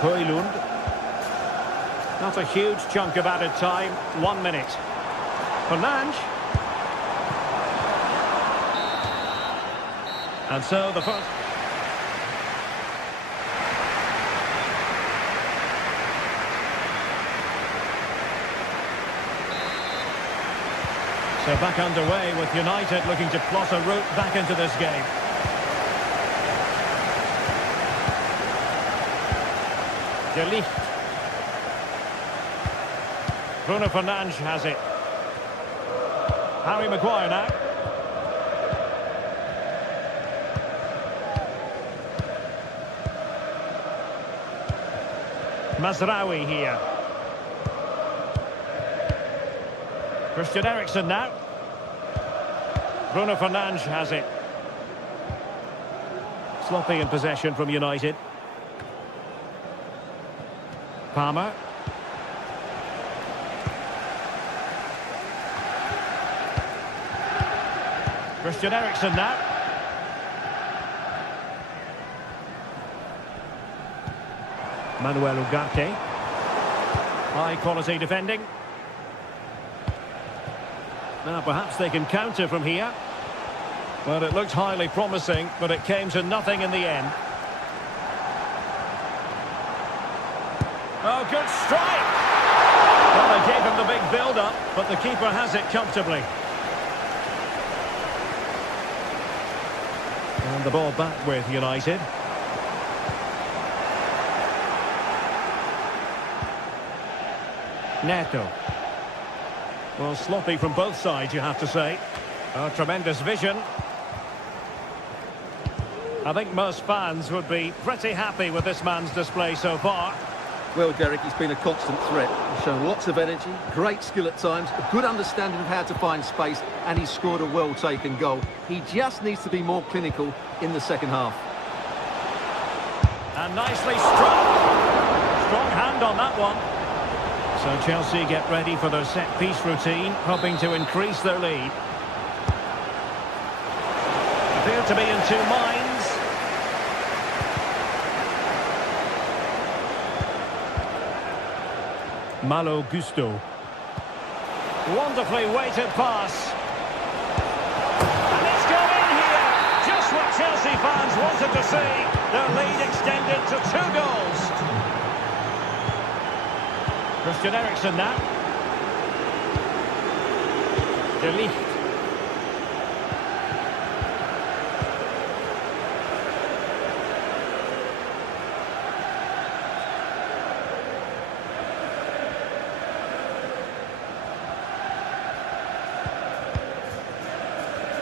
Højlund. Not a huge chunk of added time. 1 minute. Fernandes. And so the first... So back underway with United looking to plot a route back into this game. De Ligt. Bruno Fernandes has it. Harry Maguire now. Mazraoui here. Christian Eriksen now. Bruno Fernandes has it. Sloppy in possession from United. Palmer. Christian Eriksen now. Manuel Ugarte. High quality defending. Now perhaps they can counter from here. Well, it looked highly promising, but it came to nothing in the end. Oh, good strike! Well, they gave him the big build-up, but the keeper has it comfortably. And the ball back with United. Neto. Well, sloppy from both sides, you have to say. Oh, tremendous vision. I think most fans would be pretty happy with this man's display so far. Well, Derek, he's been a constant threat. He's shown lots of energy, great skill at times, a good understanding of how to find space, and he's scored a well-taken goal. He just needs to be more clinical in the second half. And nicely struck. Strong hand on that one. So Chelsea get ready for their set-piece routine, hoping to increase their lead. Appear to be in two minds. Malo Gusto. Wonderfully weighted pass. And it's gone in here. Just what Chelsea fans wanted to see. Their lead extended to 2 goals. Christian Eriksen now. De Ligt.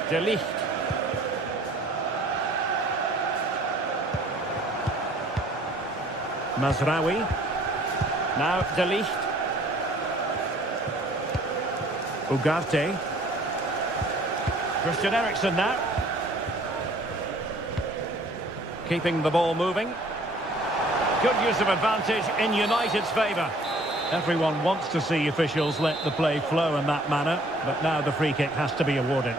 De Ligt. Mazraoui. Now De Ligt. Ugarte. Christian Eriksen now. Keeping the ball moving. Good use of advantage in United's favour. Everyone wants to see officials let the play flow in that manner, but now the free kick has to be awarded.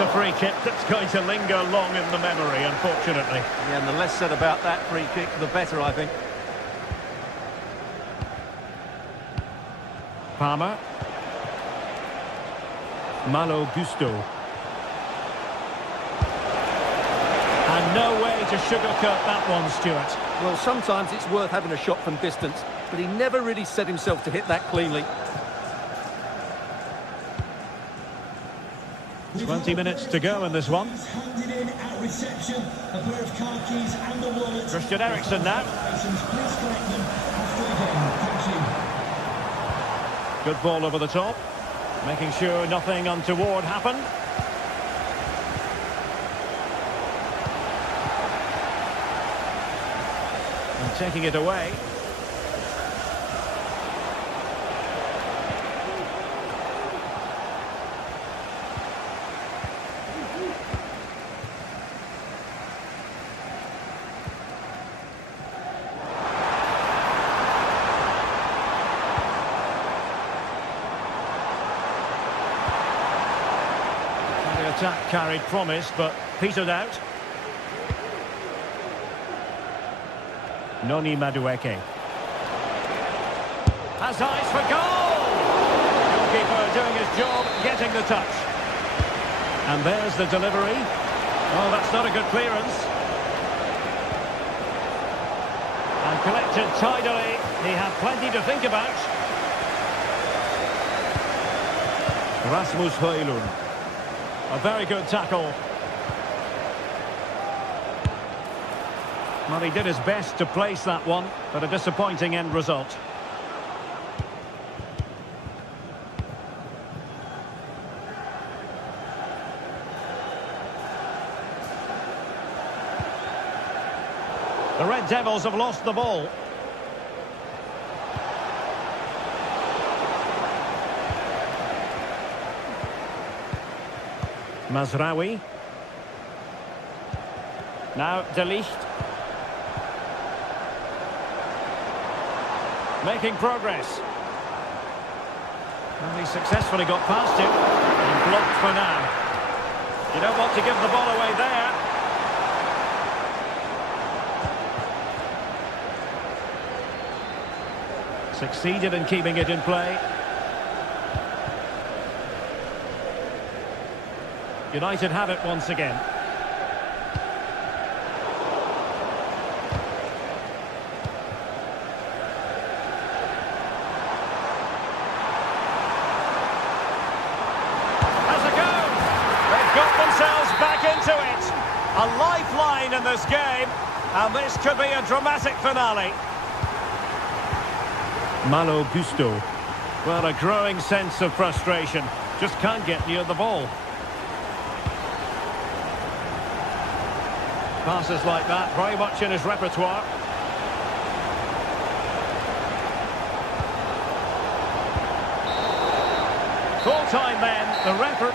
A free kick that's going to linger long in the memory, unfortunately. Yeah, and the less said about that free kick, the better, I think. Palmer. Malo Gusto. And no way to sugarcoat that one, Stuart. Well, sometimes it's worth having a shot from distance, but he never really set himself to hit that cleanly. 20 minutes to go in this one. Christian Eriksen now. Good ball over the top, making sure nothing untoward happened. And taking it away. Attack carried promise, but petered out. Noni Madueke has eyes for goal. Goalkeeper doing his job, getting the touch. And there's the delivery. Oh, that's not a good clearance. And collected tidily. He had plenty to think about. Rasmus Højlund. A very good tackle. Well, he did his best to place that one, but a disappointing end result. The Red Devils have lost the ball. Mazraoui. Now De Ligt. Making progress. And he successfully got past him and blocked for now. You don't want to give the ball away there. Succeeded in keeping it in play. United have it once again. Has a go! They've got themselves back into it. A lifeline in this game, and this could be a dramatic finale. Malo Gusto. Well, a growing sense of frustration. Just can't get near the ball. Passes like that, very much in his repertoire. Full time then, the referee.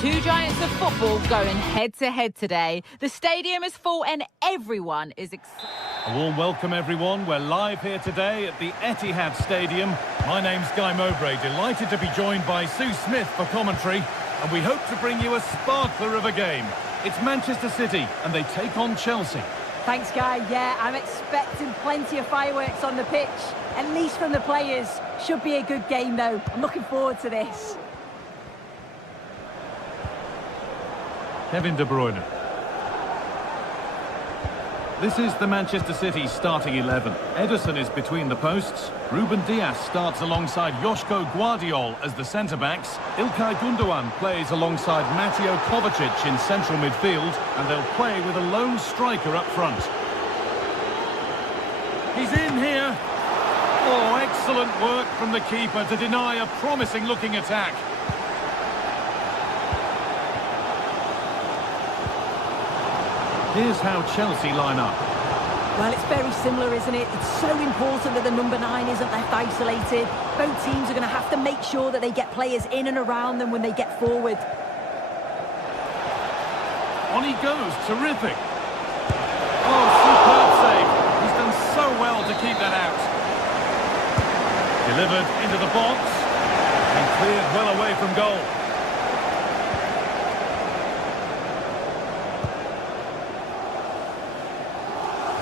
Two giants of football going head-to-head today. The stadium is full and everyone is excited. A warm welcome, everyone. We're live here today at the Etihad Stadium. My name's Guy Mowbray, delighted to be joined by Sue Smith for commentary, and we hope to bring you a sparkler of a game. It's Manchester City, and they take on Chelsea. Thanks, Guy. Yeah, I'm expecting plenty of fireworks on the pitch, at least from the players. Should be a good game, though. I'm looking forward to this. Kevin De Bruyne. This is the Manchester City starting 11. Ederson is between the posts. Ruben Dias starts alongside Joško Guardiol as the centre-backs. Ilkay Gundogan plays alongside Mateo Kovacic in central midfield, and they'll play with a lone striker up front. He's in here. Oh, excellent work from the keeper to deny a promising-looking attack. Here's how Chelsea line up. Well, it's very similar, isn't it? It's so important that the number 9 isn't left isolated. Both teams are going to have to make sure that they get players in and around them when they get forward. On he goes, terrific. Oh, superb save. He's done so well to keep that out. Delivered into the box and cleared well away from goal.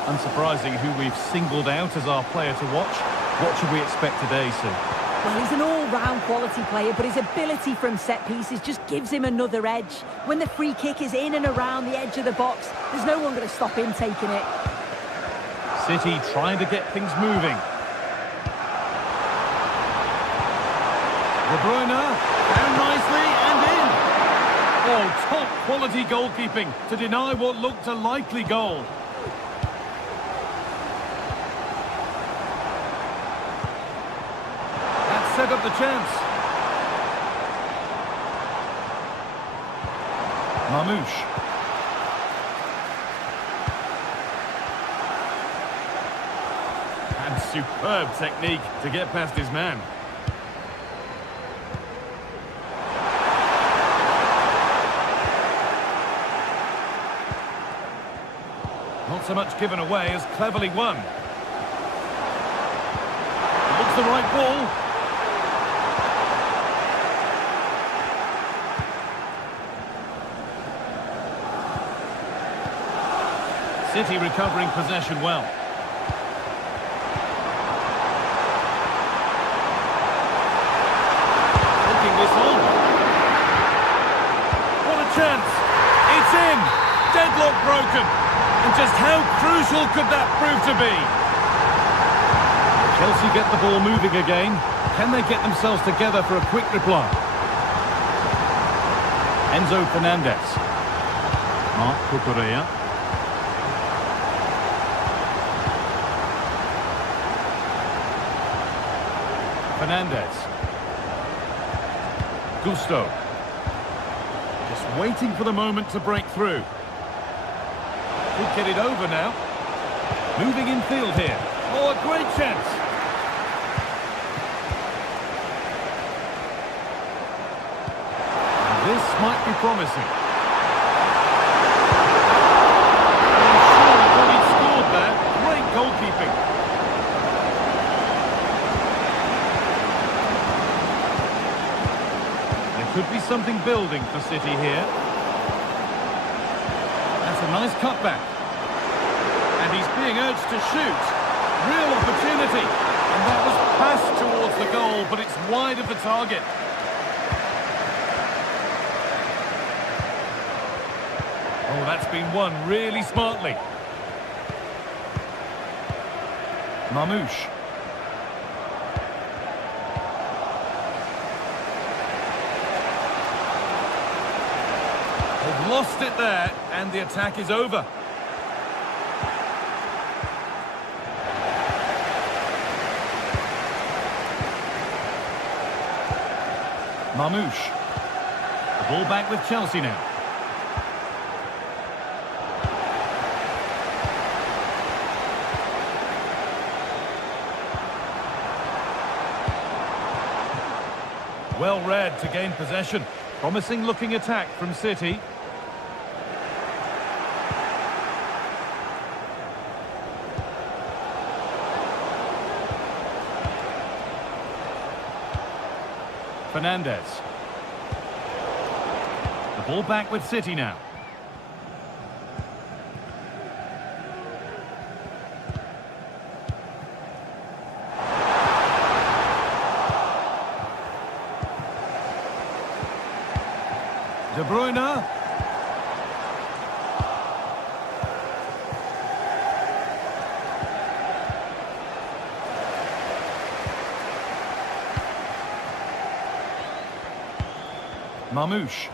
Unsurprising who we've singled out as our player to watch. What should we expect today, Sue? Well, he's an all-round quality player, but his ability from set pieces just gives him another edge. When the free kick is in and around the edge of the box, there's no one going to stop him taking it. City trying to get things moving. De Bruyne, down nicely and in. Oh, top quality goalkeeping to deny what looked a likely goal. That set up the chance. Mamouche. And superb technique to get past his man. Not so much given away as cleverly won. Looks the right ball. City recovering possession well. Taking this on. What a chance. It's in. Deadlock broken. And just how crucial could that prove to be? Chelsea get the ball moving again. Can they get themselves together for a quick reply? Enzo Fernandez. Marc Cucurella. Fernandez. Gusto. Just waiting for the moment to break through. Could get it over now. Moving in field here. Oh, a great chance. And this might be promising. I'm sure he thought he'd scored there. Great goalkeeping. There could be something building for City here. That's a nice cutback. And he's being urged to shoot. Real opportunity. And that was passed towards the goal, but it's wide of the target. Oh, that's been won really smartly. Mamouche. They've lost it there, and the attack is over. Mamouche. The ball back with Chelsea now. Well read to gain possession. Promising looking attack from City. Fernandez. The ball back with City now. De Bruyne. Mamouche.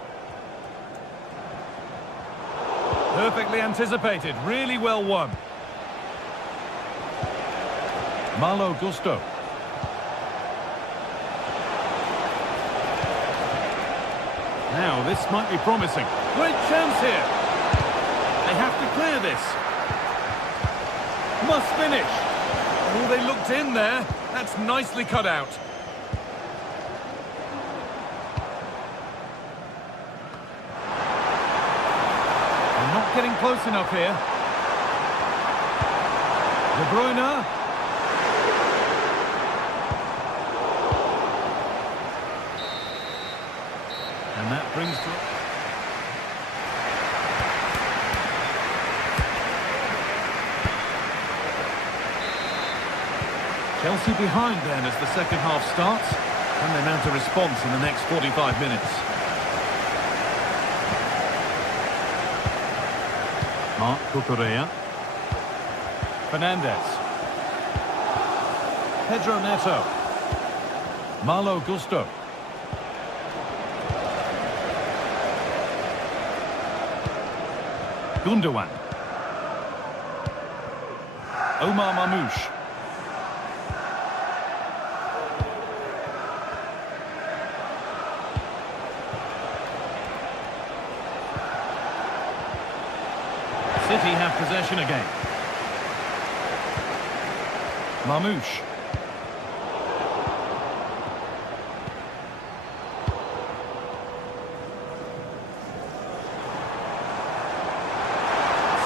Perfectly anticipated, really well won. Malo Gusto. Now, this might be promising. Great chance here. They have to clear this. Must finish. Oh, they looked in there. That's nicely cut out. They're not getting close enough here. De Bruyne. And that brings to... Chelsea behind then as the second half starts. Can they mount a response in the next 45 minutes? Marc Cucurella. Fernandez. Pedro Neto. Malo Gusto. Gundogan. Omar Mamouche. City have possession again. Mamouche.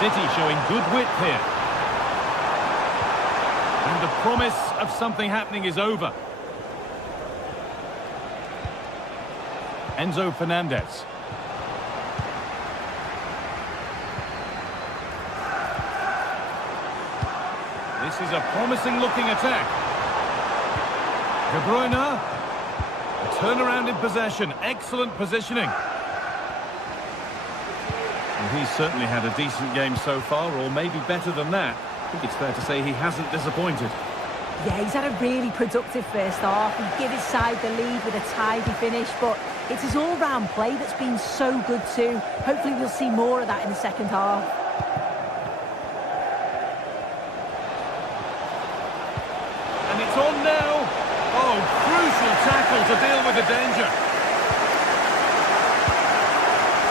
City showing good width here. And the promise of something happening is over. Enzo Fernandez. This is a promising looking attack. De Bruyne. A turnaround in possession. Excellent positioning. Well, he's certainly had a decent game so far, or maybe better than that. I think it's fair to say he hasn't disappointed. Yeah, he's had a really productive first half. He gave his side the lead with a tidy finish, but it's his all-round play that's been so good too. Hopefully we'll see more of that in the second half. And it's on now. Oh, crucial tackle to deal with the danger.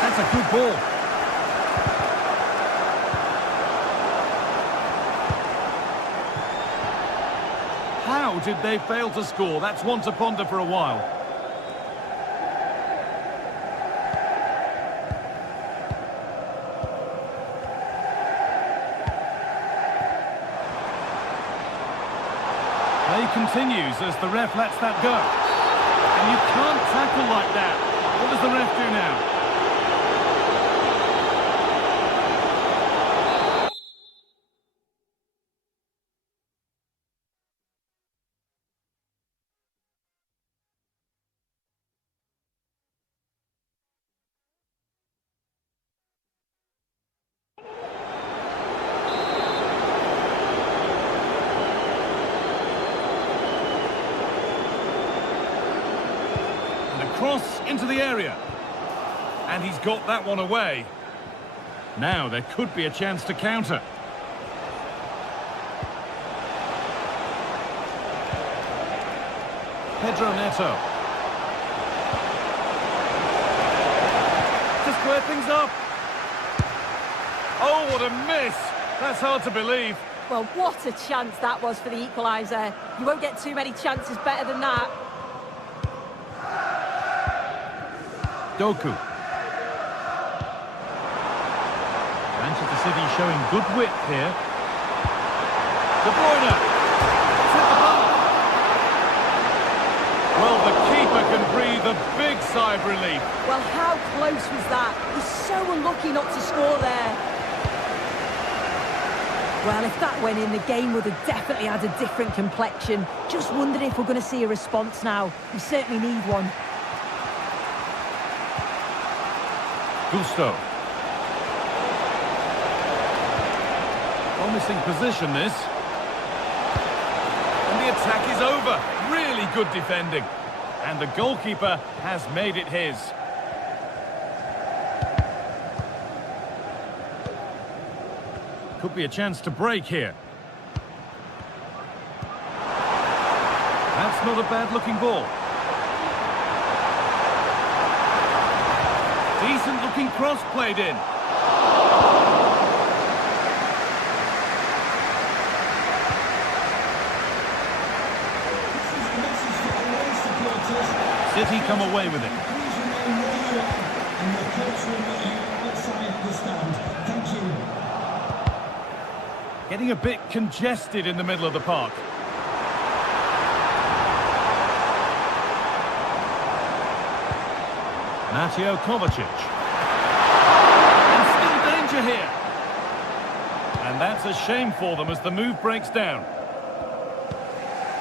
That's a good ball. How did they fail to score? That's one to ponder for a while. Play continues as the ref lets that go. And you can't tackle like that. What does the ref do now? Cross into the area. And he's got that one away. Now there could be a chance to counter. Pedro Neto. To square things up. Oh, what a miss. That's hard to believe. Well, what a chance that was for the equaliser. You won't get too many chances better than that. Doku. Manchester City showing good width here. De Bruyne. It's hit the bar. Well, the keeper can breathe a big sigh of relief. Well, how close was that? He's so unlucky not to score there. Well, if that went in, the game would have definitely had a different complexion. Just wondering if we're going to see a response now. We certainly need one. Gusto. Promising position, this. And the attack is over. Really good defending. And the goalkeeper has made it his. Could be a chance to break here. That's not a bad-looking ball. Decent-looking cross played in. City come away with it. Getting a bit congested in the middle of the park. Mateo Kovacic. And still danger here. And that's a shame for them as the move breaks down.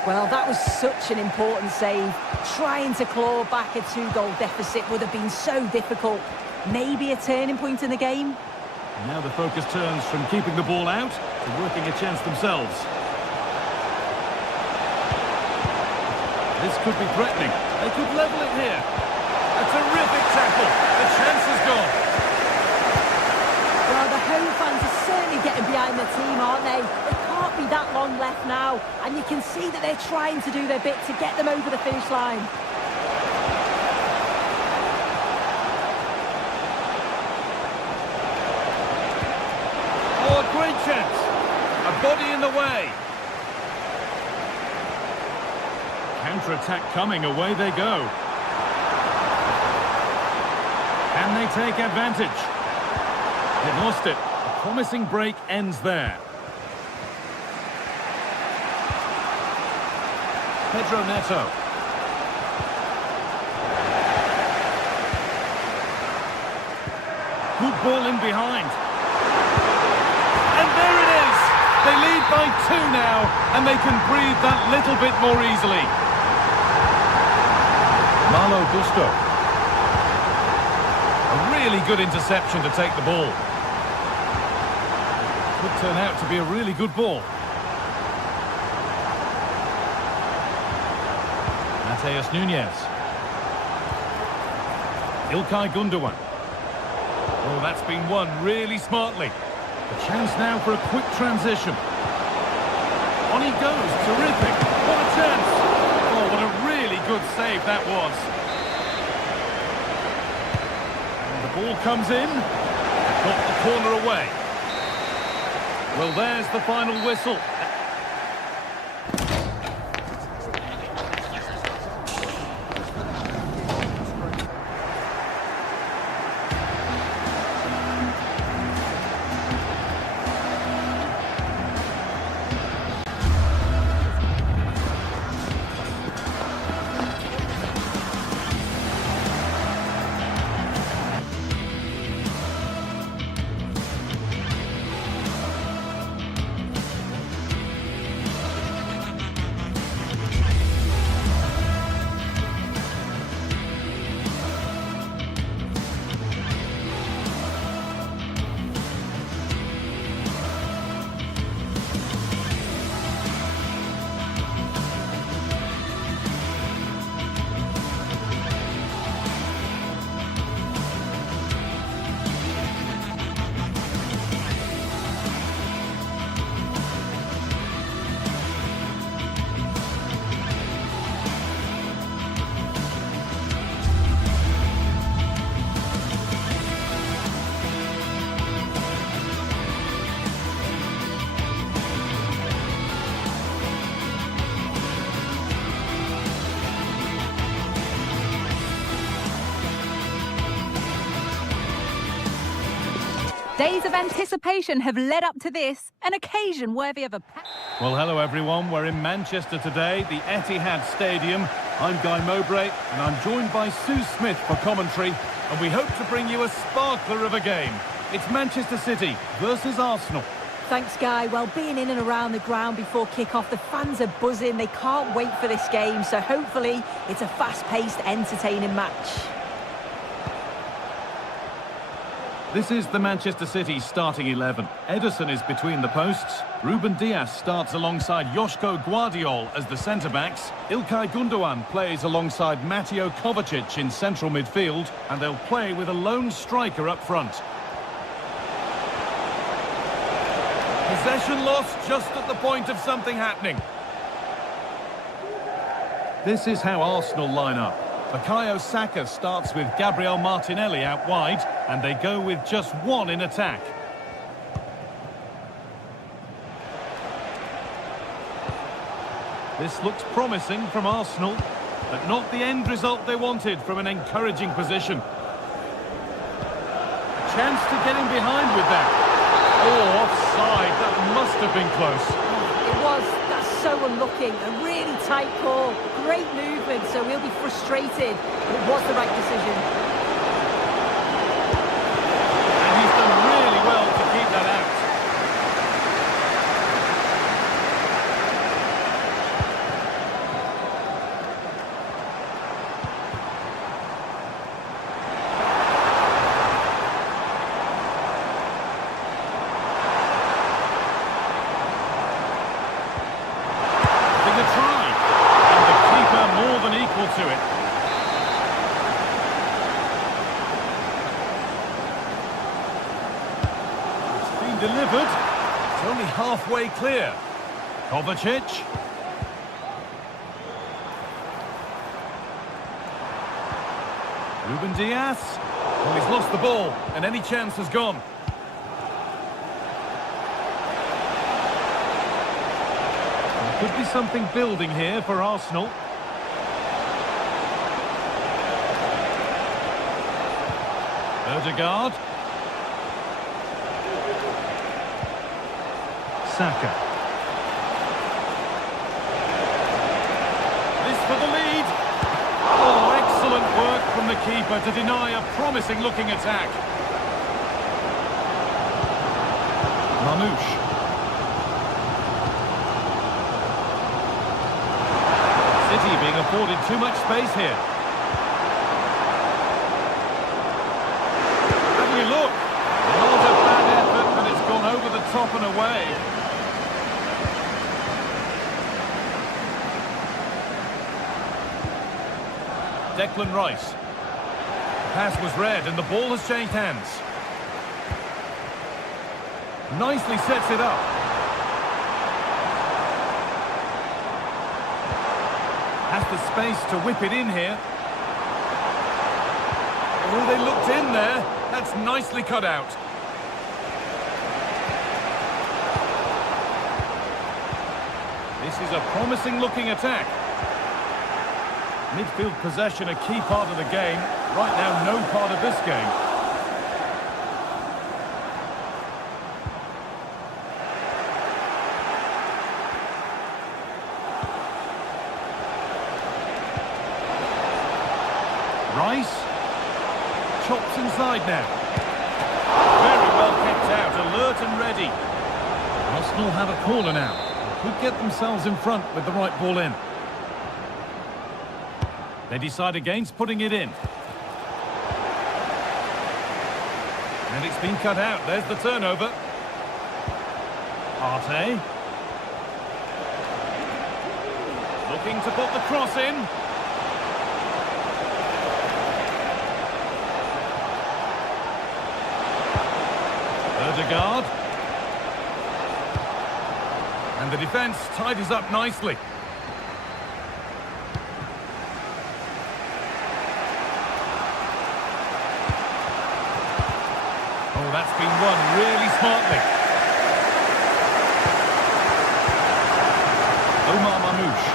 Well, that was such an important save. Trying to claw back a 2-goal deficit would have been so difficult. Maybe a turning point in the game. Now the focus turns from keeping the ball out to working a chance themselves. This could be threatening. They could level it here. A terrific tackle. The chance is gone. Well, the home fans are certainly getting behind the team, aren't they? There can't be that long left now. And you can see that they're trying to do their bit to get them over the finish line. Oh, a great chance. A body in the way. Counter-attack coming. Away they go. Can they take advantage? They've lost it. A promising break ends there. Pedro Neto. Good ball in behind. And there it is! They lead by 2 now, and they can breathe that little bit more easily. Malo Gusto. A really good interception to take the ball. Could turn out to be a really good ball. Mateus Nunes. Ilkay Gundogan. Oh, that's been won really smartly. A chance now for a quick transition. On he goes, terrific. What a chance. Oh, what a really good save that was. And the ball comes in. Got the corner away. Well, there's the final whistle. Days of anticipation have led up to this, an occasion worthy of a... Well, hello everyone. We're in Manchester today, the Etihad Stadium. I'm Guy Mowbray, and I'm joined by Sue Smith for commentary, and we hope to bring you a sparkler of a game. It's Manchester City versus Arsenal. Thanks, Guy. Well, being in and around the ground before kick-off, the fans are buzzing. They can't wait for this game, so hopefully it's a fast-paced, entertaining match. This is the Manchester City starting 11. Ederson is between the posts. Ruben Dias starts alongside Joško Guardiol as the centre-backs. Ilkay Gundogan plays alongside Mateo Kovacic in central midfield, and they'll play with a lone striker up front. Possession lost just at the point of something happening. This is how Arsenal line up. Bukayo Saka starts with Gabriel Martinelli out wide, and they go with just one in attack. This looks promising from Arsenal, but not the end result they wanted from an encouraging position. A chance to get in behind with that. Oh, offside. That must have been close. It was. That's so unlucky. A really tight call. Great movement, so he'll be frustrated. But it was the right decision. And he's done really well to keep that out. To it. It's been delivered. It's only halfway clear. Kovacic. Ruben Diaz. Well, he's lost the ball, and any chance has gone. There could be something building here for Arsenal. Odegaard. Saka. This for the lead. Oh, excellent work from the keeper to deny a promising-looking attack. Mamouche. City being afforded too much space here. Look, not a bad effort, but it's gone over the top and away. Declan Rice. The pass was read and the ball has changed hands. Nicely sets it up. Has the space to whip it in here. Oh, they looked in there. That's nicely cut out. This is a promising-looking attack. Midfield possession a key part of the game. Right now, no part of this game. Rice. Chops inside now. Very well kept out, alert and ready. Arsenal have a corner now. Could get themselves in front with the right ball in. They decide against putting it in. And it's been cut out. There's the turnover. Arte. Looking to put the cross in. Odegaard. And the defence tidies up nicely. Oh, that's been won really smartly. Omar Mamouche.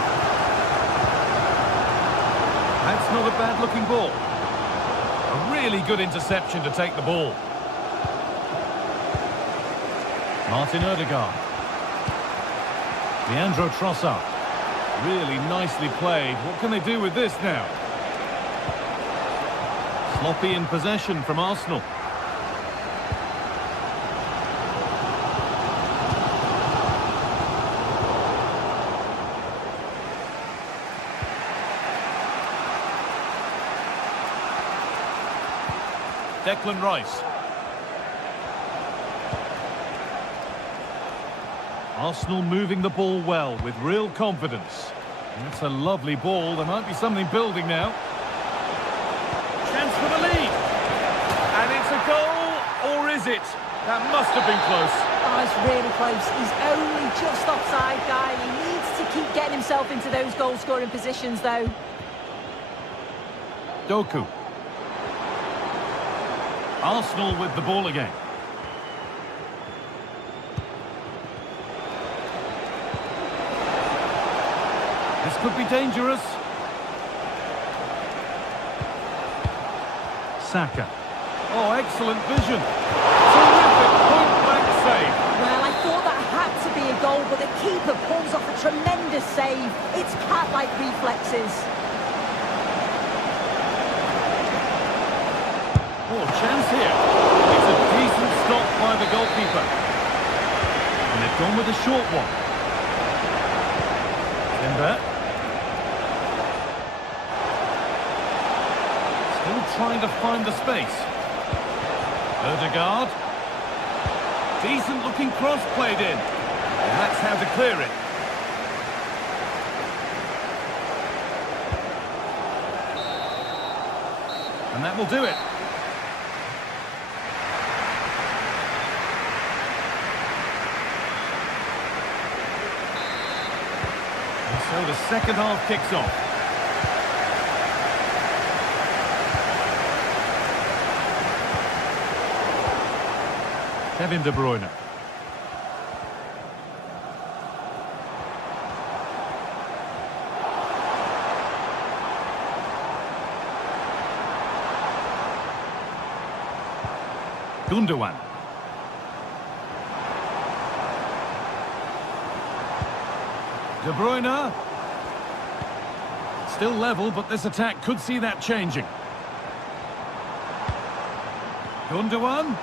That's not a bad-looking ball. A really good interception to take the ball. Martin Odegaard. Leandro Trossard. Really nicely played. What can they do with this now? Sloppy in possession from Arsenal. Declan Rice. Arsenal moving the ball well with real confidence. That's a lovely ball. There might be something building now. Chance for the lead. And it's a goal, or is it? That must have been close. Oh, it's really close. He's only just offside, guy. He needs to keep getting himself into those goal-scoring positions, though. Doku. Arsenal with the ball again. This could be dangerous. Saka. Oh, excellent vision. Terrific point-blank save. Well, I thought that had to be a goal, but the keeper pulls off a tremendous save. It's cat-like reflexes. Oh, chance here. It's a decent stop by the goalkeeper. And they've gone with a short one. Timber. Still trying to find the space. Ødegaard. Decent looking cross played in. And that's how to clear it. And that will do it. And so the second half kicks off. Kevin De Bruyne. Gundogan. De Bruyne. Still level, but this attack could see that changing. Gundogan.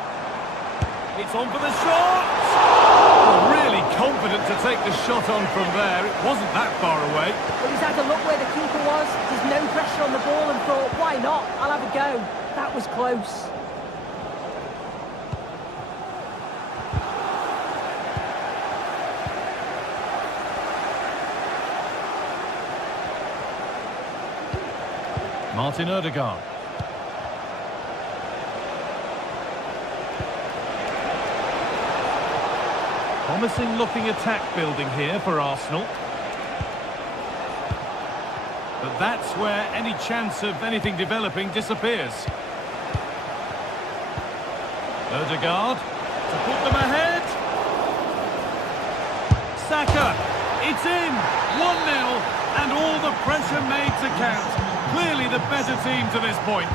It's on for the shot! Oh, really confident to take the shot on from there. It wasn't that far away. Well, he's had a look where the keeper was. There's no pressure on the ball and thought, why not? I'll have a go. That was close. Martin Ødegaard. Promising looking attack building here for Arsenal. But that's where any chance of anything developing disappears. Ødegaard to put them ahead. Saka. It's in. 1-0 and all the pressure made to count. Clearly the better team to this point.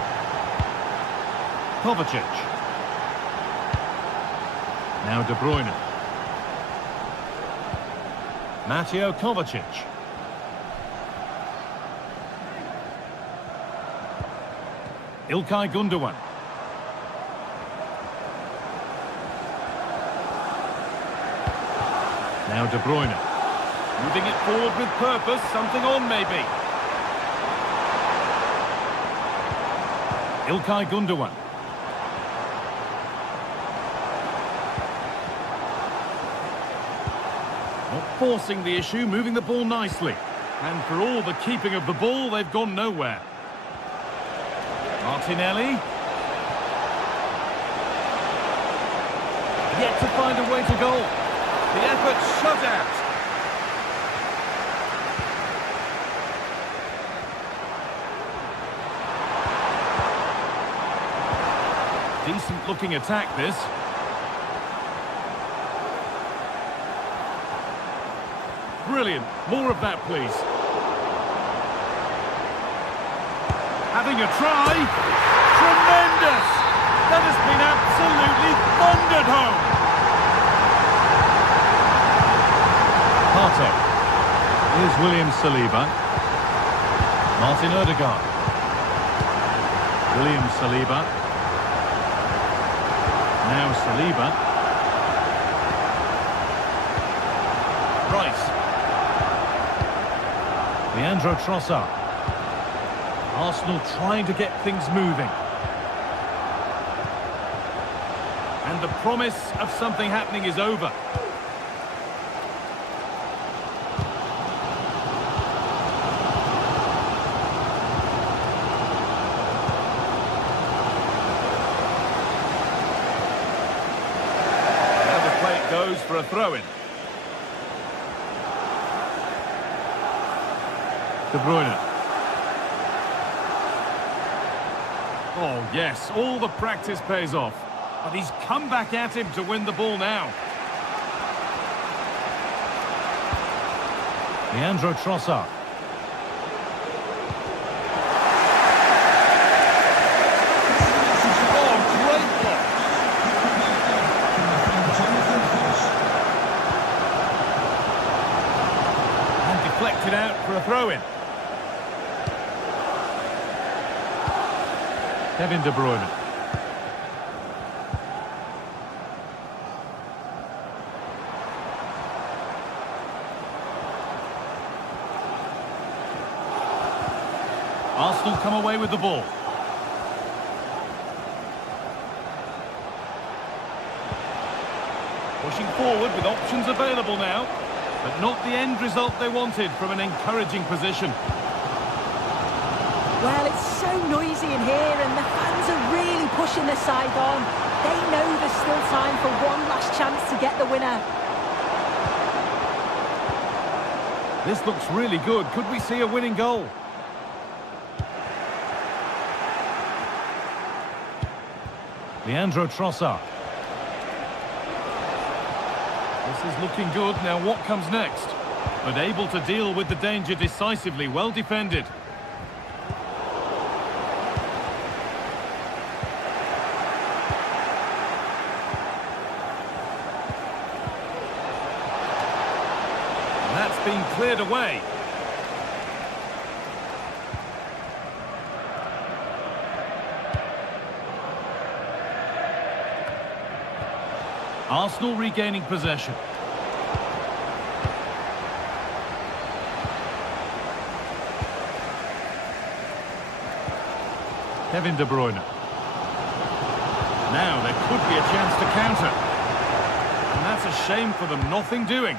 Kovacic. Now De Bruyne. Mateo Kovacic. İlkay Gundogan. Now De Bruyne. Moving it forward with purpose, something on maybe. İlkay Gundogan. Not forcing the issue, moving the ball nicely. And for all the keeping of the ball, they've gone nowhere. Martinelli. Yet to find a way to goal. The effort shut out. Decent looking attack this. Brilliant. More of that, please. Having a try. Tremendous. That has been absolutely thundered home. Partey. Here's William Saliba. Martin Ødegaard. William Saliba. Now Saliba. Rice. Leandro Trossard. Arsenal trying to get things moving. And the promise of something happening is over. for a throw-in. De Bruyne. Oh, yes, all the practice pays off. But he's come back at him to win the ball now. Leandro Trossard. Oh, great block. And deflected out for a throw-in. Kevin De Bruyne. Arsenal come away with the ball. Pushing forward with options available now, but not the end result they wanted from an encouraging position. Well, it's so noisy in here and the fans are really pushing their side on. They know there's still time for one last chance to get the winner. This looks really good. Could we see a winning goal? Leandro Trossard. This is looking good. Now what comes next? But able to deal with the danger decisively. Well defended. That's been cleared away. Arsenal regaining possession. Kevin De Bruyne. Now there could be a chance to counter. And that's a shame for them, nothing doing.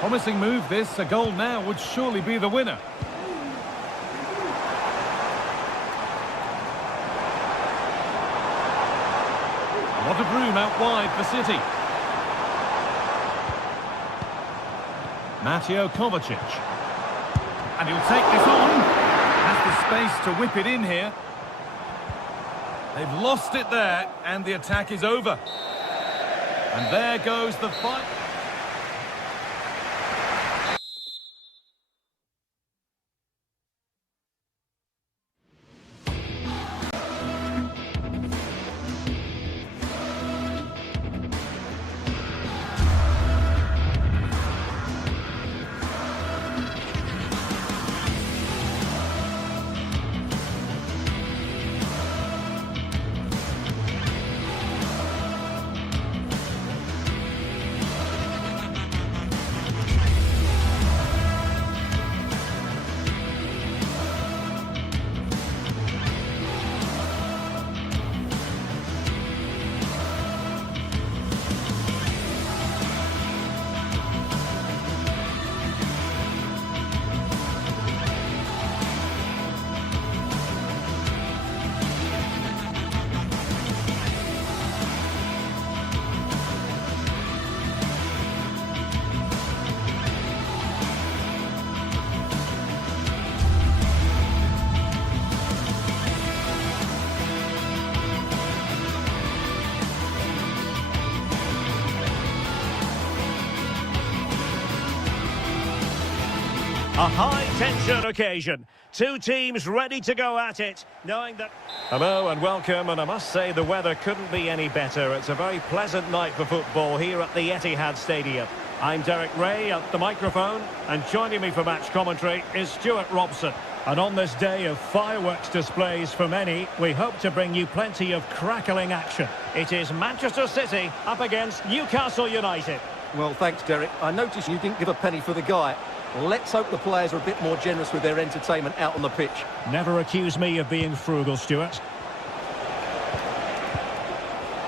Promising move this, a goal now would surely be the winner. A lot of room out wide for City. Mateo Kovacic. And he'll take this on. Has the space to whip it in here. They've lost it there, and the attack is over. And there goes the fight. A high-tension occasion. Two teams ready to go at it, knowing that... Hello and welcome, and I must say the weather couldn't be any better. It's a very pleasant night for football here at the Etihad Stadium. I'm Derek Ray at the microphone, and joining me for match commentary is Stuart Robson. And on this day of fireworks displays for many, we hope to bring you plenty of crackling action. It is Manchester City up against Newcastle United. Well, thanks, Derek. I noticed you didn't give a penny for the guy. Let's hope the players are a bit more generous with their entertainment out on the pitch. Never accuse me of being frugal, Stuart.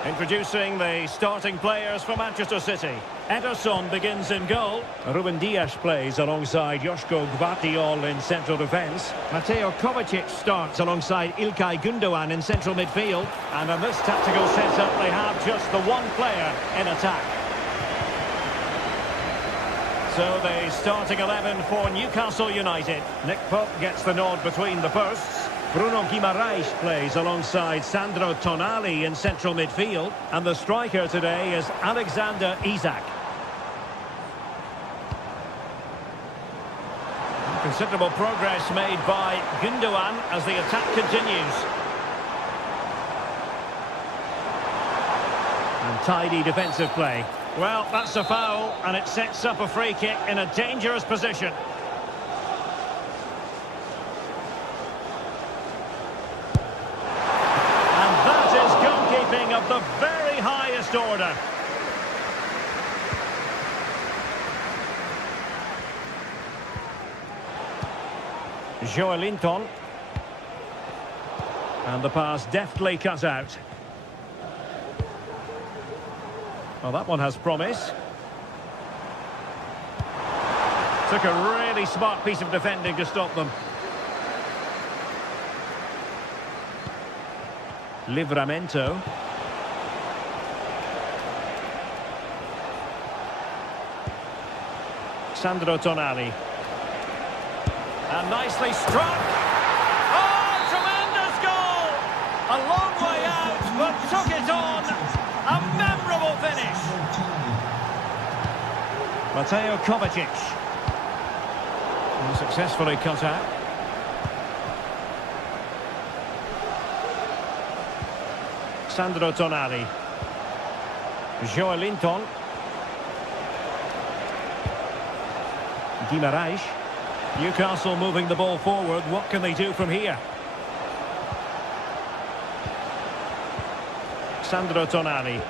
Introducing the starting players for Manchester City. Ederson begins in goal. Ruben Dias plays alongside Joško Gvardiol in central defence. Mateo Kovacic starts alongside İlkay Gündoğan in central midfield. And in this tactical setup, they have just the one player in attack. So the starting 11 for Newcastle United. Nick Pope gets the nod between the posts. Bruno Guimaraes plays alongside Sandro Tonali in central midfield. And the striker today is Alexander Isak. Considerable progress made by Gündoğan as the attack continues. And tidy defensive play. Well, that's a foul, and it sets up a free kick in a dangerous position. Of the very highest order. Joelinton. And the pass deftly cut out. Well, that one has promise. Took a really smart piece of defending to stop them. Livramento. Sandro Tonali. And nicely struck. Oh, tremendous goal! A long way out, but took it on. A memorable finish. Mateo Kovacic. And successfully cut out. Sandro Tonali. Joelinton. Guimaraes. Newcastle moving the ball forward. What can they do from here? Sandro Tonali.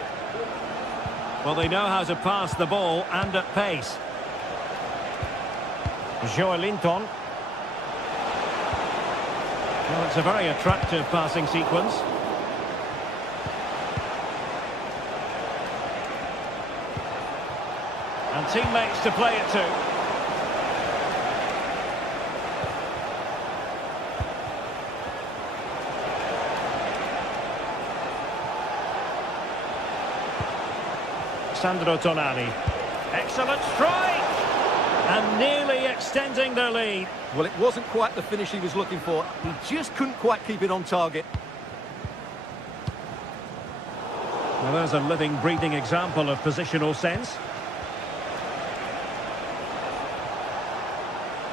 Well, they know how to pass the ball and at pace. Joelinton. Well, it's a very attractive passing sequence. And teammates to play it to. Sandro Tonali. Excellent strike! And nearly extending their lead. Well, it wasn't quite the finish he was looking for. He just couldn't quite keep it on target. Well, there's a living, breathing example of positional sense.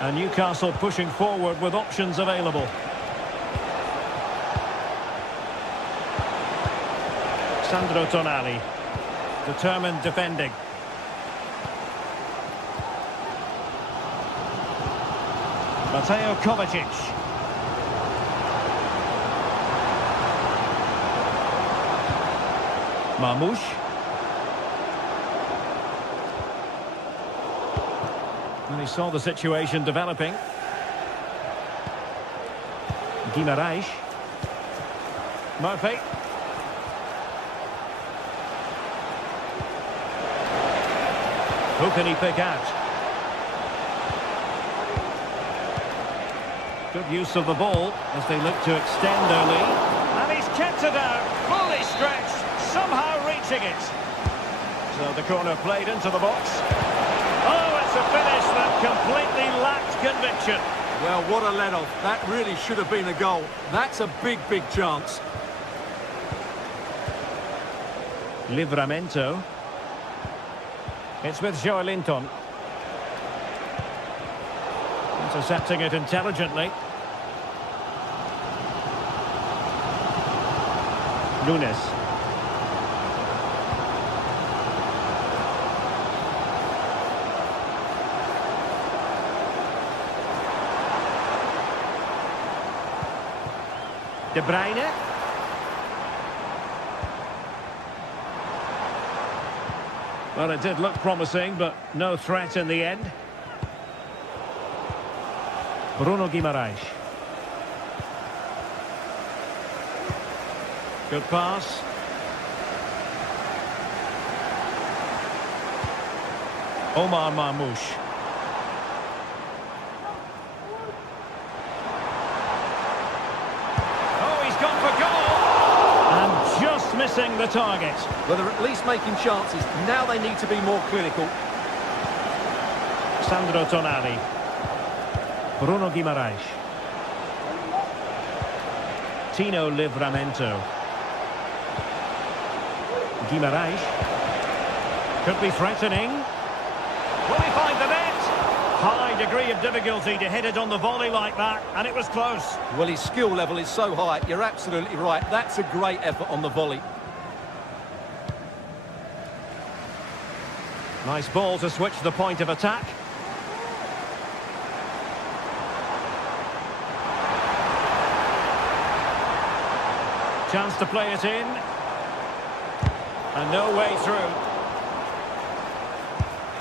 And Newcastle pushing forward with options available. Sandro Tonali. Determined defending. Mateo Kovacic. Marmoush. And he saw the situation developing. Guimaraes. Murphy. Who can he pick out? Good use of the ball as they look to extend their lead. And he's kept it out, fully stretched, somehow reaching it. So the corner played into the box. Oh, it's a finish that completely lacked conviction. Well, what a let-off. That really should have been a goal. That's a big, big chance. Livramento. It's with Joelinton. Intercepting it intelligently. Nunes. De Bruyne. Well, it did look promising, but no threat in the end. Bruno Guimaraes. Good pass. Omar Marmoush. Oh, he's gone for goal! And just missing the target. Well, they're at least making chances. Now they need to be more clinical. Sandro Tonali. Bruno Guimaraes. Tino Livramento. Guimaraes. Could be threatening. Will he find the net? High degree of difficulty to hit it on the volley like that, and it was close. Well, his skill level is so high. You're absolutely right. That's a great effort on the volley. Nice ball to switch the point of attack. Chance to play it in. And no way through.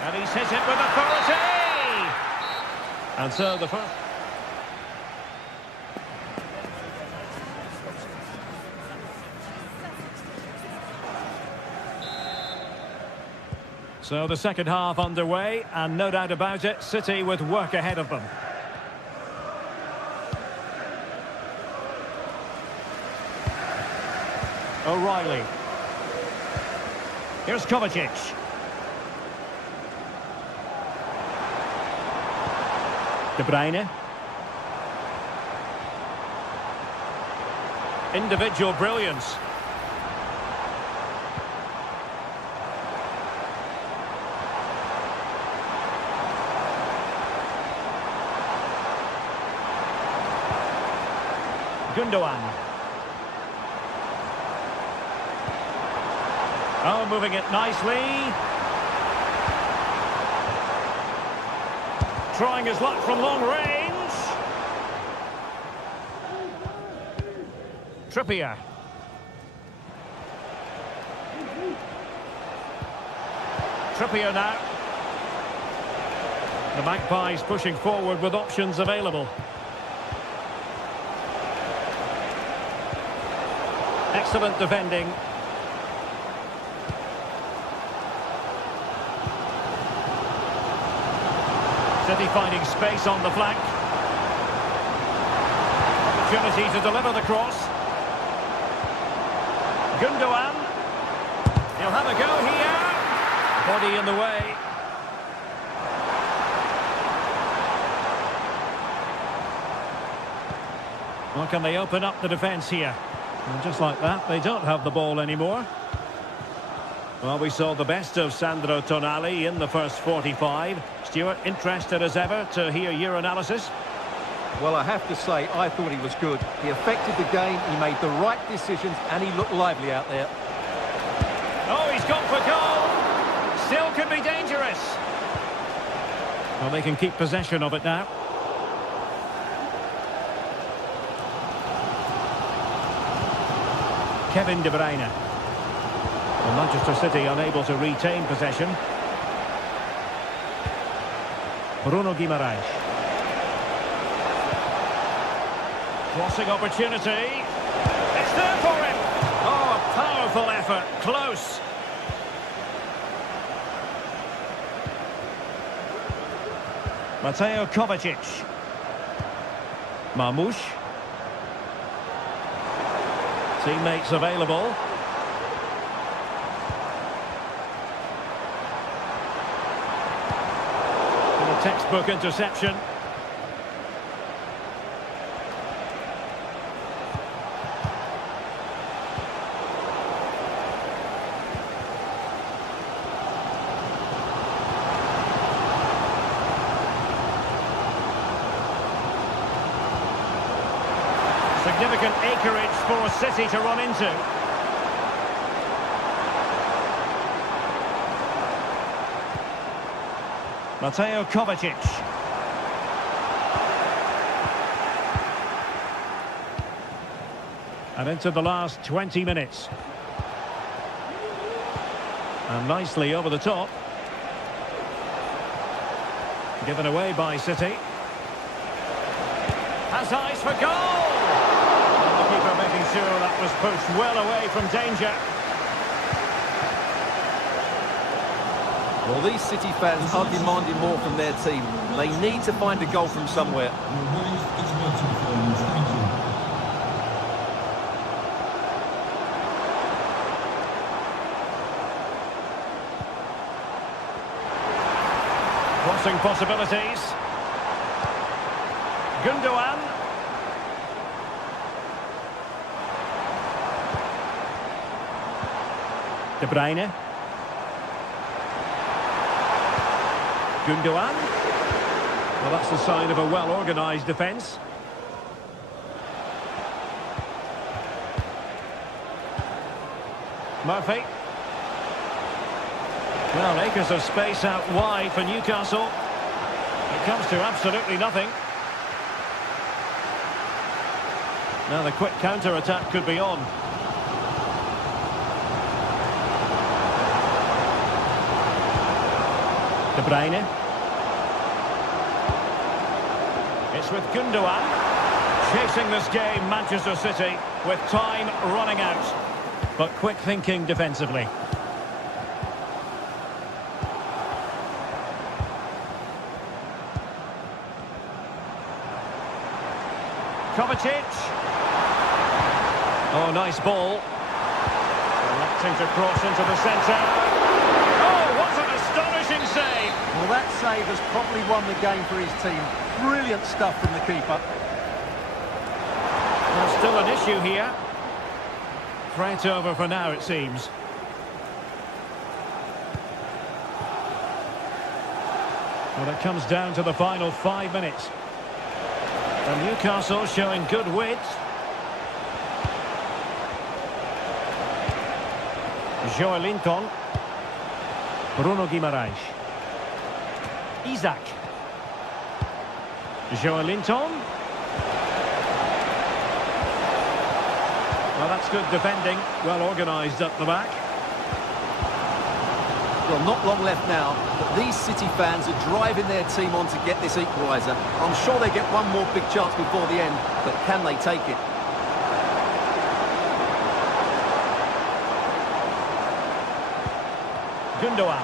And he's hit it with authority! And so the first... So the second half underway, and no doubt about it, City with work ahead of them. O'Reilly. Here's Kovacic. De Bruyne. Individual brilliance. Gundogan. Oh, moving it nicely. Trying his luck from long range. Trippier. Trippier now. The Magpies pushing forward with options available. Excellent defending. City finding space on the flank. Opportunity to deliver the cross. Gundogan. He'll have a go here. Body in the way. Well, can they open up the defence here? And just like that, they don't have the ball anymore. Well, we saw the best of Sandro Tonali in the first 45. Stuart, interested as ever to hear your analysis? Well, I have to say, I thought he was good. He affected the game, he made the right decisions, and he looked lively out there. Oh, he's gone for goal! Still could be dangerous. Well, they can keep possession of it now. Kevin De Bruyne. Well, Manchester City unable to retain possession. Bruno Guimaraes. Crossing opportunity. It's there for him. Oh, a powerful effort. Close. Mateo Kovacic. Marmoush. Teammates available. And a textbook interception. Significant acreage for City to run into. Mateo Kovacic. And into the last 20 minutes. And nicely over the top. Given away by City. Has eyes for goal! Keeper making sure that was pushed well away from danger. Well, these City fans are demanding more from their team. They need to find a goal from somewhere. Your wife is watching for you. Thank you. Crossing possibilities. Gundogan. De Bruyne. Gundogan. Well, that's the sign of a well-organised defence. Murphy. Well, acres of space out wide for Newcastle. It comes to absolutely nothing. Now the quick counter-attack could be on. De Bruyne. It's with Gundogan. Chasing this game, Manchester City, with time running out. But quick thinking defensively. Kovacic. Oh, nice ball. Electing to cross into the centre. Oh, what an astonishing save! Well, that save has probably won the game for his team. Brilliant stuff from the keeper. There's still an issue here. Threat over for now, it seems. Well, it comes down to the final 5 minutes. And Newcastle showing good width. Joelinton. Bruno Guimaraes. Isaac. Joelinton. Well, that's good defending. Well organised up the back. Well, not long left now, but these City fans are driving their team on to get this equaliser. I'm sure they get one more big chance before the end, but can they take it? Gundogan.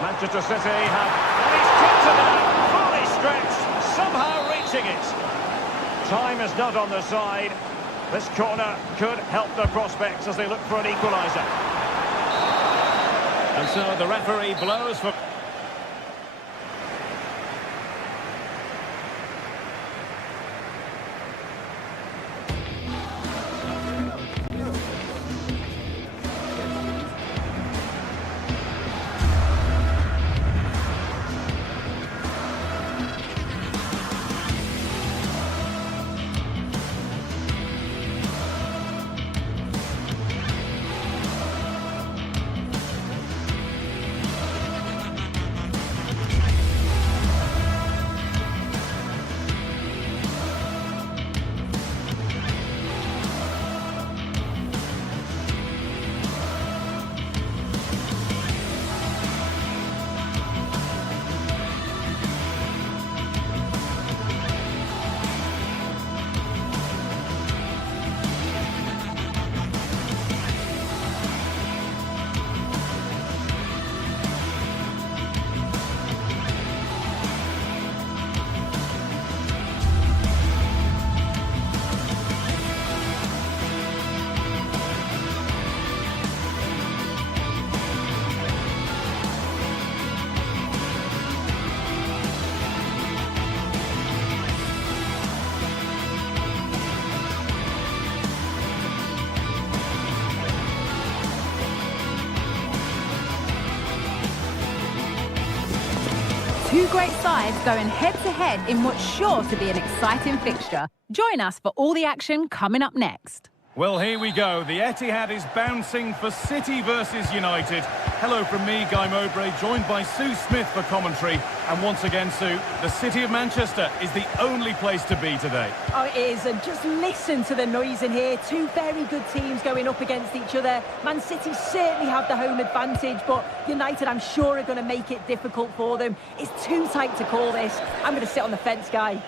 Manchester City have... And he's kicked it out. Fully stretched. Somehow reaching it. Time is not on their side. This corner could help their prospects as they look for an equaliser. And so the referee blows for... Two great sides going head-to-head in what's sure to be an exciting fixture. Join us for all the action coming up next. Well, here we go. The Etihad is bouncing for City versus United. Hello from me, Guy Mowbray, joined by Sue Smith for commentary. And once again, Sue, the City of Manchester is the only place to be today. Oh, it is, and just listen to the noise in here. Two very good teams going up against each other. Man City certainly have the home advantage, but United, I'm sure, are going to make it difficult for them. It's too tight to call this. I'm going to sit on the fence, Guy.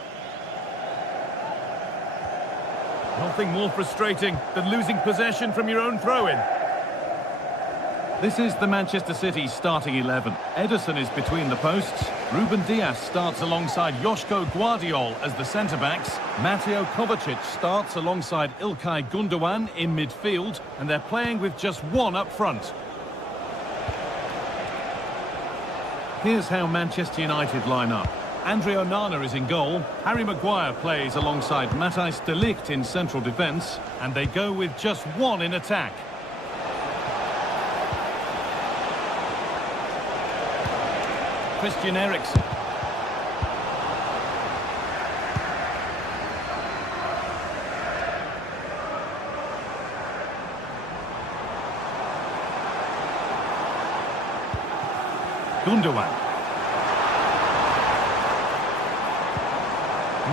Nothing more frustrating than losing possession from your own throw-in. This is the Manchester City starting 11. Ederson is between the posts. Ruben Dias starts alongside Joško Guardiol as the centre-backs. Mateo Kovacic starts alongside Ilkay Gundogan in midfield, and they're playing with just one up front. Here's how Manchester United line up. Andre Onana is in goal. Harry Maguire plays alongside Matthijs de Ligt in central defence, and they go with just one in attack. Christian Eriksen. Gundogan.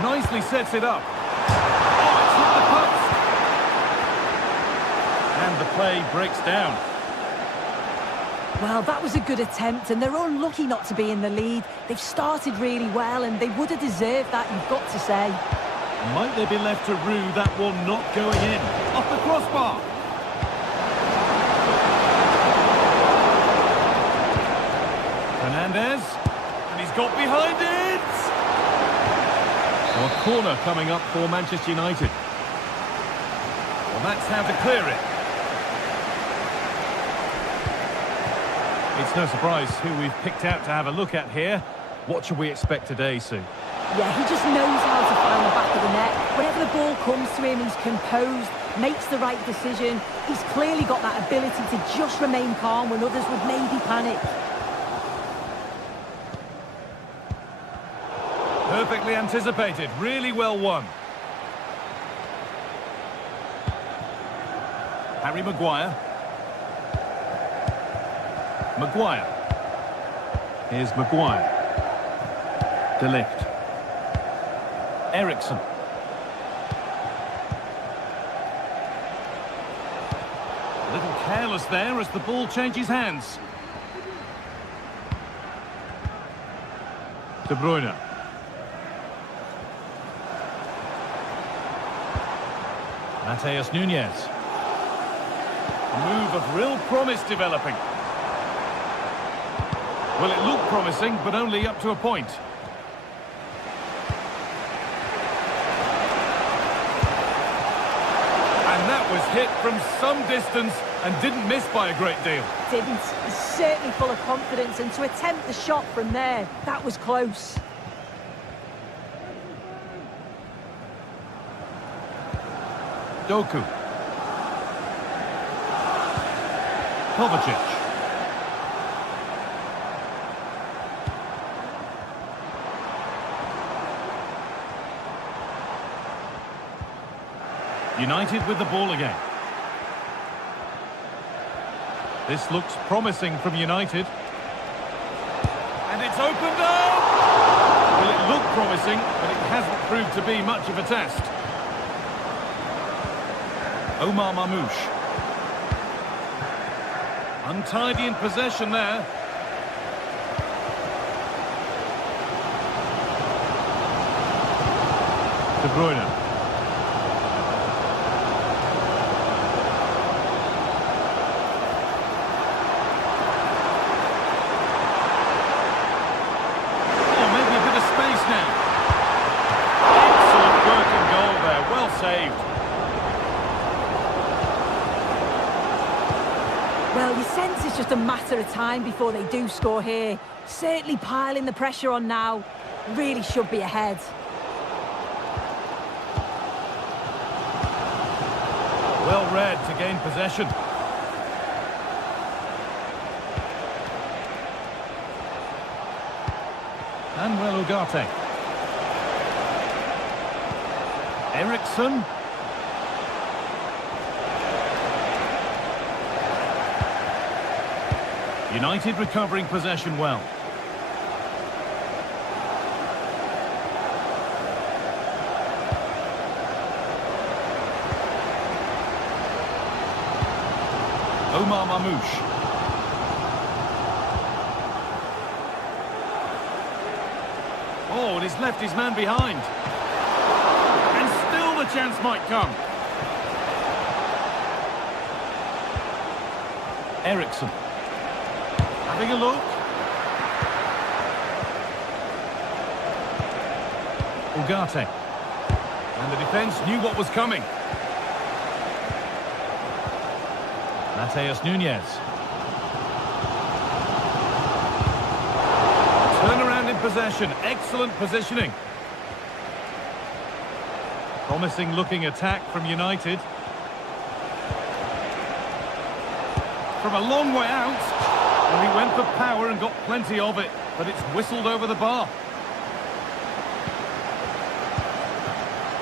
Nicely sets it up. Oh, it's hit the post. And the play breaks down. Well, that was a good attempt, and they're unlucky not to be in the lead. They've started really well, and they would have deserved that, you've got to say. Might they be left to rue that one not going in? Off the crossbar. Fernandez, and he's got behind it! So a corner coming up for Manchester United. Well, that's how to clear it. It's no surprise who we've picked out to have a look at here. What should we expect today, Sue? Yeah, he just knows how to find the back of the net. Whenever the ball comes to him, he's composed, makes the right decision. He's clearly got that ability to just remain calm when others would maybe panic. Perfectly anticipated, really well won. Harry Maguire. Maguire. Here's Maguire. De Ligt. Eriksen. A little careless there as the ball changes hands. De Bruyne. Mateus Nunes. A move of real promise developing. Well, it looked promising, but only up to a point. And that was hit from some distance and didn't miss by a great deal. Didn't. He's certainly full of confidence, and to attempt the shot from there, that was close. Doku. Kovacic. United with the ball again. This looks promising from United. And it's opened up! Well, it looked promising, but it hasn't proved to be much of a test. Omar Mamouche. Untidy in possession there. De Bruyne. Oh, maybe a bit of space now. Excellent work and goal there. Well saved. Well, you sense it's just a matter of time before they do score here. Certainly piling the pressure on now. Really should be ahead. Well read to gain possession. Manuel Ugarte. Eriksen. United recovering possession well. Omar Mamouche. Oh, and he's left his man behind. And still the chance might come. Eriksen. Having a look. Ugarte. And the defence knew what was coming. Mateus Nunes. Turnaround in possession. Excellent positioning. Promising looking attack from United. From a long way out. Well, he went for power and got plenty of it, but it's whistled over the bar.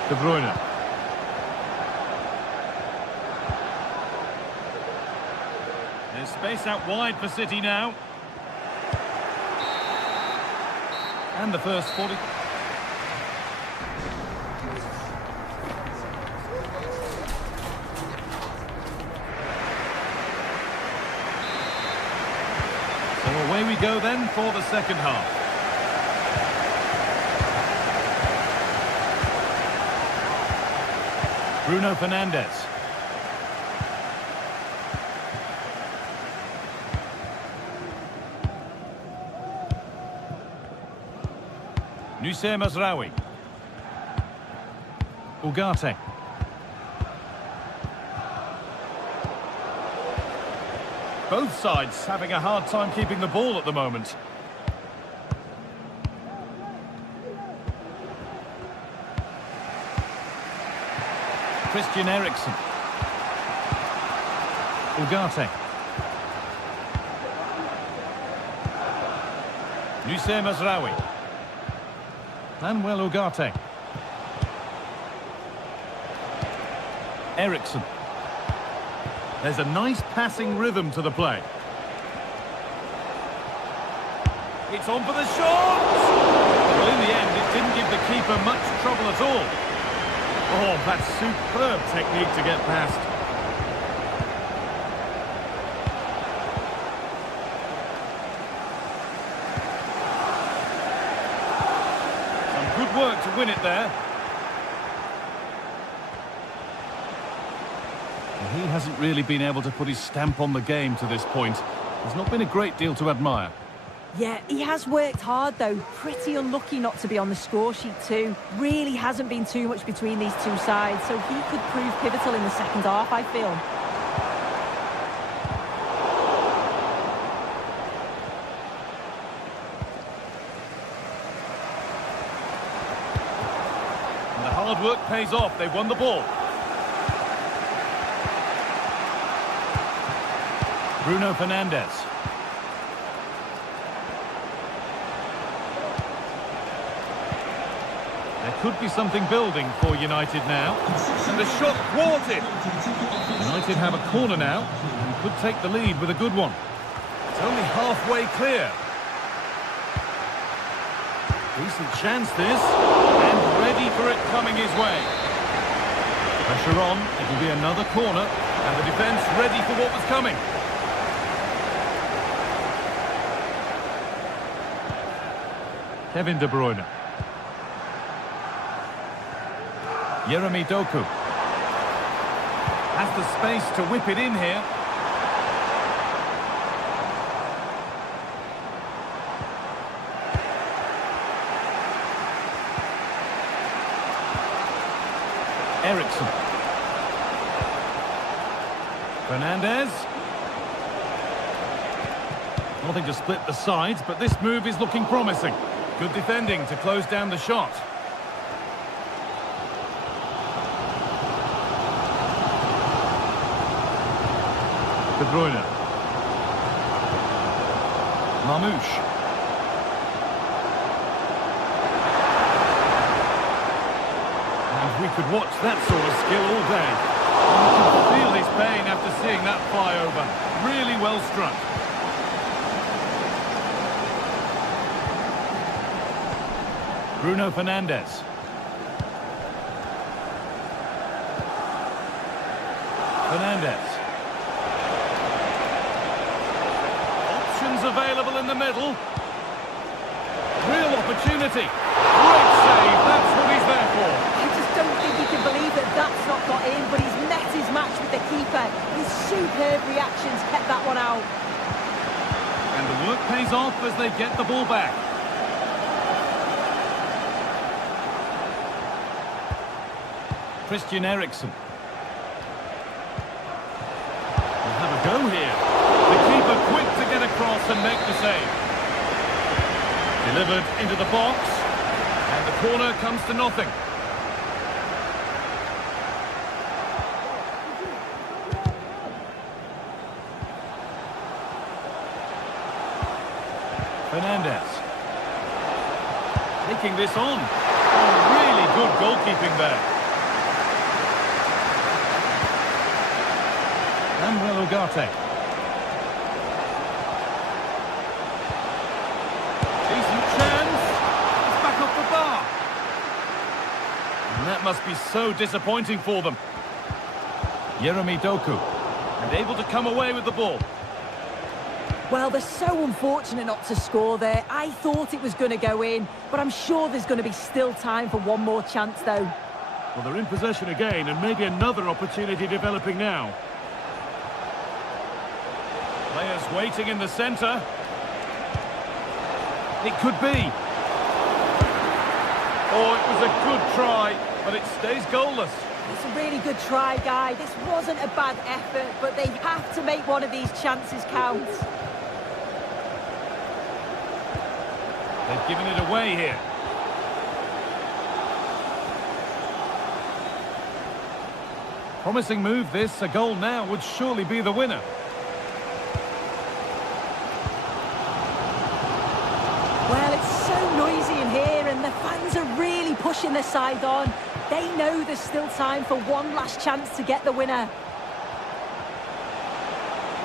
De Bruyne. There's space out wide for City now. And the first 40... So away we go then for the second half. Bruno Fernandes. Noussair Mazraoui. Ugarte. Both sides having a hard time keeping the ball at the moment. Christian Eriksen. Ugarte. Noussair Mazraoui. Manuel Ugarte. Eriksen. There's a nice passing rhythm to the play. It's on for the shot! Well, in the end, it didn't give the keeper much trouble at all. Oh, that's superb technique to get past. Some good work to win it there. He hasn't really been able to put his stamp on the game to this point. There's not been a great deal to admire. Yeah, he has worked hard though. Pretty unlucky not to be on the score sheet too. Really hasn't been too much between these two sides, so he could prove pivotal in the second half, I feel. And the hard work pays off. They've won the ball. Bruno Fernandes. There could be something building for United now. And the shot thwarted. United have a corner now and could take the lead with a good one. It's only halfway clear. Decent chance this. And ready for it coming his way. Pressure on. It'll be another corner. And the defence ready for what was coming. Kevin De Bruyne. Jeremy Doku. Has the space to whip it in here. Eriksen. Fernandes. Nothing to split the sides, but this move is looking promising. Good defending to close down the shot. De Bruyne. Mamouche. And we could watch that sort of skill all day. And you can feel his pain after seeing that fly over. Really well struck. Bruno Fernandes. Fernandes. Options available in the middle. Real opportunity. Great save. That's what he's there for. I just don't think he can believe that that's not got in, but he's met his match with the keeper. His superb reactions kept that one out. And the Work pays off as they get the ball back. Christian Eriksen. We'll have a go here. The keeper quick to get across and make the save. Delivered into the box. And the corner comes to nothing. Fernandez. Taking this on. Oh, really good goalkeeping there. Manuel Ugarte. Decent chance. It's back off the bar. And that must be so disappointing for them. Jeremy Doku. And able to come away with the ball. Well, they're so unfortunate not to score there. I thought it was going to go in, but I'm sure there's going to be still time for one more chance, though. Well, they're in possession again, and maybe another opportunity developing now. Players waiting in the centre. It could be. Oh, it was a good try, but it stays goalless. It's a really good try, Guy. This wasn't a bad effort, but they have to make one of these chances count. They've given it away here. Promising move this. A goal now would surely be the winner. Well, it's so noisy in here, and the fans are really pushing their side on. They know there's still time for one last chance to get the winner.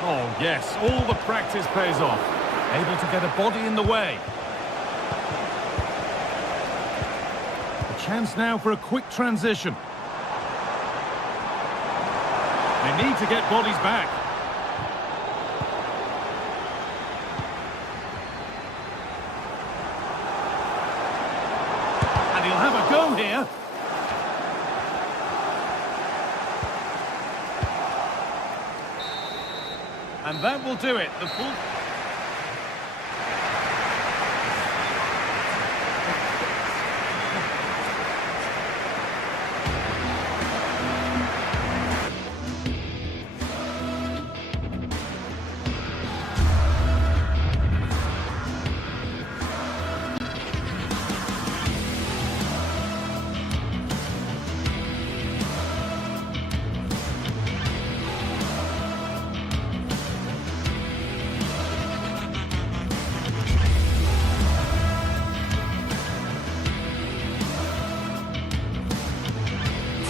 Oh, yes. All the practice pays off. Able to get a body in the way. Chance now for a quick transition. They need to get bodies back. And he'll have a go here. And that will do it. The full...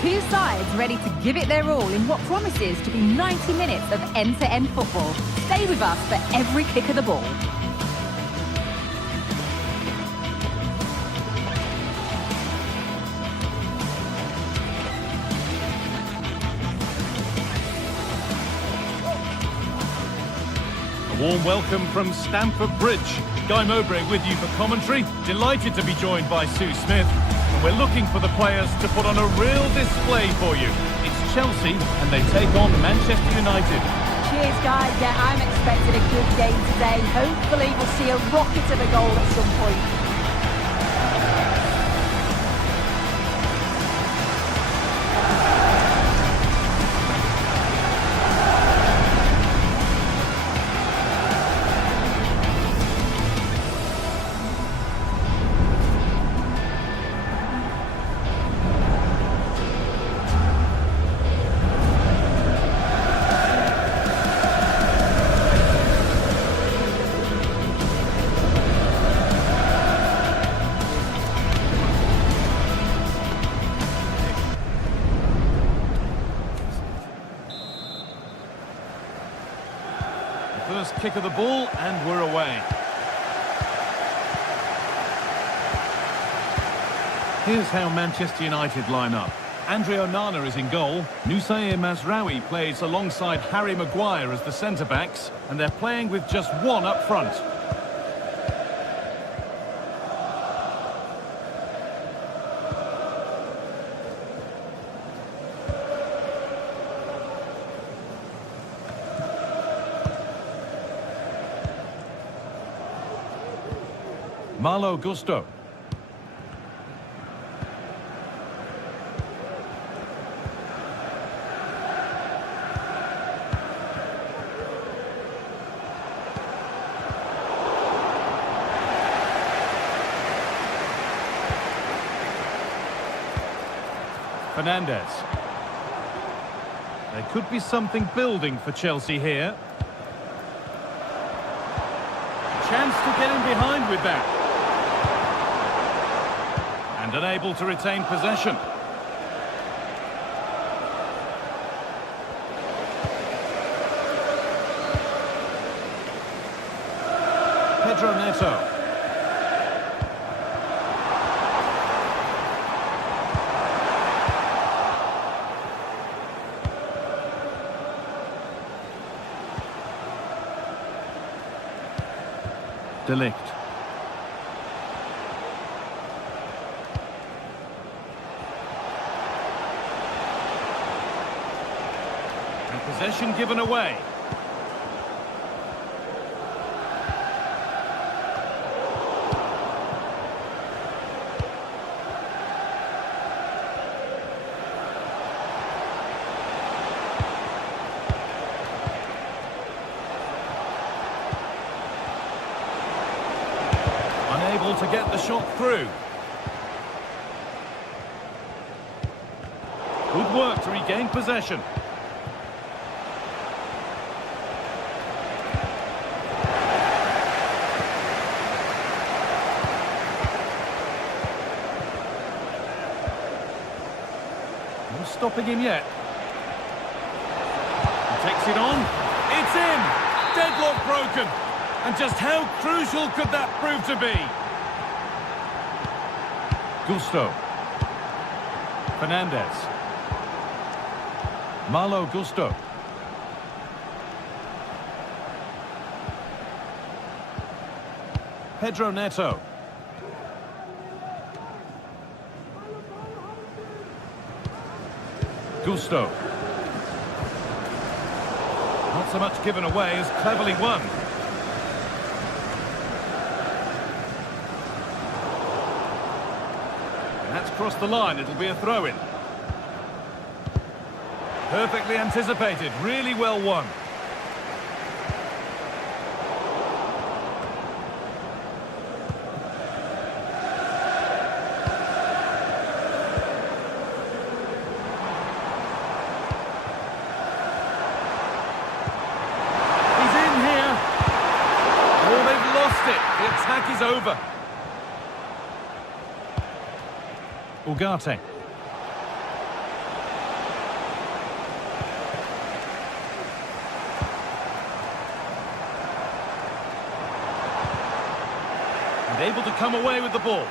Two sides ready to give it their all in what promises to be 90 minutes of end-to-end football. Stay with us for every kick of the ball. A warm welcome from Stamford Bridge. Guy Mowbray with you for commentary. Delighted to be joined by Sue Smith. And we're looking for the players to put on a real display for you. It's Chelsea and they take on Manchester United. Cheers, guys. Yeah, I'm expecting a good game today. Hopefully we'll see a rocket of a goal at some point. First kick of the ball, and we're away. Here's how Manchester United line up. Andre Onana is in goal. Nusair Mazraoui plays alongside Harry Maguire as the centre-backs, and they're playing with just one up front. Malo Gusto. Fernandez. There could be something building for Chelsea here. Chance to get in behind with that. And unable to retain possession. Pedro Neto. De Ligt. And possession given away. Unable to get the shot through. Good work to regain possession. No stopping him yet. He takes it on. It's in! Deadlock broken! And just how crucial could that prove to be? Gusto. Fernandez. Malo Gusto. Pedro Neto. Gusto. Not so much given away as cleverly won. That's crossed the line, it'll be a throw-in. Perfectly anticipated, really well won. He's in here. Oh, they've lost it. The attack is over. Ugarte. And able to come away with the ball.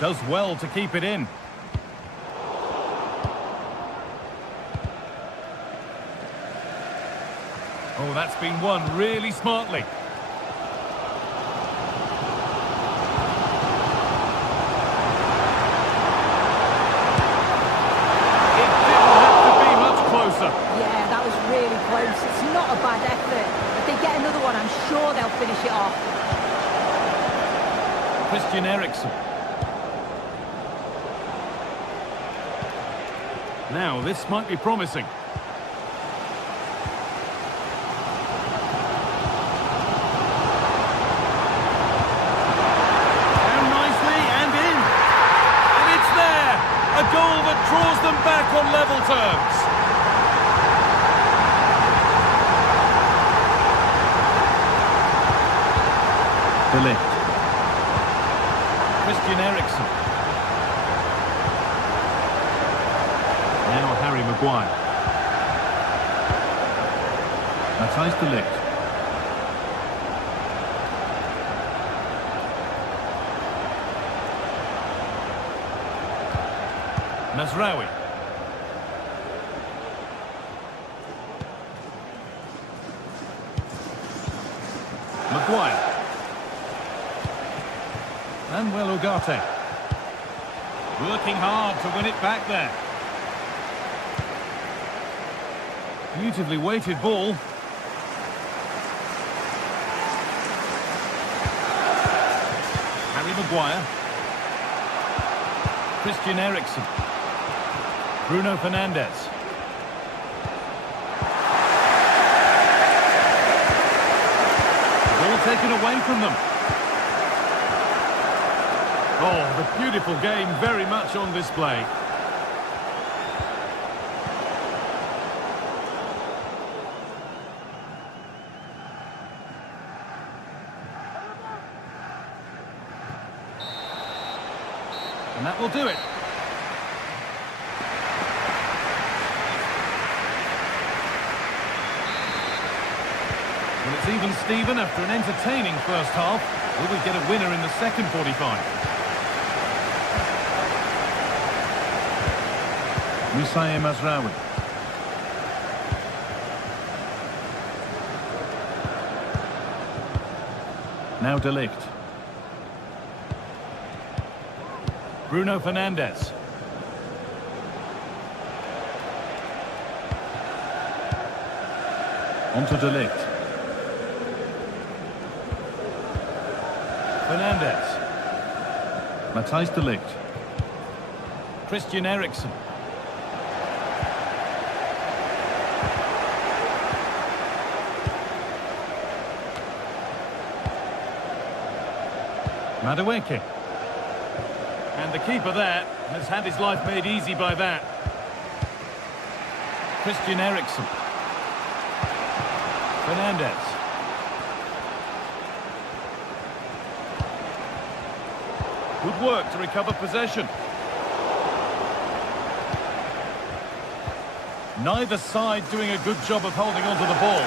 Does well to keep it in. Oh, that's been won really smartly. It didn't have to be much closer. Yeah, that was really close. It's not a bad effort. If they get another one, I'm sure they'll finish it off. Christian Eriksen. Now, this might be promising. A goal that draws them back on level terms. De Ligt. Christian Eriksen. Now Harry Maguire. Matthijs De Ligt. Mazraoui. Maguire. And well, Ugarte. Working hard to win it back there. Beautifully weighted ball. Harry Maguire. Christian Eriksen. Bruno Fernandes. Ball taken away from them. Oh, the beautiful game very much on display. And that will do it. Well, it's even Steven after an entertaining first half. Will we get a winner in the second 45? Musaye Mazraoui. Now De Ligt. Bruno Fernandes. On to De Ligt. Fernandes. Matthijs De Ligt. Christian Eriksen. Madueke. And the keeper there has had his life made easy by that. Christian Eriksen. Fernandes. Good work to recover possession. Neither side doing a good job of holding onto the ball.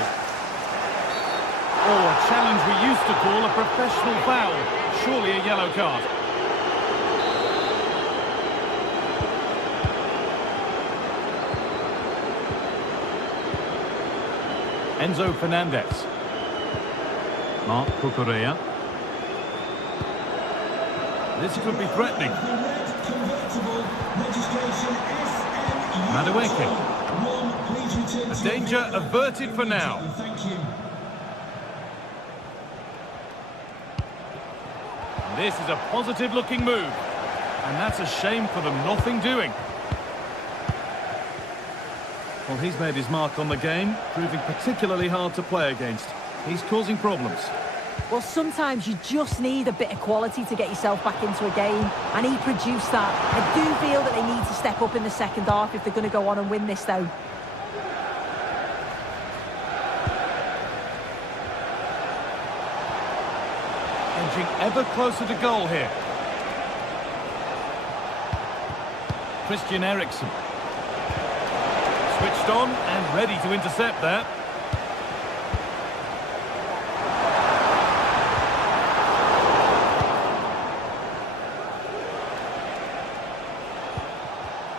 Oh, a challenge we used to call a professional foul. Surely a yellow card. Enzo Fernandez. Marc Cucurella. This could be threatening. Madueke. A danger averted for now. This is a positive looking move. And that's a shame for them, nothing doing. Well, he's made his mark on the game, proving particularly hard to play against. He's causing problems. Well, sometimes you just need a bit of quality to get yourself back into a game, and he produced that. I do feel that they need to step up in the second half if they're going to go on and win this, though. Edging ever closer to goal here. Christian Eriksen. Switched on and ready to intercept that.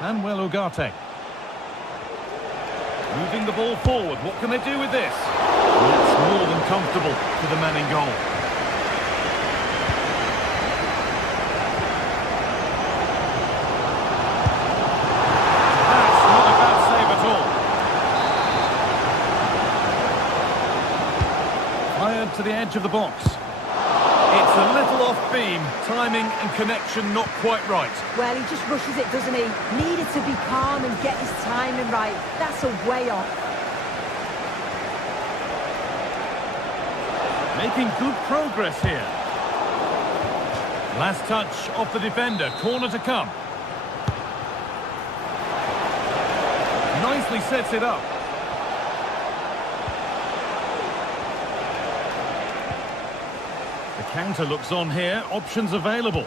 Manuel Ugarte. Moving the ball forward. What can they do with this? That's more than comfortable for the man in goal. That's not a bad save at all. Fired to the edge of the box. It's a little off beam, timing and connection not quite right. Well, he just rushes it, doesn't he? Needed to be calm and get his timing right. That's a way off. Making good progress here. Last touch off the defender, corner to come. Nicely sets it up. The counter looks on here, options available.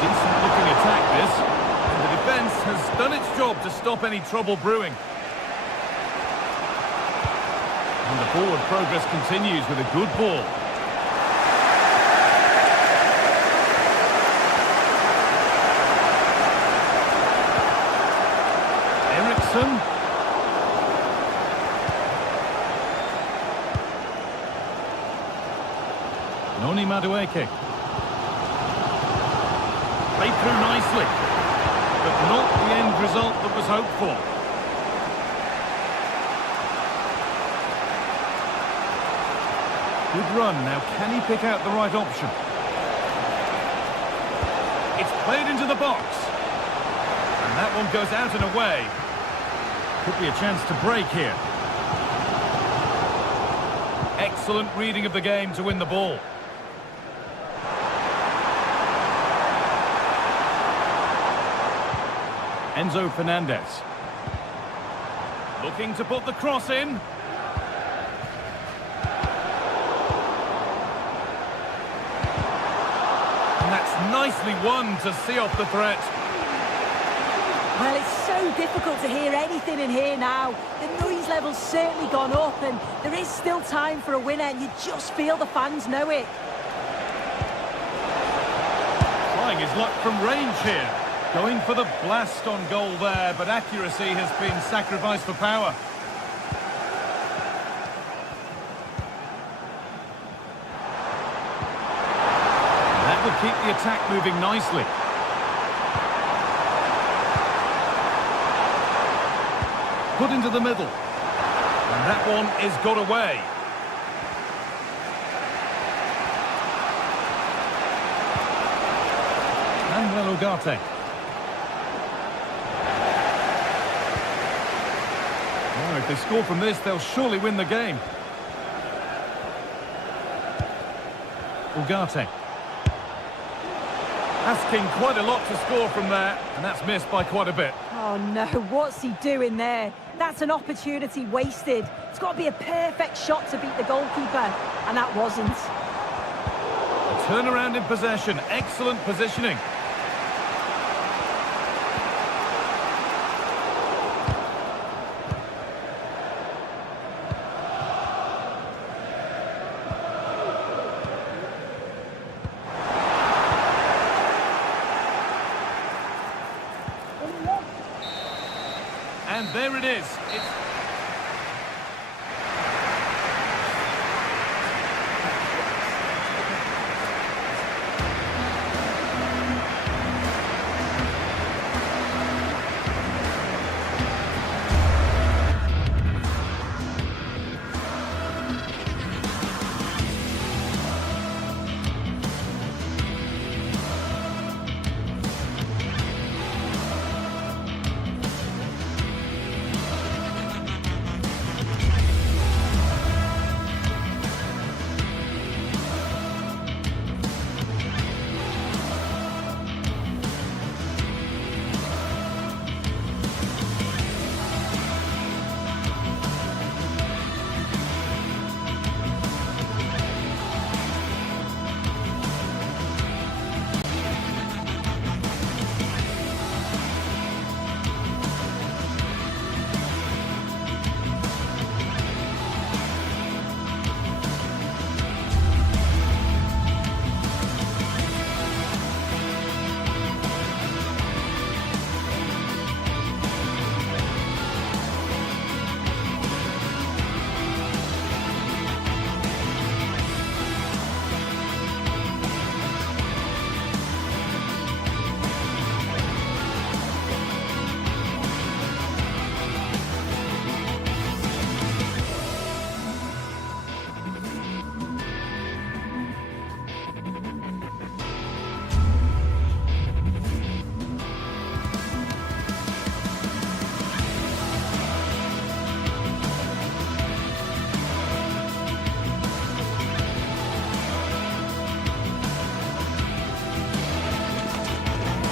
Decent looking attack this, and the defence has done its job to stop any trouble brewing. And the forward progress continues with a good ball. Eriksen. Noni Madueke. Played through nicely, but not the end result that was hoped for. Good run. Now, can he pick out the right option? It's played into the box. And that one goes out and away. Could be a chance to break here. Excellent reading of the game to win the ball. Enzo Fernandez. Looking to put the cross in. And that's nicely won to see off the threat. Well, it's so difficult to hear anything in here now. The noise level's certainly gone up, and there is still time for a winner, and you just feel the fans know it. Trying his luck from range here. Going for the blast on goal there, but accuracy has been sacrificed for power. That would keep the attack moving nicely. Put into the middle. And that one is got away. Manuel Ugarte. Oh, if they score from this, they'll surely win the game. Ugarte. Asking quite a lot to score from there, and that's missed by quite a bit. Oh no, what's he doing there? That's an opportunity wasted. It's got to be a perfect shot to beat the goalkeeper, and that wasn't. A turnaround in possession, excellent positioning. And there it is.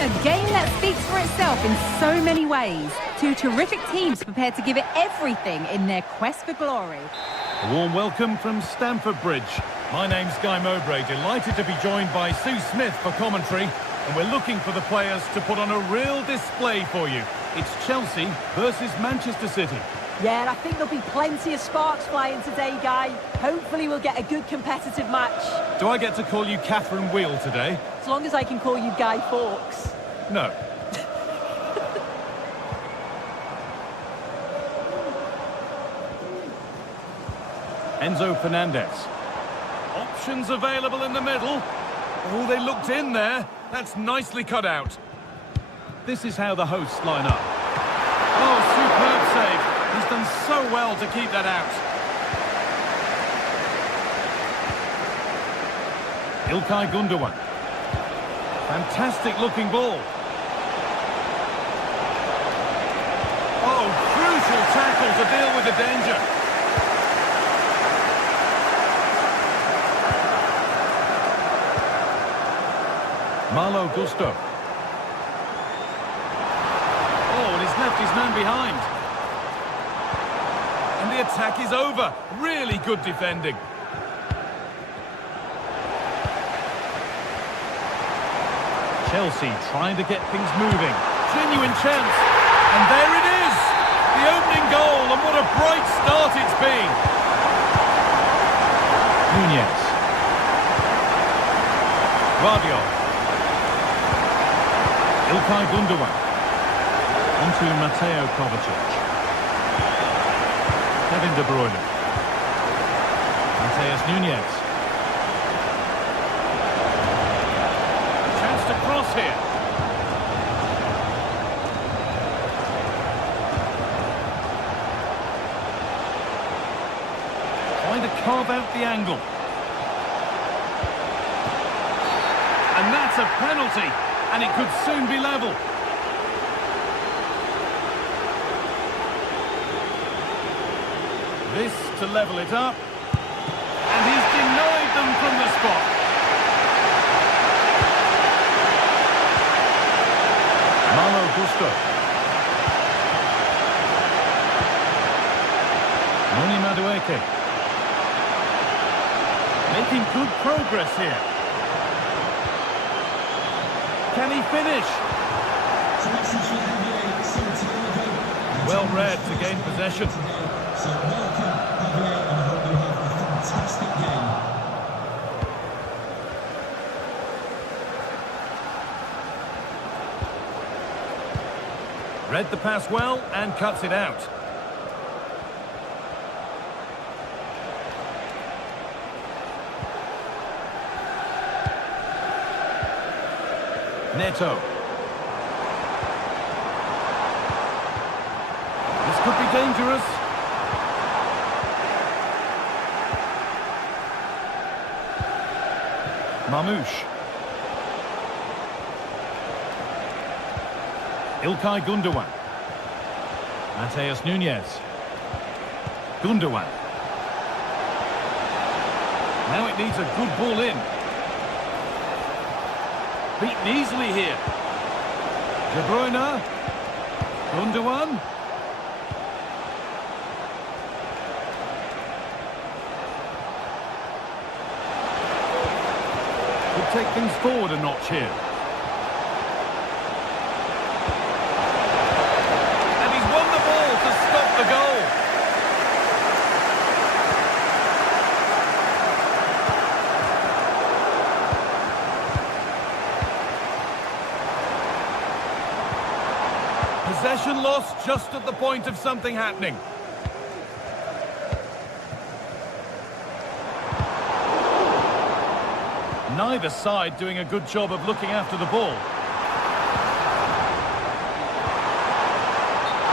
A game that speaks for itself in so many ways. Two terrific teams prepared to give it everything in their quest for glory. A warm welcome from Stamford Bridge. My name's Guy Mowbray, delighted to be joined by Sue Smith for commentary, and we're looking for the players to put on a real display for you. It's Chelsea versus Manchester City. Yeah, and I think there'll be plenty of sparks flying today, Guy. Hopefully we'll get a good competitive match. Do I get to call you Catherine Wheel today? As long as I can call you Guy Fawkes. No. Enzo Fernandez. Options available in the middle. Oh, they looked in there. That's nicely cut out. This is how the hosts line up. Oh, superb save. He's done so well to keep that out. İlkay Gündoğan. Fantastic looking ball. Oh, crucial tackle to deal with the danger. Malo Gusto. Oh, and he's left his man behind. And the attack is over. Really good defending. Chelsea trying to get things moving. Genuine chance. And there it is. The opening goal, and what a bright start it's been. Nunez. Guardiola. İlkay Gündoğan. Onto Mateo Kovacic. Kevin De Bruyne. Mateus Nunez. Chance to cross here. Trying to carve out the angle. And that's a penalty. And it could soon be level. This to level it up. And he's denied them from the spot. Malo Gusto. Noni Madueke. Making good progress here. Can he finish? Well read to gain possession. So welcome, Javier, and I hope you have a fantastic game. Read the pass well and cuts it out. Neto. This could be dangerous. Mamouche. İlkay Gündoğan. Mateus Nunez. Gündoğan. Now it needs a good ball in. Beaten easily here. De Bruyne. Gündoğan. Could take things forward a notch here. And he's won the ball to stop the goal. Possession lost just at the point of something happening. Neither side doing a good job of looking after the ball.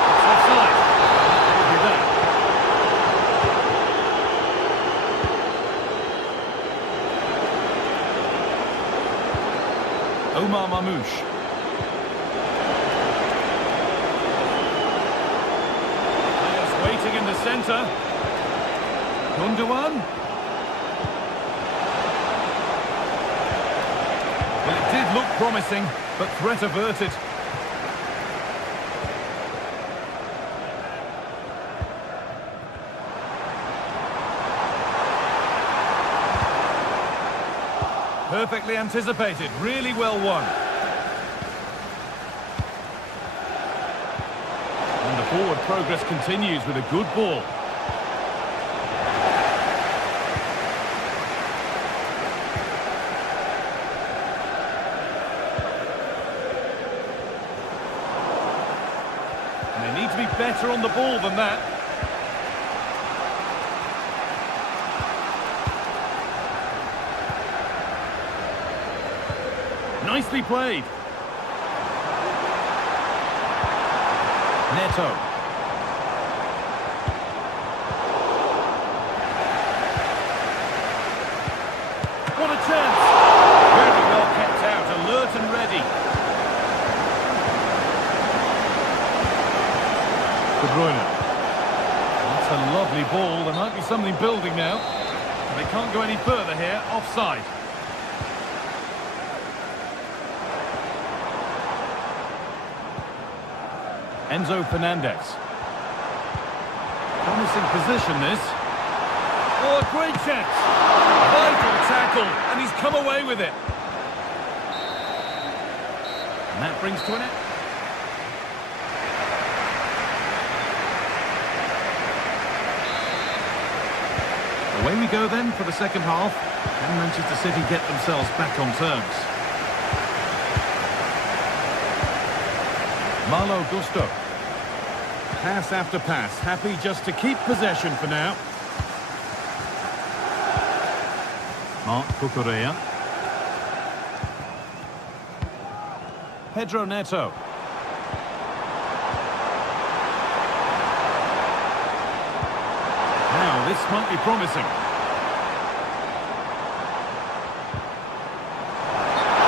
It's offside. That'll be that. Omar Mamouche. Players waiting in the centre. Gündoğan. Well, it did look promising, but threat averted. Perfectly anticipated, really well won. And the forward progress continues with a good ball. They need to be better on the ball than that. Nicely played. Neto. What a chance! Very well kept out, alert and ready. De Bruyne. That's a lovely ball. There might be something building now. They can't go any further here. Offside. Enzo Fernandez. Promising position, this. Oh, a great chance. Vital tackle, and he's come away with it. And that brings to an end. Away we go then for the second half. Can Manchester City get themselves back on terms? Malo Gusto. Pass after pass, happy just to keep possession for now. Marc Cucurella. Pedro Neto. Now this might be promising.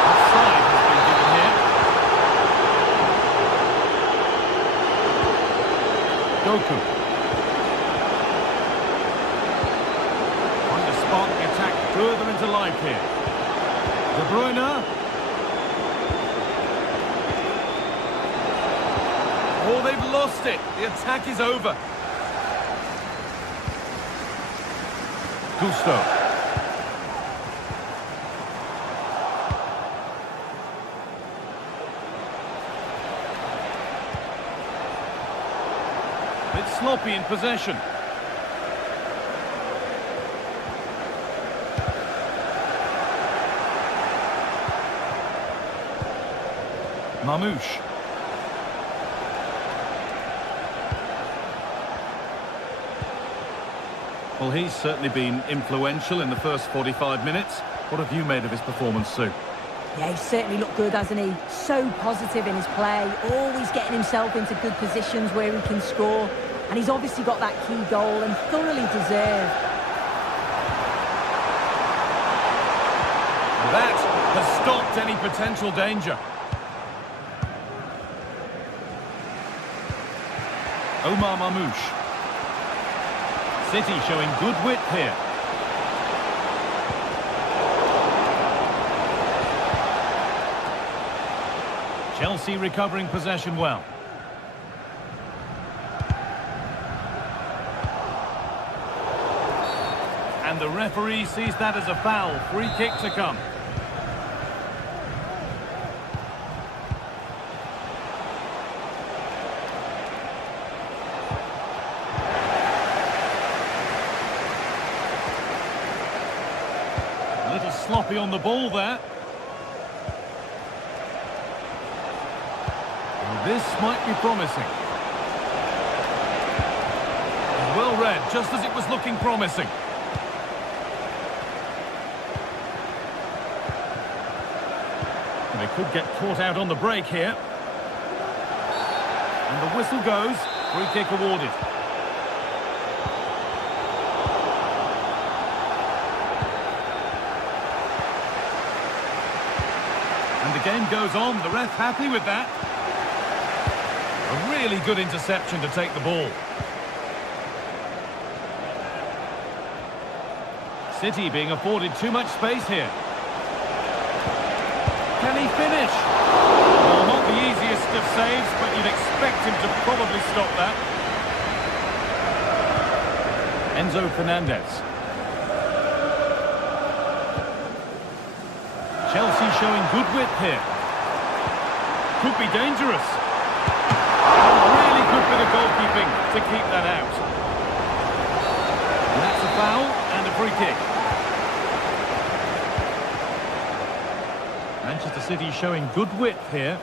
Offside has been given here. Doku. Trying to spark the attack further into life here. De Bruyne. Oh, they've lost it. The attack is over. Gusto. Bit sloppy in possession. Mamouche. Well, he's certainly been influential in the first 45 minutes. What have you made of his performance, Sue? Yeah, he's certainly looked good, hasn't he? So positive in his play, always getting himself into good positions where he can score. And he's obviously got that key goal and thoroughly deserved. That has stopped any potential danger. Omar Mamouche. City showing good width here. Chelsea recovering possession well. And the referee sees that as a foul. Free kick to come. A little sloppy on the ball there. And this might be promising. Well read, just as it was looking promising. They could get caught out on the break here. And the whistle goes. Free kick awarded. And the game goes on. The ref happy with that. A really good interception to take the ball. City being afforded too much space here. Can he finish? Well, not the easiest of saves, but you'd expect him to probably stop that. Enzo Fernandez. Chelsea showing good width here. Could be dangerous. A really good bit of goalkeeping to keep that out. And that's a foul and a free kick. Manchester City showing good width here.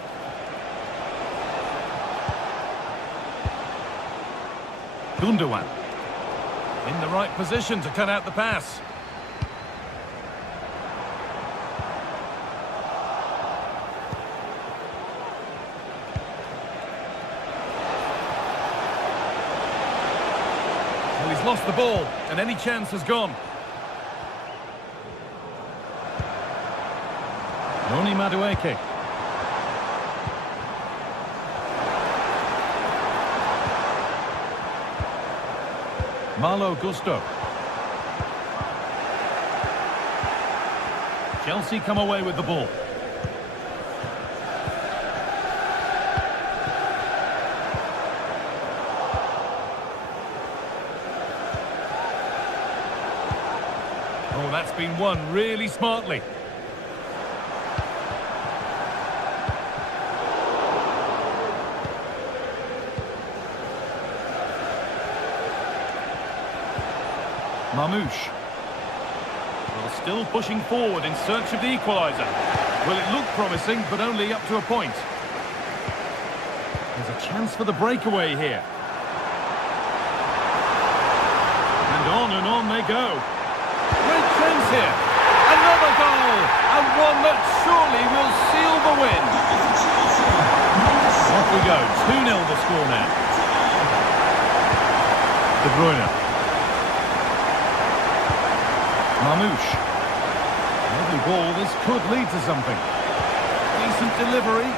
Gundogan in the right position to cut out the pass. lost the ball, and any chance has gone. Noni Madueke. Malo Gusto. Chelsea come away with the ball. Oh, that's been won really smartly. Mamouche. Well, still pushing forward in search of the equaliser. Well, it looked promising, but only up to a point. There's a chance for the breakaway here. And on they go. Great chance here. Another goal! And one that surely will seal the win. Off we go. 2-0 the score now. De Bruyne. Mamouche. Lovely ball, this could lead to something. Decent delivery.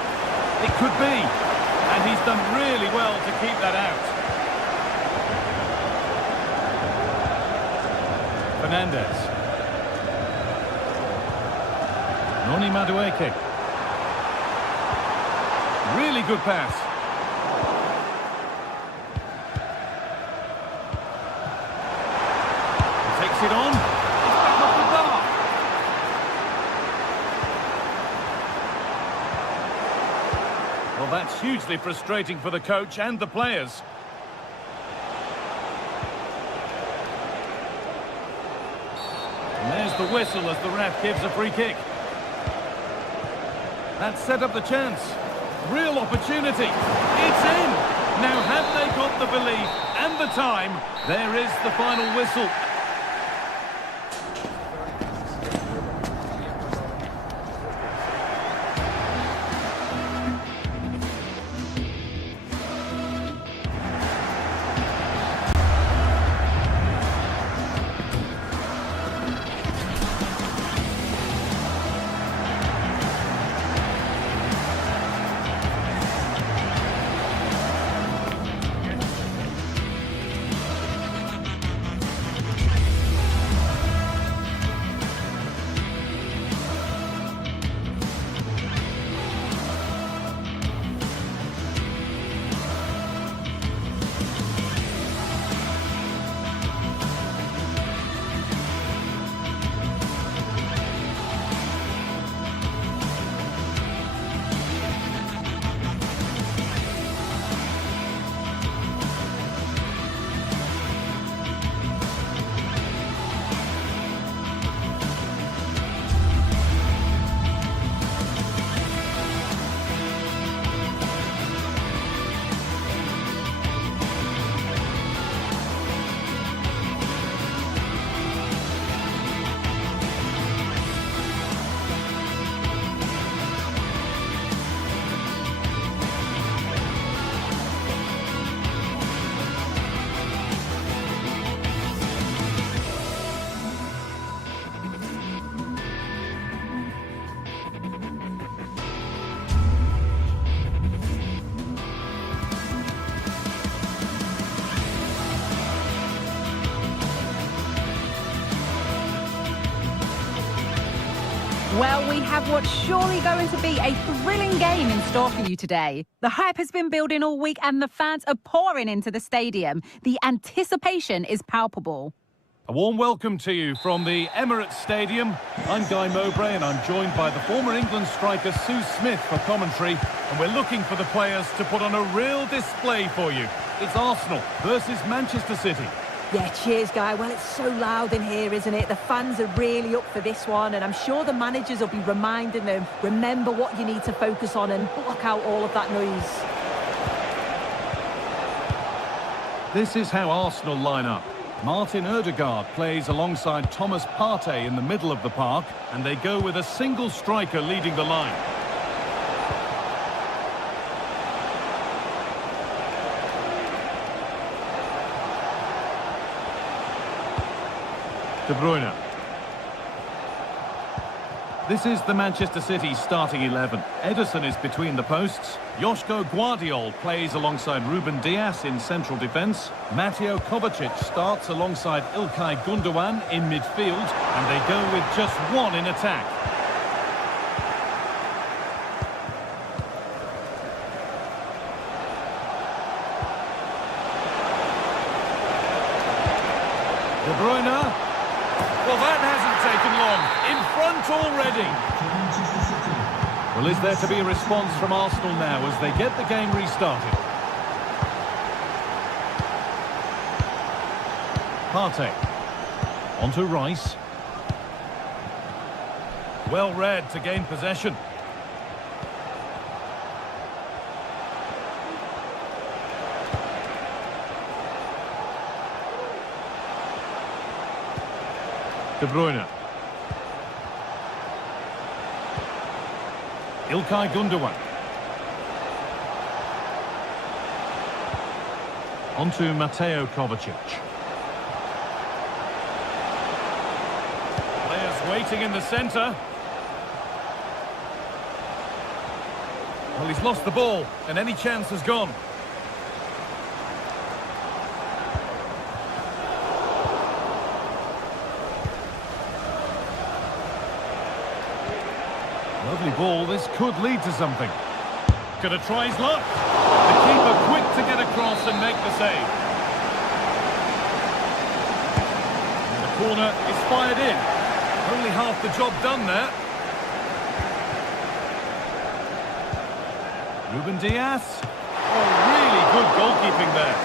It could be. And he's done really well to keep that out. Fernandez. Noni Madueke. Really good pass. He takes it on. Well, that's hugely frustrating for the coach and the players. And there's the whistle as the ref gives a free kick. That set up the chance. Real opportunity. It's in. Now, have they got the belief and the time? There is the final whistle. Well, we have what's surely going to be a thrilling game in store for you today. The hype has been building all week and the fans are pouring into the stadium. The anticipation is palpable. A warm welcome to you from the Emirates Stadium. I'm Guy Mowbray and I'm joined by the former England striker Sue Smith for commentary. And we're looking for the players to put on a real display for you. It's Arsenal versus Manchester City. Yeah, cheers, Guy. Well, it's so loud in here, isn't it? The fans are really up for this one, and I'm sure the managers will be reminding them, remember what you need to focus on and block out all of that noise. This is how Arsenal line up. Martin Ødegaard plays alongside Thomas Partey in the middle of the park, and they go with a single striker leading the line. De Bruyne. This is the Manchester City starting 11. Ederson is between the posts. Joško Guardiol plays alongside Ruben Dias in central defence. Mateo Kovacic starts alongside Ilkay Gundogan in midfield. And they go with just one in attack. De Bruyne. Well, that hasn't taken long. In front already. Well, is there to be a response from Arsenal now as they get the game restarted? Partey. Onto Rice. Well read to gain possession. De Bruyne. Ilkay Gundogan. Onto Mateo Kovacic. Players waiting in the centre. Well, he's lost the ball, and any chance has gone. Lovely ball, this could lead to something. Gonna try his luck. The keeper quick to get across and make the save. And the corner is fired in. Only half the job done there. Ruben Dias. Oh, really good goalkeeping there.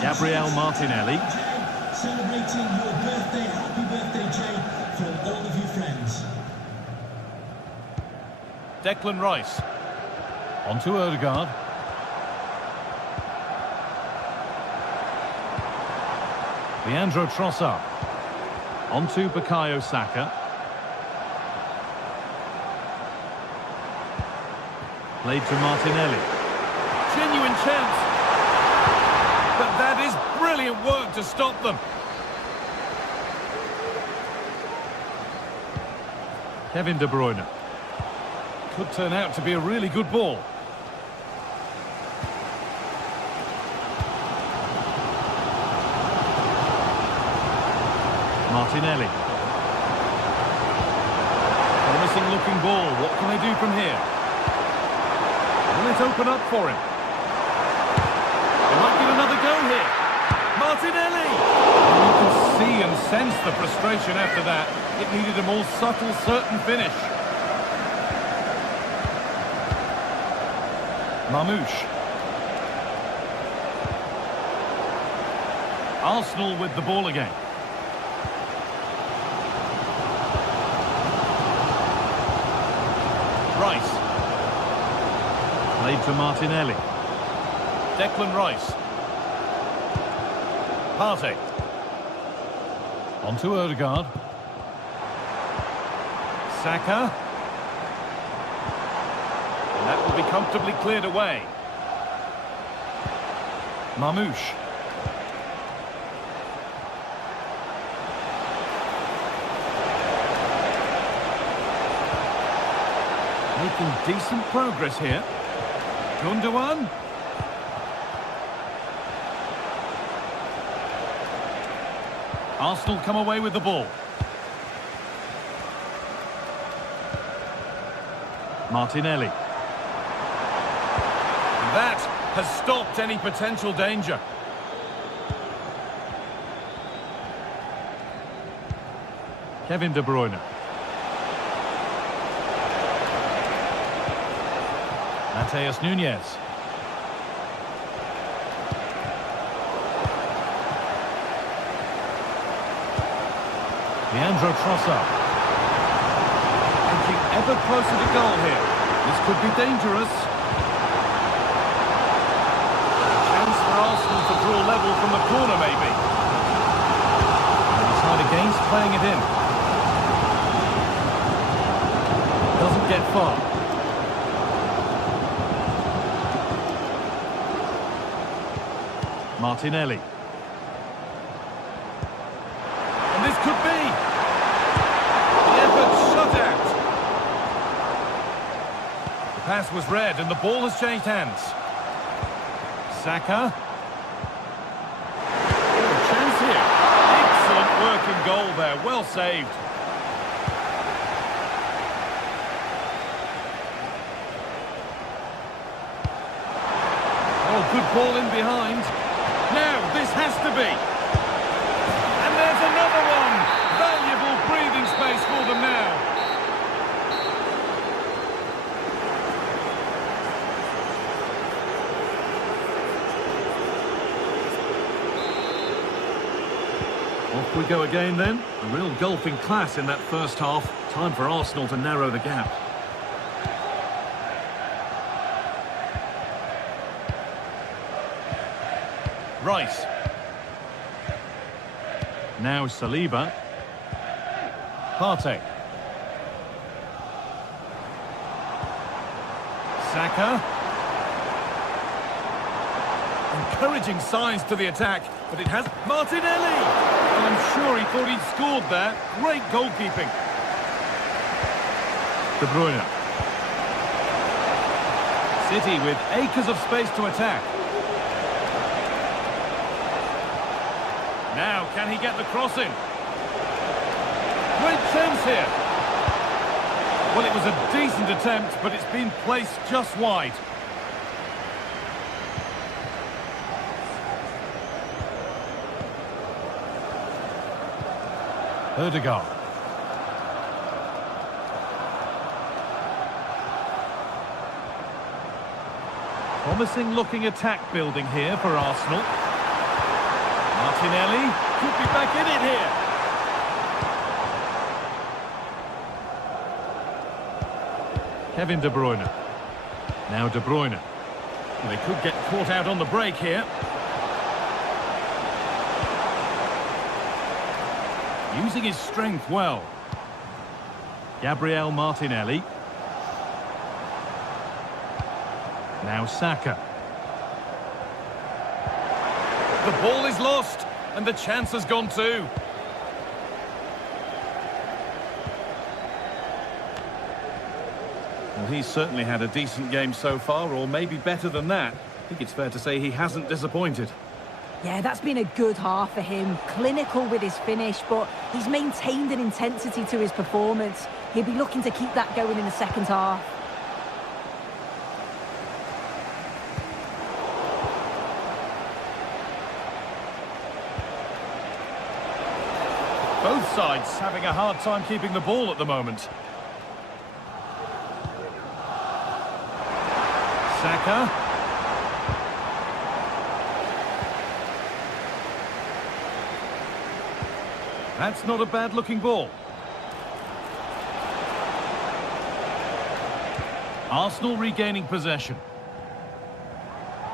Gabriel Martinelli. Celebrating your birthday, happy birthday, Jay, from all of your friends. Declan Rice. Onto Odegaard. Leandro Trossard. Onto Bukayo Saka. Played to Martinelli. Genuine chance. But that is brilliant work to stop them. Kevin De Bruyne. Could turn out to be a really good ball. Martinelli. Promising looking ball. What can they do from here? Will it open up for him? They might give another go here. Martinelli! And you can see and sense the frustration after that. It needed a more subtle, certain finish. Mamouche. Arsenal with the ball again. Rice. Played to Martinelli. Declan Rice. Partey. Onto Odegaard. Saka. And that will be comfortably cleared away. Mamouche. Making decent progress here. Gundogan. Arsenal come away with the ball. Martinelli. That has stopped any potential danger. Kevin De Bruyne. Mateus Nunes. Leandro Trossard. Edging ever closer to goal here. This could be dangerous. Chance for Arsenal to draw level from the corner, maybe. Decide against playing it in. Doesn't get far. Martinelli. And this could be. The effort shut out. The pass was read and the ball has changed hands. Saka. Oh, chance here. Excellent working goal there. Well saved. Oh, good ball in behind. Now, this has to be. And there's another one. Valuable breathing space for them now. Off we go again then. A real golfing class in that first half. Time for Arsenal to narrow the gap. Rice. Now Saliba. Partey. Saka. Encouraging signs to the attack, but it has Martinelli. I'm sure he thought he'd scored there. Great goalkeeping. De Bruyne. City with acres of space to attack. Now, can he get the cross in? Great chance here. Well, it was a decent attempt, but it's been placed just wide. Ødegaard. Promising looking attack building here for Arsenal. Martinelli could be back in it here. Kevin De Bruyne. Now De Bruyne. Well, they could get caught out on the break here. Using his strength well. Gabriel Martinelli. Now Saka. The ball is lost, and the chance has gone too. Well, he's certainly had a decent game so far, or maybe better than that. I think it's fair to say he hasn't disappointed. Yeah, that's been a good half for him. Clinical with his finish, but he's maintained an intensity to his performance. He'll be looking to keep that going in the second half. Both sides having a hard time keeping the ball at the moment. Saka. That's not a bad-looking ball. Arsenal regaining possession.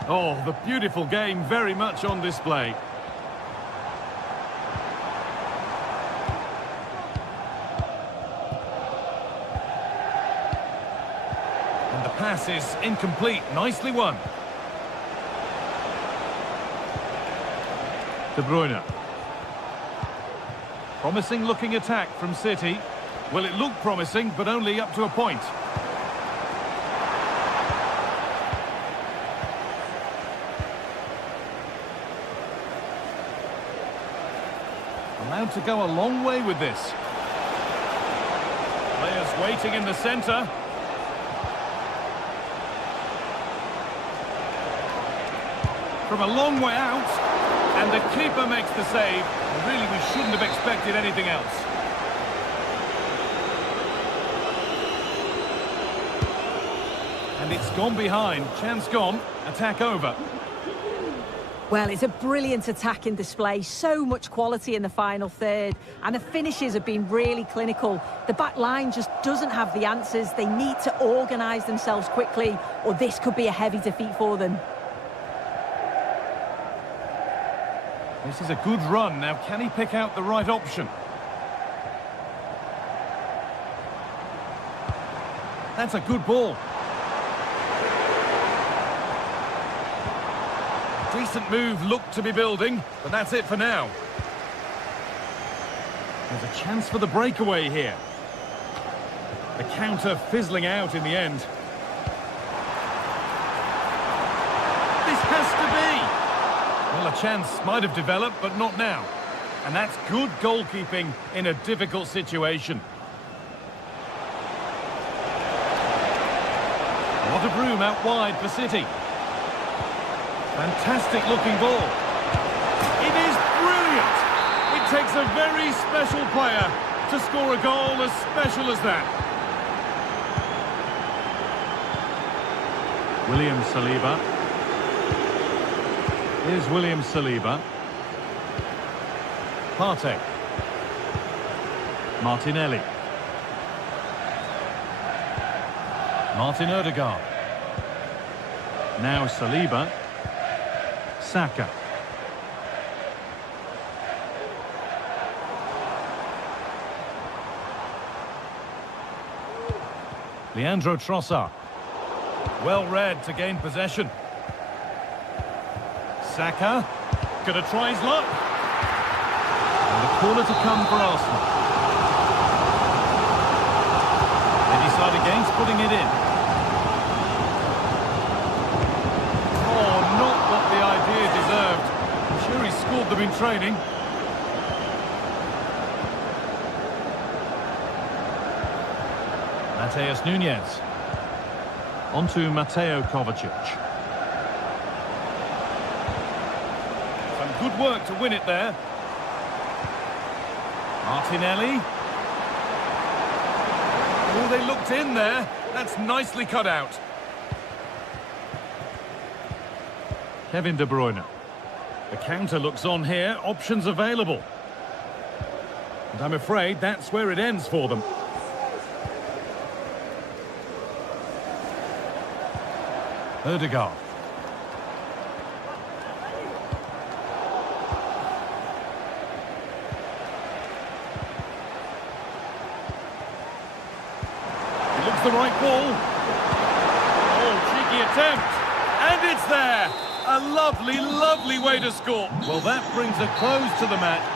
Oh, the beautiful game very much on display. And the pass is incomplete. Nicely won. De Bruyne. Promising looking attack from City. Well, it looked promising, but only up to a point. Allowed to go a long way with this. Players waiting in the centre. From a long way out, and the keeper makes the save. Really, we shouldn't have expected anything else. And it's gone behind. Chance gone. Attack over. Well, it's a brilliant attacking display. So much quality in the final third. And the finishes have been really clinical. The back line just doesn't have the answers. They need to organise themselves quickly, or this could be a heavy defeat for them. This is a good run. Now, can he pick out the right option? That's a good ball. Decent move looked to be building, but that's it for now. There's a chance for the breakaway here. The counter fizzling out in the end. This has to be! Well, a chance might have developed, but not now. And that's good goalkeeping in a difficult situation. A lot of room out wide for City. Fantastic looking ball. It is brilliant! It takes a very special player to score a goal as special as that. William Saliba. Here's William Saliba. Partey. Martinelli. Martin Odegaard. Now Saliba. Saka. Leandro Trossard. Well read to gain possession. Saka. Gonna try his luck. And a corner to come for Arsenal. They decide against putting it in. Oh, not what the idea deserved. I'm sure he scored them in training. Mateus Nunes. Onto Mateo Kovacic. Some good work to win it there. Martinelli. Oh, they looked in there. That's nicely cut out. Kevin De Bruyne. The counter looks on here. Options available. And I'm afraid that's where it ends for them. Odegaard. He looks the right ball. Oh, cheeky attempt. And it's there. A lovely, lovely way to score. Well, that brings a close to the match.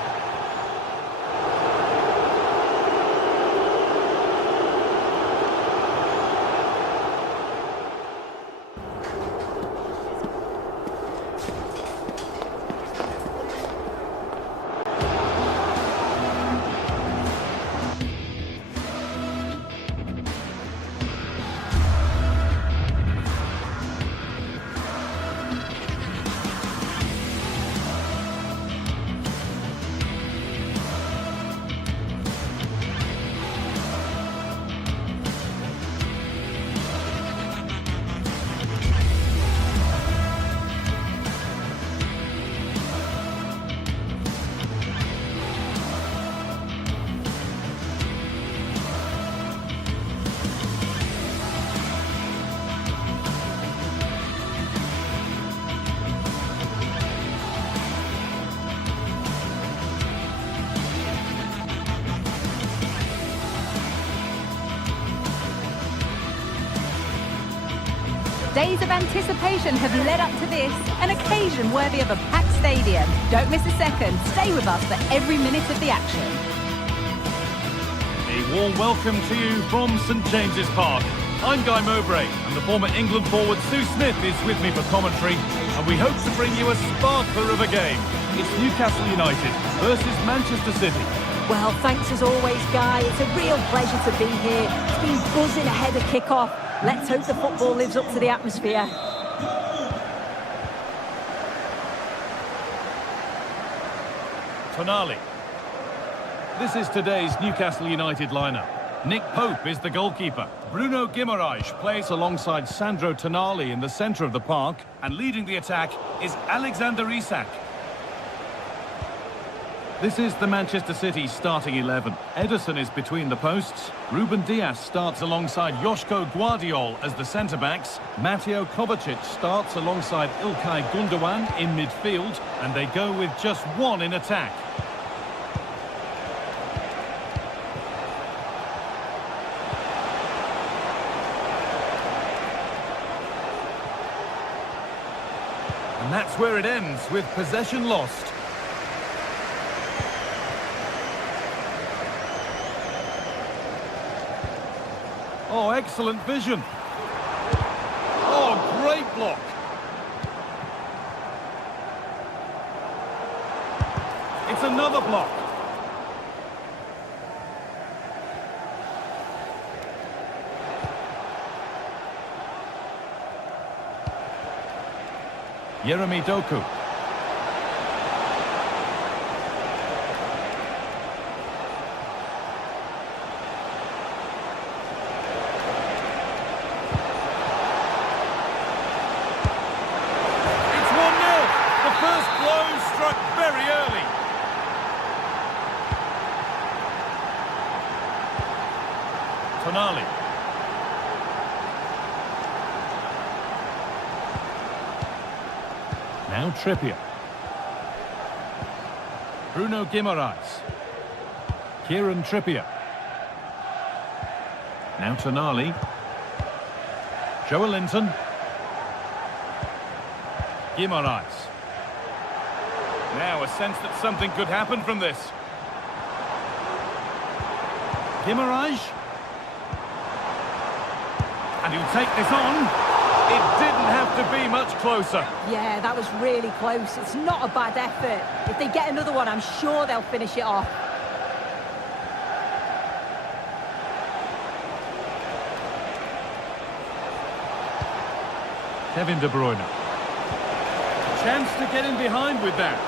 Days of anticipation have led up to this, an occasion worthy of a packed stadium. Don't miss a second. Stay with us for every minute of the action. A warm welcome to you from St James's Park. I'm Guy Mowbray, and the former England forward Sue Smith is with me for commentary, and we hope to bring you a sparkler of a game. It's Newcastle United versus Manchester City. Well, thanks as always, Guy. It's a real pleasure to be here. It's been buzzing ahead of kick-off. Let's hope the football lives up to the atmosphere. Tonali. This is today's Newcastle United lineup. Nick Pope is the goalkeeper. Bruno Guimaraes plays alongside Sandro Tonali in the centre of the park, and leading the attack is Alexander Isak. This is the Manchester City starting 11. Ederson is between the posts. Ruben Dias starts alongside Joško Guardiol as the centre-backs. Mateo Kovacic starts alongside Ilkay Gundogan in midfield. And they go with just one in attack. And that's where it ends, with possession lost. Oh, excellent vision. Oh, great block. It's another block. Jeremy Doku. It's 1-0. The first blow struck very early. Tonali. Now Trippier. Bruno Guimaraes. Kieran Trippier. Now Tonali. Joelinton. Guimaraes. Now a sense that something could happen from this. Guimaraes. And he'll take this on. It didn't have to be much closer. Yeah, that was really close. It's not a bad effort. If they get another one, I'm sure they'll finish it off. Kevin De Bruyne. Chance to get in behind with that.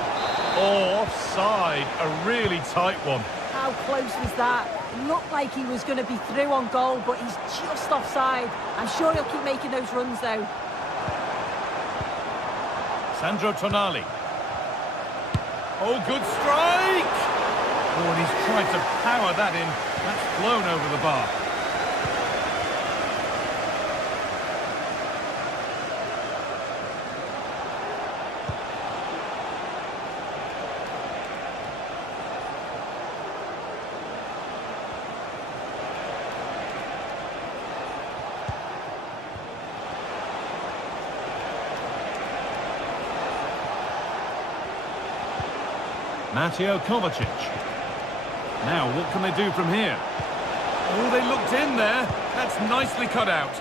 Oh, offside. A really tight one. How close was that? It looked like he was going to be through on goal, but he's just offside. I'm sure he'll keep making those runs, though. Sandro Tonali. Oh, good strike! Oh, and he's tried to power that in. That's blown over the bar. Mateo Kovacic. Now, what can they do from here? Oh, they looked in there. That's nicely cut out.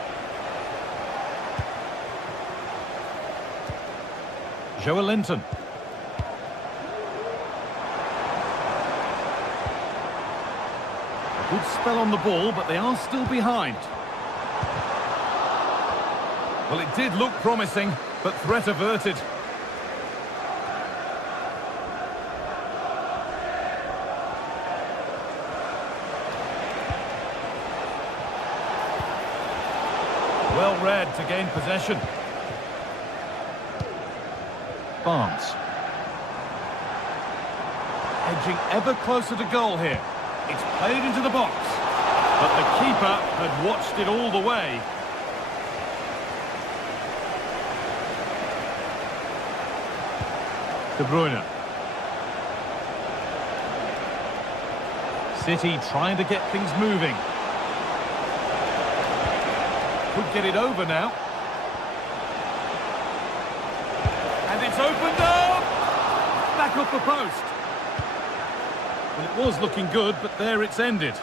Joelinton. A good spell on the ball, but they are still behind. Well, it did look promising, but threat averted. Well read to gain possession. Barnes. Edging ever closer to goal here. It's played into the box. But the keeper had watched it all the way. De Bruyne. City trying to get things moving. Could get it over now. And it's opened up! Back up the post. Well, it was looking good, but there it's ended.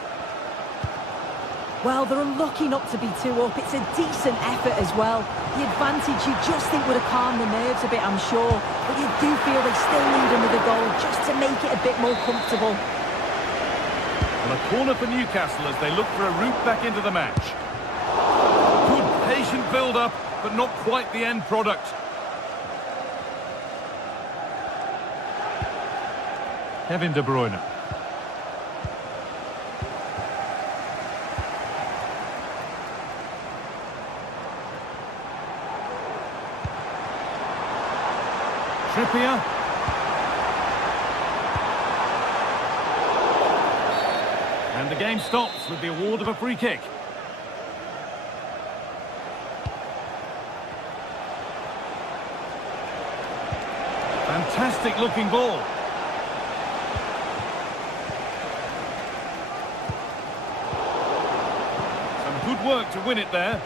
Well, they're unlucky not to be 2 up. It's a decent effort as well. The advantage you just think would have calmed the nerves a bit, I'm sure. But you do feel they still need another goal just to make it a bit more comfortable. Well, a corner for Newcastle as they look for a route back into the match. Good patient build-up, but not quite the end product. Kevin De Bruyne. Trippier. And the game stops with the award of a free kick. Fantastic looking ball. Some good work to win it there.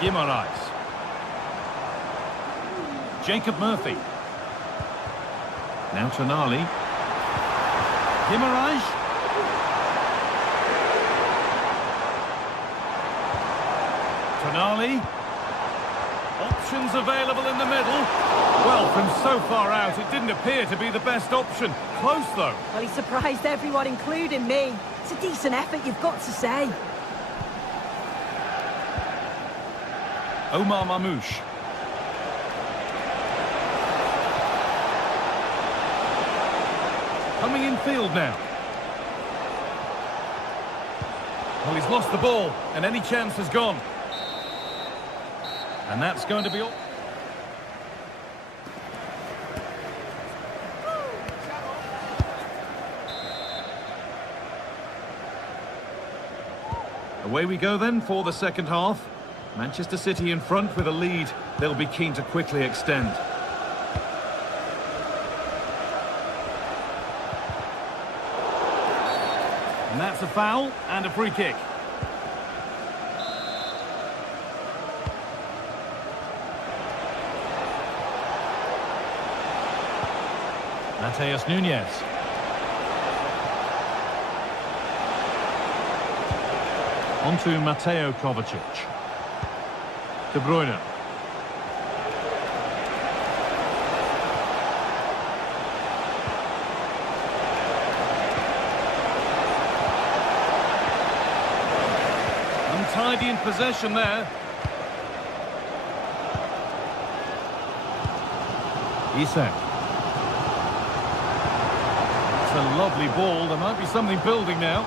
Guimaraes. Jacob Murphy. Now Tonali. Guimaraes. Tonali. Options available in the middle. Well, from so far out, it didn't appear to be the best option. Close, though. Well, he surprised everyone, including me. It's a decent effort, you've got to say. Omar Mamouche. Coming in field now. Well, he's lost the ball, and any chance has gone. And that's going to be all. Away we go then for the second half. Manchester City in front with a lead. They'll be keen to quickly extend. And that's a foul and a free kick. Mateus Nunes. On to Mateo Kovacic. De Bruyne. Untidy in possession there. Isak. It's a lovely ball. There might be something building now.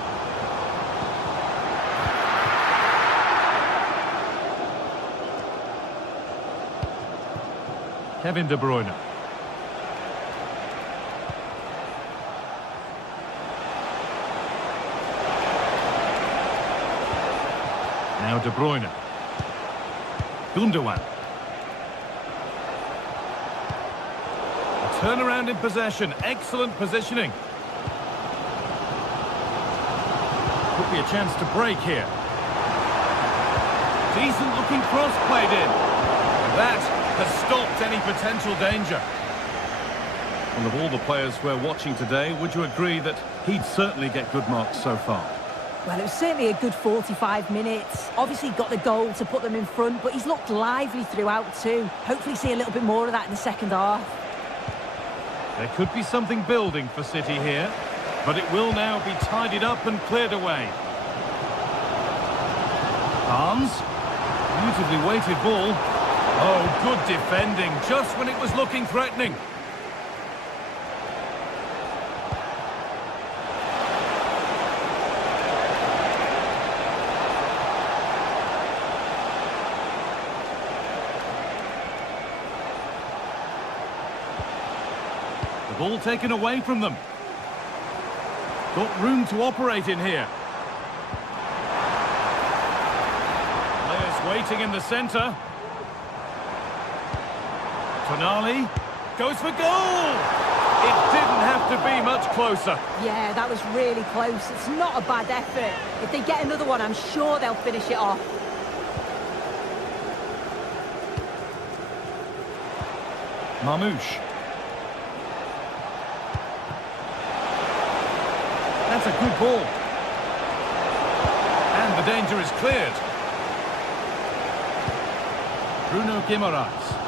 Kevin De Bruyne. Now De Bruyne. Gundogan. A turnaround in possession. Excellent positioning. Could be a chance to break here. Decent looking cross played in. That has stopped any potential danger. Well, of all the players we're watching today, would you agree that he'd certainly get good marks so far? Well, it was certainly a good 45 minutes. Obviously got the goal to put them in front, but he's looked lively throughout too. Hopefully see a little bit more of that in the second half. There could be something building for City here, but it will now be tidied up and cleared away. Arms. Beautifully weighted ball. Oh, good defending, just when it was looking threatening. The ball taken away from them. Got room to operate in here. Players waiting in the centre. Tonali goes for goal! It didn't have to be much closer. Yeah, that was really close. It's not a bad effort. If they get another one, I'm sure they'll finish it off. Mamouche. That's a good ball. And the danger is cleared. Bruno Guimaraes.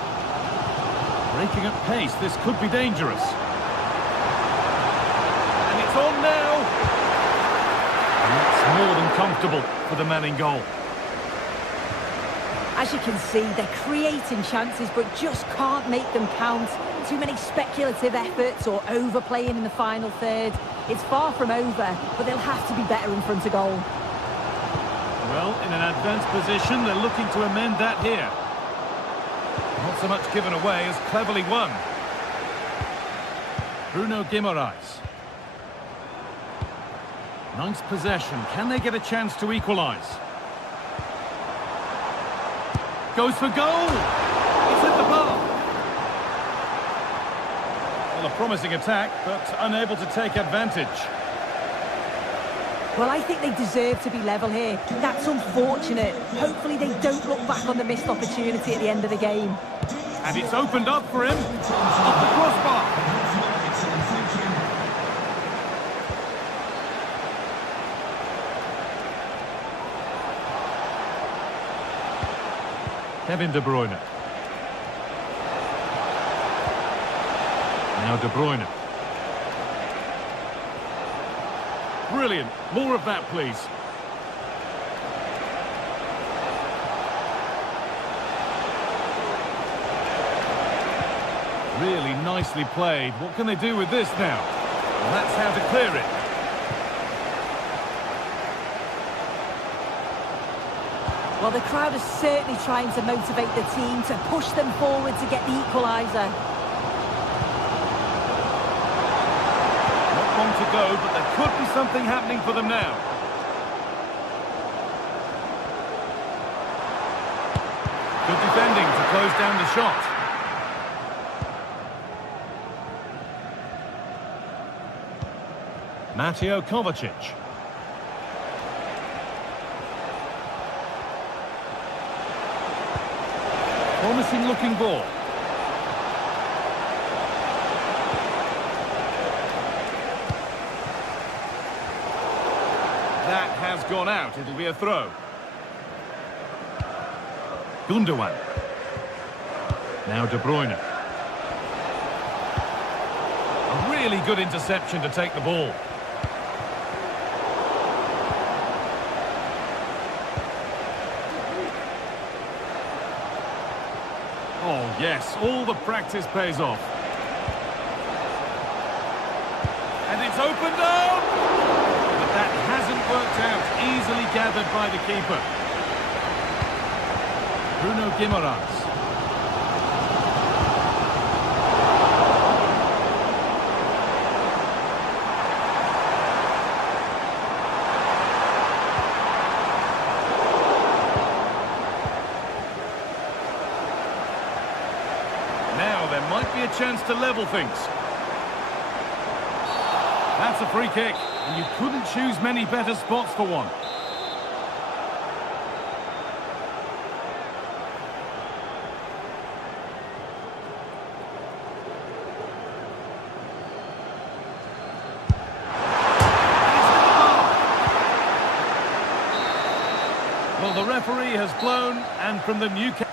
Breaking at pace, this could be dangerous. And it's on now. And that's more than comfortable for the man in goal. As you can see, they're creating chances, but just can't make them count. Too many speculative efforts or overplaying in the final third. It's far from over, but they'll have to be better in front of goal. Well, in an advanced position, they're looking to amend that here. Not so much given away as cleverly won. Bruno Guimaraes. Nice possession. Can they get a chance to equalise? Goes for goal! It's hit the bar. Well, a promising attack, but unable to take advantage. Well, I think they deserve to be level here. That's unfortunate. Hopefully they don't look back on the missed opportunity at the end of the game. And it's opened up for him. Off the crossbar. Kevin De Bruyne. Now De Bruyne. Brilliant. More of that, please. Really nicely played. What can they do with this now? Well, that's how to clear it. Well, the crowd is certainly trying to motivate the team to push them forward to get the equaliser. Not long to go, but there could be something happening for them now. Good defending to close down the shot. Mateo Kovacic. Promising looking ball. That has gone out. It'll be a throw. Gundogan. Now De Bruyne. A really good interception to take the ball. Oh, yes, all the practice pays off. And it's opened up! But that hasn't worked out. Easily gathered by the keeper. Bruno Guimaraes. Now there might be a chance to level things. That's a free kick, and you couldn't choose many better spots for one. Well, the referee has blown, and from the Newcastle...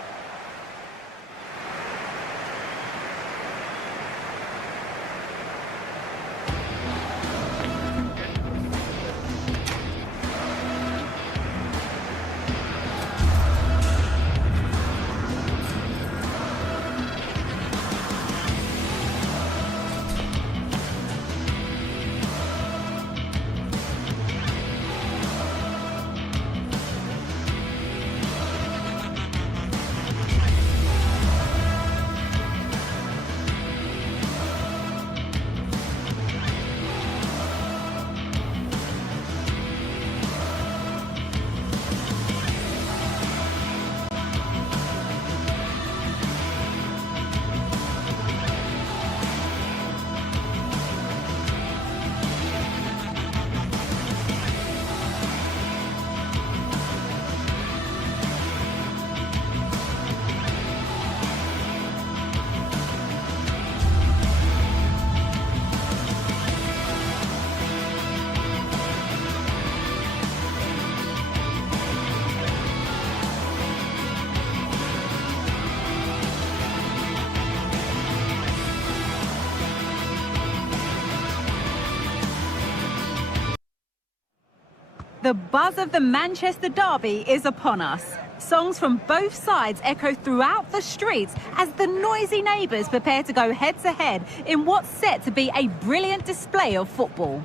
The buzz of the Manchester derby is upon us. Songs from both sides echo throughout the streets as the noisy neighbours prepare to go head-to-head in what's set to be a brilliant display of football.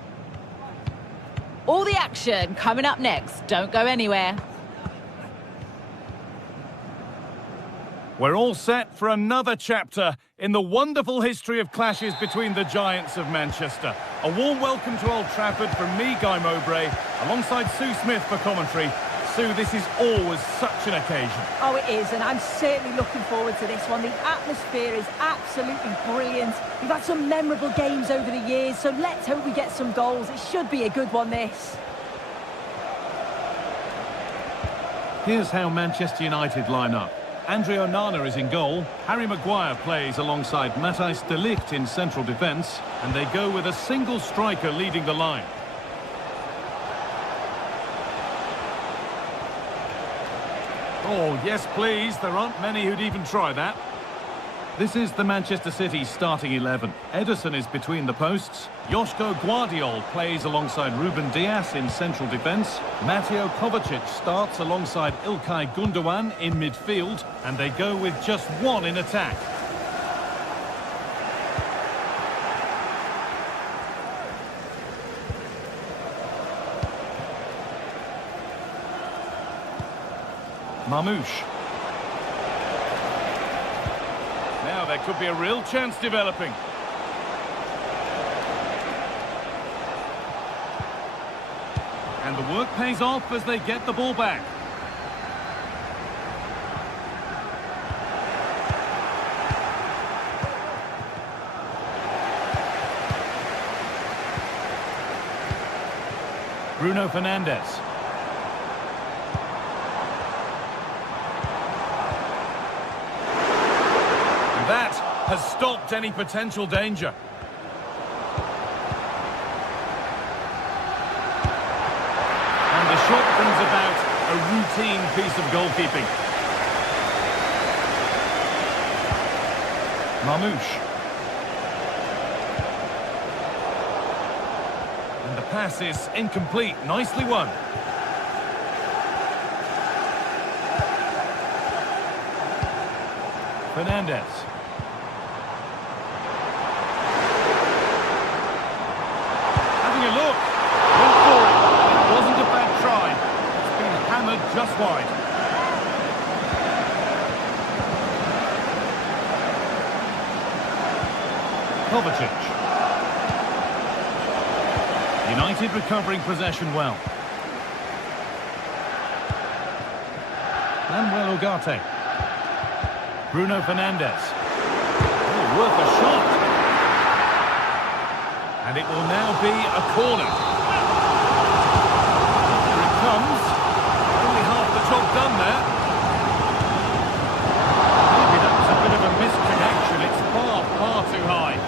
All the action coming up next. Don't go anywhere. We're all set for another chapter in the wonderful history of clashes between the giants of Manchester. A warm welcome to Old Trafford from me, Guy Mowbray, alongside Sue Smith for commentary. Sue, this is always such an occasion. Oh, it is, and I'm certainly looking forward to this one. The atmosphere is absolutely brilliant. We've had some memorable games over the years, so let's hope we get some goals. It should be a good one, this. Here's how Manchester United line up. Andre Onana is in goal. Harry Maguire plays alongside Matthijs de Ligt in central defence. And they go with a single striker leading the line. Oh, yes, please. There aren't many who'd even try that. This is the Manchester City starting 11. Ederson is between the posts. Joško Guardiol plays alongside Ruben Dias in central defence. Mateo Kovacic starts alongside Ilkay Gundogan in midfield. And they go with just one in attack. Mamouche. Now there could be a real chance developing. And the work pays off as they get the ball back. Bruno Fernandes. That has stopped any potential danger. And the shot brings about a routine piece of goalkeeping. Mamouche. And the pass is incomplete. Nicely won. Fernandes. Having a look. Went forward. It wasn't a bad try. It's been hammered just wide. Kovacic. United recovering possession well. Manuel Ugarte. Bruno Fernandes. Oh, worth a shot. And it will now be a corner. Here it comes. Only half the job done there. Maybe that was a bit of a misconnection. It's far, far too high.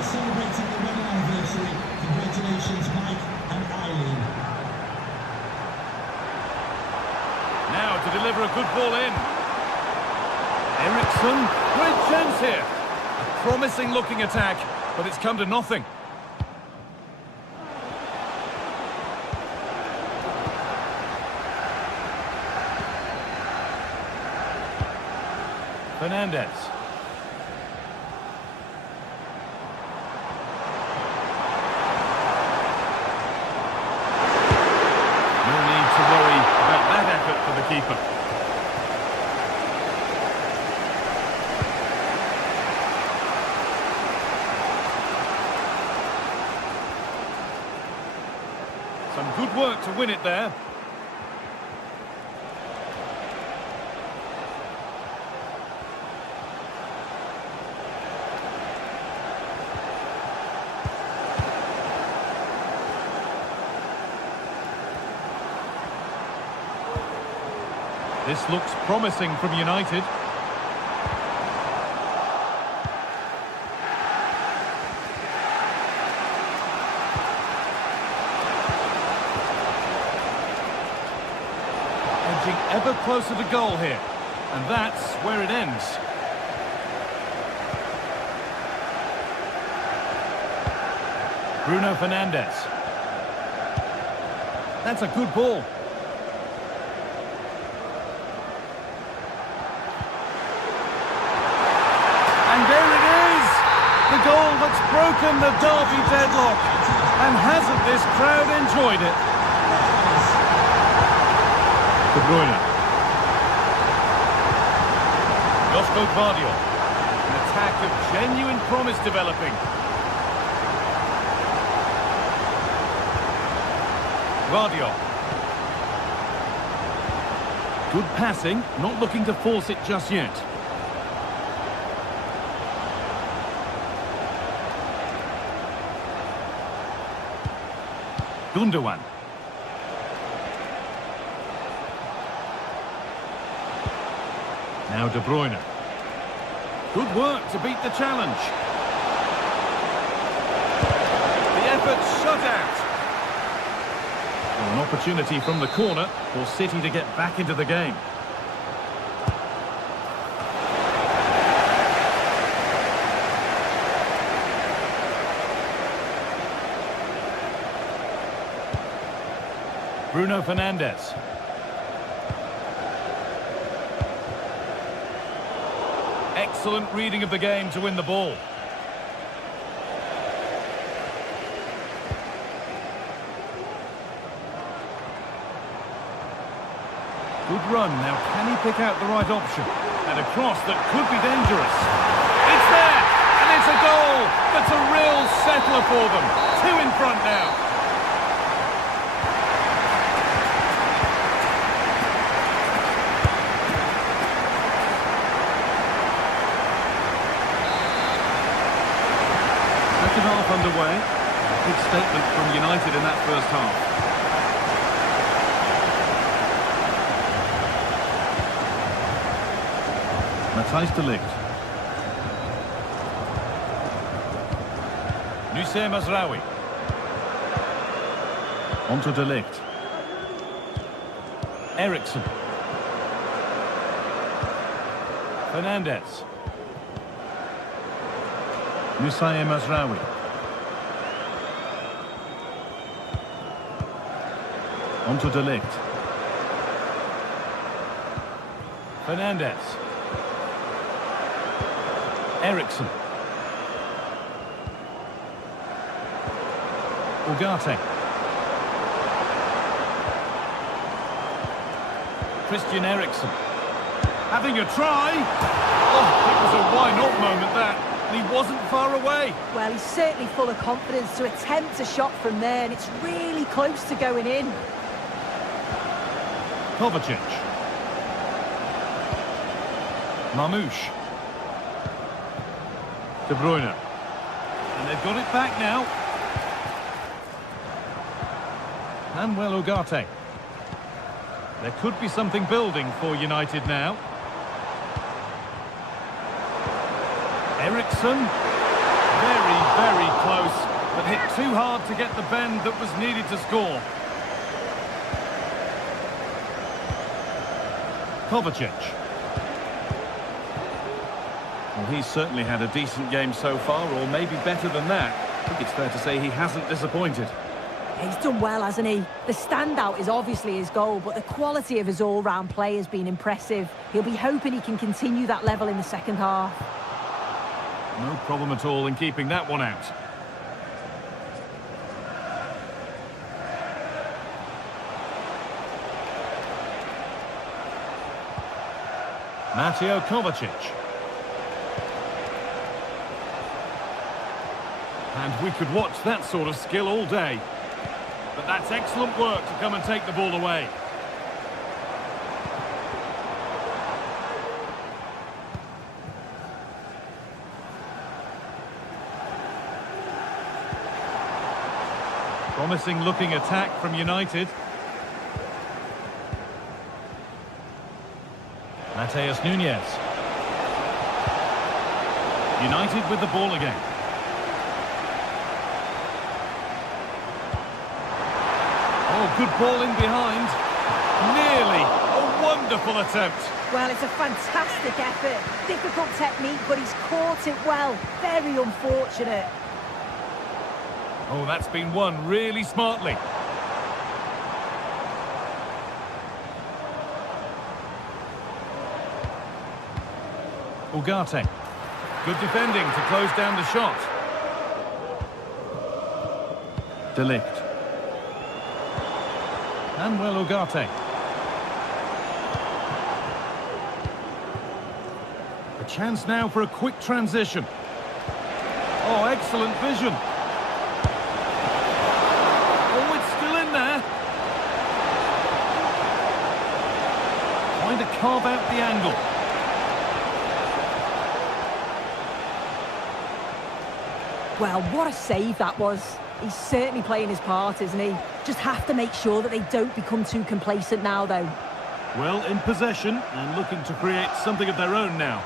Celebrating the wedding anniversary. Congratulations, Mike and Eileen. Now to deliver a good ball in. Eriksson, great chance here. A promising looking attack, but it's come to nothing. Fernandes. For the keeper. Some good work to win it there. This looks promising from United. Edging ever closer to goal here. And that's where it ends. Bruno Fernandes. That's a good ball. And there it is! The goal that's broken the derby deadlock. And hasn't this crowd enjoyed it? De Bruyne. Joško Guardiol. An attack of genuine promise developing. Guardiol. Good passing, not looking to force it just yet. Gundogan. Now De Bruyne. Good work to beat the challenge. The effort shut out. An opportunity from the corner for City to get back into the game. Bruno Fernandes. Excellent reading of the game to win the ball. Good run. Now, can he pick out the right option? And a cross that could be dangerous. It's there! And it's a goal! That's a real settler for them. 2 in front now. Second half underway. Big statement from United in that first half. Matthijs de Ligt. Noussair Mazraoui. Onto de Ligt. Eriksen. Fernandes. Noussair Mazraoui. Onto de Ligt. Fernandes. Eriksen. Ugarte. Christian Eriksen. Having a try. Oh, it was a why-not moment, that. And he wasn't far away. Well, he's certainly full of confidence to attempt a shot from there, and it's really close to going in. Kovacic. Marmouche. De Bruyne. And they've got it back now. Manuel Ugarte. There could be something building for United now. Eriksen. Very, very close, but hit too hard to get the bend that was needed to score. Kovacic. Well, he's certainly had a decent game so far, or maybe better than that. I think it's fair to say he hasn't disappointed. He's done well, hasn't he? The standout is obviously his goal, but the quality of his all-round play has been impressive. He'll be hoping he can continue that level in the second half. No problem at all in keeping that one out. Mateo Kovacic. And we could watch that sort of skill all day. But that's excellent work to come and take the ball away. Promising looking attack from United. Mateus Nunes. United with the ball again. Oh, good ball in behind. Nearly. A wonderful attempt. Well, it's a fantastic effort. Difficult technique, but he's caught it well. Very unfortunate. Oh, that's been won really smartly. Ugarte. Good defending to close down the shot. De Ligt. Manuel Ugarte. A chance now for a quick transition. Oh, excellent vision. carve out the angle. Well, what a save that was. He's certainly playing his part, isn't he? Just have to make sure that they don't become too complacent now, though. Well, in possession and looking to create something of their own now.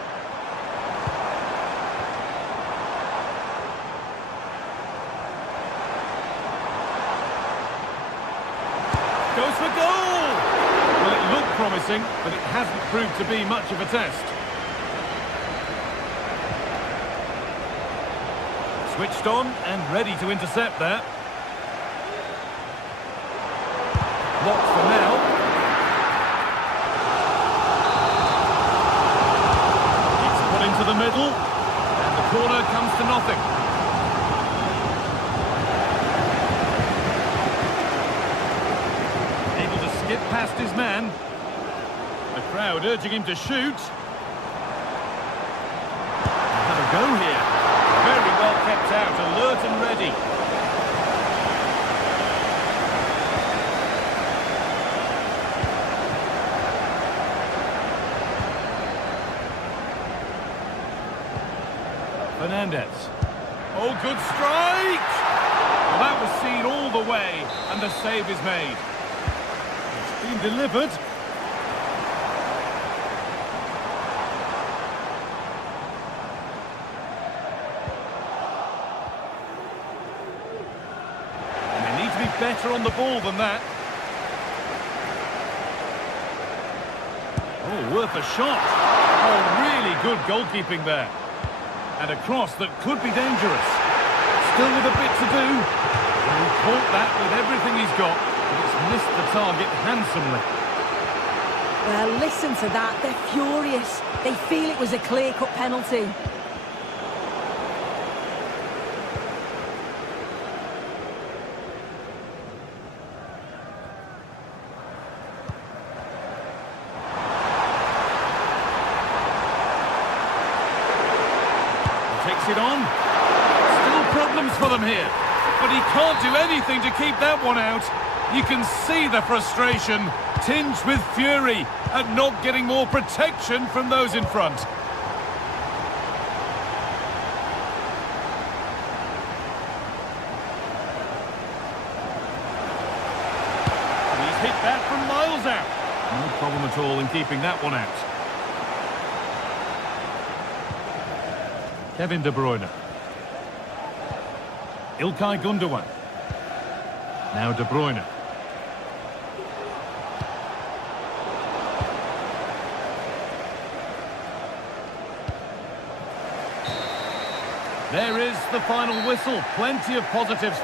Goes for goal! Well, it looked promising, but it hasn't proved to be much of a test. Switched on and ready to intercept there. Blocked for now. It's put into the middle, and the corner comes to nothing. Able to skip past his man. The crowd urging him to shoot. Have a go here. Very well kept out, alert and ready. Fernandez. Oh, good strike! Well, that was seen all the way, and the save is made. It's been delivered. Better on the ball than that. Oh, worth a shot. Oh, really good goalkeeping there. And a cross that could be dangerous. Still with a bit to do. Well, he caught that with everything he's got, but it's missed the target handsomely. Well, listen to that. They're furious. They feel it was a clear-cut penalty. Takes it on. Still problems for them here. But he can't do anything to keep that one out. You can see the frustration, tinged with fury, at not getting more protection from those in front. And he's hit that from miles out. No problem at all in keeping that one out. Kevin De Bruyne. Ilkay Gundogan. Now De Bruyne. There is the final whistle. Plenty of positives.